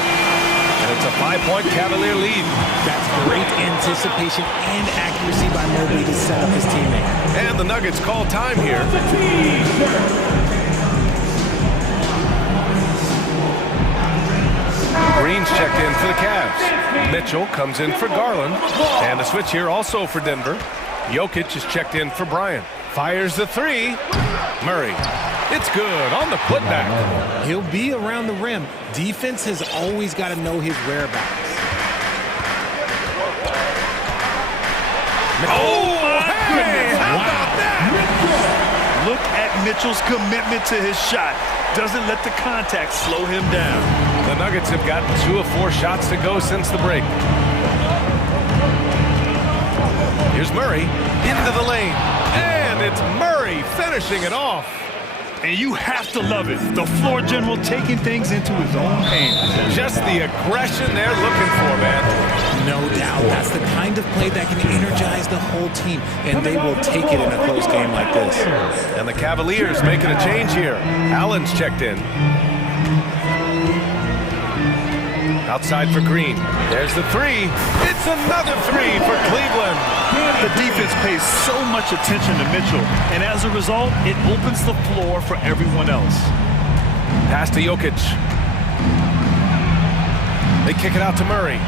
And it's a 5-point Cavalier lead. That's great anticipation and accuracy by Mobley to set up his teammate. And the Nuggets call time here. Green's checked in for the Cavs. Mitchell comes in for Garland. And a switch here also for Denver. Jokic is checked in for Bryant. Fires the three. Murray. It's good on the putback. He'll be around the rim. Defense has always got to know his whereabouts. Oh, my goodness. How about that? Look at Mitchell's commitment to his shot. Doesn't let the contact slow him down. The Nuggets have gotten 2 of 4 shots to go since the break. Here's Murray into the lane. And it's Murray finishing it off. And you have to love it. The floor general taking things into his own hands. Just the aggression they're looking for, man. No doubt. That's the kind of play that can energize the whole team, and they will take it in a close game like this. And the Cavaliers making a change here. Allen's checked in. Outside for Green. There's the three. It's another three for Cleveland. The defense pays so much attention to Mitchell, and as a result, it opens the floor for everyone else. Pass to Jokic. They kick it out to Murray.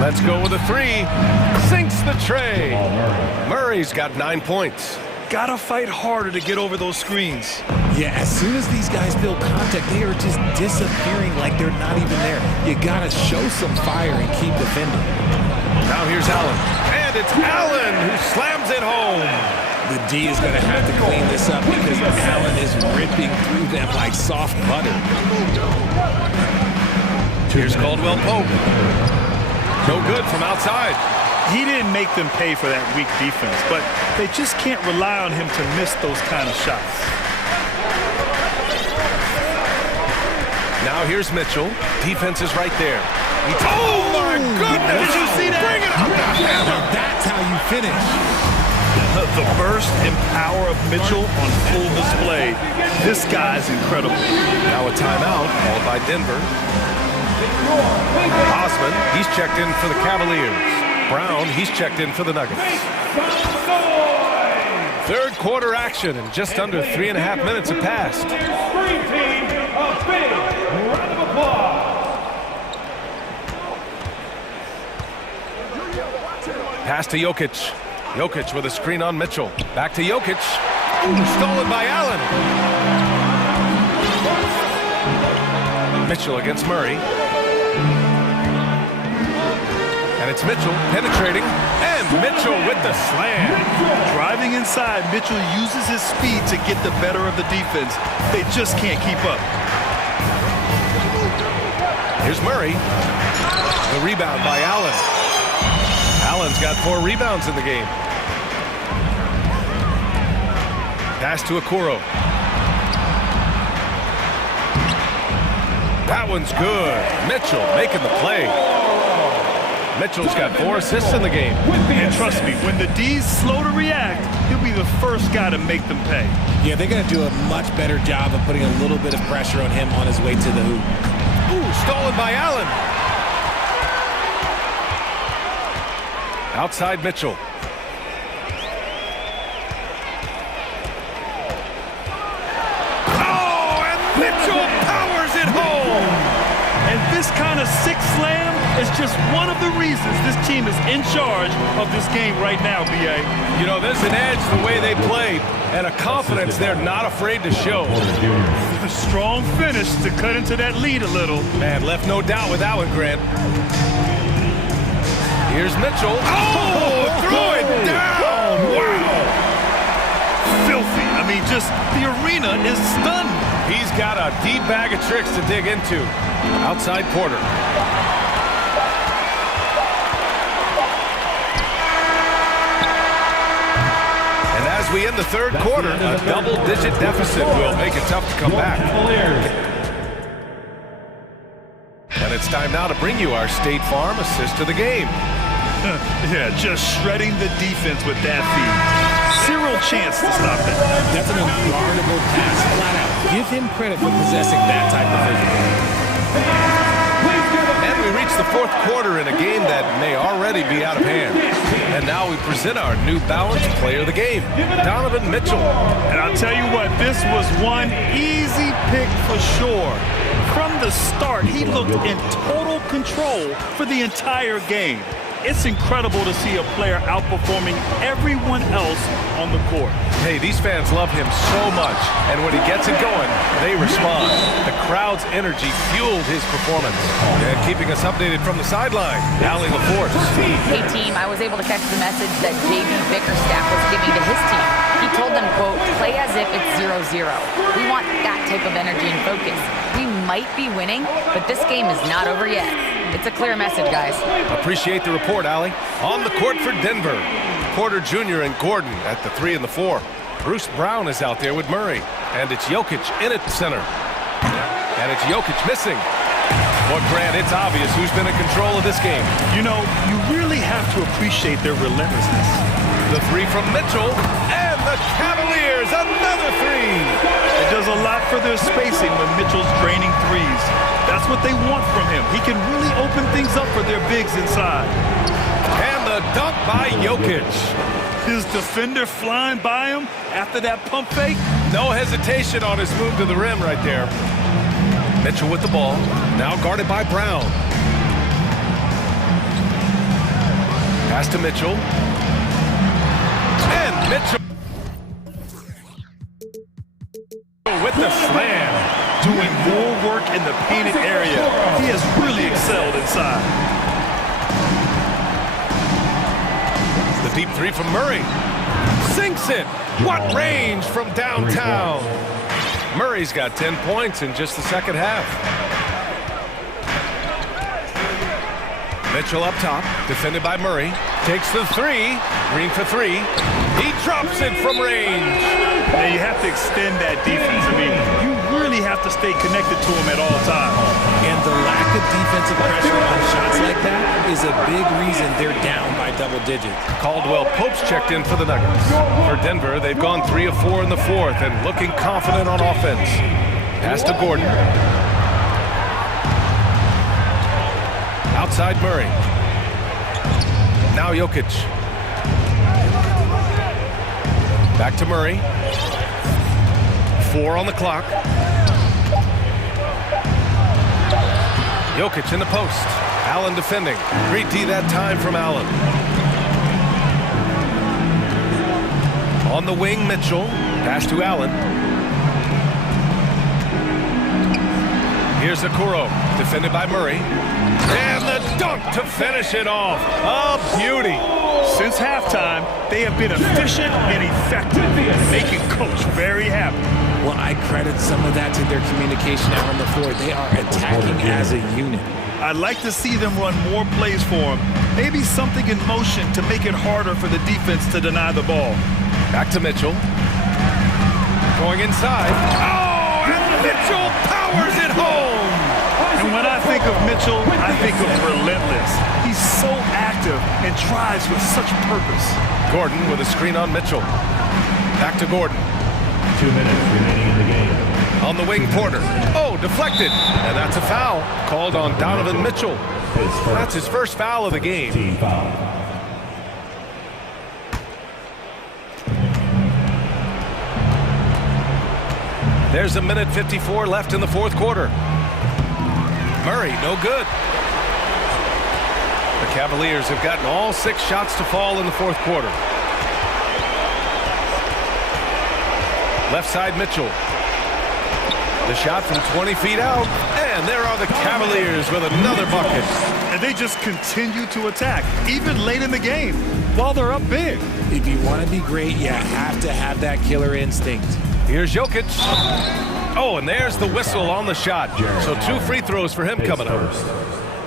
Let's go with a three. Sinks the tray. Murray's got 9 points. Gotta fight harder to get over those screens. Yeah, as soon as these guys build contact, they are just disappearing like they're not even there. You gotta show some fire and keep defending. Now here's Allen. And it's Allen who slams it home. The D is gonna have to clean this up because Allen is ripping through them like soft butter. Here's Caldwell Pope. No good from outside. He didn't make them pay for that weak defense, but they just can't rely on him to miss those kind of shots. Now here's Mitchell. Defense is right there. Oh my goodness! Did you see that? Bring it up! Now that's how you finish. The burst and power of Mitchell on full display. This guy's incredible. Now a timeout called by Denver. Osman, he's checked in for the Cavaliers. Brown, he's checked in for the Nuggets. Third quarter action, and just under 3.5 minutes have passed. Green team, a big round of applause. Pass to Jokic. Jokic with a screen on Mitchell. Back to Jokic. Stolen by Allen. Mitchell against Murray. And it's Mitchell penetrating, and Mitchell with the slam. Driving inside, Mitchell uses his speed to get the better of the defense. They just can't keep up. Here's Murray. The rebound by Allen. Allen's got 4 rebounds in the game. Pass to Okoro. That one's good. Mitchell making the play. Mitchell's got 4 assists in the game. And trust me, when the D's slow to react, he'll be the first guy to make them pay. Yeah, they're going to do a much better job of putting a little bit of pressure on him on his way to the hoop. Ooh, stolen by Allen. Outside Mitchell. Oh, and Mitchell powers it home. And this kind of sick slam is just one of the reasons this team is in charge of this game right now, B.A. You know, there's an edge the way they play and a confidence they're not afraid to show. A strong finish to cut into that lead a little. Man, left no doubt with that one, Grant. Here's Mitchell. Oh, throw it down. Wow. mean, just the arena is stunned. He's got a deep bag of tricks to dig into. Outside Porter. And as we end the third quarter, a double-digit deficit will make it tough to come back. And it's time now to bring you our State Farm assist to the game. Yeah, just shredding the defense with that feed. Zero chance to stop that. That's an unguardable pass, flat out. Give him credit for possessing that type of vision. And we reach the fourth quarter in a game that may already be out of hand. And now we present our new balanced player of the game, Donovan Mitchell. And I'll tell you what, this was one easy pick for sure. From the start, he looked in total control for the entire game. It's incredible to see a player outperforming everyone else on the court. Hey, these fans love him so much, and when he gets it going, they respond. The crowd's energy fueled his performance. And keeping us updated from the sideline, Allie LaForce. Hey team, I was able to catch the message that JB Bickerstaff was giving to his team. He told them, quote, play as if it's 0-0. We want that type of energy and focus. We might be winning, but this game is not over yet. It's a clear message, guys. Appreciate the report, Allie. On the court for Denver, Porter Jr. and Gordon at the 3 and the 4. Bruce Brown is out there with Murray. And it's Jokic in at center. And it's Jokic missing. But Grant, it's obvious who's been in control of this game. You know, you really have to appreciate their relentlessness. The 3 from Mitchell, and the Cavaliers, another 3. It does a lot for their spacing when Mitchell's draining threes. That's what they want from him. He can really open things up for their bigs inside. And the dunk by Jokic. His defender flying by him after that pump fake. No hesitation on his move to the rim right there. Mitchell with the ball, now guarded by Brown. Pass to Mitchell. And Mitchell with the slam. Doing more work in the painted area. He has really excelled inside. The deep 3 from Murray. Sinks it. What range from downtown. Murray's got 10 points in just the second half. Mitchell up top, defended by Murray. Takes the 3. Green for 3. He drops it from range. Now you have to extend that defense. I mean, you really have to stay connected to him at all times. And the lack of defensive pressure on shots like that is a big reason they're down by double digits. Caldwell Pope's checked in for the Nuggets. For Denver, they've gone 3 of 4 in the fourth and looking confident on offense. Pass to Gordon. Outside Murray. Now Jokic. Back to Murray. 4 on the clock. Jokic in the post. Allen defending. Great D that time from Allen. On the wing, Mitchell. Pass to Allen. Here's Okoro, defended by Murray. And the dunk to finish it off. A beauty. Since halftime, they have been efficient and effective, making Coach very happy. Well, I credit some of that to their communication out on the floor. They are attacking as a unit. I'd like to see them run more plays for him. Maybe something in motion to make it harder for the defense to deny the ball. Back to Mitchell. Going inside. Oh, and Mitchell powers it home. And when I think of Mitchell, I think of relentless. He's so active and drives with such purpose. Gordon with a screen on Mitchell. Back to Gordon. 2 minutes remaining in the game. On the wing, Porter. Oh, deflected. And that's a foul called on Donovan Mitchell. That's his first foul of the game. Team foul. There's a minute 54 left in the fourth quarter. Murray, no good. The Cavaliers have gotten all 6 shots to fall in the fourth quarter. Left side, Mitchell. The shot from 20 feet out, and there are the Cavaliers with another bucket. And they just continue to attack, even late in the game. while they're up big. If you want to be great, you have to have that killer instinct. Here's Jokic. Oh, and there's the whistle on the shot. So 2 free throws for him coming up.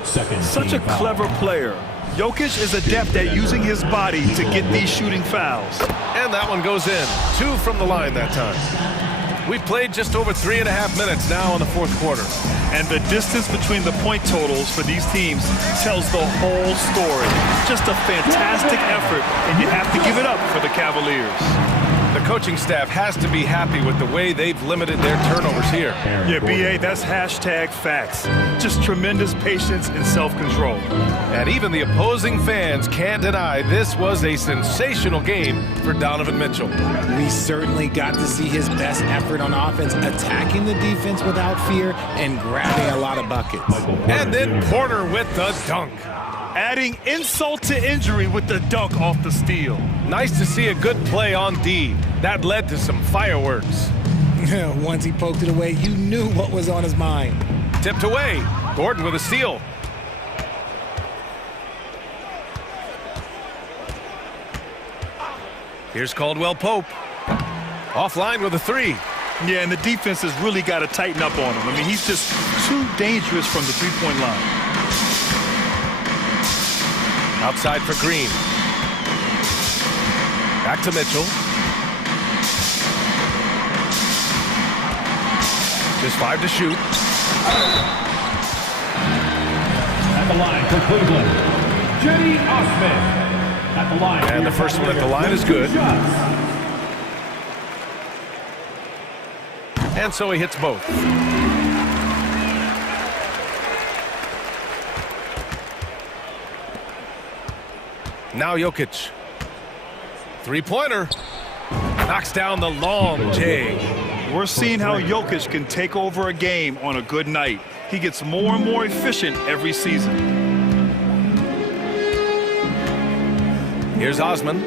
Such a clever player. Jokic is adept at using his body to get these shooting fouls. And that one goes in. 2 from the line that time. We've played just over 3.5 minutes now in the fourth quarter. And the distance between the point totals for these teams tells the whole story. Just a fantastic effort, and you have to give it up for the Cavaliers. The coaching staff has to be happy with the way they've limited their turnovers here. Yeah, B.A., that's hashtag facts. Just tremendous patience and self-control. And even the opposing fans can't deny this was a sensational game for Donovan Mitchell. We certainly got to see his best effort on offense, attacking the defense without fear and grabbing a lot of buckets. And then Porter with the dunk. Adding insult to injury with the dunk off the steal. Nice to see a good play on D. That led to some fireworks. Once he poked it away, you knew what was on his mind. Tipped away. Gordon with a steal. Here's Caldwell Pope. Offline with a 3. Yeah, and the defense has really got to tighten up on him. I mean, he's just too dangerous from the three-point line. Outside for Green. Back to Mitchell. Just 5 to shoot. At the line for Cleveland, Jenny Osmond. At the line. And the first one at the line is good. And so he hits both. Now Jokic. 3-pointer. Knocks down the long J. We're seeing how Jokic can take over a game on a good night. He gets more and more efficient every season. Here's Osman.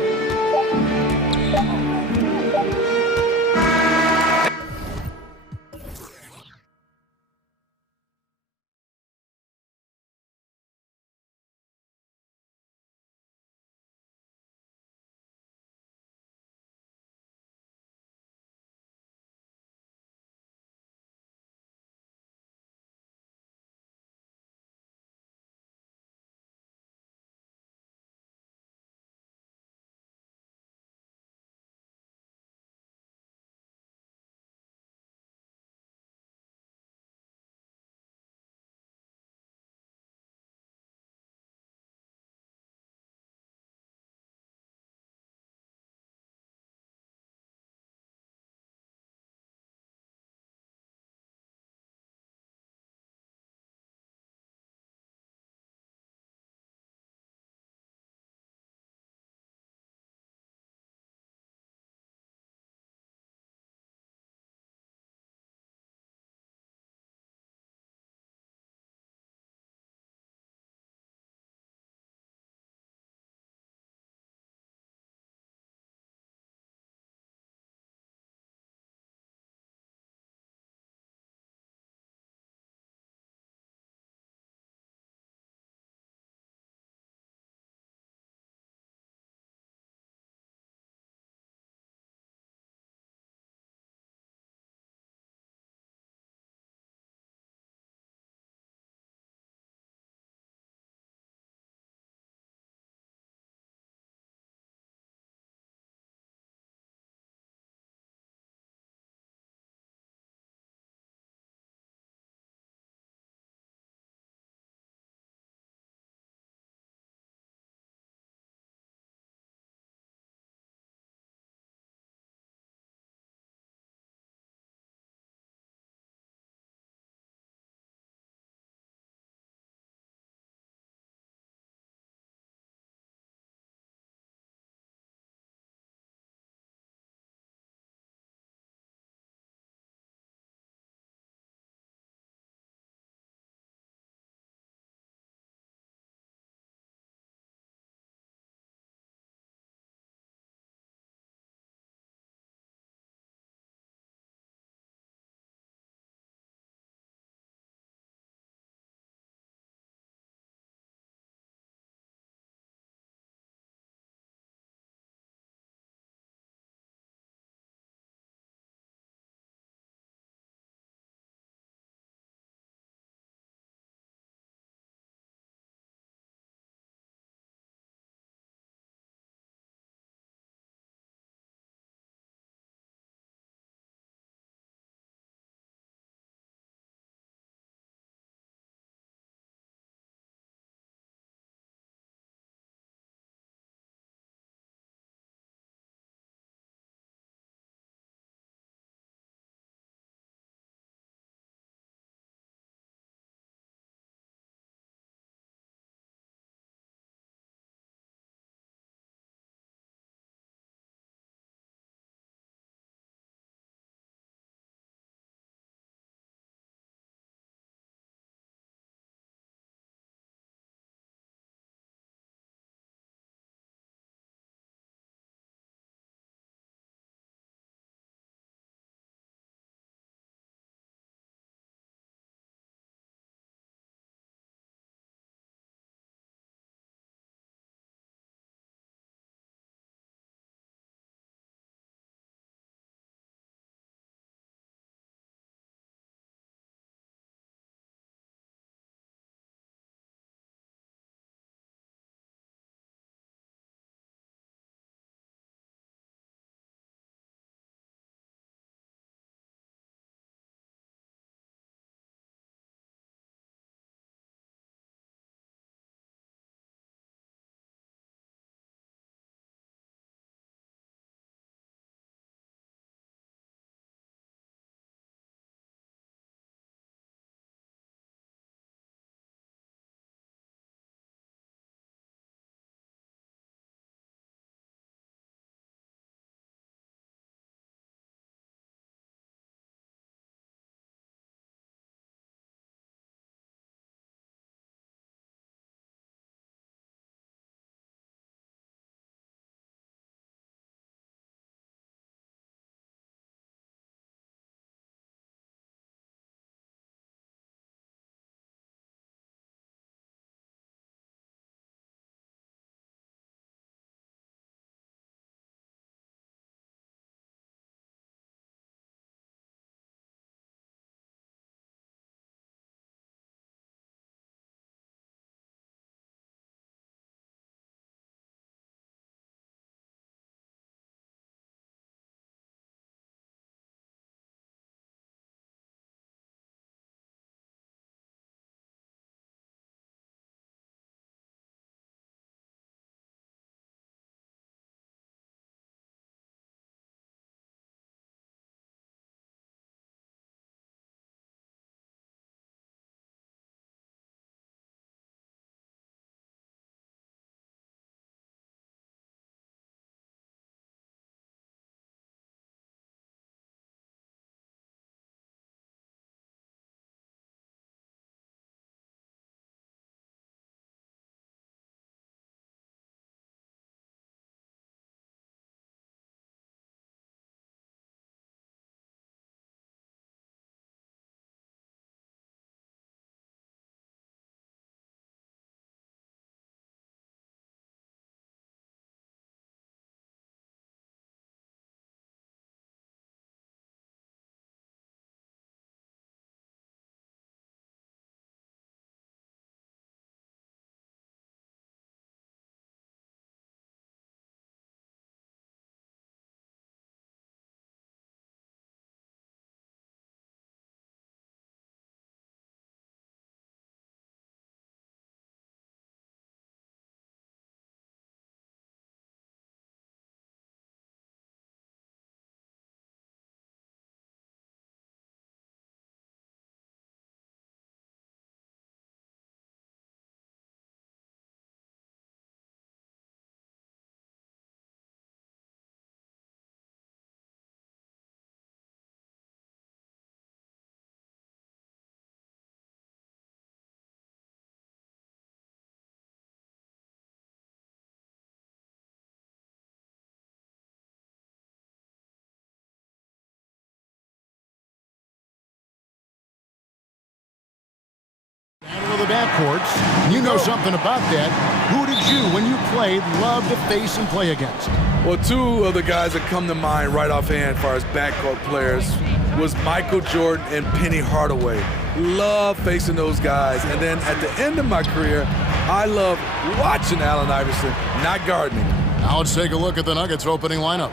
the backcourts, and you know something about that. Who did you, when you played, love to face and play against? Well, two of the guys that come to mind right offhand as far as backcourt players was Michael Jordan and Penny Hardaway. Love facing those guys. And then at the end of my career, I love watching Allen Iverson, not guarding. Now let's take a look at the Nuggets opening lineup.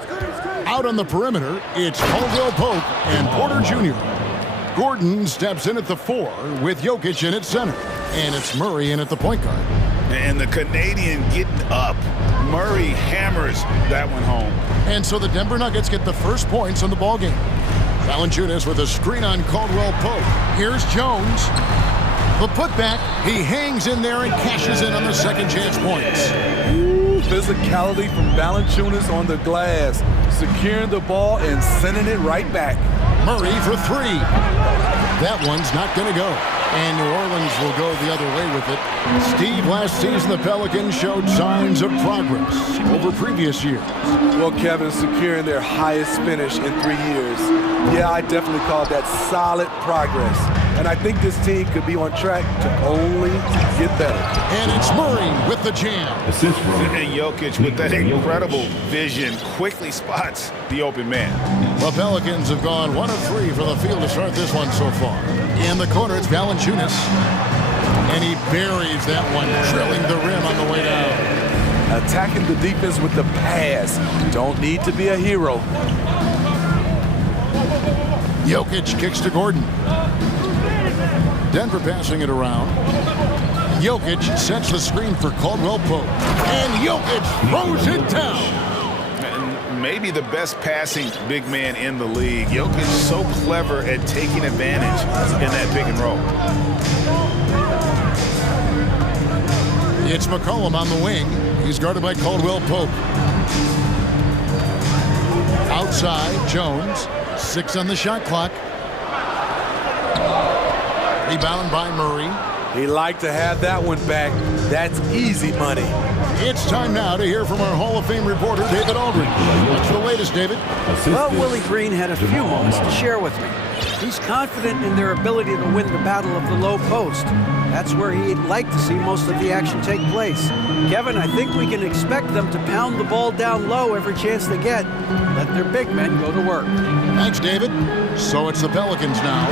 Out on the perimeter, it's Caldwell Pope and Porter Jr. Gordon steps in at the 4 with Jokic in at center. And it's Murray in at the point guard. And the Canadian getting up. Murray hammers that one home. And so the Denver Nuggets get the first points on the ballgame. Valanciunas with a screen on Caldwell Pope. Here's Jones. The putback, he hangs in there and cashes in on the second chance points. Ooh, physicality from Valanciunas on the glass, securing the ball and sending it right back. Murray for 3. That one's not going to go. And New Orleans will go the other way with it. Steve, last season the Pelicans showed signs of progress over previous years. Well, Kevin, securing their highest finish in 3 years. Yeah, I definitely call that solid progress. And I think this team could be on track to only get better. And it's Murray with the jam. And Jokic with that incredible vision quickly spots the open man. The Pelicans have gone 1 of 3 from the field to start this one so far. In the corner, it's Valanciunas. And he buries that one, drilling the rim on the way down. Attacking the defense with the pass. Don't need to be a hero. Jokic kicks to Gordon. Denver passing it around. Jokic sets the screen for Caldwell Pope. And Jokic throws it down. And maybe the best passing big man in the league. Jokic is so clever at taking advantage in that pick and roll. It's McCollum on the wing. He's guarded by Caldwell Pope. Outside, Jones. 6 on the shot clock. Rebound by Murray. He liked to have that one back. That's easy money. It's time now to hear from our Hall of Fame reporter, David Aldridge. What's the latest, David? Well, Willie Green had a few moments to share with me. He's confident in their ability to win the battle of the low post. That's where he'd like to see most of the action take place. Kevin, I think we can expect them to pound the ball down low every chance they get. Let their big men go to work. Thanks, David. So it's the Pelicans now.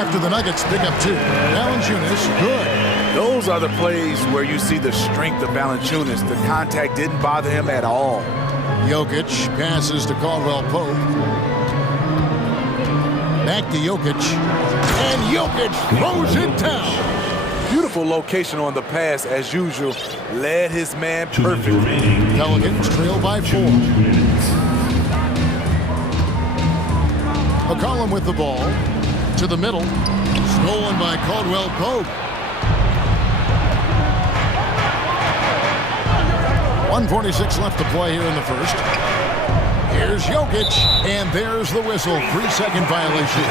After the Nuggets pick up 2. Valanciunas, good. Those are the plays where you see the strength of Valanciunas. The contact didn't bother him at all. Jokic passes to Caldwell Pope. Back to Jokic. And Jokic throws it down. Beautiful location on the pass, as usual. Led his man perfectly. Pelicans trail by 4. McCollum with the ball. To the middle. Stolen by Caldwell Pope. 1:46 left to play here in the first. Here's Jokic, and there's the whistle. 3-second violation.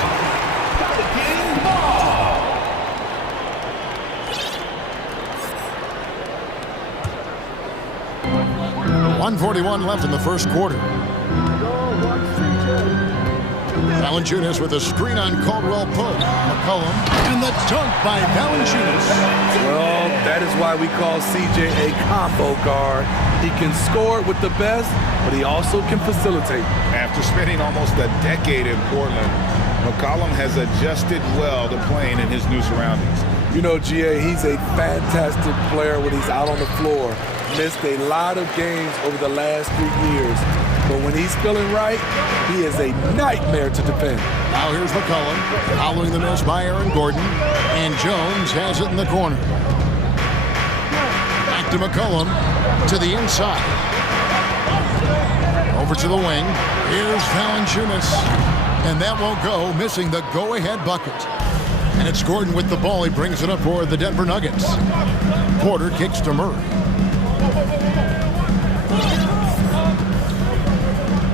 1:41 left in the first quarter. Valanciunas with a screen on Caldwell Pope. McCollum, and the dunk by Valanciunas. Well, that is why we call CJ a combo guard. He can score with the best, but he also can facilitate. After spending almost a decade in Portland, McCollum has adjusted well to playing in his new surroundings. You know, GA, he's a fantastic player when he's out on the floor. Missed a lot of games over the last 3 years. But when he's feeling right, he is a nightmare to defend. Now here's McCollum, following the miss by Aaron Gordon, and Jones has it in the corner. Back to McCollum, to the inside. Over to the wing. Here's Valanciunas, and that won't go, missing the go-ahead bucket. And it's Gordon with the ball. He brings it up for the Denver Nuggets. Porter kicks to Murray.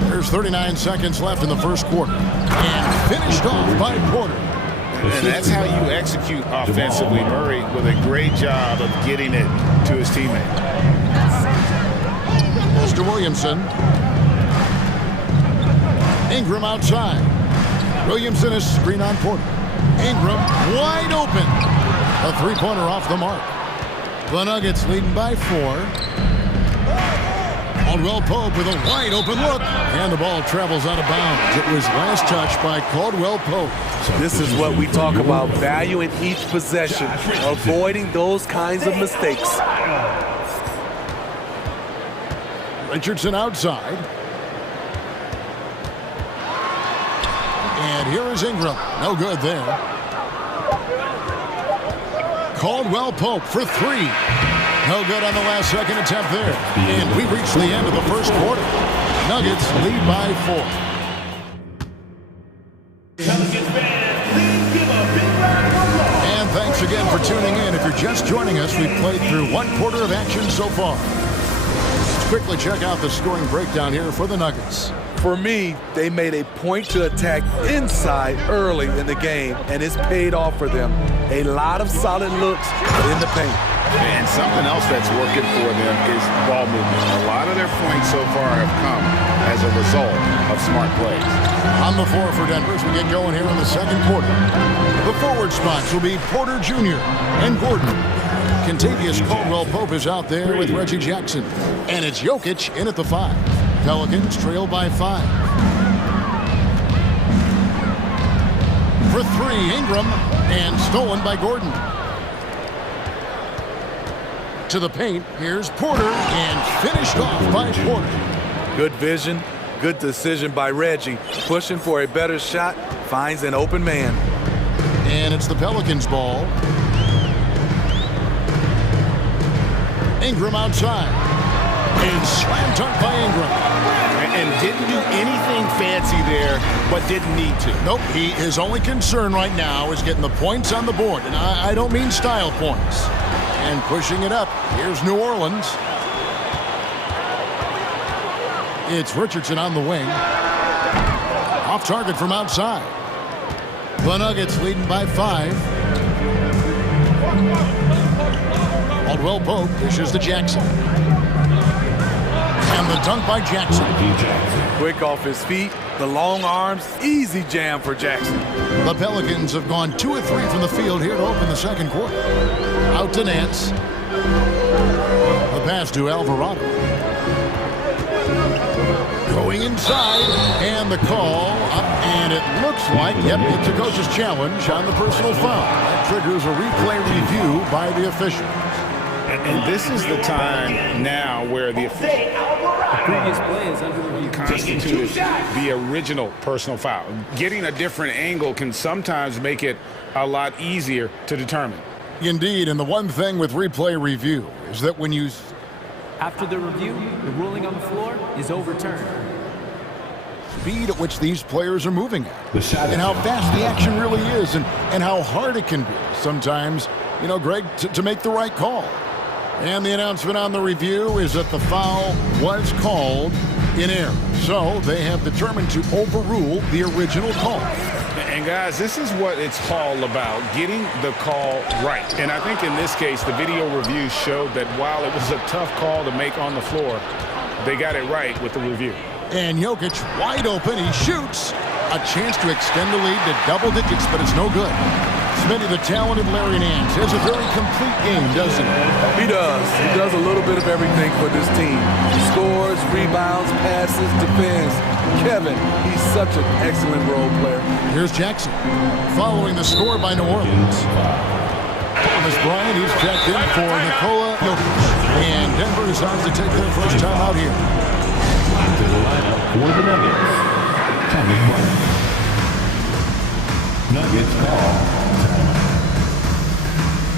There's 39 seconds left in the first quarter. And finished off by Porter. And that's how you execute offensively. Murray with a great job of getting it to his teammate. Mr. Williamson. Ingram outside. Williamson is screen on Porter. Ingram wide open. A three-pointer off the mark. The Nuggets leading by 4. Caldwell Pope with a wide open look. And the ball travels out of bounds. It was last touched by Caldwell Pope. This is what we talk about, value in each possession, avoiding those kinds of mistakes. Richardson outside. And here is Ingram. No good there. Caldwell Pope for 3. No good on the last second attempt there. And we reach the end of the first quarter. Nuggets lead by 4. And thanks again for tuning in. If you're just joining us, we've played through one quarter of action so far. Let's quickly check out the scoring breakdown here for the Nuggets. For me, they made a point to attack inside early in the game, and it's paid off for them. A lot of solid looks in the paint. And something else that's working for them is ball movement. A lot of their points so far have come as a result of smart plays. On the floor for Denver as we get going here in the second quarter. The forward spots will be Porter Jr. and Gordon. Contavious Caldwell Pope is out there with Reggie Jackson. And it's Jokic in at the 5. Pelicans trail by 5. For 3, Ingram, and stolen by Gordon. To the paint, here's Porter, and finished off by Porter. Good vision, good decision by Reggie. Pushing for a better shot, finds an open man. And it's the Pelicans' ball. Ingram outside. And slam dunk by Ingram. And didn't do anything fancy there, but didn't need to. Nope, his only concern right now is getting the points on the board. And I don't mean style points. And pushing it up, here's New Orleans. It's Richardson on the wing. Off target from outside. The Nuggets leading by 5. Caldwell Pope dishes to Jackson. And the dunk by Jackson. Quick off his feet, the long arms, easy jam for Jackson. The Pelicans have gone 2 of 3 from the field here to open the second quarter. Out to Nance. The pass to Alvarado. Going inside, and the call up, and it looks like, yep, it's a coach's challenge on the personal foul. That triggers a replay review by the official. And this is the time now where the previous play is under review. Constituted the original personal foul. Getting a different angle can sometimes make it a lot easier to determine. Indeed, and the one thing with replay review is that when you... After the review, the ruling on the floor is overturned. Speed at which these players are moving at, and how fast the action really is, and how hard it can be sometimes, you know, Greg, to make the right call. And the announcement on the review is that the foul was called in error. So they have determined to overrule the original call. And guys, this is what it's all about, getting the call right. And I think in this case, the video review showed that while it was a tough call to make on the floor, they got it right with the review. And Jokic wide open, he shoots. A chance to extend the lead to double digits, but it's no good. Smitty, the talented Larry Nance, has a very complete game, doesn't he? He does. He does a little bit of everything for this team. He scores, rebounds, passes, defends. Kevin, he's such an excellent role player. Here's Jackson, following the score by New Orleans. Thomas Bryant, he's checked in for Nikola Jokic. And Denver decides to take their first time out here. To the lineup for the Nuggets, Thomas Bryant. Nuggets call.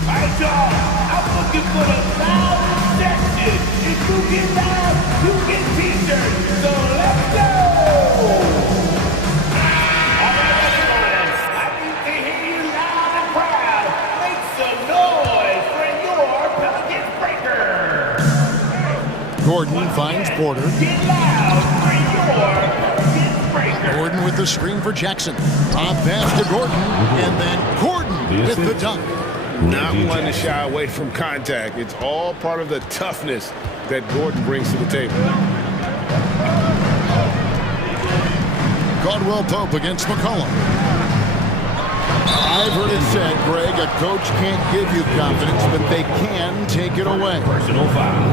All right, y'all, I'm looking for the loud section. If you get loud, you get t-shirts. So let's go! All right, everyone, I need to hear you loud and proud. Make some noise for your Pelicans breaker. Gordon finds Porter. Get loud for your Pelicans breaker. Gordon with the screen for Jackson. Top pass to Gordon, and then Gordon with the dunk. Not one to shy away from contact. It's all part of the toughness that Gordon brings to the table. Caldwell Pope against McCollum. I've heard it said, Greg, a coach can't give you confidence, but they can take it away.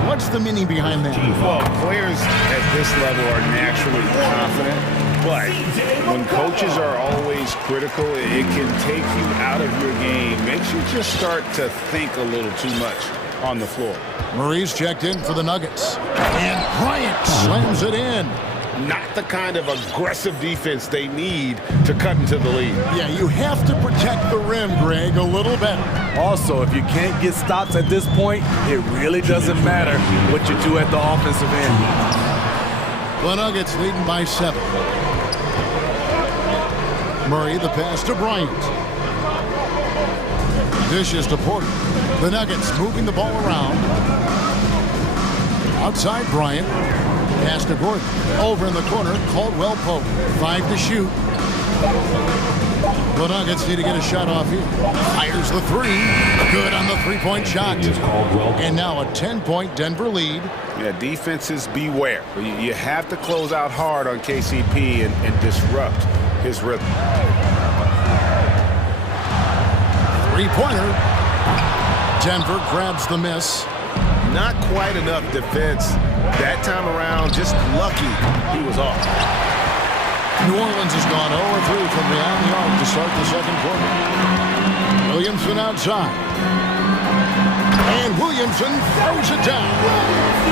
What's the meaning behind that? Well, players at this level are naturally confident, but when coaches are always critical, it can take you out of your game. Makes you just start to think a little too much on the floor. Murray's checked in for the Nuggets. And Bryant slams it in. Not the kind of aggressive defense they need to cut into the lead. Yeah, you have to protect the rim, Greg, a little better. Also, if you can't get stops at this point, it really doesn't matter what you do at the offensive end. The Nuggets leading by 7. Murray, the pass to Bryant. Dishes to Porter. The Nuggets moving the ball around. Outside Bryant. Pass to Gordon. Over in the corner, Caldwell Pope. 5 to shoot. The Nuggets need to get a shot off here. Fires the 3. Good on the three-point shot. And now a 10-point Denver lead. Yeah, defenses beware. You have to close out hard on KCP and disrupt his rhythm. Three-pointer. Denver grabs the miss. Not quite enough defense that time around. Just lucky he was off. New Orleans has gone 0-3 from beyond the arc to start the second quarter. Williamson outside. And Williamson throws it down.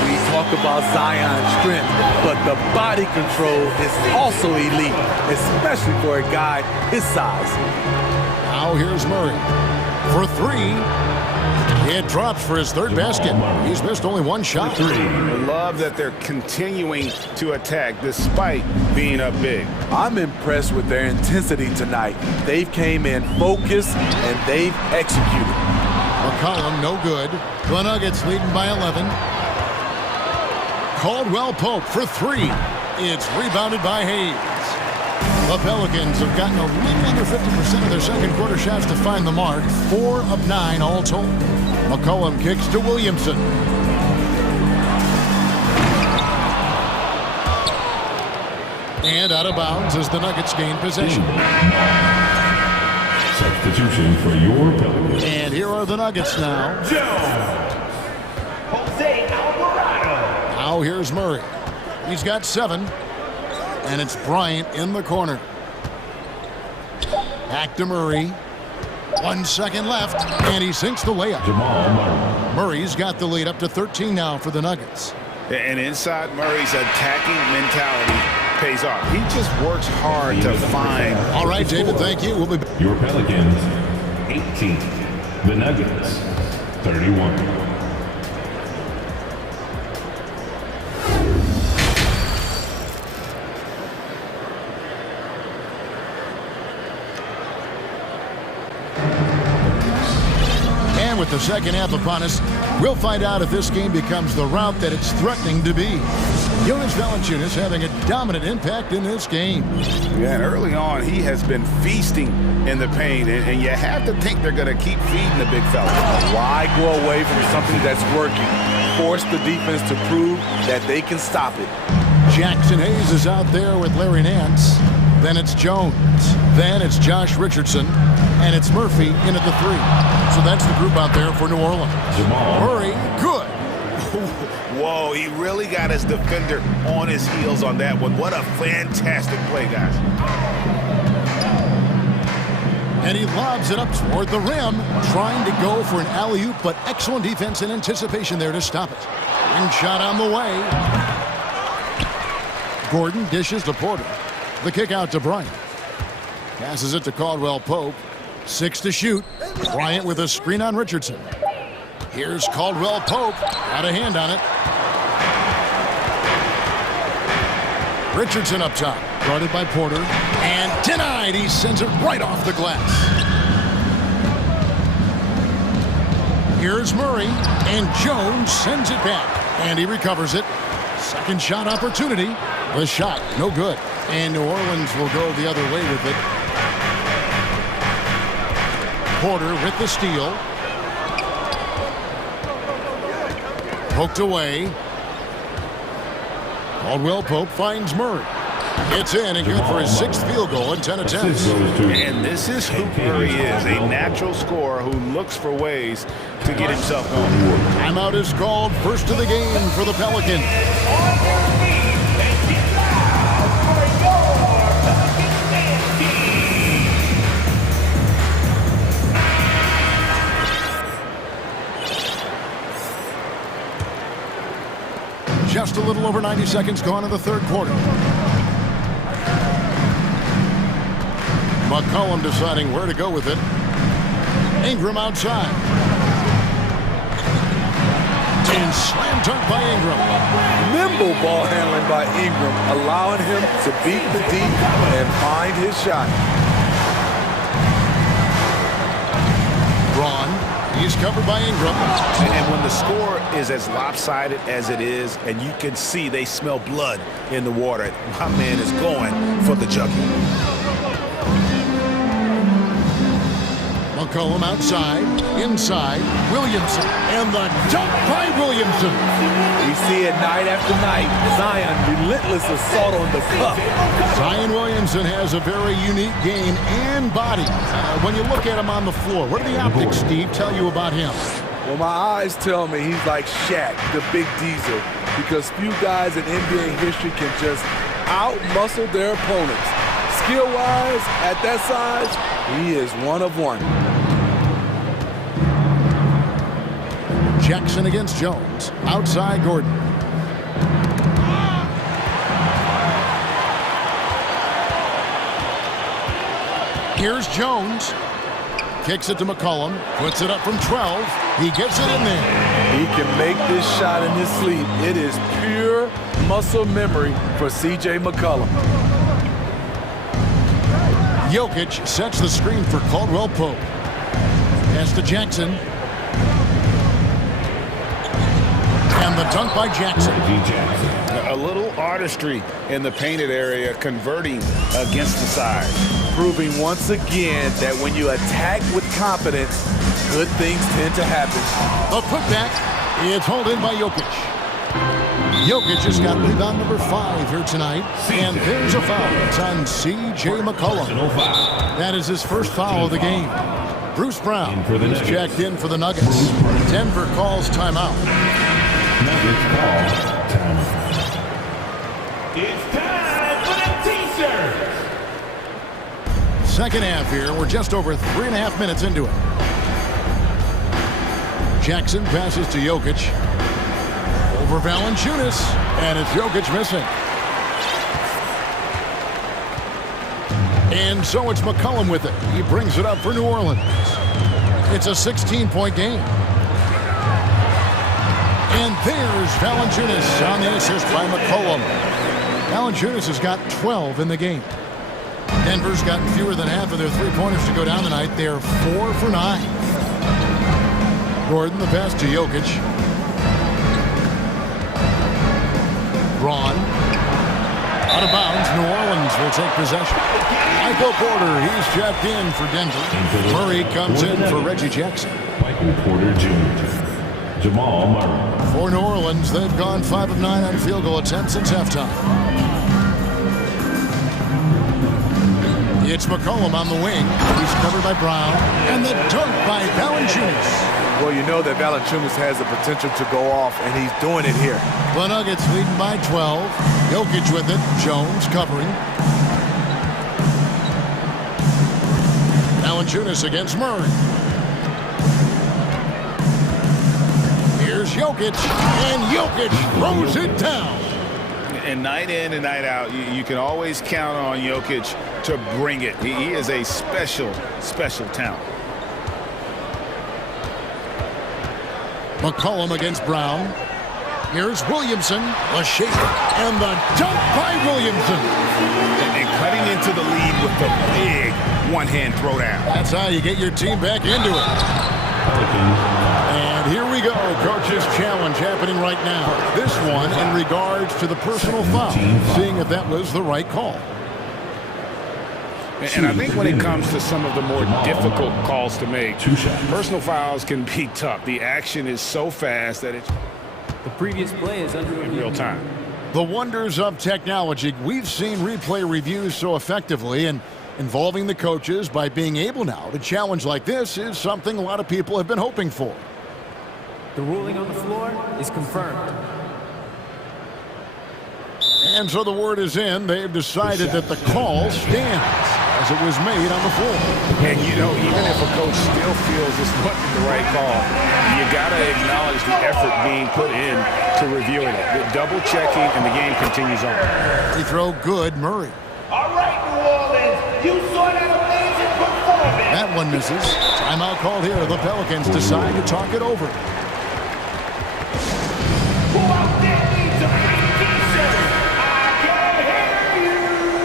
We talk about Zion's strength, but the body control is also elite, especially for a guy his size. Now here's Murray for 3. It drops for his third basket. He's missed only one shot. I love that they're continuing to attack despite being up big. I'm impressed with their intensity tonight. They've came in focused and they've executed. McCollum no good. The Nuggets leading by 11. Caldwell Pope for 3. It's rebounded by Hayes. The Pelicans have gotten a little under 50% of their second quarter shots to find the mark. 4 of 9 all told. McCollum kicks to Williamson. And out of bounds as the Nuggets gain possession. Substitution for your Pelicans. And here are the Nuggets now. Jose Alvarado. Now here's Murray. He's got 7. And it's Bryant in the corner. Back to Murray. 1 second left, and he sinks the layup. Murray's got the lead up to 13 now for the Nuggets. And inside Murray's attacking mentality pays off. He just works hard to find. All right, David, thank you. We'll be back. Your Pelicans, 18. The Nuggets, 31. With the second half upon us, we'll find out if this game becomes the route that it's threatening to be. Jonas Valanciunas having a dominant impact in this game. Yeah, and early on, he has been feasting in the paint, and you have to think they're going to keep feeding the big fella. Why go away from something that's working? Force the defense to prove that they can stop it. Jackson Hayes is out there with Larry Nance. Then it's Jones. Then it's Josh Richardson. And it's Murphy in at the 3. So that's the group out there for New Orleans. Murray, good. Whoa, he really got his defender on his heels on that one. What a fantastic play, guys. And he lobs it up toward the rim, trying to go for an alley-oop, but excellent defense and anticipation there to stop it. Rim shot on the way. Gordon dishes to Porter. The kick out to Bryant. Passes it to Caldwell Pope. 6 to shoot. Bryant with a screen on Richardson. Here's Caldwell Pope. Got a hand on it. Richardson up top. Guarded by Porter. And denied. He sends it right off the glass. Here's Murray. And Jones sends it back. And he recovers it. Second shot opportunity. The shot, no good. And New Orleans will go the other way with it. Porter with the steal. Poked away. Caldwell Pope finds Murray. It's in and good for his 6th field goal in 10 attempts. And this is who Murray is, a natural scorer who looks for ways to get himself going. Timeout is called, first of the game for the Pelicans. Just a little over 90 seconds gone in the third quarter. McCollum deciding where to go with it. Ingram outside. And slam dunk by Ingram. Nimble ball handling by Ingram, allowing him to beat the deep and find his shot. Braun. He's covered by Ingram. And when the score is as lopsided as it is, and you can see they smell blood in the water, my man is going for the jugular. McCollum outside, inside, Williamson, and the dunk by Williamson. We see it night after night. Zion, relentless assault on the cup. Zion Williamson has a very unique game and body. When you look at him on the floor, what do the optics, Steve, tell you about him? Well, my eyes tell me he's like Shaq, the big diesel, because few guys in NBA history can just out-muscle their opponents. Skill-wise, at that size, he is one of one. Jackson against Jones. Outside Gordon. Here's Jones. Kicks it to McCollum. Puts it up from 12. He gets it in there. He can make this shot in his sleep. It is pure muscle memory for C.J. McCollum. Jokic sets the screen for Caldwell Pope. Pass to Jackson. And the dunk by Jackson. A little artistry in the painted area, converting against the side. Proving once again that when you attack with confidence, good things tend to happen. A putback. It's hauled in by Jokic. Jokic has got rebound number 5 here tonight. And there's a foul. It's on C.J. McCollum. That is his first foul of the game. Bruce Brown is checked in for the Nuggets. Denver calls timeout. Nuggets call timeout. It's time for the T-shirts. Second half here. We're just over 3.5 minutes into it. Jackson passes to Jokic. Over Valanciunas. And it's Jokic missing. And so it's McCollum with it. He brings it up for New Orleans. It's a 16-point game. And there's Valanciunas on the assist by McCollum. Valanciunas has got 12 in the game. Denver's gotten fewer than half of their three-pointers to go down tonight. They're 4 for 9. Gordon, the pass to Jokic. Braun. Out of bounds, New Orleans will take possession. Michael Porter, he's checked in for Denver. Murray comes in for Reggie Jackson. Michael Porter Jr. Jamal Murray. For New Orleans, they've gone 5 of 9 on field goal attempts since halftime. It's McCollum on the wing. He's covered by Brown. And the dunk by Valanciunas. Well, you know that Valanciunas has the potential to go off, and he's doing it here. The Nuggets leading by 12. Jokic with it. Jones covering. Valanciunas against Murray. Here's Jokic, and Jokic throws it down. And night in and night out, you can always count on Jokic to bring it. He is a special, special talent. McCollum against Brown. Here's Williamson, the shaker, and the dunk by Williamson. And cutting into the lead with the big one-hand throwdown. That's how you get your team back into it. And here we go, coach's challenge happening right now. This one in regards to the personal foul, seeing if that was the right call. And I think when it comes to some of the more difficult calls to make, personal fouls can be tough. The action is so fast that it's the previous play is under in real time. The wonders of technology. We've seen replay reviews so effectively, and involving the coaches by being able now to challenge like this is something a lot of people have been hoping for. The ruling on the floor is confirmed. And so the word is in. They've decided that the call stands as it was made on the floor. And, you know, even if a coach still feels this wasn't the right call, you got to acknowledge the effort being put in to reviewing it. The double-checking, and the game continues on. Free throw good, Murray. All right, New Orleans, you saw that amazing performance. That one misses. Timeout called here. The Pelicans decide to talk it over. Who out there needs a free t-shirt? I can hear you.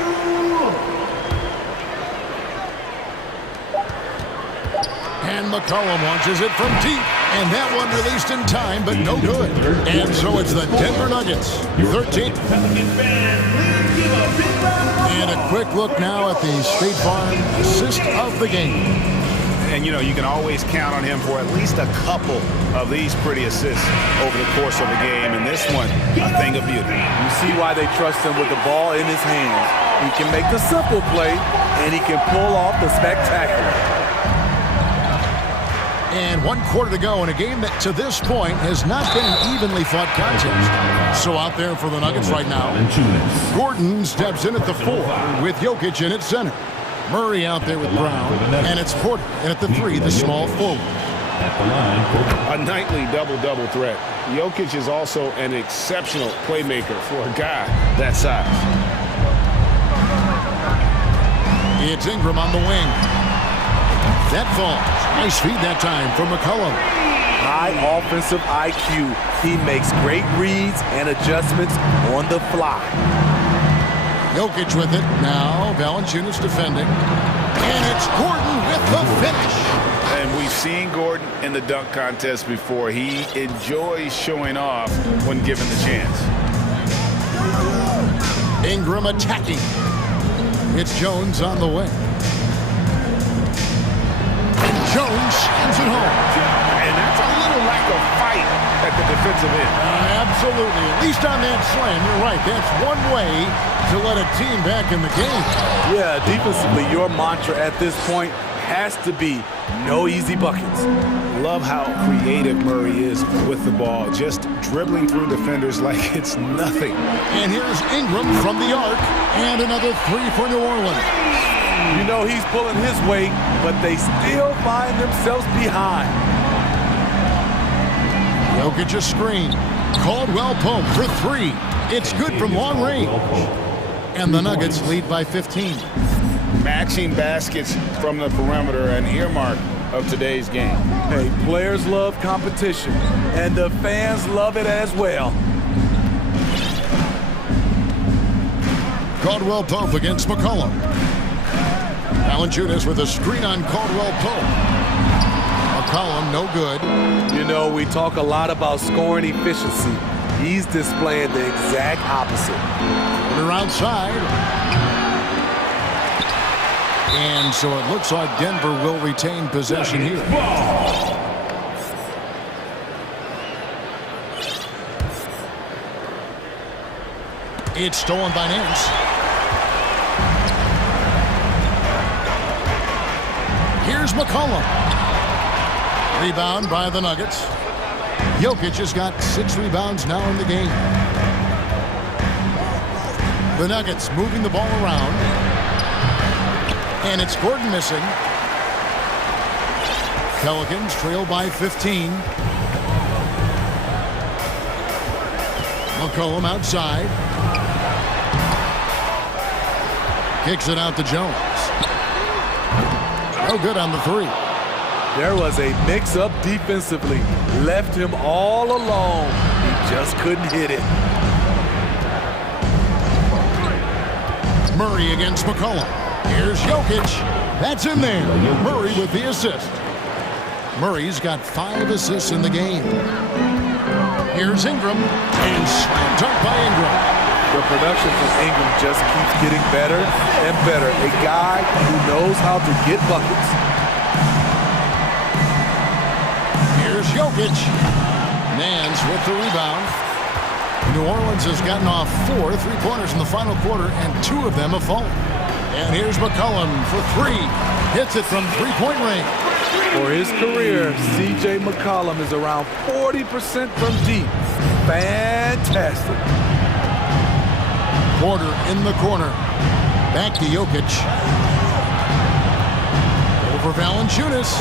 And McCollum launches it from deep. And that one released in time, but no good. And so it's the Denver Nuggets, 13. And a quick look now at the State Farm assist of the game. And, you know, you can always count on him for at least a couple of these pretty assists over the course of the game. And this one, a thing of beauty. You see why they trust him with the ball in his hands. He can make the simple play, and he can pull off the spectacular. And 1 quarter to go in a game that to this point has not been an evenly fought contest. So out there for the Nuggets right now, Gordon steps in at the 4 with Jokic in at center. Murray out there with Brown, and it's Porter in at the 3, the small forward. A nightly double-double threat. Jokic is also an exceptional playmaker for a guy that size. It's Ingram on the wing. That falls. Nice feed that time from McCollum. High offensive IQ. He makes great reads and adjustments on the fly. Jokic with it. Now Valanciunas defending. And it's Gordon with the finish. And we've seen Gordon in the dunk contest before. He enjoys showing off when given the chance. Ingram attacking. It's Jones on the wing. Jones sends it home. And that's a little lack of fight at the defensive end. Absolutely. At least on that slam, you're right. That's one way to let a team back in the game. Yeah, defensively, your mantra at this point has to be no easy buckets. Love how creative Murray is with the ball, just dribbling through defenders like it's nothing. And here's Ingram from the arc, and another 3 for New Orleans. You know he's pulling his weight, but they still find themselves behind. Jokic a screen. Caldwell Pope for 3. It's good from long range. And the Nuggets lead by 15. Matching baskets from the perimeter, an earmark of today's game. Hey, players love competition, and the fans love it as well. Caldwell Pope against McCollum. Valanciunas with a screen on Caldwell Pope. McCollum no good. You know, we talk a lot about scoring efficiency. He's displaying the exact opposite. They're outside. And so it looks like Denver will retain possession here. It's stolen by Nance. Here's McCollum. Rebound by the Nuggets. Jokic has got 6 rebounds now in the game. The Nuggets moving the ball around. And it's Gordon missing. Pelicans trail by 15. McCollum outside. Kicks it out to Jones. No good on the 3. There was a mix-up defensively. Left him all alone. He just couldn't hit it. Murray against McCollum. Here's Jokic. That's in there. Murray with the assist. Murray's got 5 assists in the game. Here's Ingram. And slam dunk by Ingram. The production from Ingram just keeps getting better and better. A guy who knows how to get buckets. Here's Jokic. Nance with the rebound. New Orleans has gotten off 4 3-pointers in the final quarter, and 2 of them have fallen. And here's McCollum for 3. Hits it from three-point range. For his career, C.J. McCollum is around 40% from deep. Fantastic. Porter in the corner. Back to Jokic. Over Valanciunas.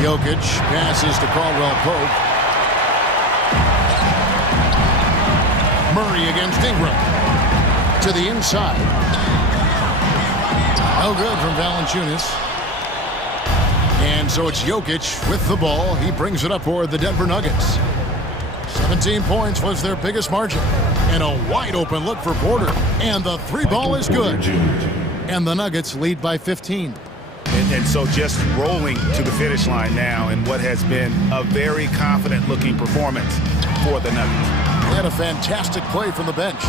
Jokic passes to Caldwell Pope. Murray against Ingram. To the inside. No good from Valanciunas. And so it's Jokic with the ball. He brings it up for the Denver Nuggets. 17 points was their biggest margin. And a wide open look for Porter. And the 3-ball is good. And the Nuggets lead by 15. And so just rolling to the finish line now in what has been a very confident-looking performance for the Nuggets. They had a fantastic play from the bench.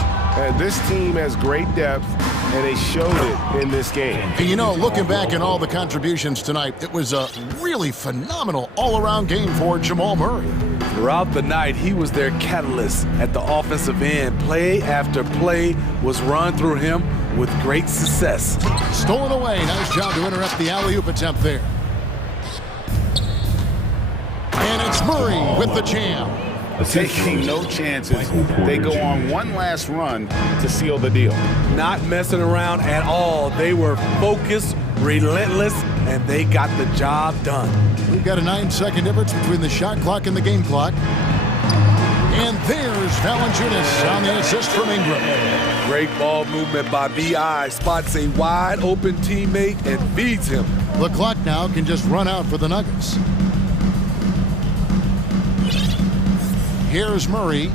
This team has great depth, and they showed it in this game. And you know, looking back at all the contributions tonight, it was a really phenomenal all-around game for Jamal Murray. Throughout the night, he was their catalyst at the offensive end. Play after play was run through him with great success. Stolen away. Nice job to interrupt the alley-oop attempt there. And it's Murray with the jam. Taking no chances. They go on one last run to seal the deal. Not messing around at all. They were focused, relentless, and they got the job done. We've got a 9-second difference between the shot clock and the game clock. And there's Valanciunas on the assist from Ingram. Great ball movement by B.I. Spots a wide open teammate and feeds him. The clock now can just run out for the Nuggets. Here's Murray.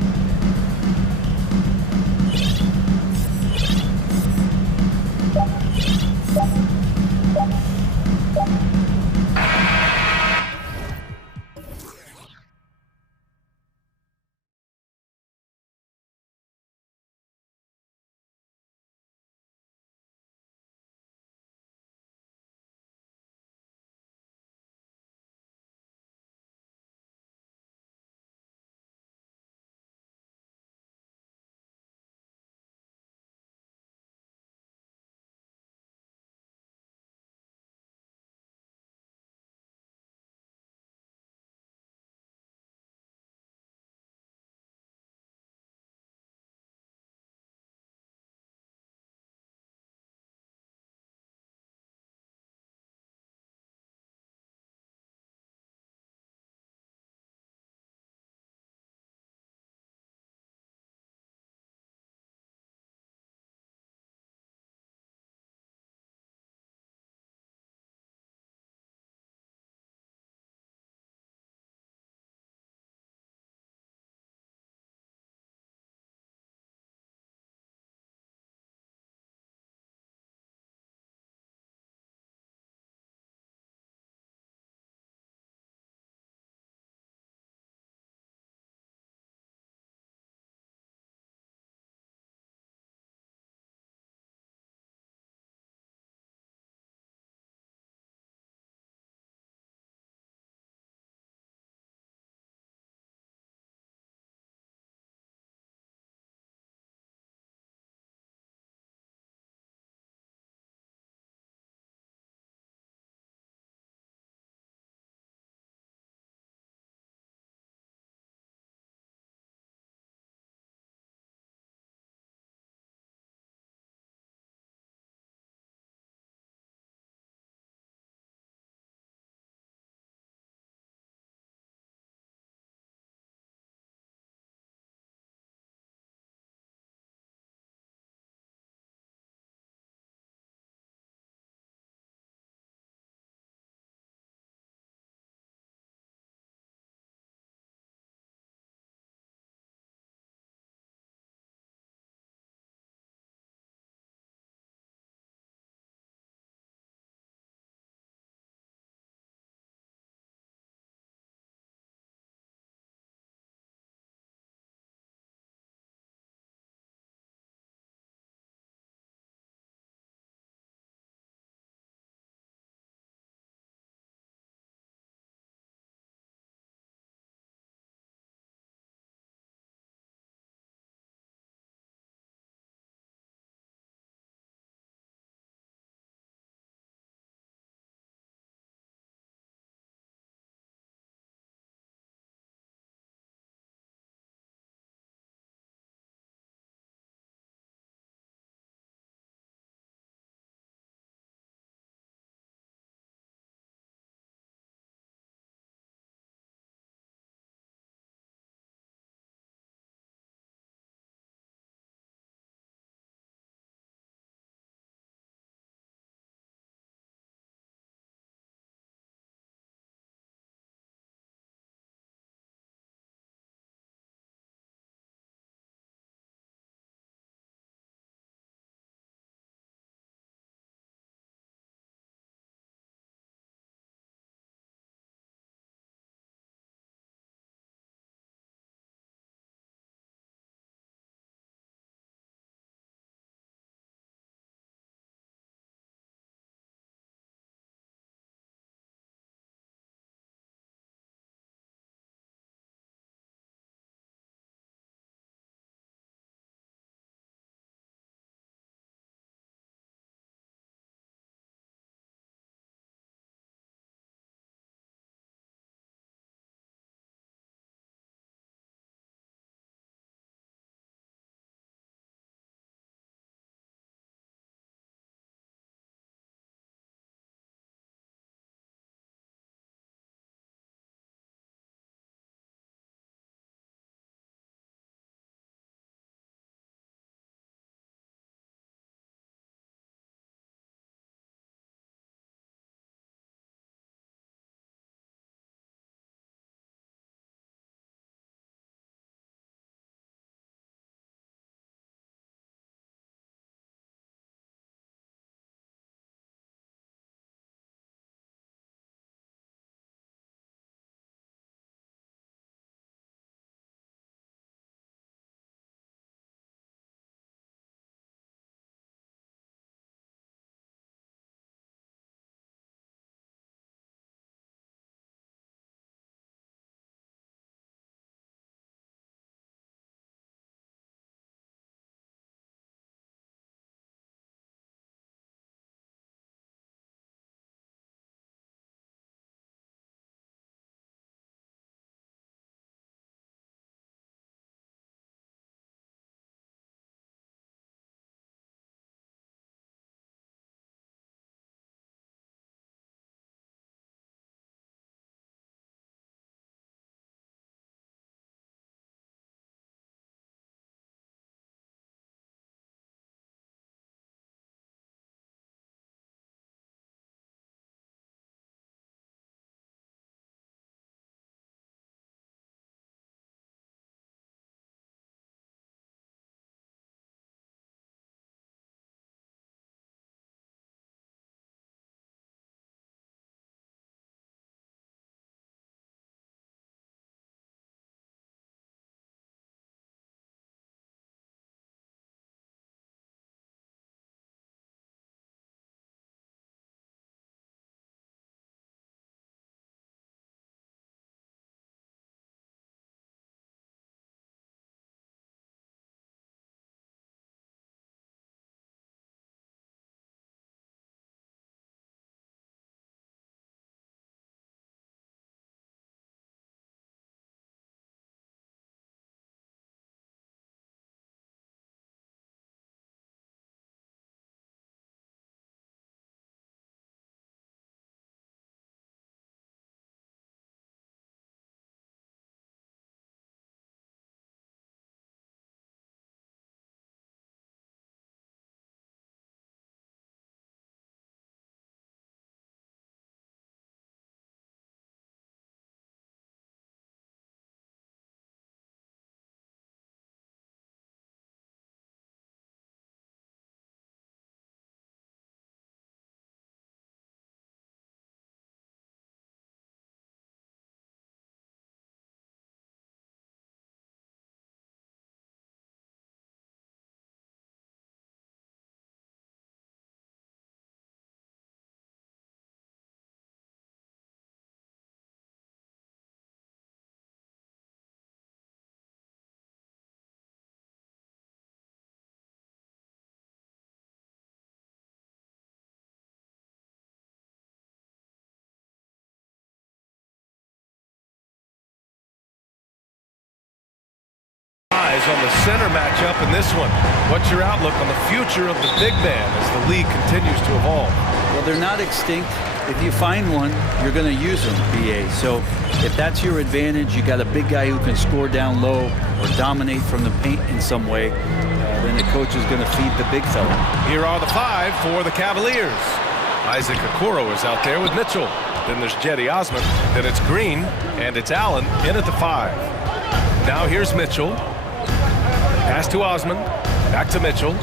eyes on the center matchup in this one. What's your outlook on the future of the big man as the league continues to evolve? Well, they're not extinct. If you find one, you're going to use them, BA. So if that's your advantage, you got a big guy who can score down low or dominate from the paint in some way, then the coach is going to feed the big fella. Here are the 5 for the Cavaliers. Isaac Okoro is out there with Mitchell. Then there's Jetty Osman. Then it's Green, and it's Allen in at the 5. Now here's Mitchell. Pass to Osman. Back to Mitchell.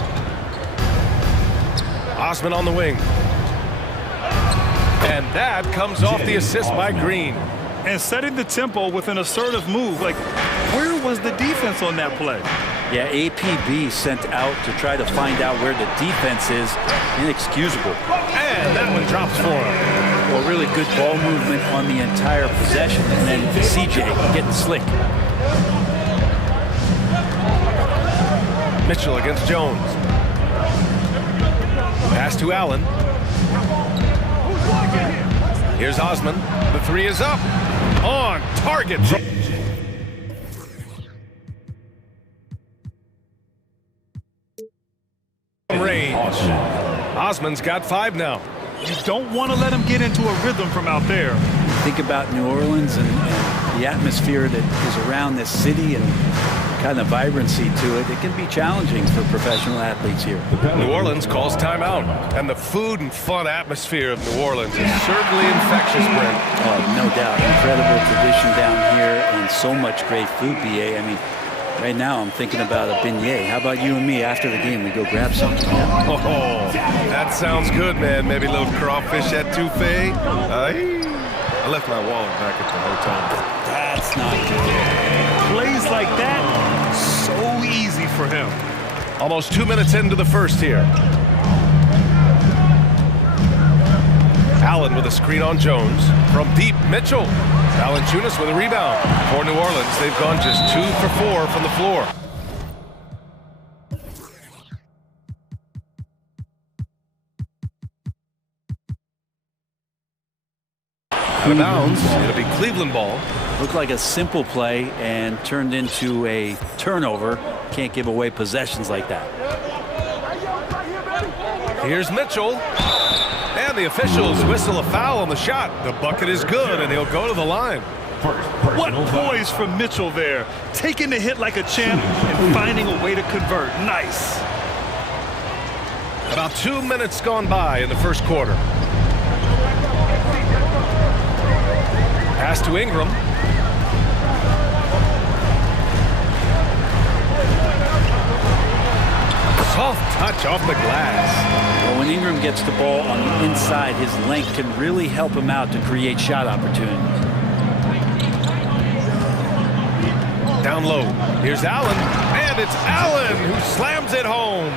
Osman on the wing. And that comes off the assist by Green. And setting the tempo with an assertive move. Like, where was the defense on that play? Yeah, APB sent out to try to find out where the defense is. Inexcusable. And that one drops for him. Well, really good ball movement on the entire possession. And then CJ getting slick. Mitchell against Jones. Pass to Allen. Here's Osman. The 3 is up. On target. Range. Osman's got 5 now. You don't want to let him get into a rhythm from out there. Think about New Orleans and the atmosphere that is around this city and kind of vibrancy to it. It can be challenging for professional athletes here. New Orleans calls timeout, and the food and fun atmosphere of New Orleans is certainly infectious, Brent. Oh, no doubt. Incredible tradition down here and so much great food, BA. I mean, right now I'm thinking about a beignet. How about you and me after the game? We go grab something. Oh, that sounds good, man. Maybe a little crawfish etouffee. I left my wallet back at the hotel. That's not good. Plays like that, so easy for him. Almost 2 minutes into the first here. Allen with a screen on Jones. From deep, Mitchell. Valanciunas with a rebound. For New Orleans, they've gone just 2 for 4 from the floor. Out of bounds. It'll be Cleveland ball. Looked like a simple play and turned into a turnover. Can't give away possessions like that. Here's Mitchell. And the officials whistle a foul on the shot. The bucket is good, and he'll go to the line. What poise from Mitchell there. Taking the hit like a champ and finding a way to convert. Nice. About 2 minutes gone by in the first quarter. Pass to Ingram. Soft touch off the glass. Well, when Ingram gets the ball on the inside, his length can really help him out to create shot opportunities. Down low. Here's Allen. And it's Allen who slams it home.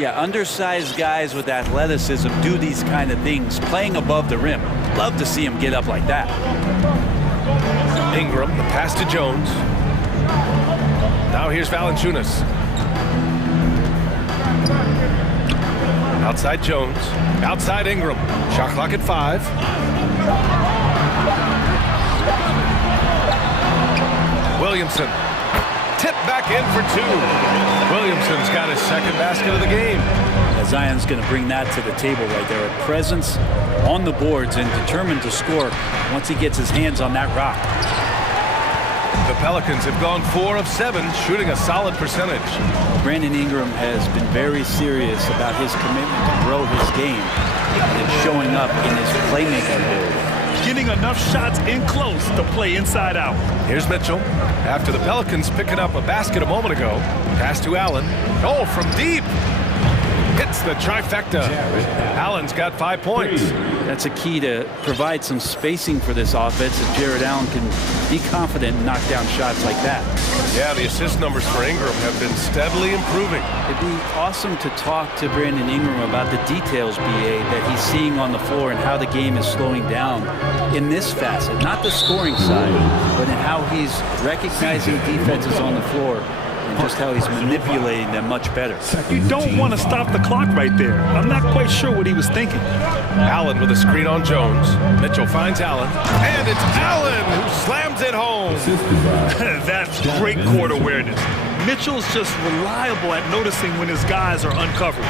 Yeah, undersized guys with athleticism do these kind of things, playing above the rim. Love to see him get up like that. Ingram, the pass to Jones. Now here's Valanciunas. Outside Jones. Outside Ingram. Shot clock at 5. Williamson. Tip back in for 2. Williamson's got his second basket of the game. Zion's going to bring that to the table right there. A presence on the boards and determined to score once he gets his hands on that rock. The Pelicans have gone 4 of 7, shooting a solid percentage. Brandon Ingram has been very serious about his commitment to grow his game, and it's showing up in his playmaking ability. Getting enough shots in close to play inside out. Here's Mitchell. After the Pelicans picking up a basket a moment ago. Pass to Allen. Oh, from deep. Hits the trifecta. Allen's got 5 points. That's a key to provide some spacing for this offense if Jared Allen can be confident and knock down shots like that. Yeah, the assist numbers for Ingram have been steadily improving. It'd be awesome to talk to Brandon Ingram about the details, BA, that he's seeing on the floor and how the game is slowing down in this facet. Not the scoring side, but in how he's recognizing defenses on the floor. And just how he's manipulating them much better. You don't want to stop the clock right there. I'm not quite sure what he was thinking. Allen with a screen on Jones. Mitchell finds Allen. And it's Allen who slams it home. That's great court awareness. Mitchell's just reliable at noticing when his guys are uncovered.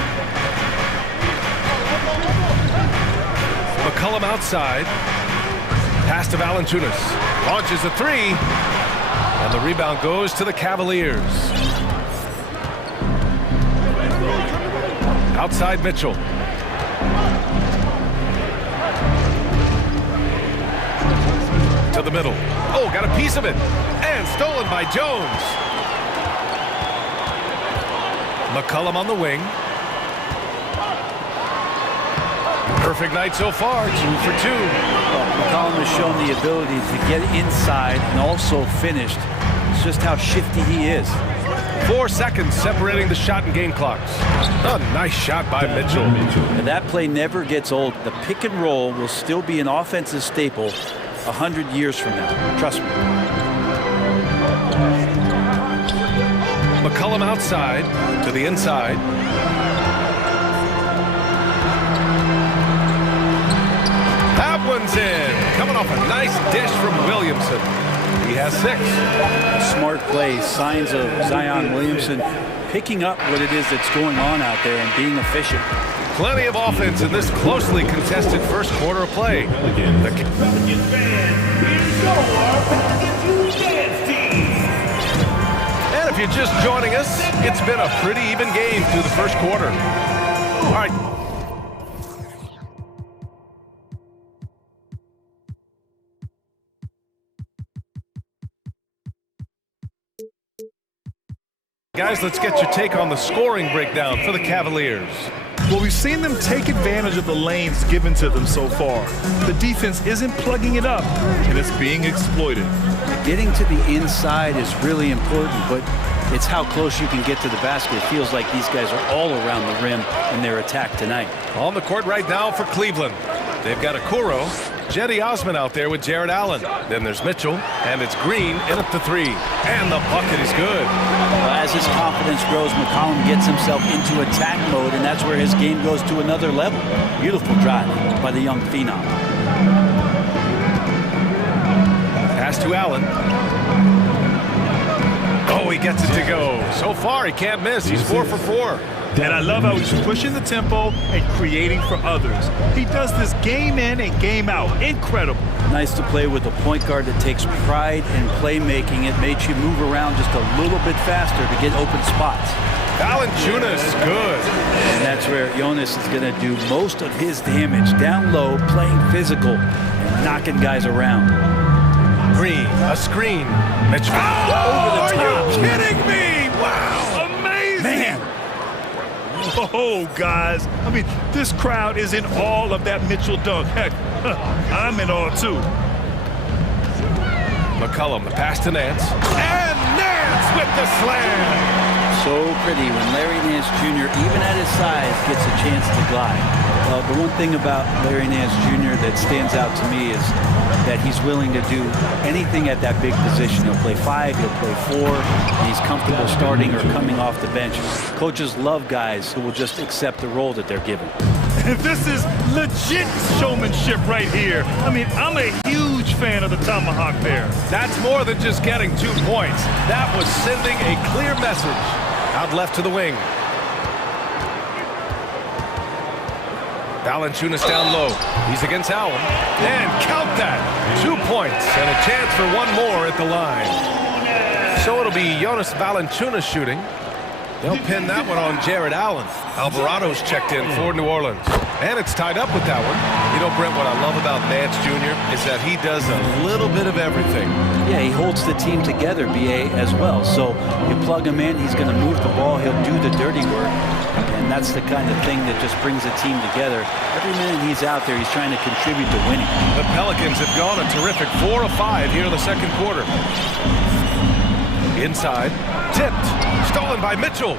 McCollum outside. Pass to Valanciunas. Launches a three. And the rebound goes to the Cavaliers. Outside Mitchell. To the middle. Oh, got a piece of it. And stolen by Jones. McCollum on the wing. Perfect night so far, 2 for 2. McCollum has shown the ability to get inside and also finished. It's just how shifty he is. 4 seconds separating the shot and game clocks. A nice shot by Mitchell. And that play never gets old. The pick and roll will still be an offensive staple 100 years from now. Trust me. McCollum outside to the inside. That one's in. Coming off a nice dish from Williamson. He has 6. Smart play, signs of Zion Williamson picking up what it is that's going on out there and being efficient. Plenty of offense in this closely contested first quarter of play. And if you're just joining us, it's been a pretty even game through the first quarter. All right. Guys, let's get your take on the scoring breakdown for the Cavaliers. Well, we've seen them take advantage of the lanes given to them so far. The defense isn't plugging it up, and it's being exploited. Getting to the inside is really important, but it's how close you can get to the basket. It feels like these guys are all around the rim in their attack tonight. On the court right now for Cleveland. They've got Okoro, Jetty Osman out there with Jared Allen. Then there's Mitchell, and it's Green in at the 3. And the bucket is good. Well, as his confidence grows, McCollum gets himself into attack mode, and that's where his game goes to another level. Beautiful drive by the young phenom. Pass to Allen. Oh, he gets it to go. So far, he can't miss. He's 4 for 4. And I love how he's pushing the tempo and creating for others. He does this game in and game out. Incredible. Nice to play with a point guard that takes pride in playmaking. It makes you move around just a little bit faster to get open spots. Valanciunas, good. And that's where Jonas is going to do most of his damage. Down low, playing physical, and knocking guys around. Green, a screen. Mitchell. Oh, are you kidding me? Wow, amazing. Man. Oh, guys. I mean, this crowd is in awe of that Mitchell dunk. Heck, I'm in awe, too. McCollum, the pass to Nance. And Nance with the slam. So pretty when Larry Nance Jr., even at his size, gets a chance to glide. The one thing about Larry Nance Jr. that stands out to me is that he's willing to do anything at that big position. He'll play 5, he'll play 4, and he's comfortable starting or coming off the bench. Coaches love guys who will just accept the role that they're given. This is legit showmanship right here. I mean, I'm a huge fan of the tomahawk there. That's more than just getting 2 points. That was sending a clear message. Out left to the wing. Valanciunas down low. He's against Allen. And count that. 2 points and a chance for 1 more at the line. So it'll be Jonas Valanciunas shooting. They'll pin that one on Jared Allen. Alvarado's checked in for New Orleans. And it's tied up with that one. You know, Brent, what I love about Nance Jr. is that he does a little bit of everything. Yeah, he holds the team together, BA, as well. So you plug him in, he's going to move the ball, he'll do the dirty work. And that's the kind of thing that just brings a team together. Every minute he's out there, he's trying to contribute to winning. The Pelicans have gone a terrific 4 of 5 here in the second quarter. Inside, tipped, stolen by Mitchell.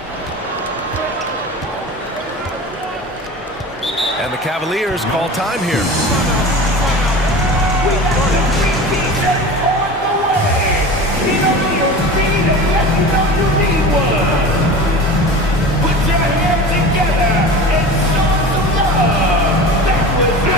And the Cavaliers call time here.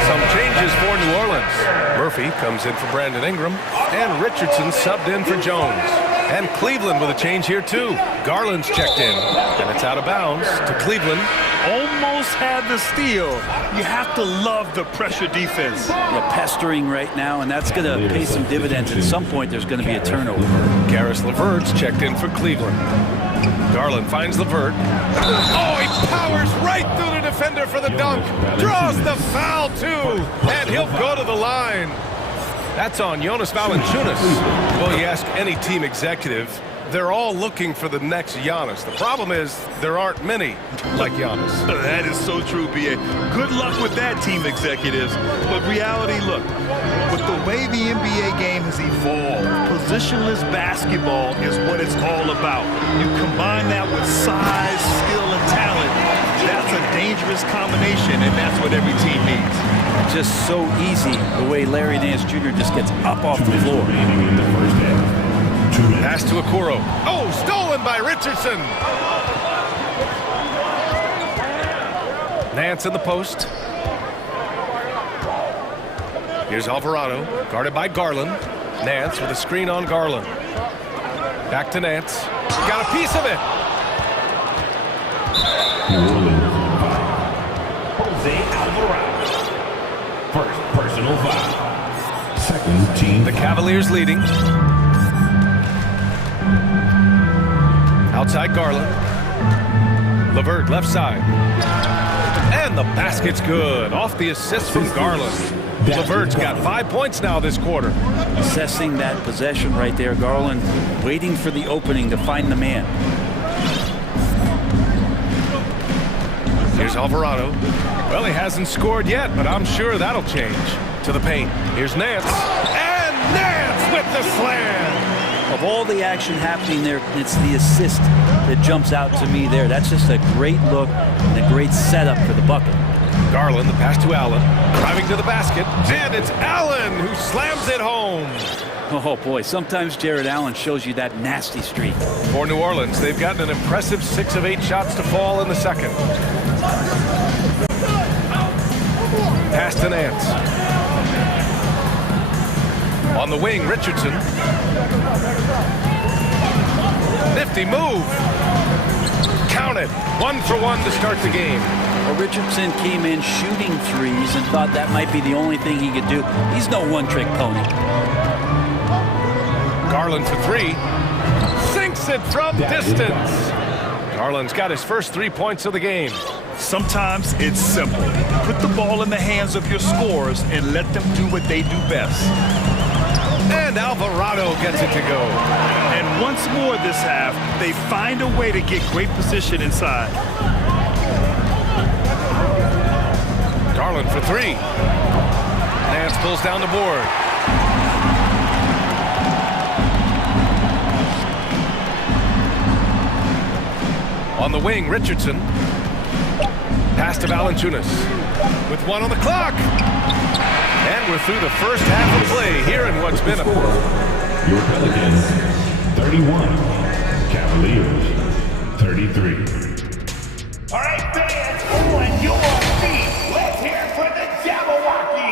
Some changes for New Orleans. Murphy comes in for Brandon Ingram, and Richardson subbed in for Jones. And Cleveland with a change here, too. Garland's checked in, and it's out of bounds to Cleveland. Almost had the steal. You have to love the pressure defense. Yeah, pestering right now, and that's going to pay some dividends. At some point, there's going to be a turnover. Garris LeVert's checked in for Cleveland. Garland finds LeVert. Oh, he powers right through the defender for the dunk. Draws the foul, too, and he'll go to the line. That's on Jonas Valanciunas. Well, you ask any team executive, they're all looking for the next Giannis. The problem is there aren't many like Giannis. That is so true, B.A. Good luck with that, team executives. But reality, look, with the way the NBA game has evolved, positionless basketball is what it's all about. You combine that with size, skill, and talent, that's a dangerous combination, and that's what every team needs. Just so easy the way Larry Nance Jr. just gets up off the floor. Pass to Okoro. Oh, stolen by Richardson. Nance in the post. Here's Alvarado, guarded by Garland. Nance with a screen on Garland. Back to Nance. Got a piece of it. Jose Alvarado. First personal foul. Second team. The Cavaliers leading. Outside Garland. LeVert left side. And the basket's good. Off the assist from Garland. LeVert's got 5 points now this quarter. Assessing that possession right there. Garland waiting for the opening to find the man. Here's Alvarado. Well, he hasn't scored yet, but I'm sure that'll change. To the paint. Here's Nance. And Nance with the slam. Of all the action happening there, it's the assist that jumps out to me there. That's just a great look and a great setup for the bucket. Garland, the pass to Allen. Driving to the basket. And it's Allen who slams it home. Oh, boy. Sometimes Jared Allen shows you that nasty streak. For New Orleans, they've gotten an impressive 6 of 8 shots to fall in the second. Pass to Nance. On the wing, Richardson. Nifty move. Count it. 1 for 1 to start the game. Well, Richardson came in shooting threes and thought that might be the only thing he could do. He's no one-trick pony. Garland for 3. Sinks it from distance. Garland's got his first 3 points of the game. Sometimes it's simple. Put the ball in the hands of your scorers and let them do what they do best. And Alvarado gets it to go. And once more this half, they find a way to get great position inside. Garland for 3. Nance pulls down the board. On the wing, Richardson. Pass to Valanciunas. With 1 on the clock. And we're through the first half of play here in what's been a... Your Pelicans, 31. Cavaliers, 33. All right, fans, on your feet. Let's hear it for the Jabberwockies.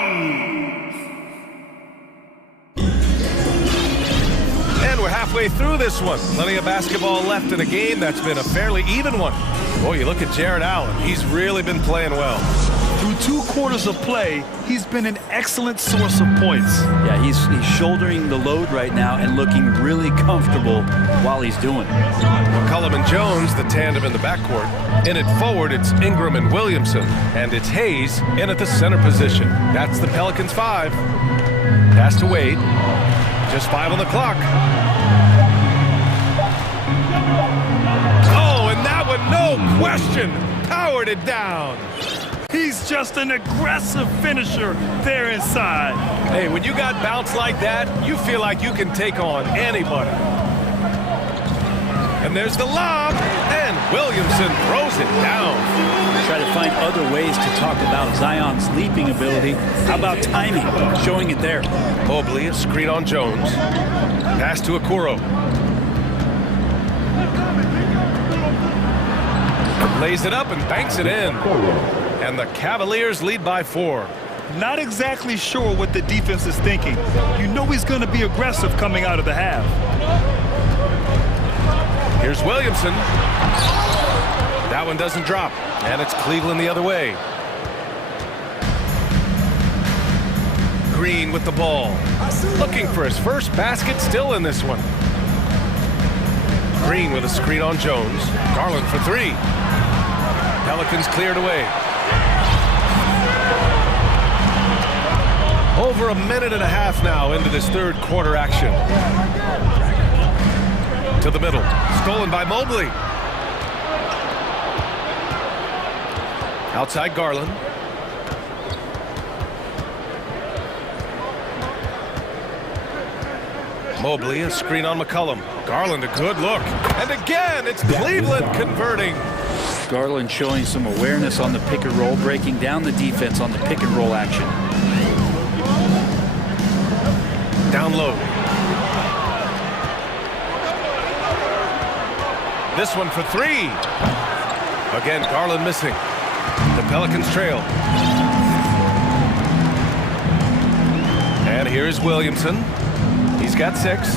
And we're halfway through this one. Plenty of basketball left in a game that's been a fairly even one. Boy, you look at Jared Allen. He's really been playing well. Through 2 quarters of play, he's been an excellent source of points. Yeah, he's shouldering the load right now and looking really comfortable while he's doing it. McCollum and Jones, the tandem in the backcourt. In it forward, it's Ingram and Williamson. And it's Hayes in at the center position. That's the Pelicans' 5. Pass to Wade. Just 5 on the clock. Oh, and that one, no question, powered it down. He's just an aggressive finisher there inside. Hey, when you got bounce like that, you feel like you can take on anybody. And there's the lob, and Williamson throws it down. Try to find other ways to talk about Zion's leaping ability. How about timing? Showing it there. Mobley, a screen on Jones. Pass to Okoro. Lays it up and banks it in. And the Cavaliers lead by 4. Not exactly sure what the defense is thinking. You know he's going to be aggressive coming out of the half. Here's Williamson. That one doesn't drop, and it's Cleveland the other way. Green with the ball. Looking for his first basket still in this one. Green with a screen on Jones. Garland for three. Pelicans cleared away. Over a minute and a half now into this third quarter action. To the middle. Stolen by Mobley. Outside Garland. Mobley, a screen on McCollum. Garland, a good look. And again, it's Cleveland converting. Garland showing some awareness on the pick and roll, breaking down the defense on the pick and roll action. Down low. This one for three. Again, Garland missing. The Pelicans trail. And here's Williamson. He's got 6.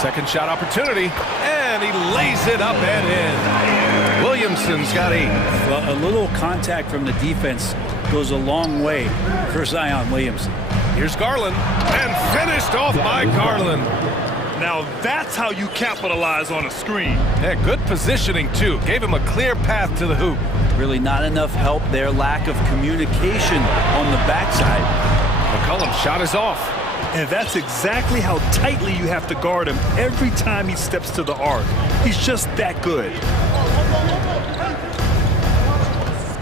Second shot opportunity, and he lays it up and in. Williamson's got 8. Well, a little contact from the defense goes a long way for Zion Williamson. Here's Garland, and finished off by Garland. Now that's how you capitalize on a screen. Yeah, good positioning, too. Gave him a clear path to the hoop. Really not enough help there. Lack of communication on the backside. McCollum's shot is off. And that's exactly how tightly you have to guard him every time he steps to the arc. He's just that good.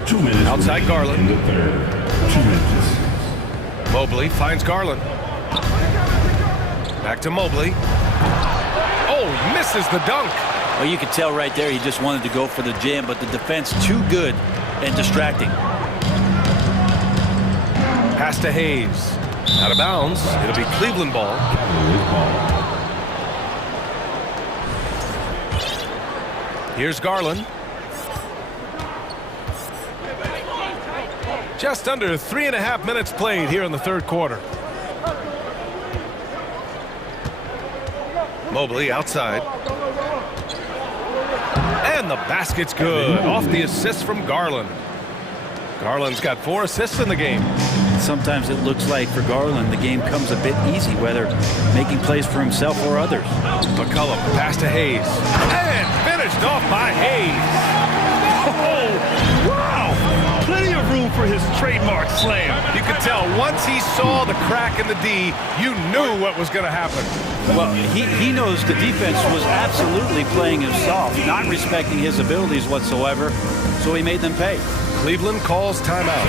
2 minutes. Outside Garland. In the third. 2 minutes. Mobley finds Garland. Back to Mobley. Oh, misses the dunk. Well, you could tell right there he just wanted to go for the jam, but the defense too good and distracting. Pass to Hayes. Out of bounds. It'll be Cleveland ball. Here's Garland. Just under 3.5 minutes played here in the third quarter. Mobley outside. And the basket's good. Off the assist from Garland. Garland's got 4 assists in the game. Sometimes it looks like for Garland the game comes a bit easy, whether making plays for himself or others. McCollum pass to Hayes. And finished off by Hayes. Oh, wow! Plenty of room for his trademark slam. You could tell once he saw the crack in the D, you knew what was going to happen. Well, he knows the defense was absolutely playing him soft, not respecting his abilities whatsoever, so he made them pay. Cleveland calls timeout.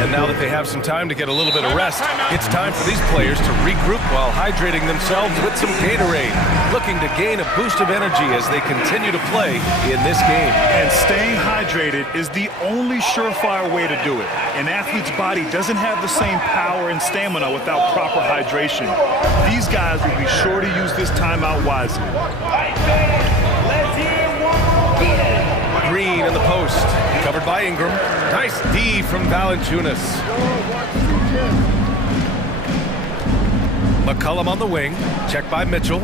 And now that they have some time to get a little bit of rest, it's time for these players to regroup while hydrating themselves with some Gatorade, looking to gain a boost of energy as they continue to play in this game. And staying hydrated is the only surefire way to do it. An athlete's body doesn't have the same power and stamina without proper hydration. These guys will be sure to use this timeout wisely. Green in the post, covered by Ingram. Nice D from Valanciunas. McCollum on the wing, checked by Mitchell.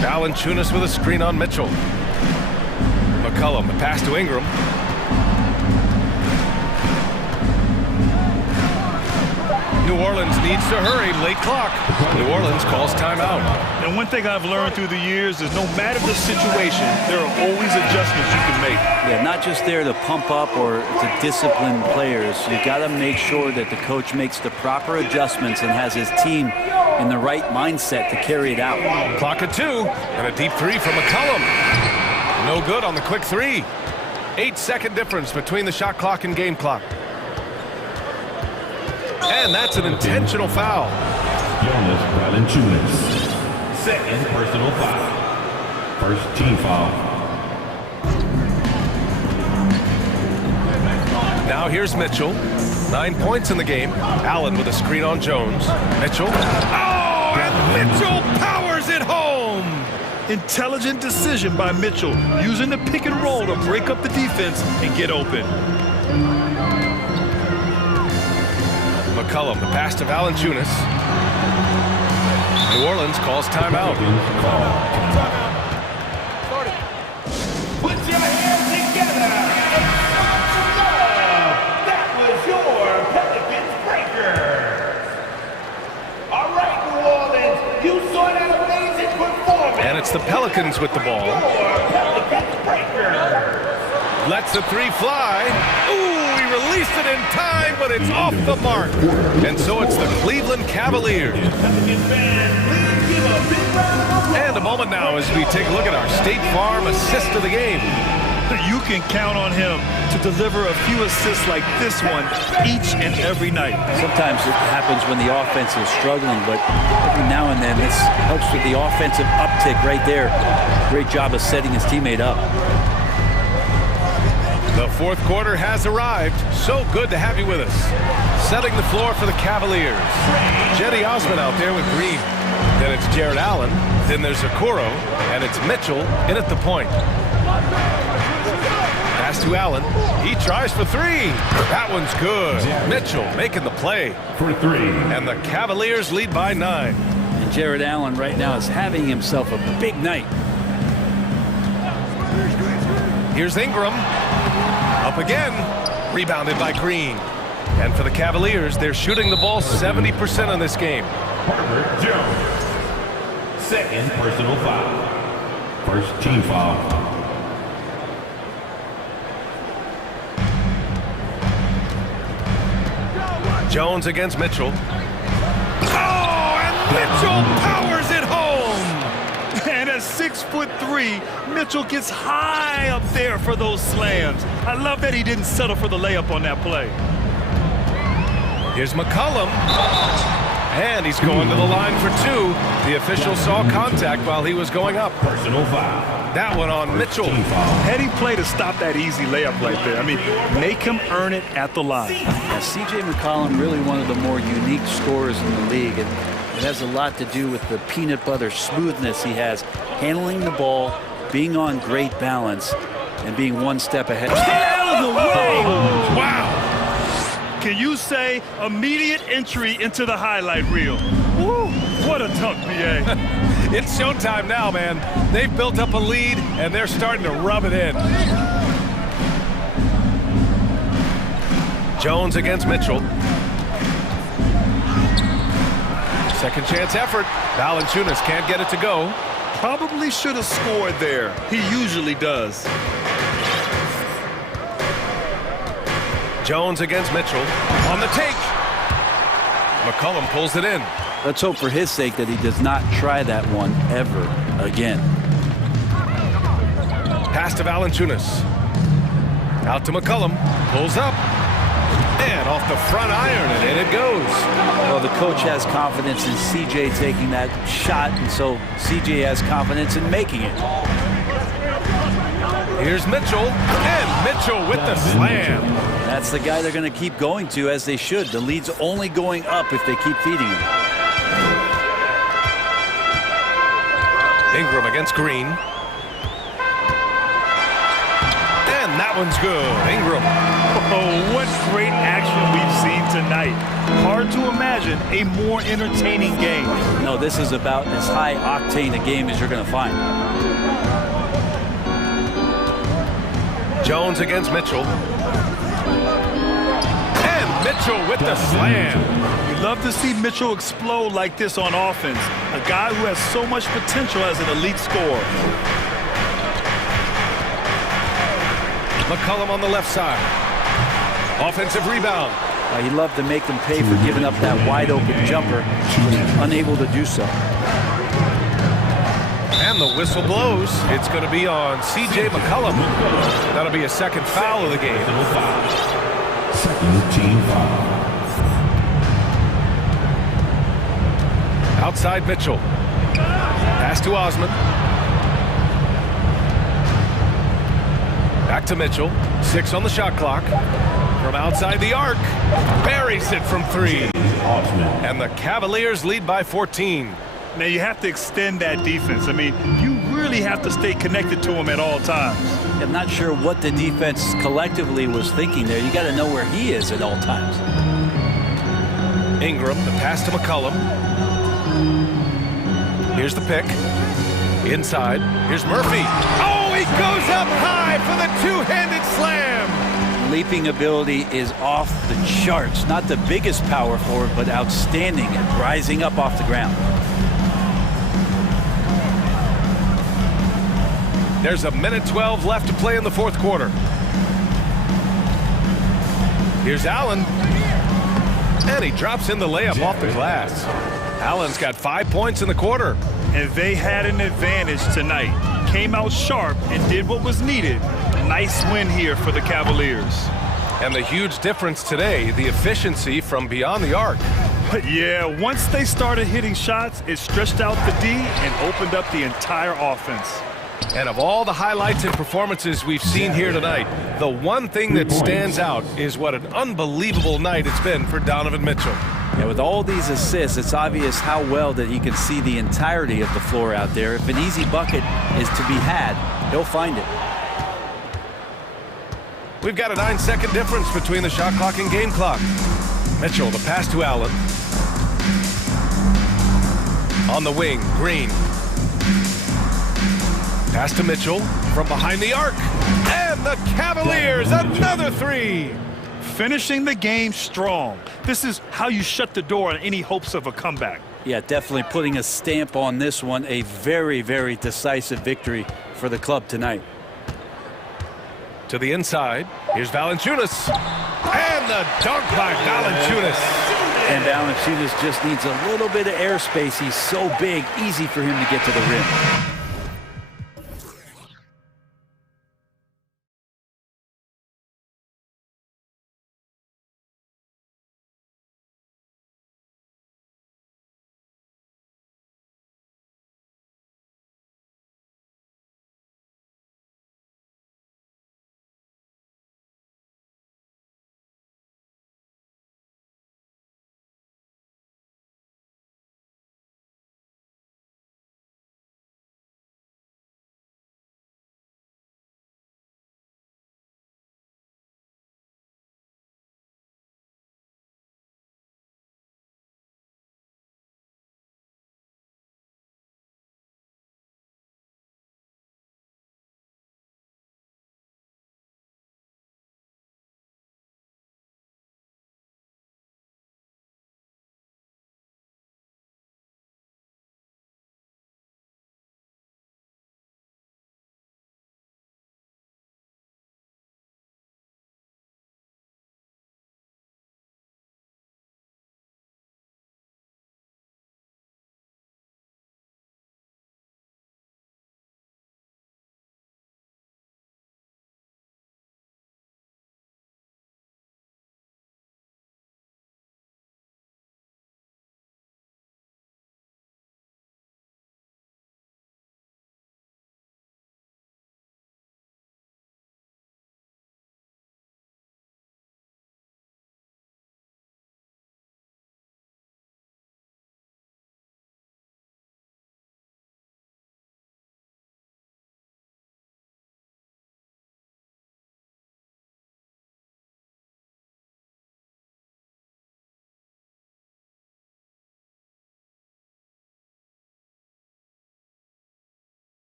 Valanciunas with a screen on Mitchell. McCollum, the pass to Ingram. New Orleans needs to hurry, late clock. New Orleans calls timeout. And one thing I've learned through the years is no matter the situation, there are always adjustments you can make. Yeah, not just there to pump up or to discipline players. You got to make sure that the coach makes the proper adjustments and has his team in the right mindset to carry it out. Clock at 2, and a deep 3 from McCollum. No good on the quick 3. 8-second difference between the shot clock and game clock. And that's an intentional foul. Jonas Valanciunas. Second personal foul. First team foul. Now here's Mitchell. 9 points in the game. Allen with a screen on Jones. Mitchell. Oh, and Mitchell powers it home. Intelligent decision by Mitchell, using the pick and roll to break up the defense and get open. McCollum, the pass to Valanciunas. New Orleans calls timeout. Put your hands together and show some love. That was your Pelicans breakers. All right, New Orleans, you saw that amazing performance. And it's the Pelicans with the ball. Pelicans breakers. Lets the three fly. Ooh, he released it in time, but it's off the mark. And so it's the Cleveland Cavaliers. And a moment now as we take a look at our State Farm assist of the game. You can count on him to deliver a few assists like this one each and every night. Sometimes it happens when the offense is struggling, but every now and then this helps with the offensive uptick right there. Great job of setting his teammate up. The fourth quarter has arrived. So good to have you with us. Setting the floor for the Cavaliers. Jetty Osman out there with Green. Then it's Jared Allen. Then there's Okoro. And it's Mitchell in at the point. Pass to Allen. He tries for three. That one's good. Mitchell making the play. For three. And the Cavaliers lead by 9. And Jared Allen right now is having himself a big night. Here's Ingram. Up again. Rebounded by Green. And for the Cavaliers, they're shooting the ball 70% in this game. Parker Jones. Second personal foul. First team foul. Jones against Mitchell. Oh, and Mitchell powers it home! And at 6'3", Mitchell gets high up there for those slams. I love that he didn't settle for the layup on that play. Here's McCollum. And he's going to the line for 2. The official saw contact while he was going up. Personal foul. That one on Mitchell. Heading play to stop that easy layup right there. I mean, make him earn it at the line. Yeah, C.J. McCollum, really one of the more unique scorers in the league. And it has a lot to do with the peanut butter smoothness he has, handling the ball, being on great balance, and being one step ahead. Get out of the way! Wow! Can you say immediate entry into the highlight reel? Woo, what a dunk, BA. It's showtime now, man. They've built up a lead, and they're starting to rub it in. Jones against Mitchell. Second chance effort. Valanciunas can't get it to go. Probably should have scored there. He usually does. Jones against Mitchell. On the take. McCollum pulls it in. Let's hope for his sake that he does not try that one ever again. Pass to Valanciunas. Out to McCollum. Pulls up. And off the front iron, and in it goes. Well, the coach has confidence in C.J. taking that shot, and so C.J. has confidence in making it. Here's Mitchell, and Mitchell with the slam. That's the guy they're going to keep going to, as they should. The lead's only going up if they keep feeding him. Ingram against Green. And that one's good. Ingram. Oh, what great action we've seen tonight. Hard to imagine a more entertaining game. No, this is about as high octane a game as you're going to find. Jones against Mitchell. And Mitchell with the slam. You love to see Mitchell explode like this on offense. A guy who has so much potential as an elite scorer. McCollum on the left side. Offensive rebound. He'd love to make them pay for giving up that wide open jumper, but he's unable to do so. And the whistle blows. It's going to be on C.J. McCollum. That'll be a second foul of the game. Second team foul. Outside Mitchell. Pass to Osman. Back to Mitchell. 6 on the shot clock. From outside the arc. Buries it from 3. And the Cavaliers lead by 14. Now you have to extend that defense. I mean, you really have to stay connected to him at all times. I'm not sure what the defense collectively was thinking there. You got to know where he is at all times. Ingram, the pass to McCollum. Here's the pick. Inside. Here's Murphy. Oh, he goes up high for the two-handed slam. Leaping ability is off the charts. Not the biggest power forward, but outstanding at rising up off the ground. There's a minute 12 left to play in the fourth quarter. Here's Allen. And he drops in the layup off the glass. Allen's got 5 points in the quarter. And they had an advantage tonight. Came out sharp and did what was needed. Nice win here for the Cavaliers. And the huge difference today, the efficiency from beyond the arc. But yeah, once they started hitting shots, it stretched out the D and opened up the entire offense. And of all the highlights and performances we've seen here tonight, the one thing that stands out is what an unbelievable night it's been for Donovan Mitchell. Yeah, with all these assists, it's obvious how well that he can see the entirety of the floor out there. If an easy bucket is to be had, he'll find it. We've got a 9-second difference between the shot clock and game clock. Mitchell, the pass to Allen. On the wing, Green. Pass to Mitchell from behind the arc. And the Cavaliers, another three. Finishing the game strong. This is how you shut the door on any hopes of a comeback. Yeah, definitely putting a stamp on this one. A very, very decisive victory for the club tonight. To the inside. Here's Valanciunas. And the dunk by Valanciunas. And Valanciunas just needs a little bit of airspace. He's so big, easy for him to get to the rim.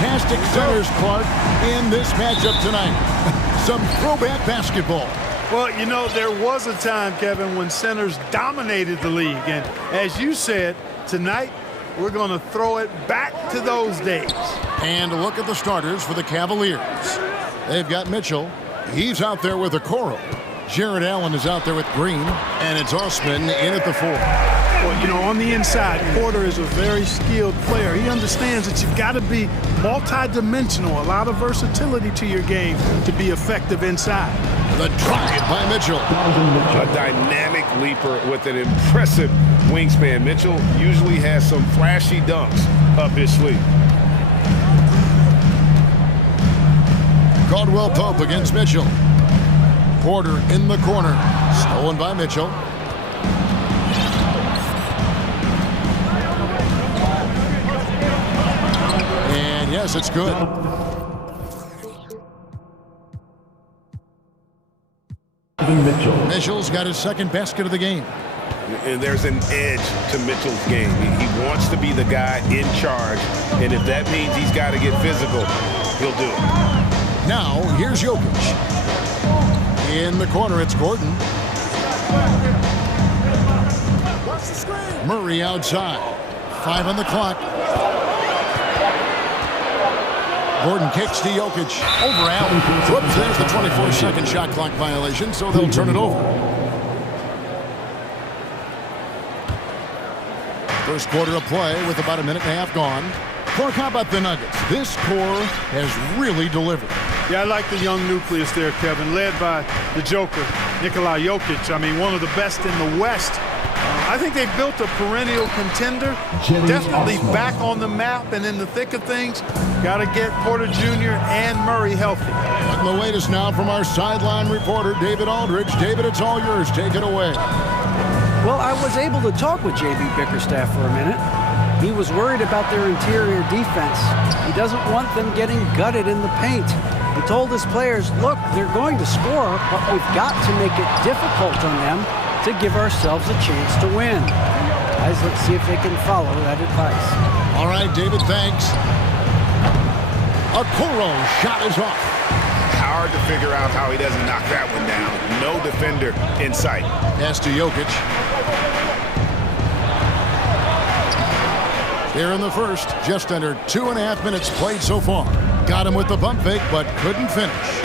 fantastic centers, Clark, in this matchup tonight. Some throwback basketball. Well, you know, there was a time, Kevin, when centers dominated the league. And as you said, tonight we're going to throw it back to those days. And look at the starters for the Cavaliers. They've got Mitchell. He's out there with Okoro. Jared Allen is out there with Green. And it's Osman in at the 4. Well, you know, on the inside, Porter is a very skilled player. He understands that you've got to be multi-dimensional, a lot of versatility to your game to be effective inside. The drive by Mitchell. A dynamic leaper with an impressive wingspan. Mitchell usually has some flashy dunks up his sleeve. Caldwell Pope against Mitchell. Porter in the corner. Stolen by Mitchell. And yes, it's good. Mitchell's got his second basket of the game. And there's an edge to Mitchell's game. He wants to be the guy in charge. And if that means he's got to get physical, he'll do it. Now, here's Jokic. In the corner, it's Gordon. Murray outside. 5 on the clock. Gordon kicks to Jokic. Over Allen. Whoops, there's the 24-second shot clock violation, so they'll turn it over. First quarter of play with about a minute and a half gone. Clark, how about the Nuggets? This core has really delivered. Yeah, I like the young nucleus there, Kevin, led by the Joker, Nikola Jokic. I mean, one of the best in the West. I think they've built a perennial contender, definitely back on the map and in the thick of things. Got to get Porter Jr. and Murray healthy. And the latest now from our sideline reporter, David Aldridge. David, it's all yours. Take it away. Well, I was able to talk with J.B. Bickerstaff for a minute. He was worried about their interior defense. He doesn't want them getting gutted in the paint. He told his players, look, they're going to score, but we've got to make it difficult on them to give ourselves a chance to win. Guys, let's see if they can follow that advice. All right, David, thanks. Okoro shot is off. Hard to figure out how he doesn't knock that one down. No defender in sight. Pass to Jokic. Here in the first, just under 2.5 minutes played so far. Got him with the bump fake, but couldn't finish.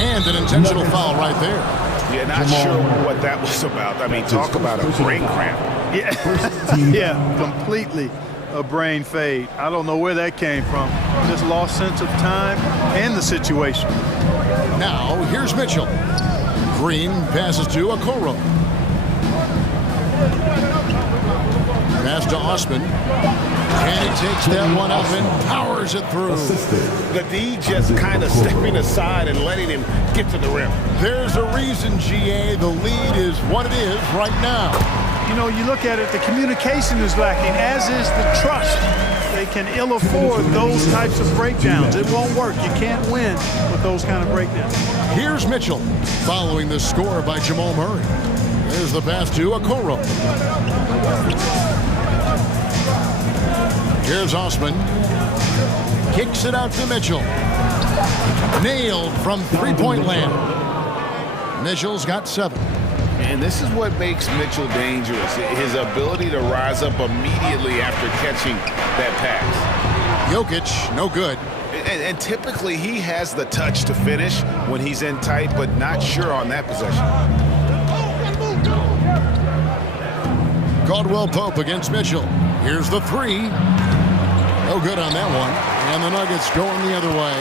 And an intentional foul right there. Yeah, not sure what that was about. I mean, talk about a brain cramp. Yeah, yeah, completely a brain fade. I don't know where that came from. Just lost sense of time and the situation. Now, here's Mitchell. Green passes to Okoro. Pass to Osman. And he takes that one up and powers it through. The D just kind of stepping aside and letting him get to the rim. There's a reason, GA, the lead is what it is right now. You know, you look at it, the communication is lacking, as is the trust. They can ill afford those types of breakdowns. It won't work. You can't win with those kind of breakdowns. Here's Mitchell, following the score by Jamal Murray. There's the pass to Okoro. Here's Osman. Kicks it out to Mitchell. Nailed from three-point land. Mitchell's got 7. And this is what makes Mitchell dangerous. His ability to rise up immediately after catching that pass. Jokic, no good. And typically he has the touch to finish when he's in tight, but not sure on that possession. Caldwell Pope against Mitchell. Here's the 3. No good on that one. And the Nuggets going the other way.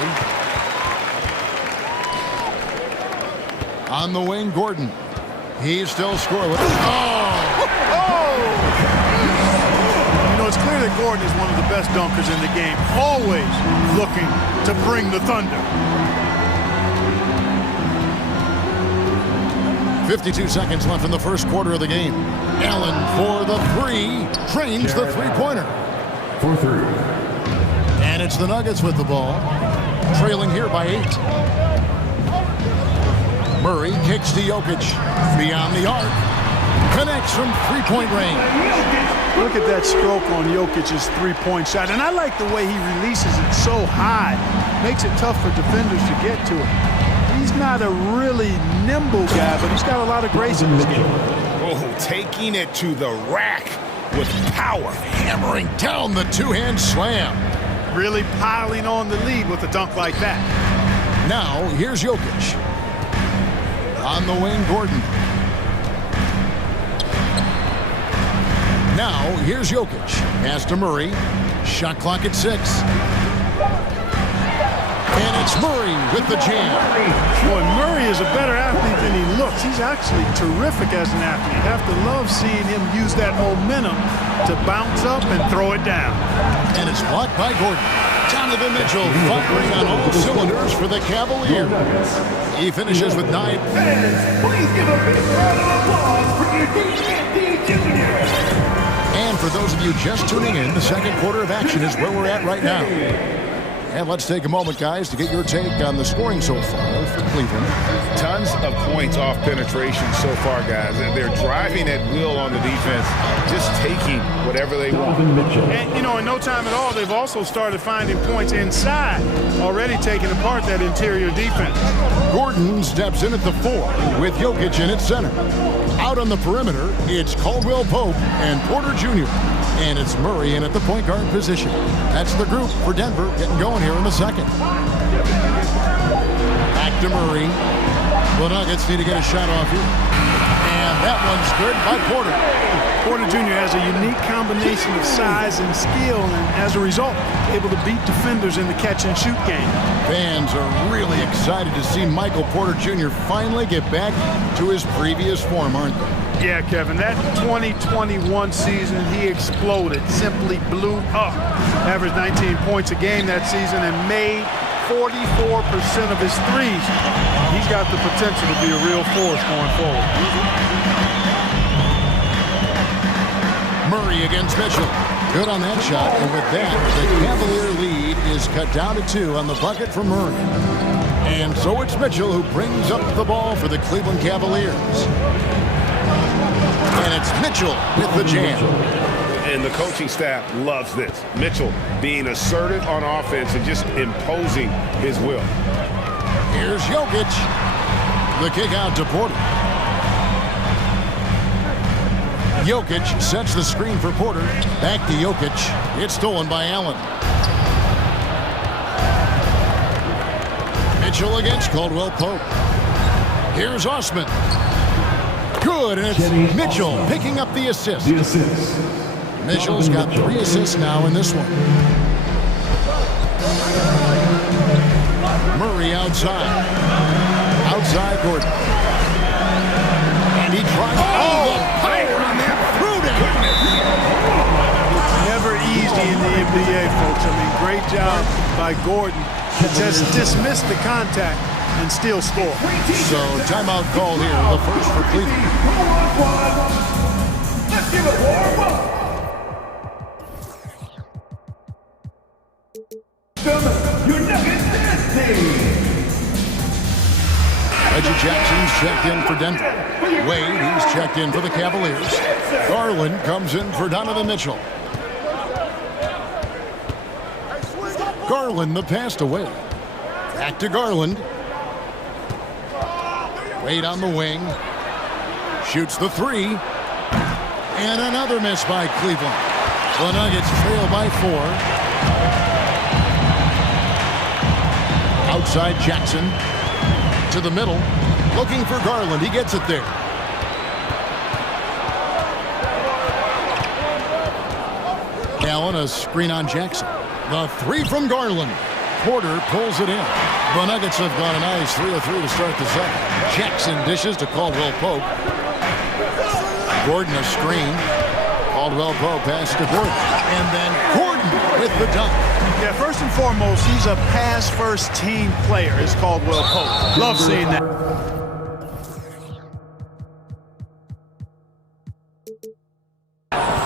On the wing, Gordon. He's still scoreless. You know, it's clear that Gordon is one of the best dunkers in the game. Always looking to bring the thunder. 52 seconds left in the first quarter of the game. Allen for the 3. Trains the three-pointer. For 3. And it's the Nuggets with the ball. Trailing here by 8. Murray kicks to Jokic. Beyond the arc. Connects from three-point range. Look at that stroke on Jokic's three-point shot. And I like the way he releases it so high. Makes it tough for defenders to get to it. He's not a really nimble guy, but he's got a lot of grace in his game. Oh, taking it to the rack with power. Hammering down the two-hand slam. Really piling on the lead with a dunk like that. Now, here's Jokic. On the wing, Gordon. Now, here's Jokic. Pass to Murray. Shot clock at 6. And it's Murray with the jam. Boy, Murray is a better athlete than he looks. He's actually terrific as an athlete. You have to love seeing him use that momentum to bounce up and throw it down. And it's blocked by Gordon. Donovan Mitchell firing on all cylinders for the Cavaliers. He finishes with 9. Please give a big round of applause for your D&D Junior. And for those of you just tuning in, the second quarter of action is where we're at right now. And let's take a moment, guys, to get your take on the scoring so far for Cleveland. Tons of points off penetration so far, guys. They're driving at will on the defense, just taking whatever they want. And, you know, in no time at all, they've also started finding points inside, already taking apart that interior defense. Gordon steps in at the 4 with Jokic in at center. Out on the perimeter, it's Caldwell Pope and Porter Jr. And it's Murray in at the point guard position. That's the group for Denver getting going here in the second. Back to Murray. The Nuggets need to get a shot off here. And that one's good by Porter. Porter Jr. has a unique combination of size and skill, and as a result, able to beat defenders in the catch-and-shoot game. Fans are really excited to see Michael Porter Jr. finally get back to his previous form, aren't they? Yeah, Kevin, that 2021 season, he exploded, simply blew up. Averaged 19 points a game that season and made 44% of his threes. He's got the potential to be a real force going forward. Murray against Mitchell. Good on that shot, and with that, the Cavalier lead is cut down to 2 on the bucket from Murray. And so it's Mitchell who brings up the ball for the Cleveland Cavaliers. And it's Mitchell with the jam. And the coaching staff loves this. Mitchell being assertive on offense and just imposing his will. Here's Jokic. The kick out to Porter. Jokic sets the screen for Porter. Back to Jokic. It's stolen by Allen. Mitchell against Caldwell Pope. Here's Osman. Good, and it's Mitchell picking up the assist. Mitchell's got 3 assists now in this one. Murray outside. Outside Gordon. And he tries. Oh, the power on that throw-down. It's never easy in the NBA, folks. I mean, great job by Gordon to just dismiss the contact and still score. So, timeout called here, the first for Cleveland. Let's give it warm up. Your Nuggets team. Reggie Jackson's checked in for Denver. Wade, he's checked in for the Cavaliers. Garland comes in for Donovan Mitchell. Garland, the pass to Wade. Back to Garland. Wade on the wing. Shoots the 3. And another miss by Cleveland. The Nuggets trail by 4. Outside Jackson. To the middle. Looking for Garland. He gets it there. Allen, a screen on Jackson. The 3 from Garland. Porter pulls it in. The Nuggets have got a nice 3 of 3 to start the second. Jackson dishes to Caldwell Pope. Gordon a screen. Caldwell Pope passes to Gordon. And then Gordon with the dunk. Yeah, first and foremost, he's a pass-first team player, is Caldwell Pope. Love seeing that.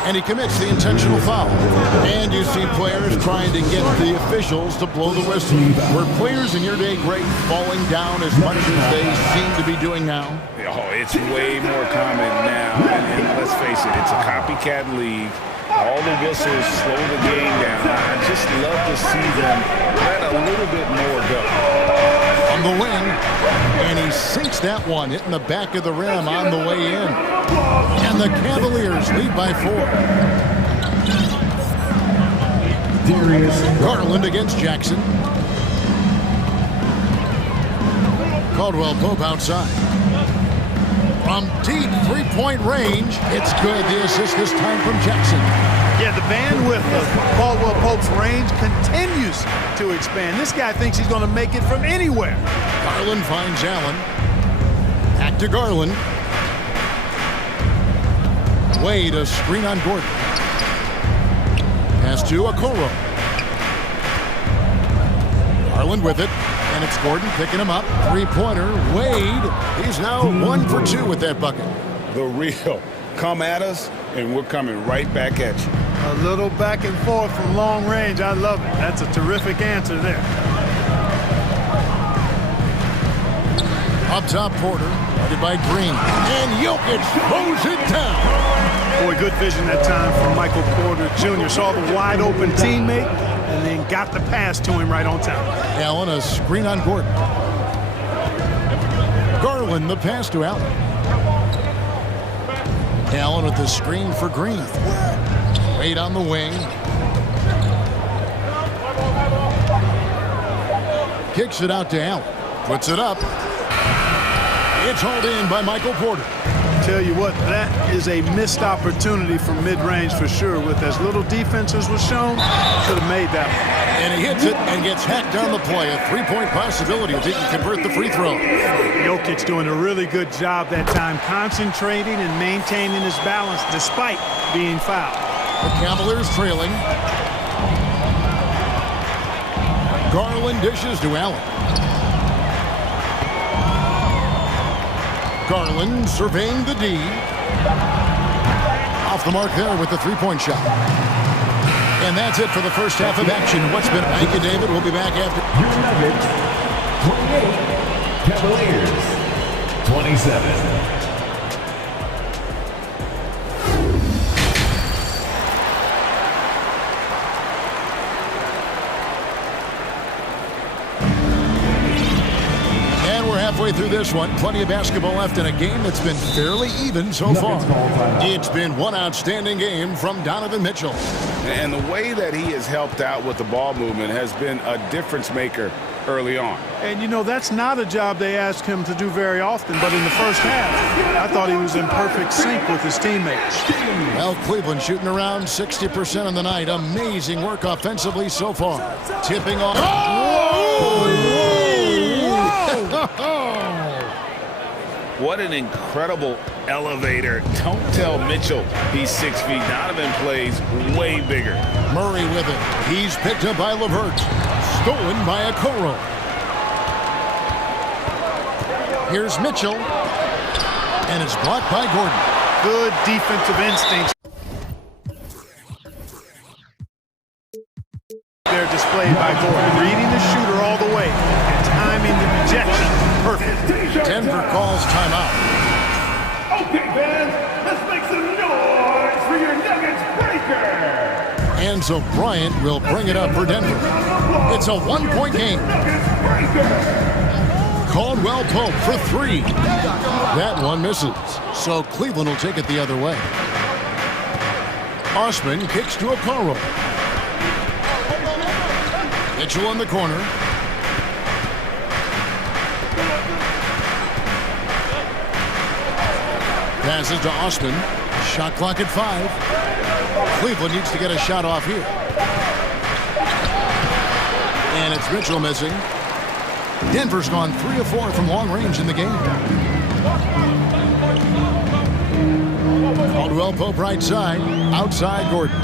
And he commits the intentional foul. And you see players trying to get the officials to blow the whistle. Were players in your day great falling down as much as they seem to be doing now? Oh, it's way more common now. And let's face it, it's a copycat league. All the whistles slow the game down. I just love to see them let a little bit more go. On the wing, and he sinks that one, hitting the back of the rim on the way in. And the Cavaliers lead by 4. Garland against Jackson. Caldwell Pope outside. From deep three-point range, it's good. The assist this time from Jackson. Yeah, the bandwidth of Caldwell Pope's range continues to expand. This guy thinks he's going to make it from anywhere. Garland finds Allen. Back to Garland. Wade, a screen on Gordon. Pass to Okoro. Garland with it. And it's Gordon picking him up. Three-pointer. Wade. He's now 1 for 2 with that bucket. The real. Come at us, and we're coming right back at you. A little back and forth from long range. I love it. That's a terrific answer there. Up top, Porter. Guarded by Green. And Jokic throws it down. Boy, good vision that time from Michael Porter Jr. Saw the wide-open teammate and then got the pass to him right on time. Allen, a screen on Gordon. Garland, the pass to Allen. Allen with the screen for Green. Wade on the wing. Kicks it out to Allen. Puts it up. It's hauled in by Michael Porter. Tell you what, that is a missed opportunity from mid-range for sure. With as little defense as was shown, should have made that one. And he hits it and gets hacked down the play. A three-point possibility if he can convert the free throw. Jokic doing a really good job that time, concentrating and maintaining his balance despite being fouled. The Cavaliers trailing. Garland dishes to Allen. Garland surveying the D. Off the mark there with the three-point shot. And that's it for the first half of action. What's been... Thank you, David. We'll be back after... Cavaliers, 27. Halfway through this one, plenty of basketball left in a game that's been fairly even so far. It's been one outstanding game from Donovan Mitchell. And the way that he has helped out with the ball movement has been a difference maker early on. And, you know, that's not a job they ask him to do very often, but in the first half, I thought he was in perfect sync with his teammates. Well, Cleveland shooting around 60% on the night. Amazing work offensively so far. Tipping off. Oh! What an incredible elevator. Don't tell Mitchell he's 6 feet. Donovan plays way bigger. Murray with it. He's picked up by LeVert. Stolen by Okoro. Here's Mitchell. And it's blocked by Gordon. Good defensive instincts. They're displayed by Gordon. Reading the shooter all the way. And timing the rejection. Perfect. Denver calls timeout. Okay, fans, let's make some noise for your Nuggets breaker. And so Bryant will bring it up for Denver. It's a one-point game. Caldwell Pope for 3. That one misses. So Cleveland will take it the other way. Osman kicks to Okoro. Mitchell in the corner. Passes to Austin. Shot clock at 5. Cleveland needs to get a shot off here. And it's Mitchell missing. Denver's gone 3 of 4 from long range in the game. Caldwell Pope right side. Outside Gordon.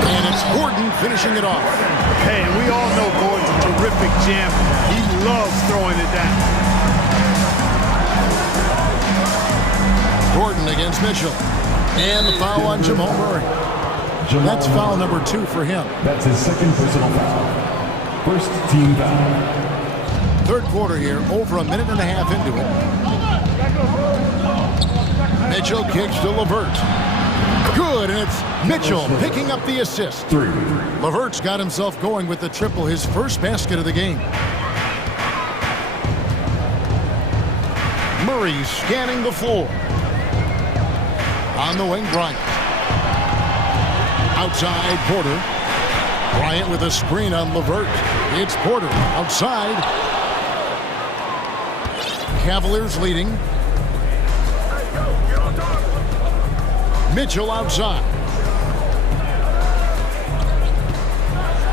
And it's Gordon finishing it off. Hey, and we all know Gordon's a terrific jammer. He loves throwing it down. Gordon against Mitchell. And the foul on Jamal Murray. That's foul number 2 for him. That's his second personal foul. First team foul. Third quarter here, over a minute and a half into it. Mitchell kicks to LeVert. Good, and it's Mitchell picking up the assist. LeVert's got himself going with the triple, his first basket of the game. Murray scanning the floor. On the wing, Bryant. Outside, Porter. Bryant with a screen on LeVert. It's Porter outside. Cavaliers leading. Mitchell outside.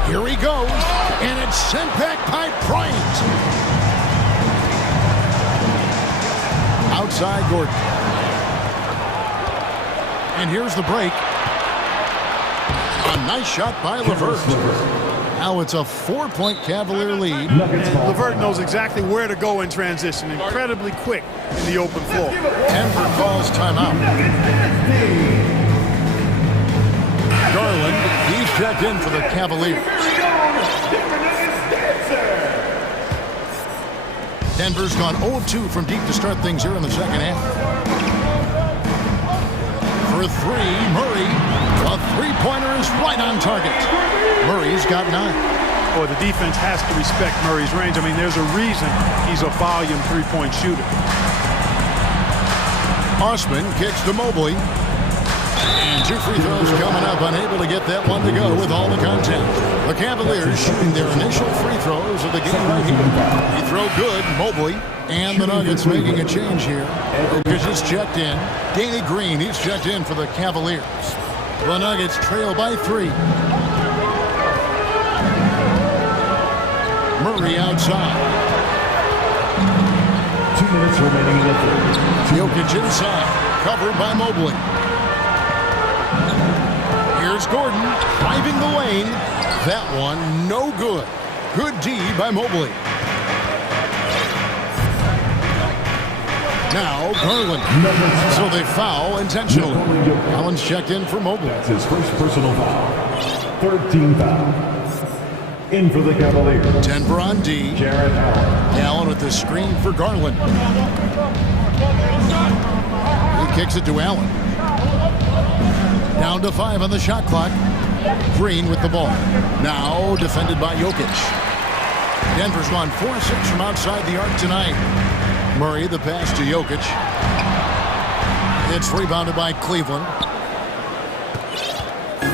Here he goes, and it's sent back by Bryant. Outside Gordon. And here's the break. A nice shot by LeVert. Now it's a 4-point Cavalier lead. And LeVert knows exactly where to go in transition. Incredibly quick in the open floor. Denver calls timeout. Garland, he's checked in for the Cavaliers. Denver's gone 0-2 from deep to start things here in the second half. For three, Murray. A three-pointer is right on target. Murray's got 9. Boy, the defense has to respect Murray's range. I mean, there's a reason he's a volume three-point shooter. Osman kicks to Mobley. And 2 free throws coming up, unable to get that one to go with all the content. The Cavaliers shooting their initial free throws of the game right here. He throw good, Mobley. And the Nuggets making a change here. Jokic is checked in. Danny Green, he's checked in for the Cavaliers. The Nuggets trail by 3. Murray outside. 2 minutes remaining in the third. Jokic inside, covered by Mobley. Here's Gordon, driving the lane. That one, no good. Good D by Mobley. Now Garland. So they foul intentionally. Allen's checked in for Mobley. That's his first personal foul. 3rd team foul. In for the Cavaliers. Denver on D. Jarrett Allen. Allen with the screen for Garland. He kicks it to Allen. Down to 5 on the shot clock. Green with the ball. Now defended by Jokic. Denver's gone 4-6 from outside the arc tonight. Murray, the pass to Jokic. It's rebounded by Cleveland.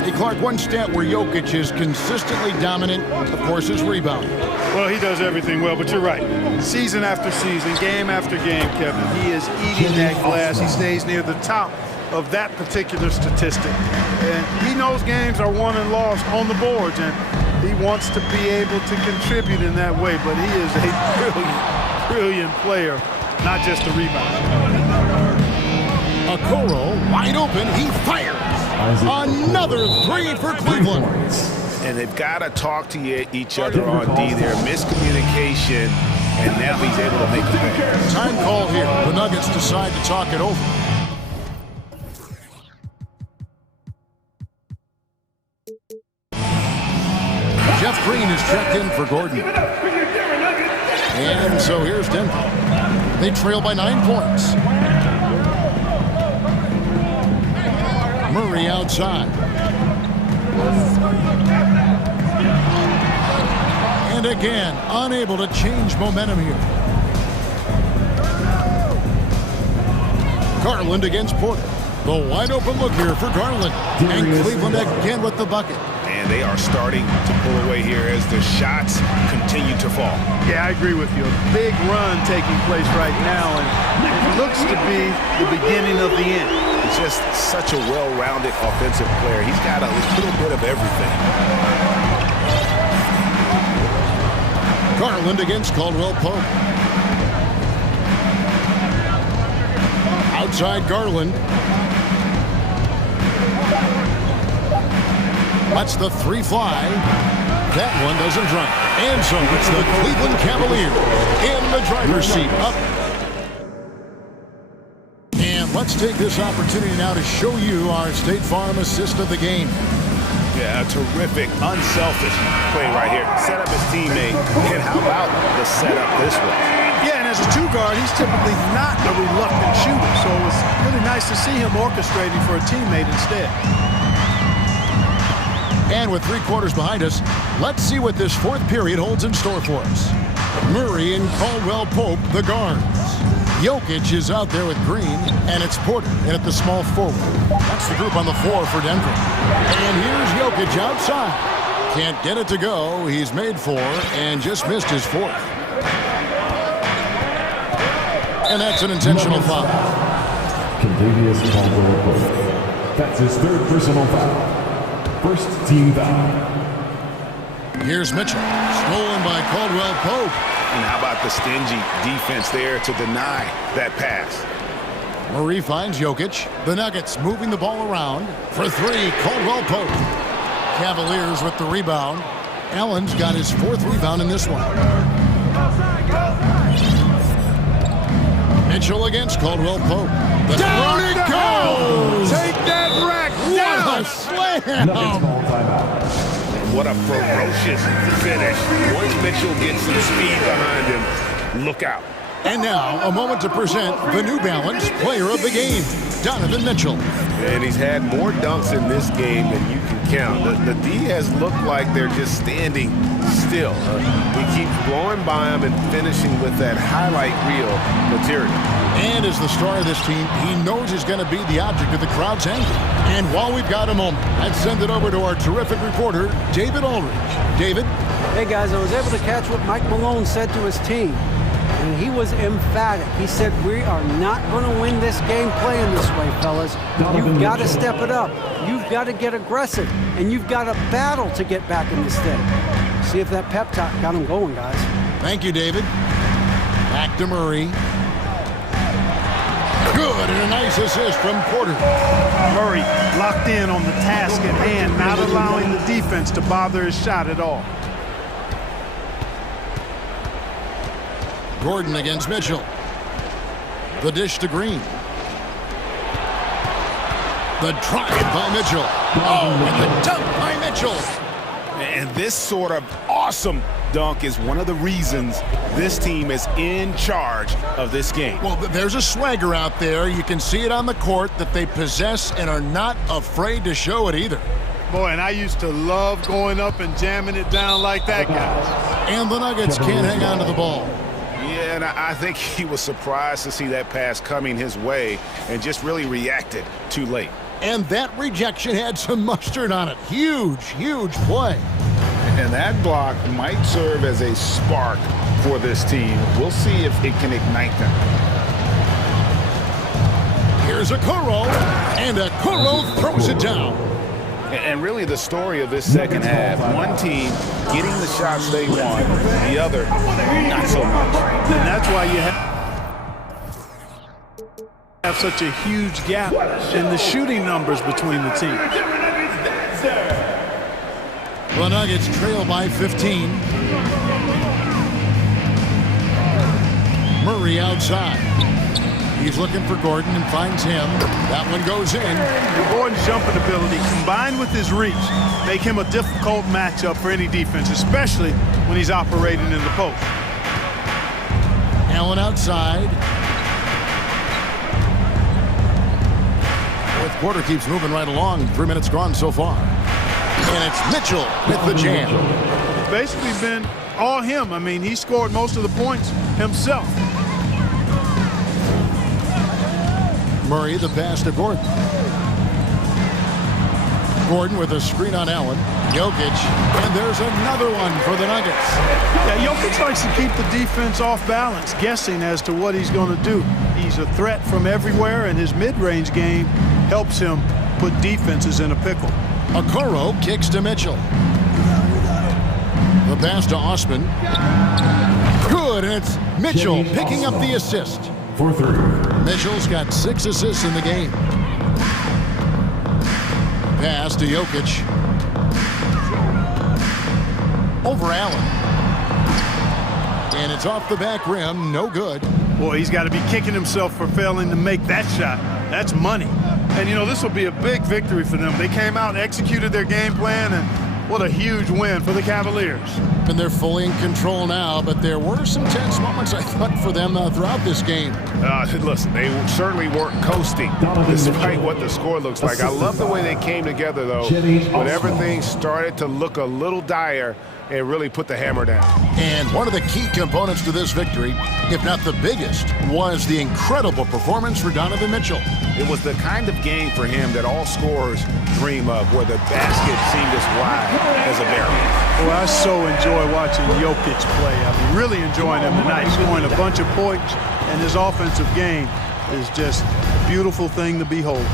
Hey, Clark, one stat where Jokic is consistently dominant, of course, is rebounding. Well, he does everything well, but you're right. Season after season, game after game, Kevin, he is eating that glass. He stays near the top of that particular statistic. And he knows games are won and lost on the boards, and he wants to be able to contribute in that way, but he is a brilliant player, not just a rebounder. Okoro wide open, he fires. Another 3 for Cleveland. And they've got to talk to each other on D there. Miscommunication, and now he's able to make the pass. Time call here. The Nuggets decide to talk it over. Jeff Green is checked in for Gordon. And so here's Denver. They trail by 9 points. Murray outside. And again, unable to change momentum here. Garland against Porter. The wide open look here for Garland. And Cleveland again with the bucket. And they are starting to pull away here as the shots continue to fall. Yeah, I agree with you. A big run taking place right now, and it looks to be the beginning of the end. He's just such a well-rounded offensive player. He's got a little bit of everything. Garland against Caldwell Pope. Outside Garland. Lets the 3 fly. That one doesn't drop. And so it's the Cleveland Cavaliers in the driver's seat. Up. And let's take this opportunity now to show you our State Farm assist of the game. Yeah, a terrific, unselfish play right here. Set up his teammate, and how about the setup this way? Yeah, and as a two guard, he's typically not a reluctant shooter, so it was really nice to see him orchestrating for a teammate instead. And with 3 quarters behind us, let's see what this fourth period holds in store for us. Murray and Caldwell Pope, the guards. Jokic is out there with Green, and it's Porter in at the small forward. That's the group on the floor for Denver. And here's Jokic outside. Can't get it to go. He's made 4 and just missed his 4th. And that's an intentional foul. Contagious Caldwell Pope. That's his 3rd personal foul. First team foul. Here's Mitchell, stolen by Caldwell Pope. And how about the stingy defense there to deny that pass? Murray finds Jokic. The Nuggets moving the ball around. For 3, Caldwell Pope. Cavaliers with the rebound. Allen's got his 4th rebound in this one. Mitchell against Caldwell Pope. Down it goes! Take that rack down! What a slam! What a ferocious finish. Once Mitchell gets some speed behind him, look out. And now, a moment to present the New Balance Player of the Game, Donovan Mitchell. And he's had more dunks in this game than you can count. The D has looked like they're just standing still. He keeps blowing by him and finishing with that highlight reel material. And as the star of this team, he knows he's going to be the object of the crowd's anger. And while we've got a moment, let's send it over to our terrific reporter, David Aldridge. David? Hey, guys, I was able to catch what Mike Malone said to his team. And he was emphatic. He said, we are not going to win this game playing this way, fellas. You've got to step it up. You've got to get aggressive. And you've got to battle to get back in this thing. See if that pep talk got him going, guys. Thank you, David. Back to Murray. Good, and a nice assist from Porter. Murray locked in on the task at hand, not allowing the defense to bother his shot at all. Gordon against Mitchell. The dish to Green. The drive by Mitchell. Oh, and the dunk by Mitchell. And this sort of awesome dunk is one of the reasons this team is in charge of this game. Well, there's a swagger out there. You can see it on the court that they possess and are not afraid to show it either. Boy, and I used to love going up and jamming it down like that, guys. And the Nuggets can't hang on to the ball. Yeah, and I think he was surprised to see that pass coming his way and just really reacted too late. And that rejection had some mustard on it. Huge, huge play. And that block might serve as a spark for this team. We'll see if it can ignite them. Here's Okoro, and Okoro throws it down. And really the story of this second half, one team getting the shots they want, the other not so much. And that's why you have such a huge gap in the shooting numbers between the teams. The Nuggets trail by 15. Murray outside. He's looking for Gordon and finds him. That one goes in. Gordon's jumping ability combined with his reach make him a difficult matchup for any defense, especially when he's operating in the post. Allen outside. Fourth quarter keeps moving right along. 3 minutes gone so far. And it's Mitchell with the jam. Basically been all him. I mean, he scored most of the points himself. Murray, the pass to Gordon. Gordon with a screen on Allen. Jokic, and there's another one for the Nuggets. Yeah, Jokic likes to keep the defense off balance, guessing as to what he's going to do. He's a threat from everywhere, and his mid-range game helps him put defenses in a pickle. Okoro kicks to Mitchell. The pass to Osman. Good, and it's Mitchell picking up the assist. For 3. Mitchell's got 6 assists in the game. Pass to Jokic. Over Allen. And it's off the back rim, no good. Boy, he's got to be kicking himself for failing to make that shot. That's money. And, you know, this will be a big victory for them. They came out and executed their game plan, and what a huge win for the Cavaliers. And they're fully in control now, but there were some tense moments, I thought, for them throughout this game. Listen, they certainly weren't coasting despite what the score looks like. I love the way they came together, though, when everything started to look a little dire and really put the hammer down. And one of the key components to this victory, if not the biggest, was the incredible performance for Donovan Mitchell. It was the kind of game for him that all scorers dream of, where the basket seemed as wide as a barrel. Well, I so enjoy watching Jokic play. I've been really enjoying him tonight, scoring a bunch of points, and his offensive game is just a beautiful thing to behold.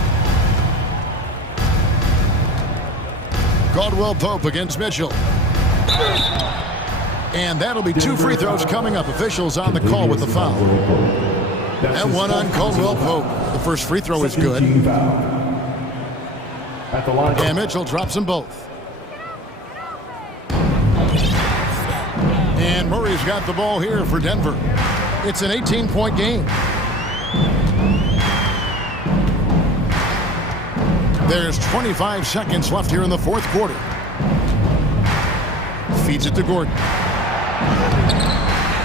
Caldwell Pope against Mitchell. And that'll be 2 free throws coming up. Officials on the call with the foul. And one on Caldwell Pope. The first free throw is good. And Mitchell drops them both. And Murray's got the ball here for Denver. It's an 18-point game. There's 25 seconds left here in the fourth quarter. Feeds it to Gordon.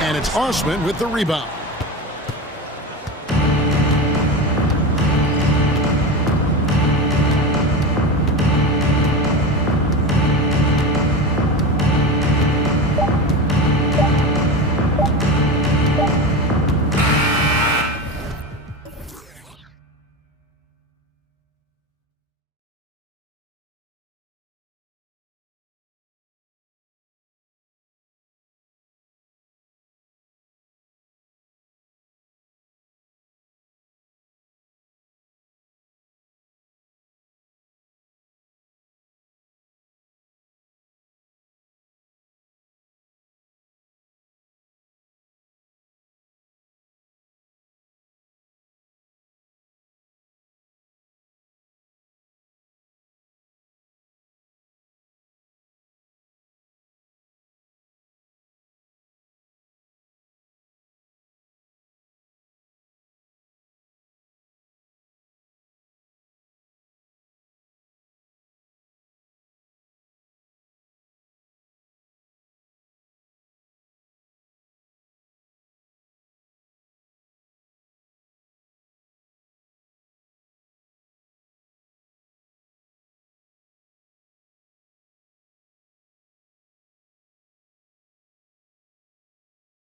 And it's Osman with the rebound.